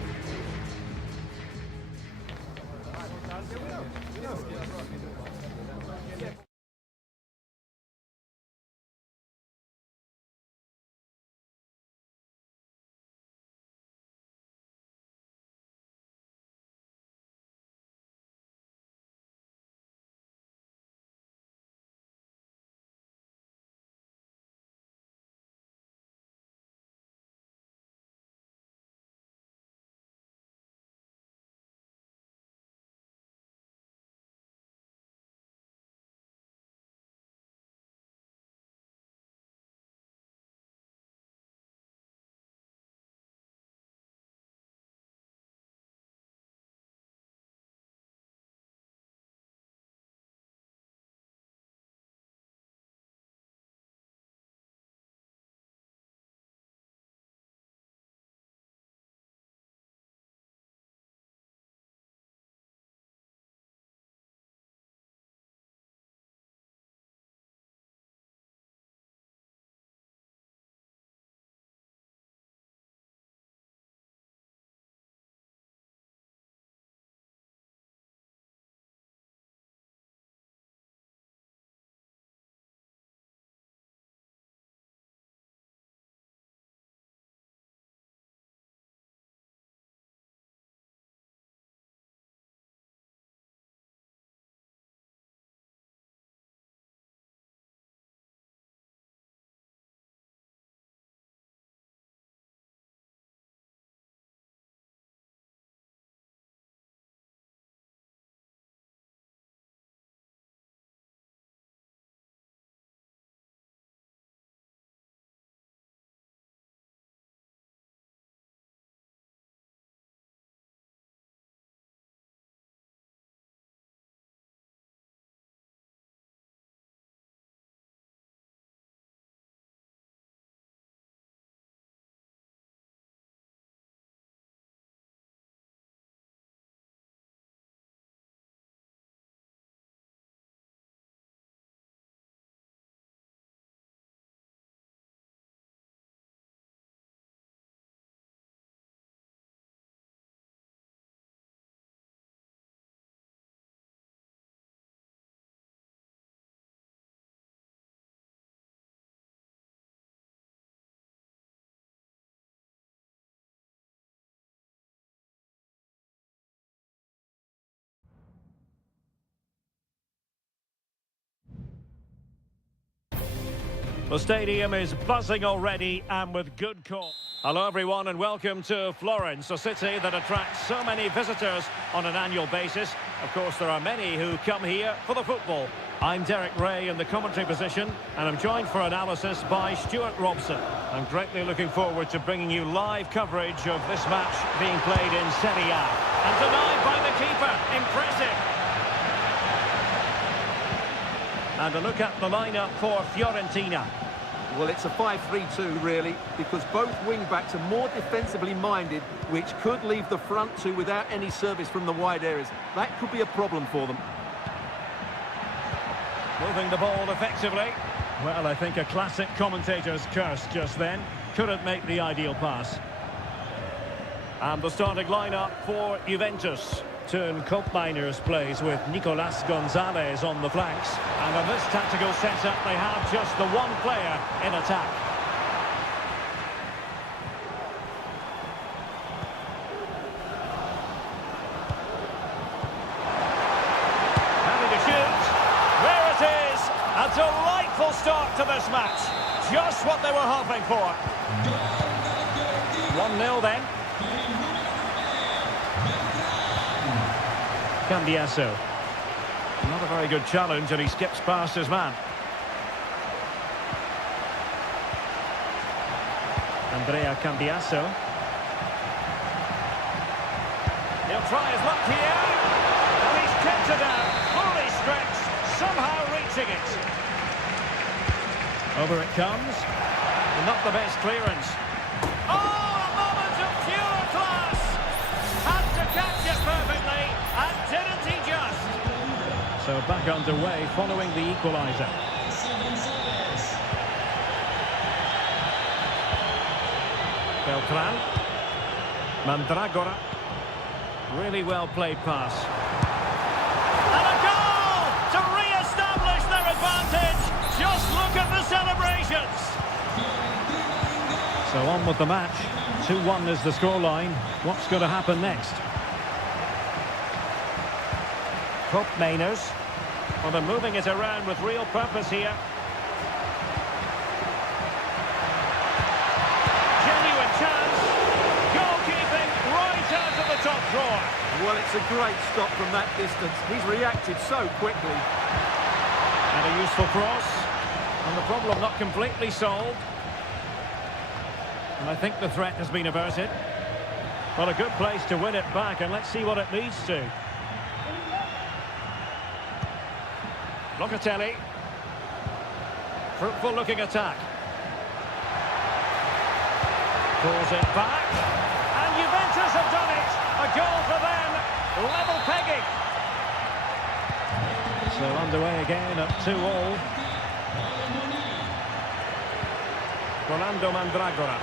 The stadium is buzzing already and with good cause. Hello everyone and welcome to Florence, a city that attracts so many visitors on an annual basis. Of course there are many who come here for the football. I'm Derek Ray in the commentary position and I'm joined for analysis by Stuart Robson. I'm greatly looking forward to bringing you live coverage of this match being played in Seria. And denied by the keeper, impressive. And a look at the lineup for Fiorentina. Well, it's a 5-3-2, really, because both wing-backs are more defensively minded, which could leave the front two without any service from the wide areas. That could be a problem for them. Moving the ball effectively. Well, I think a classic commentator's curse just then. Couldn't make the ideal pass. And the starting lineup for Juventus. Turn Koopmeiners plays with Nicolas Gonzalez on the flanks. And in this tactical setup, they have just the one player in attack. Having to shoot. There it is. A delightful start to this match. Just what they were hoping for. 1-0 then. Cambiasso. Not a very good challenge and he skips past his man. Andrea Cambiasso. He'll try his luck here. And he's kept it out. Fully stretched. Somehow reaching it. Over it comes. And not the best clearance. Oh, a moment of pure class. Had to catch it perfectly. And didn't he just? So back underway following the equaliser. Beltran. Mandragora. Really well played pass. And a goal to re-establish their advantage. Just look at the celebrations. So on with the match. 2-1 is the scoreline. What's going to happen next? Koopmeiners. Well, they're moving it around with real purpose here. Genuine chance. Goalkeeping right out of the top drawer. Well, it's a great stop from that distance. He's reacted so quickly. And a useful cross. And the problem not completely solved. And I think the threat has been averted. Well, a good place to win it back, and let's see what it leads to. Locatelli. Fruitful looking attack. Pulls it back. And Juventus have done it. A goal for them. Level pegging. So underway again at 2-2. Rolando Mandragora.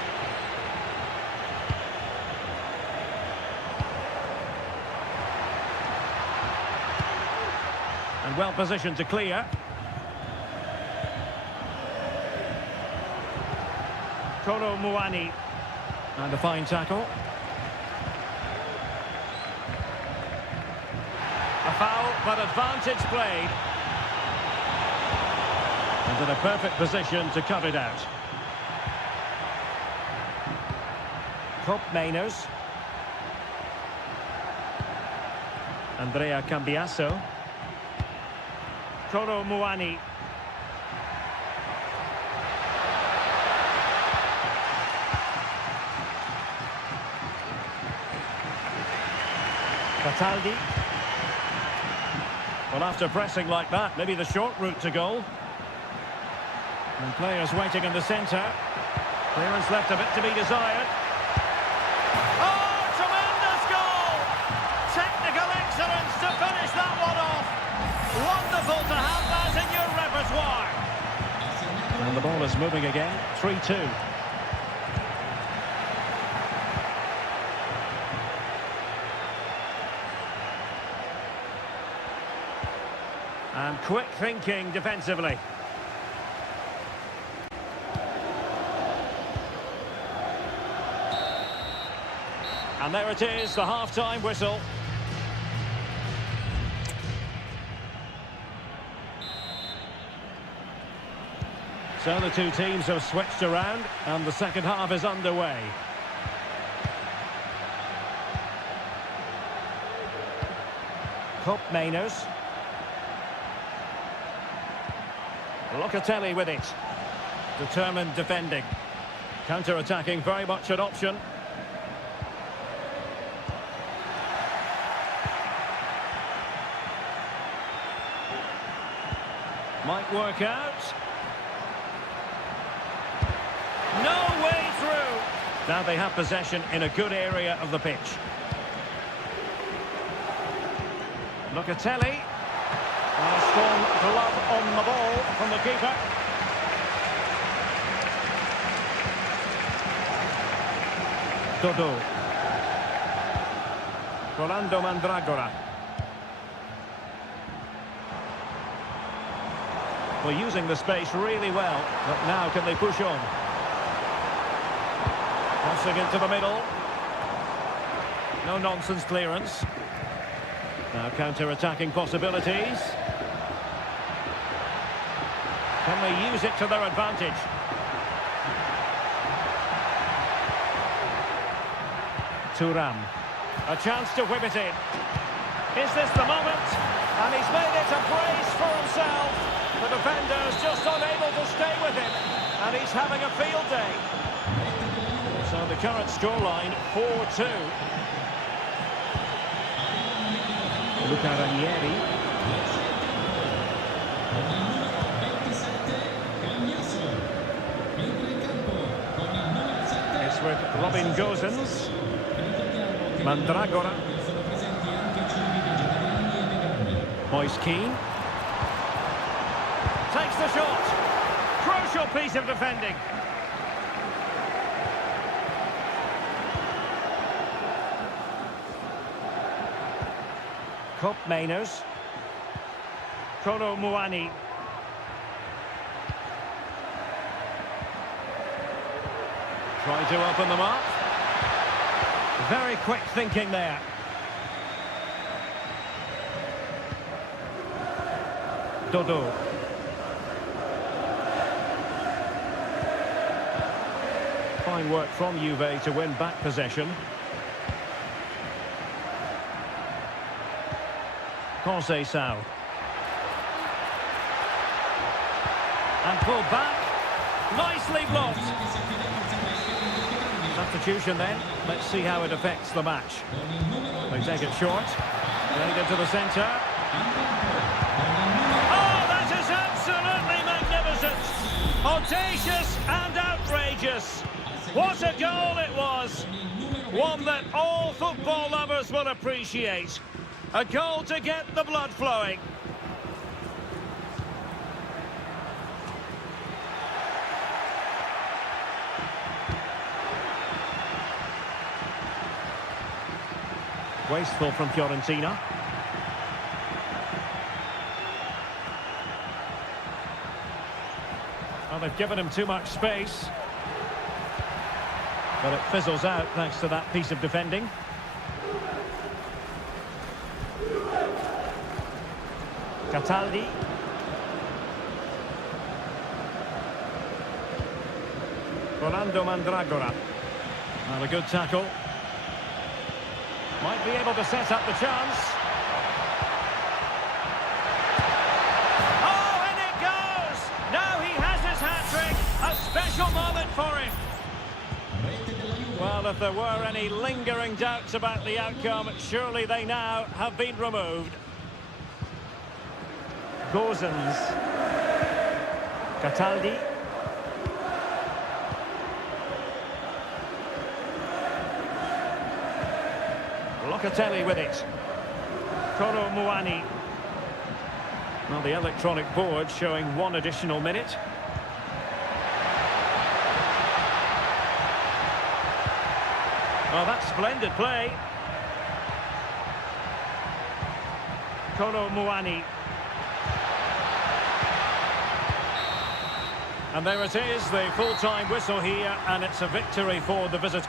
And well positioned to clear. Kolo Muani. And a fine tackle. A foul, but advantage played. And in a perfect position to cut it out. Koopmeiners. Andrea Cambiasso. Kolo Muani. Cataldi. Well, after pressing like that, maybe the short route to goal. And players waiting in the centre. Clearance left a bit to be desired. Oh, tremendous goal! Technical excellence to finish that one off. Wonderful to have that in your repertoire. And the ball is moving again. 3-2. And quick thinking defensively. And there it is, the half-time whistle. So the two teams have switched around and the second half is underway. Mainers. Locatelli with it. Determined defending. Counter-attacking, very much an option. Might work out. No way through. Now they have possession in a good area of the pitch. Locatelli. A strong glove on the ball from the keeper. Dodo. Rolando Mandragora. Well, using the space really well, but now can they push on? Crossing into the middle. No nonsense clearance. Now counter-attacking possibilities. Can they use it to their advantage? Thuram. A chance to whip it in. Is this the moment? And he's made it a brace for himself. The defender's just unable to stay with him. And he's having a field day. So the current scoreline, 4-2. Luca Ranieri. It's with Robin Gosens. Mandragora. Moise Keane. Takes the shot. Crucial piece of defending. Mainers. Kolo Muani. Trying to open them up. Very quick thinking there. Dodo. Fine work from Juve to win back possession. Conceição. And pulled back. Nicely blocked. Substitution then. Let's see how it affects the match. They take it short. Played into the centre. Oh, that is absolutely magnificent. Audacious and outrageous. What a goal it was. One that all football lovers will appreciate. A goal to get the blood flowing. Wasteful from Fiorentina. Well, they've given him too much space. But it fizzles out thanks to that piece of defending. Cataldi. Rolando Mandragora. And a good tackle. Might be able to set up the chance. Oh, and it goes! Now he has his hat-trick. A special moment for him. Well, if there were any lingering doubts about the outcome, surely they now have been removed. Gosens. Cataldi. Locatelli with it. Kolo Muani. Well, the electronic board showing one additional minute. Well, that's splendid play. Kolo Muani. And there it is, the full-time whistle here, and it's a victory for the visitors.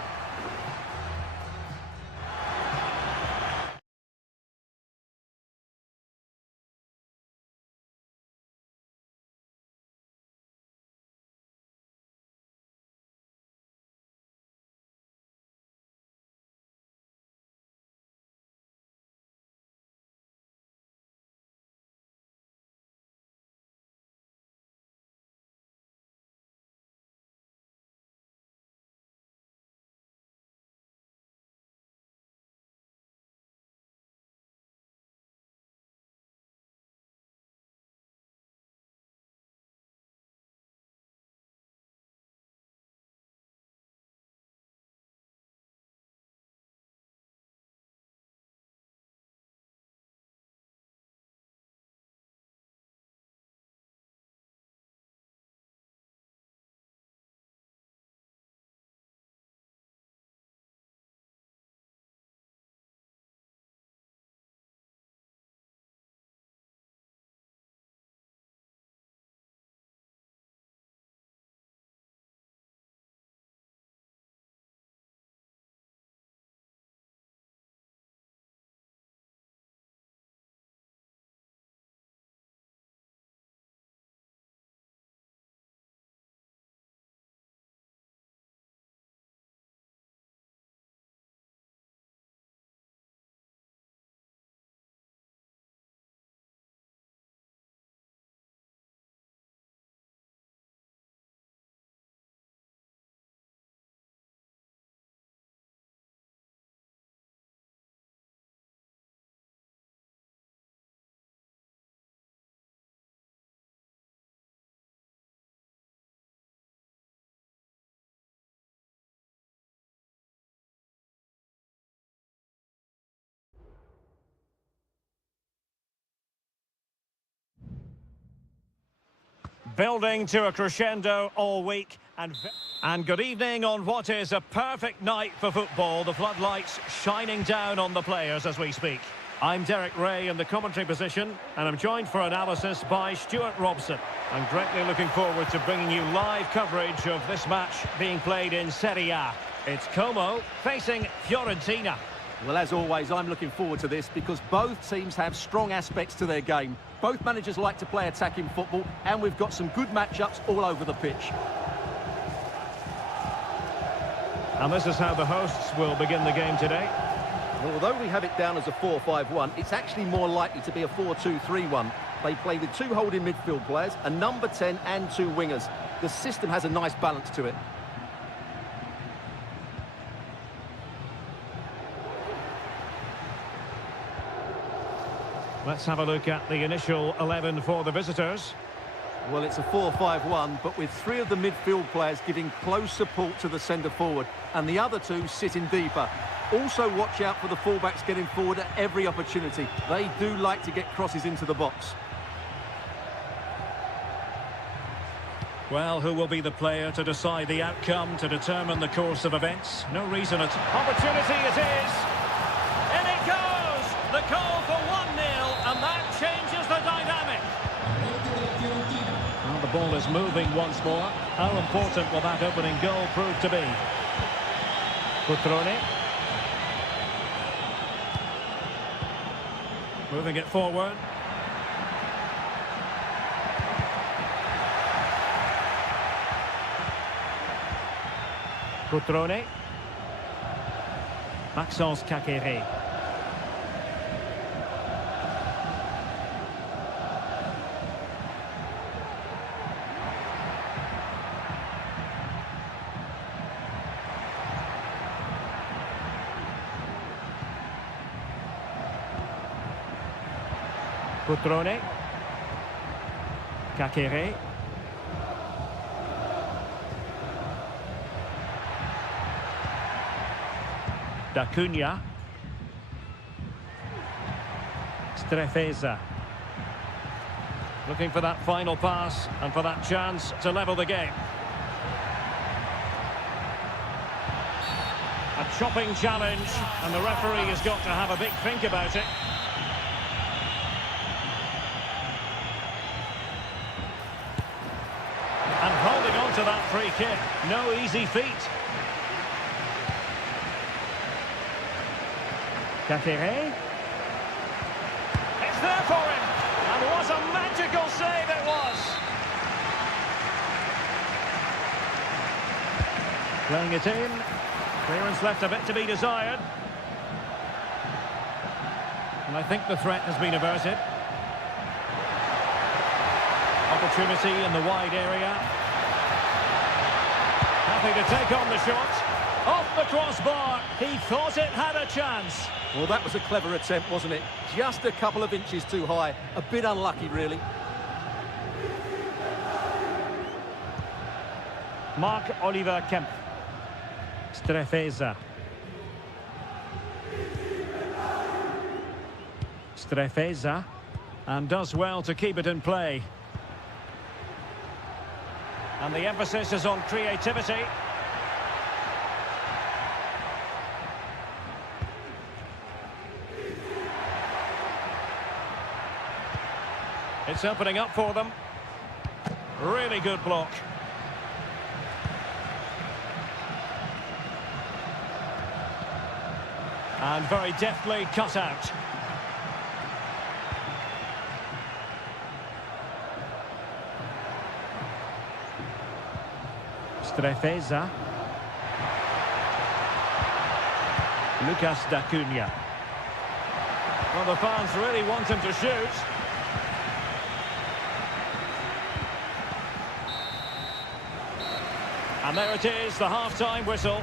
Building to a crescendo all week. And good evening on what is a perfect night for football. The floodlights shining down on the players as we speak. I'm Derek Ray in the commentary position, and I'm joined for analysis by Stuart Robson. I'm greatly looking forward to bringing you live coverage of this match being played in Seria. It's Como facing Fiorentina. Well, as always, I'm looking forward to this because both teams have strong aspects to their game. Both managers like to play attacking football, and we've got some good matchups all over the pitch. And this is how the hosts will begin the game today. Well, although we have it down as a 4-5-1, it's actually more likely to be a 4-2-3-1. They play with two holding midfield players, a number 10 and two wingers. The system has a nice balance to it. Let's have a look at the initial 11 for the visitors. Well, it's a 4-5-1, but with three of the midfield players giving close support to the centre forward, and the other two sitting deeper. Also watch out for the fullbacks getting forward at every opportunity. They do like to get crosses into the box. Well, who will be the player to decide the outcome, to determine the course of events? No reason at opportunity it is. In it goes! The goal for 1-0, and that changes the dynamic. Well, the ball is moving once more. How important will that opening goal prove to be? Cutrone. Moving it forward. Cutrone. Maxence Caqueret. Cutrone. Caqueret. D'Acunha. Strefeza. Looking for that final pass and for that chance to level the game. A chopping challenge, and the referee has got to have a big think about it. And holding on to that free kick, no easy feat. Caqueret. It's there for him. And what a magical save it was. Playing it in. Clearance left a bit to be desired. And I think the threat has been averted. Opportunity in the wide area. Happy to take on the shot. Off the crossbar. He thought it had a chance. Well, that was a clever attempt, wasn't it? Just a couple of inches too high. A bit unlucky, really. Marc-Oliver Kemp. Strefeza. Strefeza. And does well to keep it in play. And the emphasis is on creativity. It's opening up for them. Really good block. And very deftly cut out. Strefeza. Lucas D'Acunha. Well, the fans really want him to shoot. And there it is, the half-time whistle.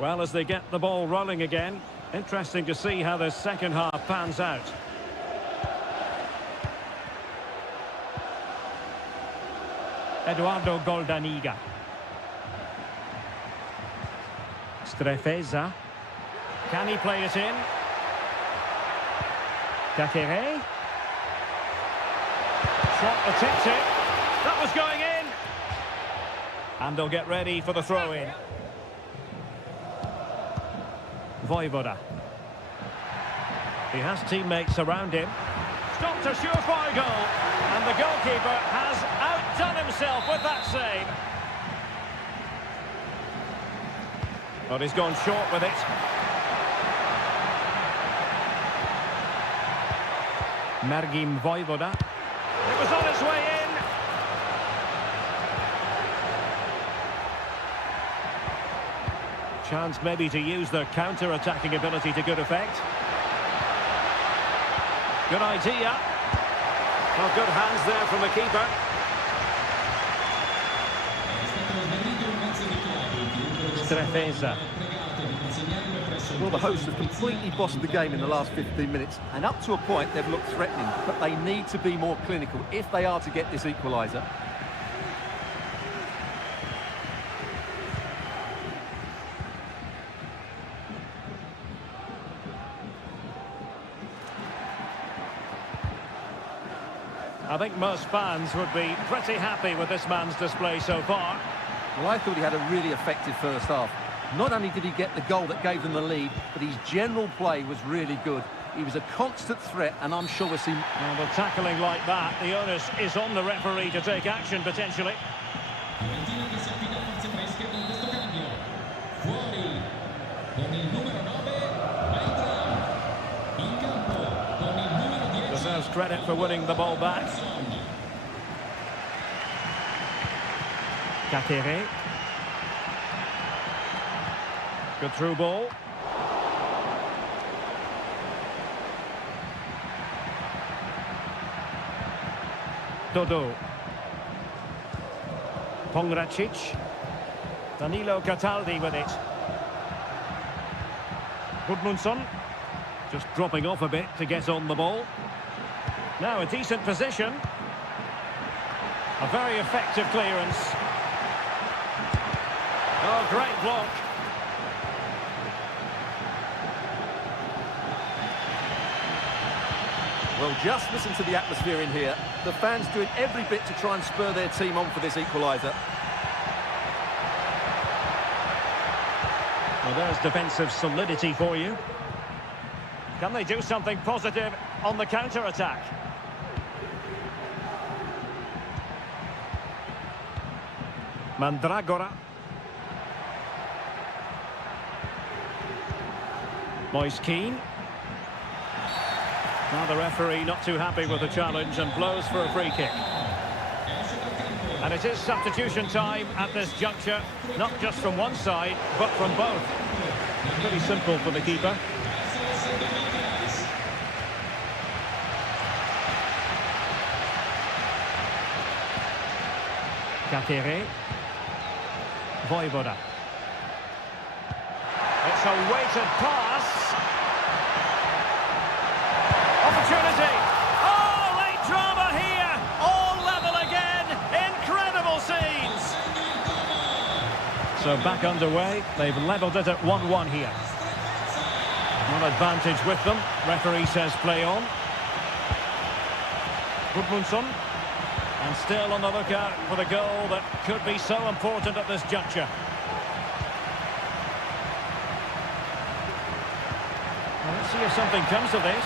Well, as they get the ball rolling again, interesting to see how the second half pans out. Eduardo Goldaniga. Strefeza. Can he play it in? Kakere. Shot attempted. That was going in. And they'll get ready for the throw-in. Voivoda. He has teammates around him. Stopped a surefire goal. And the goalkeeper has outdone himself with that save. But he's gone short with it. Mergim Voivoda. It was on its way in. Chance maybe to use their counter-attacking ability to good effect. Good idea. Well, good hands there from the keeper. Strefeza. Well, the hosts have completely bossed the game in the last 15 minutes, and up to a point they've looked threatening, but they need to be more clinical if they are to get this equaliser. I think most fans would be pretty happy with this man's display so far. Well, I thought he had a really effective first half. Not only did he get the goal that gave them the lead, but his general play was really good. He was a constant threat, and I'm sure we'll see... Well, with tackling like that, the onus is on the referee to take action, potentially. Deserves credit for winning the ball back. Kakere. Good through ball. Dodo. Pongracic. Danilo Cataldi with it. Gudmundsson. Just dropping off a bit to get on the ball. Now a decent position. A very effective clearance. Oh, great block. Well, just listen to the atmosphere in here. The fans doing every bit to try and spur their team on for this equaliser. Well, there's defensive solidity for you. Can they do something positive on the counter-attack? Mandragora. Moise Keane. Now the referee not too happy with the challenge and blows for a free kick. And it is substitution time at this juncture, not just from one side, but from both. Pretty simple for the keeper. Kakere. Voivoda. It's a weighted pass. Opportunity. Oh, late drama here. All level again. Incredible scenes. So back underway. They've levelled it at 1-1 here. One advantage with them. Referee says play on. Gudmundsson. And still on the lookout for the goal that could be so important at this juncture. Well, let's see if something comes of this.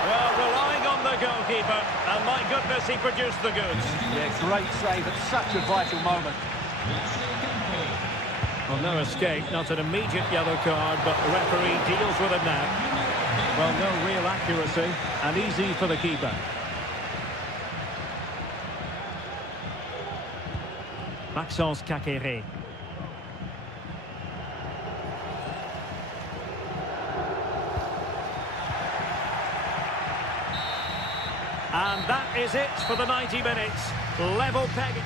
Well, relying on the goalkeeper, and my goodness, he produced the goods. Yeah, great save at such a vital moment. Well, no escape, not an immediate yellow card, but the referee deals with it now. Well, no real accuracy, and easy for the keeper. Maxence Kakere. And that is it for the 90 minutes. Level pegging.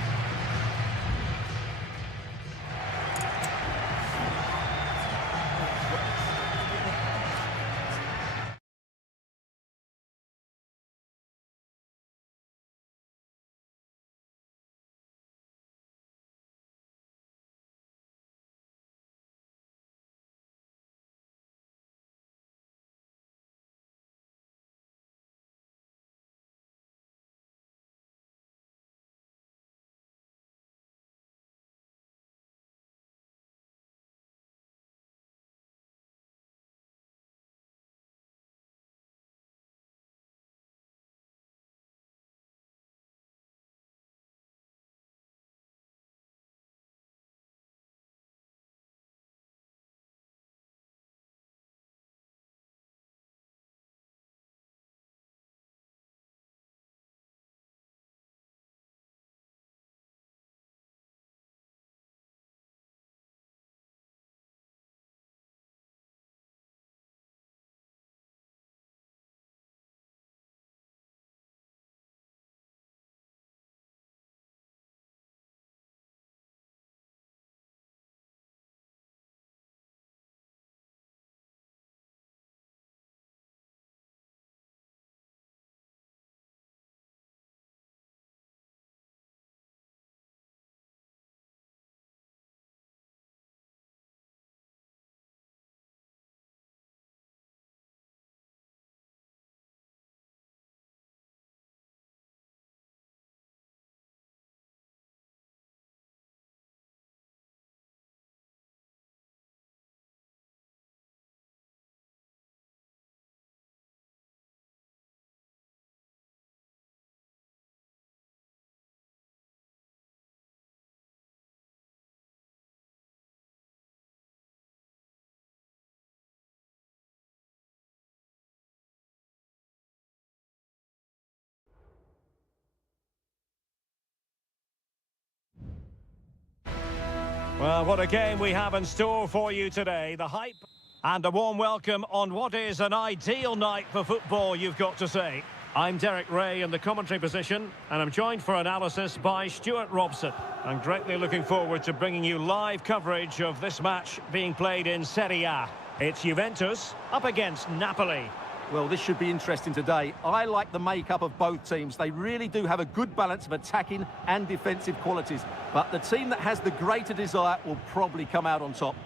Well, what a game we have in store for you today. The hype and a warm welcome on what is an ideal night for football, you've got to say. I'm Derek Ray in the commentary position, and I'm joined for analysis by Stuart Robson. I'm greatly looking forward to bringing you live coverage of this match being played in Seria. It's Juventus up against Napoli. Well, this should be interesting today. I like the makeup of both teams. They really do have a good balance of attacking and defensive qualities. But the team that has the greater desire will probably come out on top.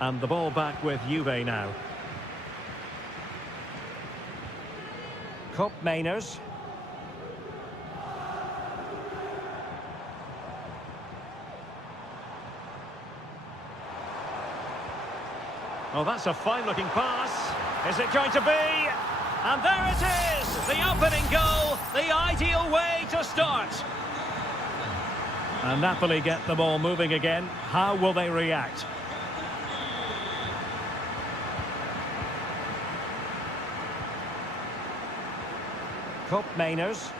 And the ball back with Juve now. Cup Mainers. Oh, that's a fine-looking pass. Is it going to be? And there it is! The opening goal, the ideal way to start. And Napoli get the ball moving again. How will they react? Cup Mainers.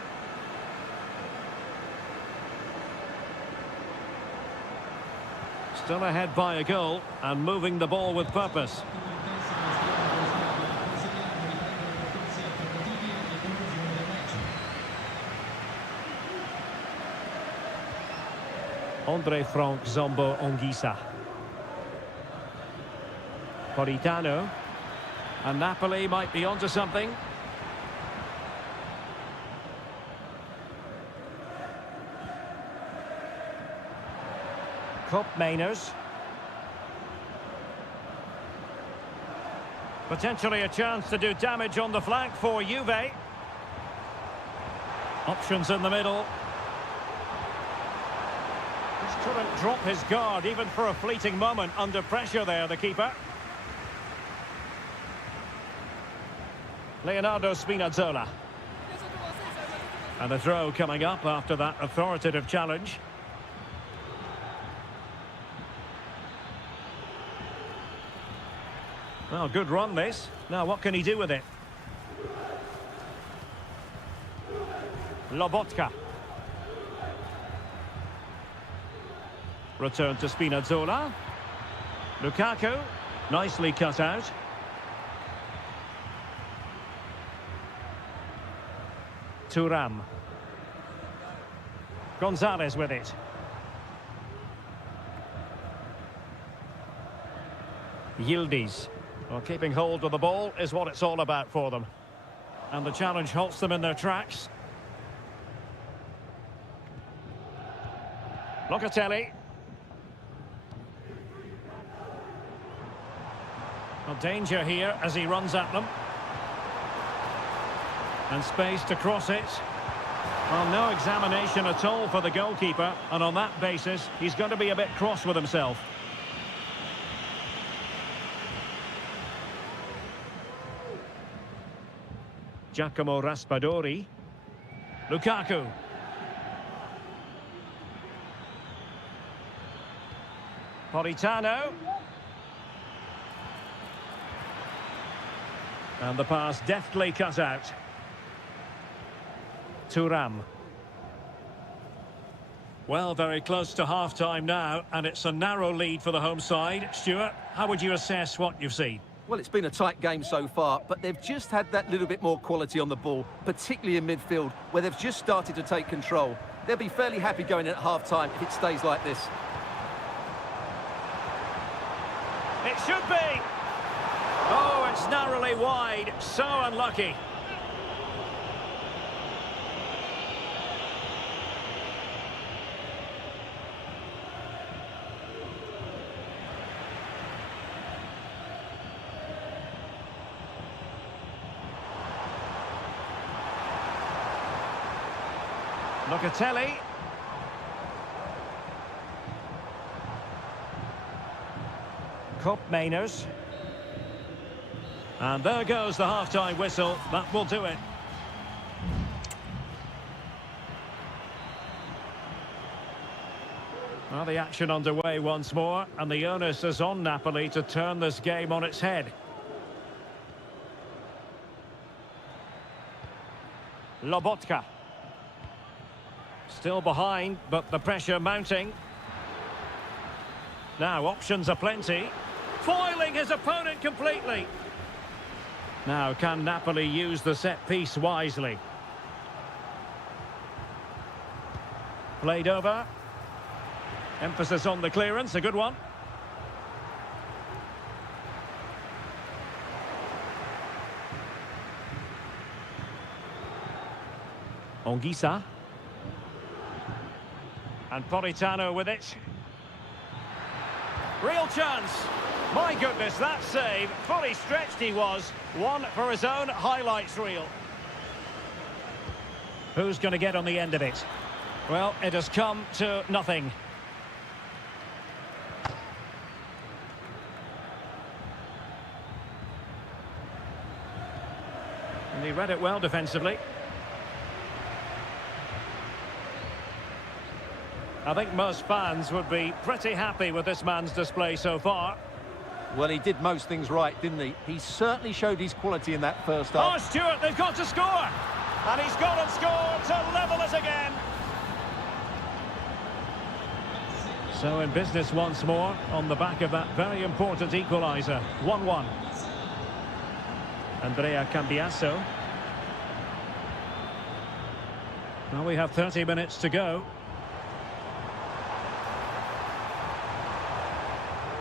Still ahead by a goal and moving the ball with purpose. Andre Frank Zombo Ongisa. Politano. And Napoli might be onto something. Cup Mainers. Potentially a chance to do damage on the flank for Juve. Options in the middle. Just couldn't drop his guard even for a fleeting moment under pressure there, the keeper. Leonardo Spinazzola. And a throw coming up after that authoritative challenge. Well, good run this. Now, what can he do with it? Lobotka. Return to Spinazzola. Lukaku. Nicely cut out. Thuram. Gonzalez with it. Yildiz. Well, keeping hold of the ball is what it's all about for them. And the challenge halts them in their tracks. Locatelli. Well, danger here as he runs at them. And space to cross it. Well, no examination at all for the goalkeeper. And on that basis, he's going to be a bit cross with himself. Giacomo Raspadori. Lukaku. Politano. And the pass deftly cut out. Thuram. Well, very close to half-time now, and it's a narrow lead for the home side. Stuart, how would you assess what you've seen? Well, it's been a tight game so far, but they've just had that little bit more quality on the ball, particularly in midfield, where they've just started to take control. They'll be fairly happy going in at half-time if it stays like this. It should be! Oh, it's narrowly wide. So unlucky. Locatelli. Cup Mainers. And there goes the half-time whistle. That will do it. Well, the action underway once more, and the onus is on Napoli to turn this game on its head. Lobotka. Still behind, but the pressure mounting. Now, options are plenty. Foiling his opponent completely. Now, can Napoli use the set piece wisely? Played over. Emphasis on the clearance, a good one. Ongisa. And Politano with it. Real chance. My goodness, that save. Fully stretched he was. One for his own highlights reel. Who's going to get on the end of it? Well, it has come to nothing. And he read it well defensively. I think most fans would be pretty happy with this man's display so far. Well, he did most things right, didn't he? He certainly showed his quality in that first half. Oh, Stuart, they've got to score! And he's gone and scored to level it again. So in business once more, on the back of that very important equaliser. 1-1. Andrea Cambiasso. Now we have 30 minutes to go.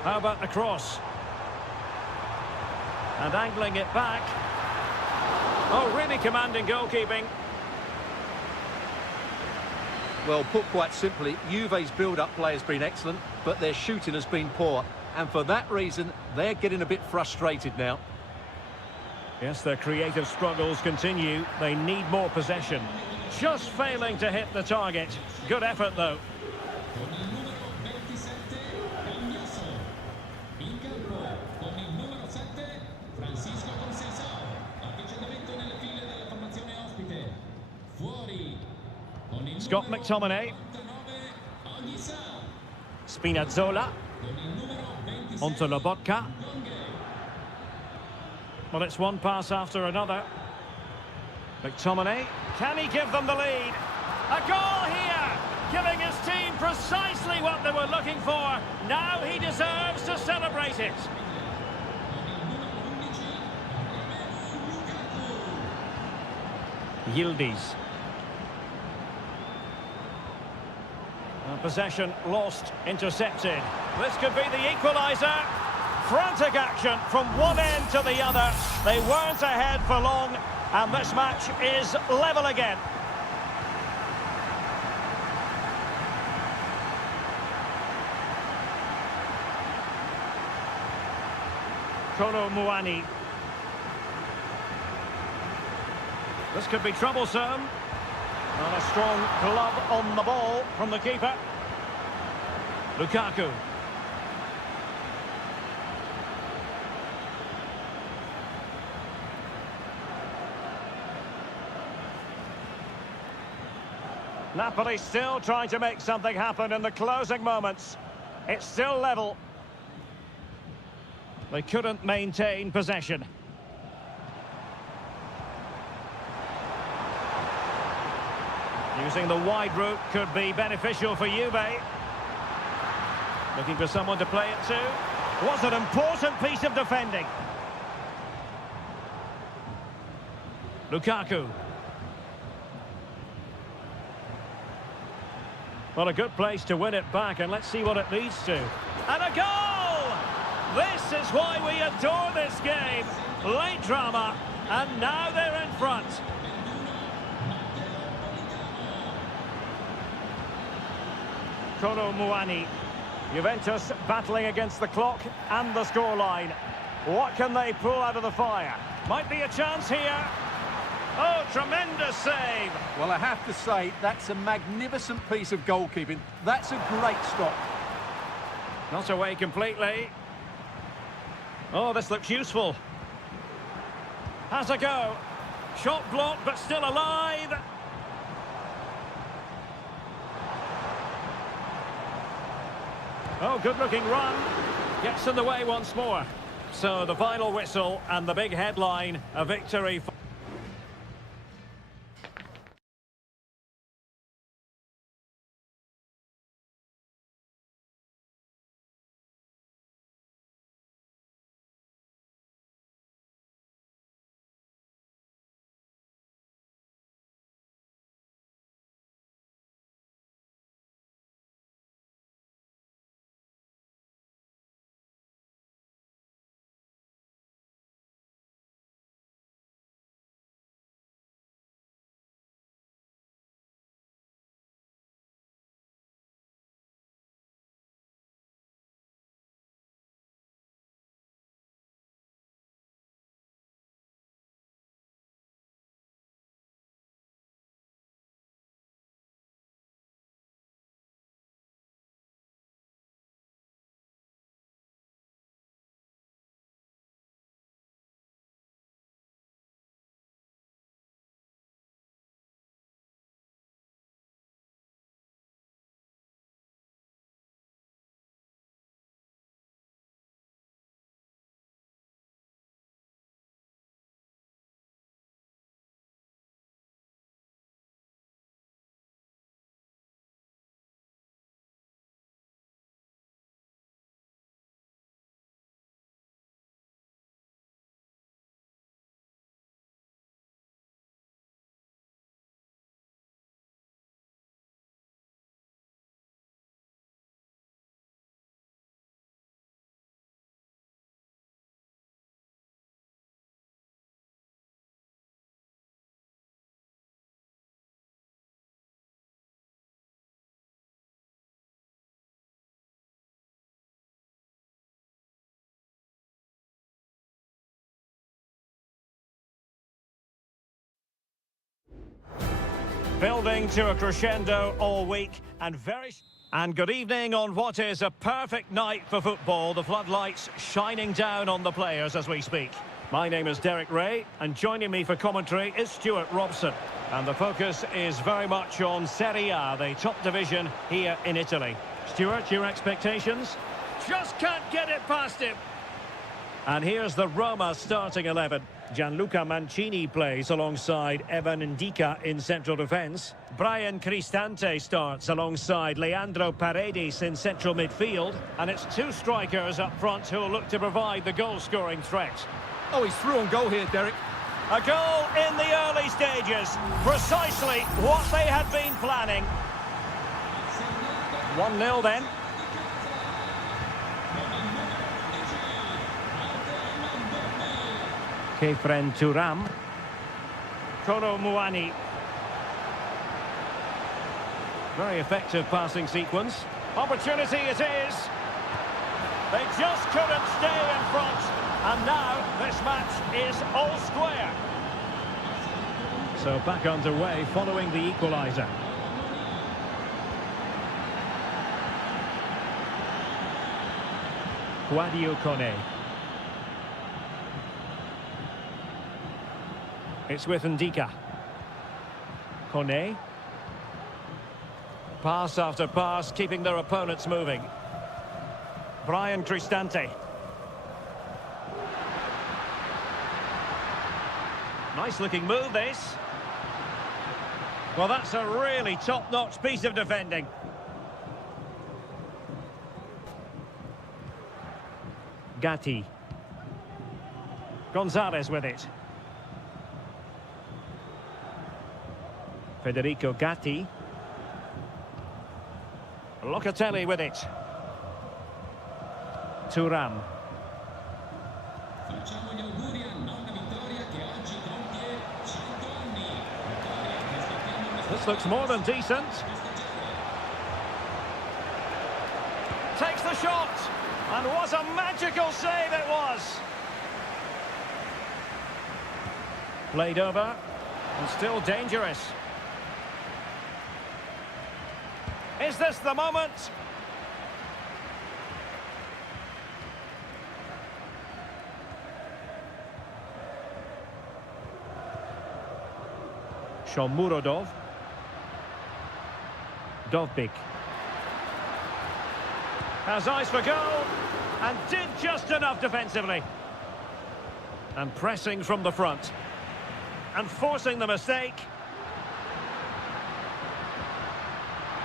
How about the cross? And angling it back. Oh, really commanding goalkeeping. Well, put quite simply, Juve's build-up play has been excellent, but their shooting has been poor. And for that reason, they're getting a bit frustrated now. Yes, their creative struggles continue. They need more possession. Just failing to hit the target. Good effort, though. Scott McTominay. Spinazzola. Onto Lobotka. Well, it's one pass after another. McTominay. Can he give them the lead? A goal here! Giving his team precisely what they were looking for. Now he deserves to celebrate it. Yildiz. Possession lost, intercepted. This could be the equaliser. Frantic action from one end to the other. They weren't ahead for long, and this match is level again. Kolo Muani. This could be troublesome. And a strong glove on the ball from the keeper. Lukaku. Napoli still trying to make something happen in the closing moments. It's still level. They couldn't maintain possession. Using the wide route could be beneficial for Juve. Looking for someone to play it to. Was an important piece of defending. Lukaku. Well, a good place to win it back, and let's see what it leads to. And a goal! This is why we adore this game. Late drama, and now they're in front. Kolo Muani. Juventus battling against the clock and the scoreline. What can they pull out of the fire? Might be a chance here. Oh, tremendous save. Well, I have to say, that's a magnificent piece of goalkeeping. That's a great stop. Not away completely. Oh, this looks useful. Has a go. Shot blocked, but still alive. Oh, good-looking run. Gets in the way once more. So the final whistle and the big headline, a victory for Building to a crescendo all week and good evening on what is a perfect night for football. The floodlights shining down on the players as we speak. My name is Derek Ray, and joining me for commentary is Stuart Robson. And the focus is very much on Seria, the top division here in Italy. Stuart, your expectations? Just can't get it past him. And here's the Roma starting 11. Gianluca Mancini plays alongside Evan Ndika in central defence. Brian Cristante starts alongside Leandro Paredes in central midfield. And it's two strikers up front who will look to provide the goal-scoring threat. Oh, he's through on goal here, Derek. A goal in the early stages. Precisely what they had been planning. 1-0 then. Kefren Turam. Kolo Muani. Very effective passing sequence. Opportunity it is. They just couldn't stay in front. And now this match is all square. So back underway following the equaliser. Guadio Kone. It's with Ndika. Kone. Pass after pass, keeping their opponents moving. Brian Cristante. Nice looking move, this. Well, that's a really top-notch piece of defending. Gatti. Gonzalez with it. Federico Gatti. Locatelli with it. Turam. Facciamo gli auguri a nonna Vittoria che oggi compie 100 anni. Vittoria, ti aspettiamo questa This looks more than decent. Takes the shot. And what a magical save it was. Played over. And still dangerous. Is this the moment? Shomurodov. Dovbik. Has eyes for goal. And did just enough defensively. And pressing from the front. And forcing the mistake.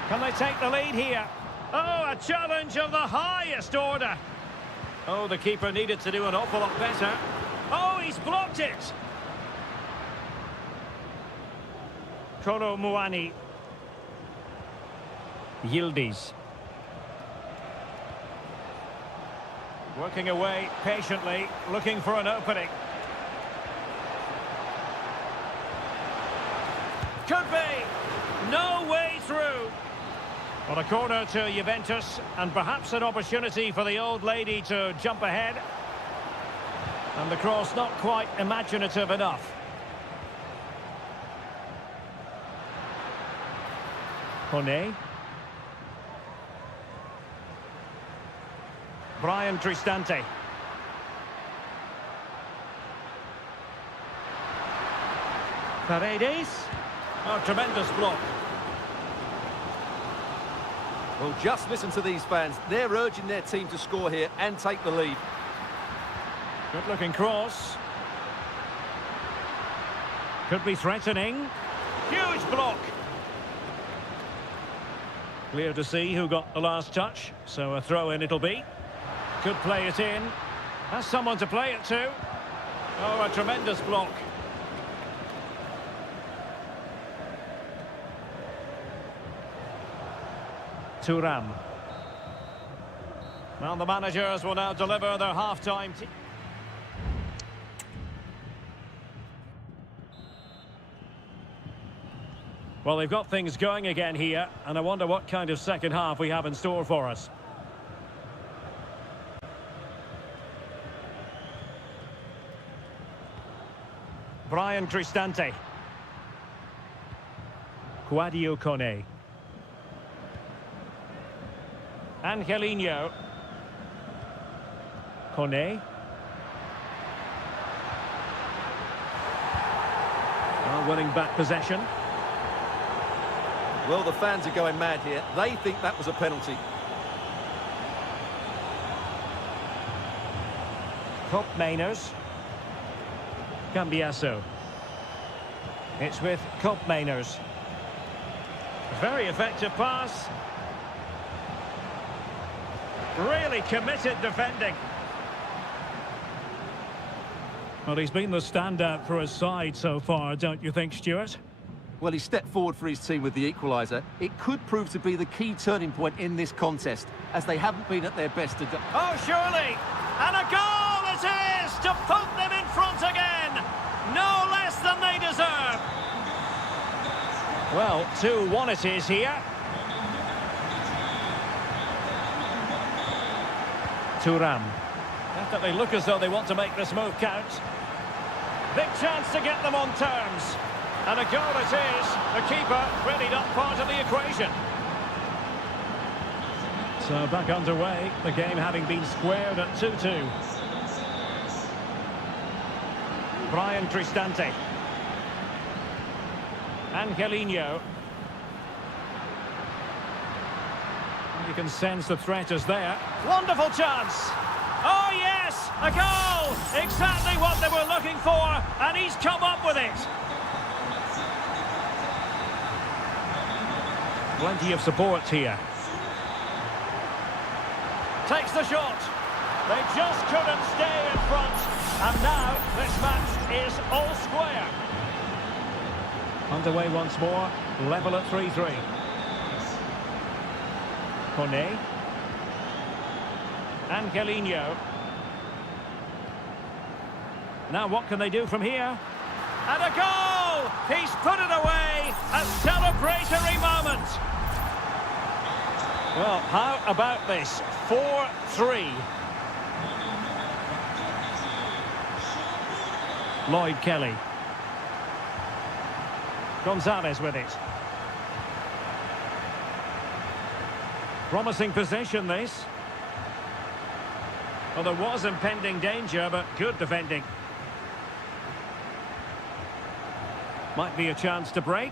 Can they take the lead here? Oh, a challenge of the highest order. Oh, the keeper needed to do an awful lot better. Oh, he's blocked it. Kolo Muani. Yildiz. Working away patiently, looking for an opening. Could be. No way through. Well, a corner to Juventus, and perhaps an opportunity for the old lady to jump ahead. And the cross not quite imaginative enough. Kone. Brian Cristante. Paredes. Oh, tremendous block. Well, just listen to these fans. They're urging their team to score here and take the lead. Good looking cross. Could be threatening. Huge block. Clear to see who got the last touch, so a throw-in it'll be. Could play it in. Has someone to play it to. Oh, a tremendous block. Turam. Well, the managers will now deliver their half-time. Well, they've got things going again here, and I wonder what kind of second half we have in store for us. Brian Cristante. Quadio Kone. Angelino. Kone. Winning back possession. Well, the fans are going mad here. They think that was a penalty. Top Mainers. Cambiasso. It's with Cop Mainers. Very effective pass. Really committed defending. Well, he's been the standout for his side so far, don't you think, Stuart? Well, he stepped forward for his team with the equaliser. It could prove to be the key turning point in this contest, as they haven't been at their best today. Oh, surely! And a goal it is to put them in front again! No less than they deserve! Well, 2-1 it is here. Thuram. Definitely look as though they want to make this move count. Big chance to get them on terms. And a goal it is. The keeper really not part of the equation. So back underway, the game having been squared at 2-2. Brian Cristante. Angelino. You can sense the threat is there. Wonderful chance. Oh, yes, a goal! Exactly what they were looking for, and he's come up with it. Plenty of support here. Takes the shot. They just couldn't stay in front. And now this match is all square. Underway once more, level at 3-3. Kone. Angelino. Now what can they do from here? And a goal! He's put it away! A celebratory moment! Well, how about this? 4-3. Lloyd Kelly. Gonzalez with it. Promising possession, this. Well, there was impending danger, but good defending. Might be a chance to break.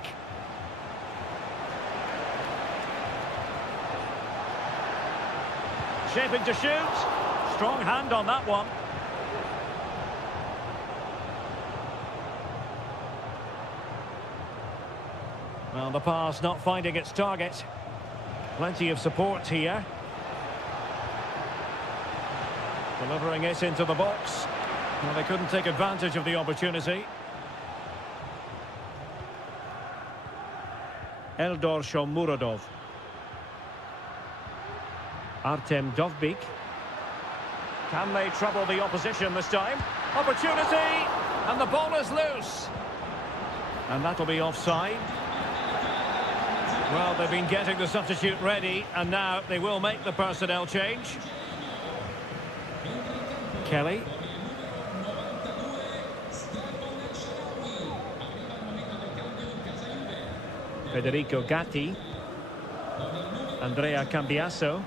Shaping to shoot. Strong hand on that one. Well, the pass not finding its target. Plenty of support here. Delivering it into the box. Well, they couldn't take advantage of the opportunity. Eldor Shomurodov. Artem Dovbik. Can they trouble the opposition this time? Opportunity! And the ball is loose. And that'll be offside. Well, they've been getting the substitute ready, and now they will make the personnel change. Kelly. Federico Gatti. Andrea Cambiasso.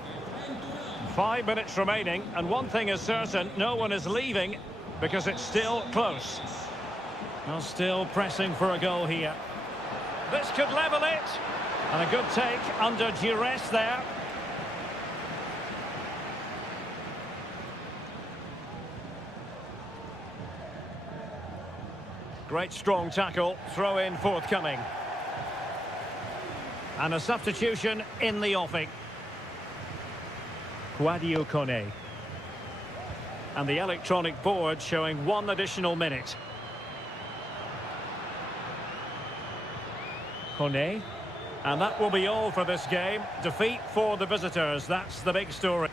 5 minutes remaining, and one thing is certain, no one is leaving because it's still close. Well, still pressing for a goal here. This could level it. And a good take under duress there. Great strong tackle, throw in forthcoming. And a substitution in the offing. Quadio Kone. And the electronic board showing 1 additional minute. Kone. And that will be all for this game. Defeat for the visitors, that's the big story.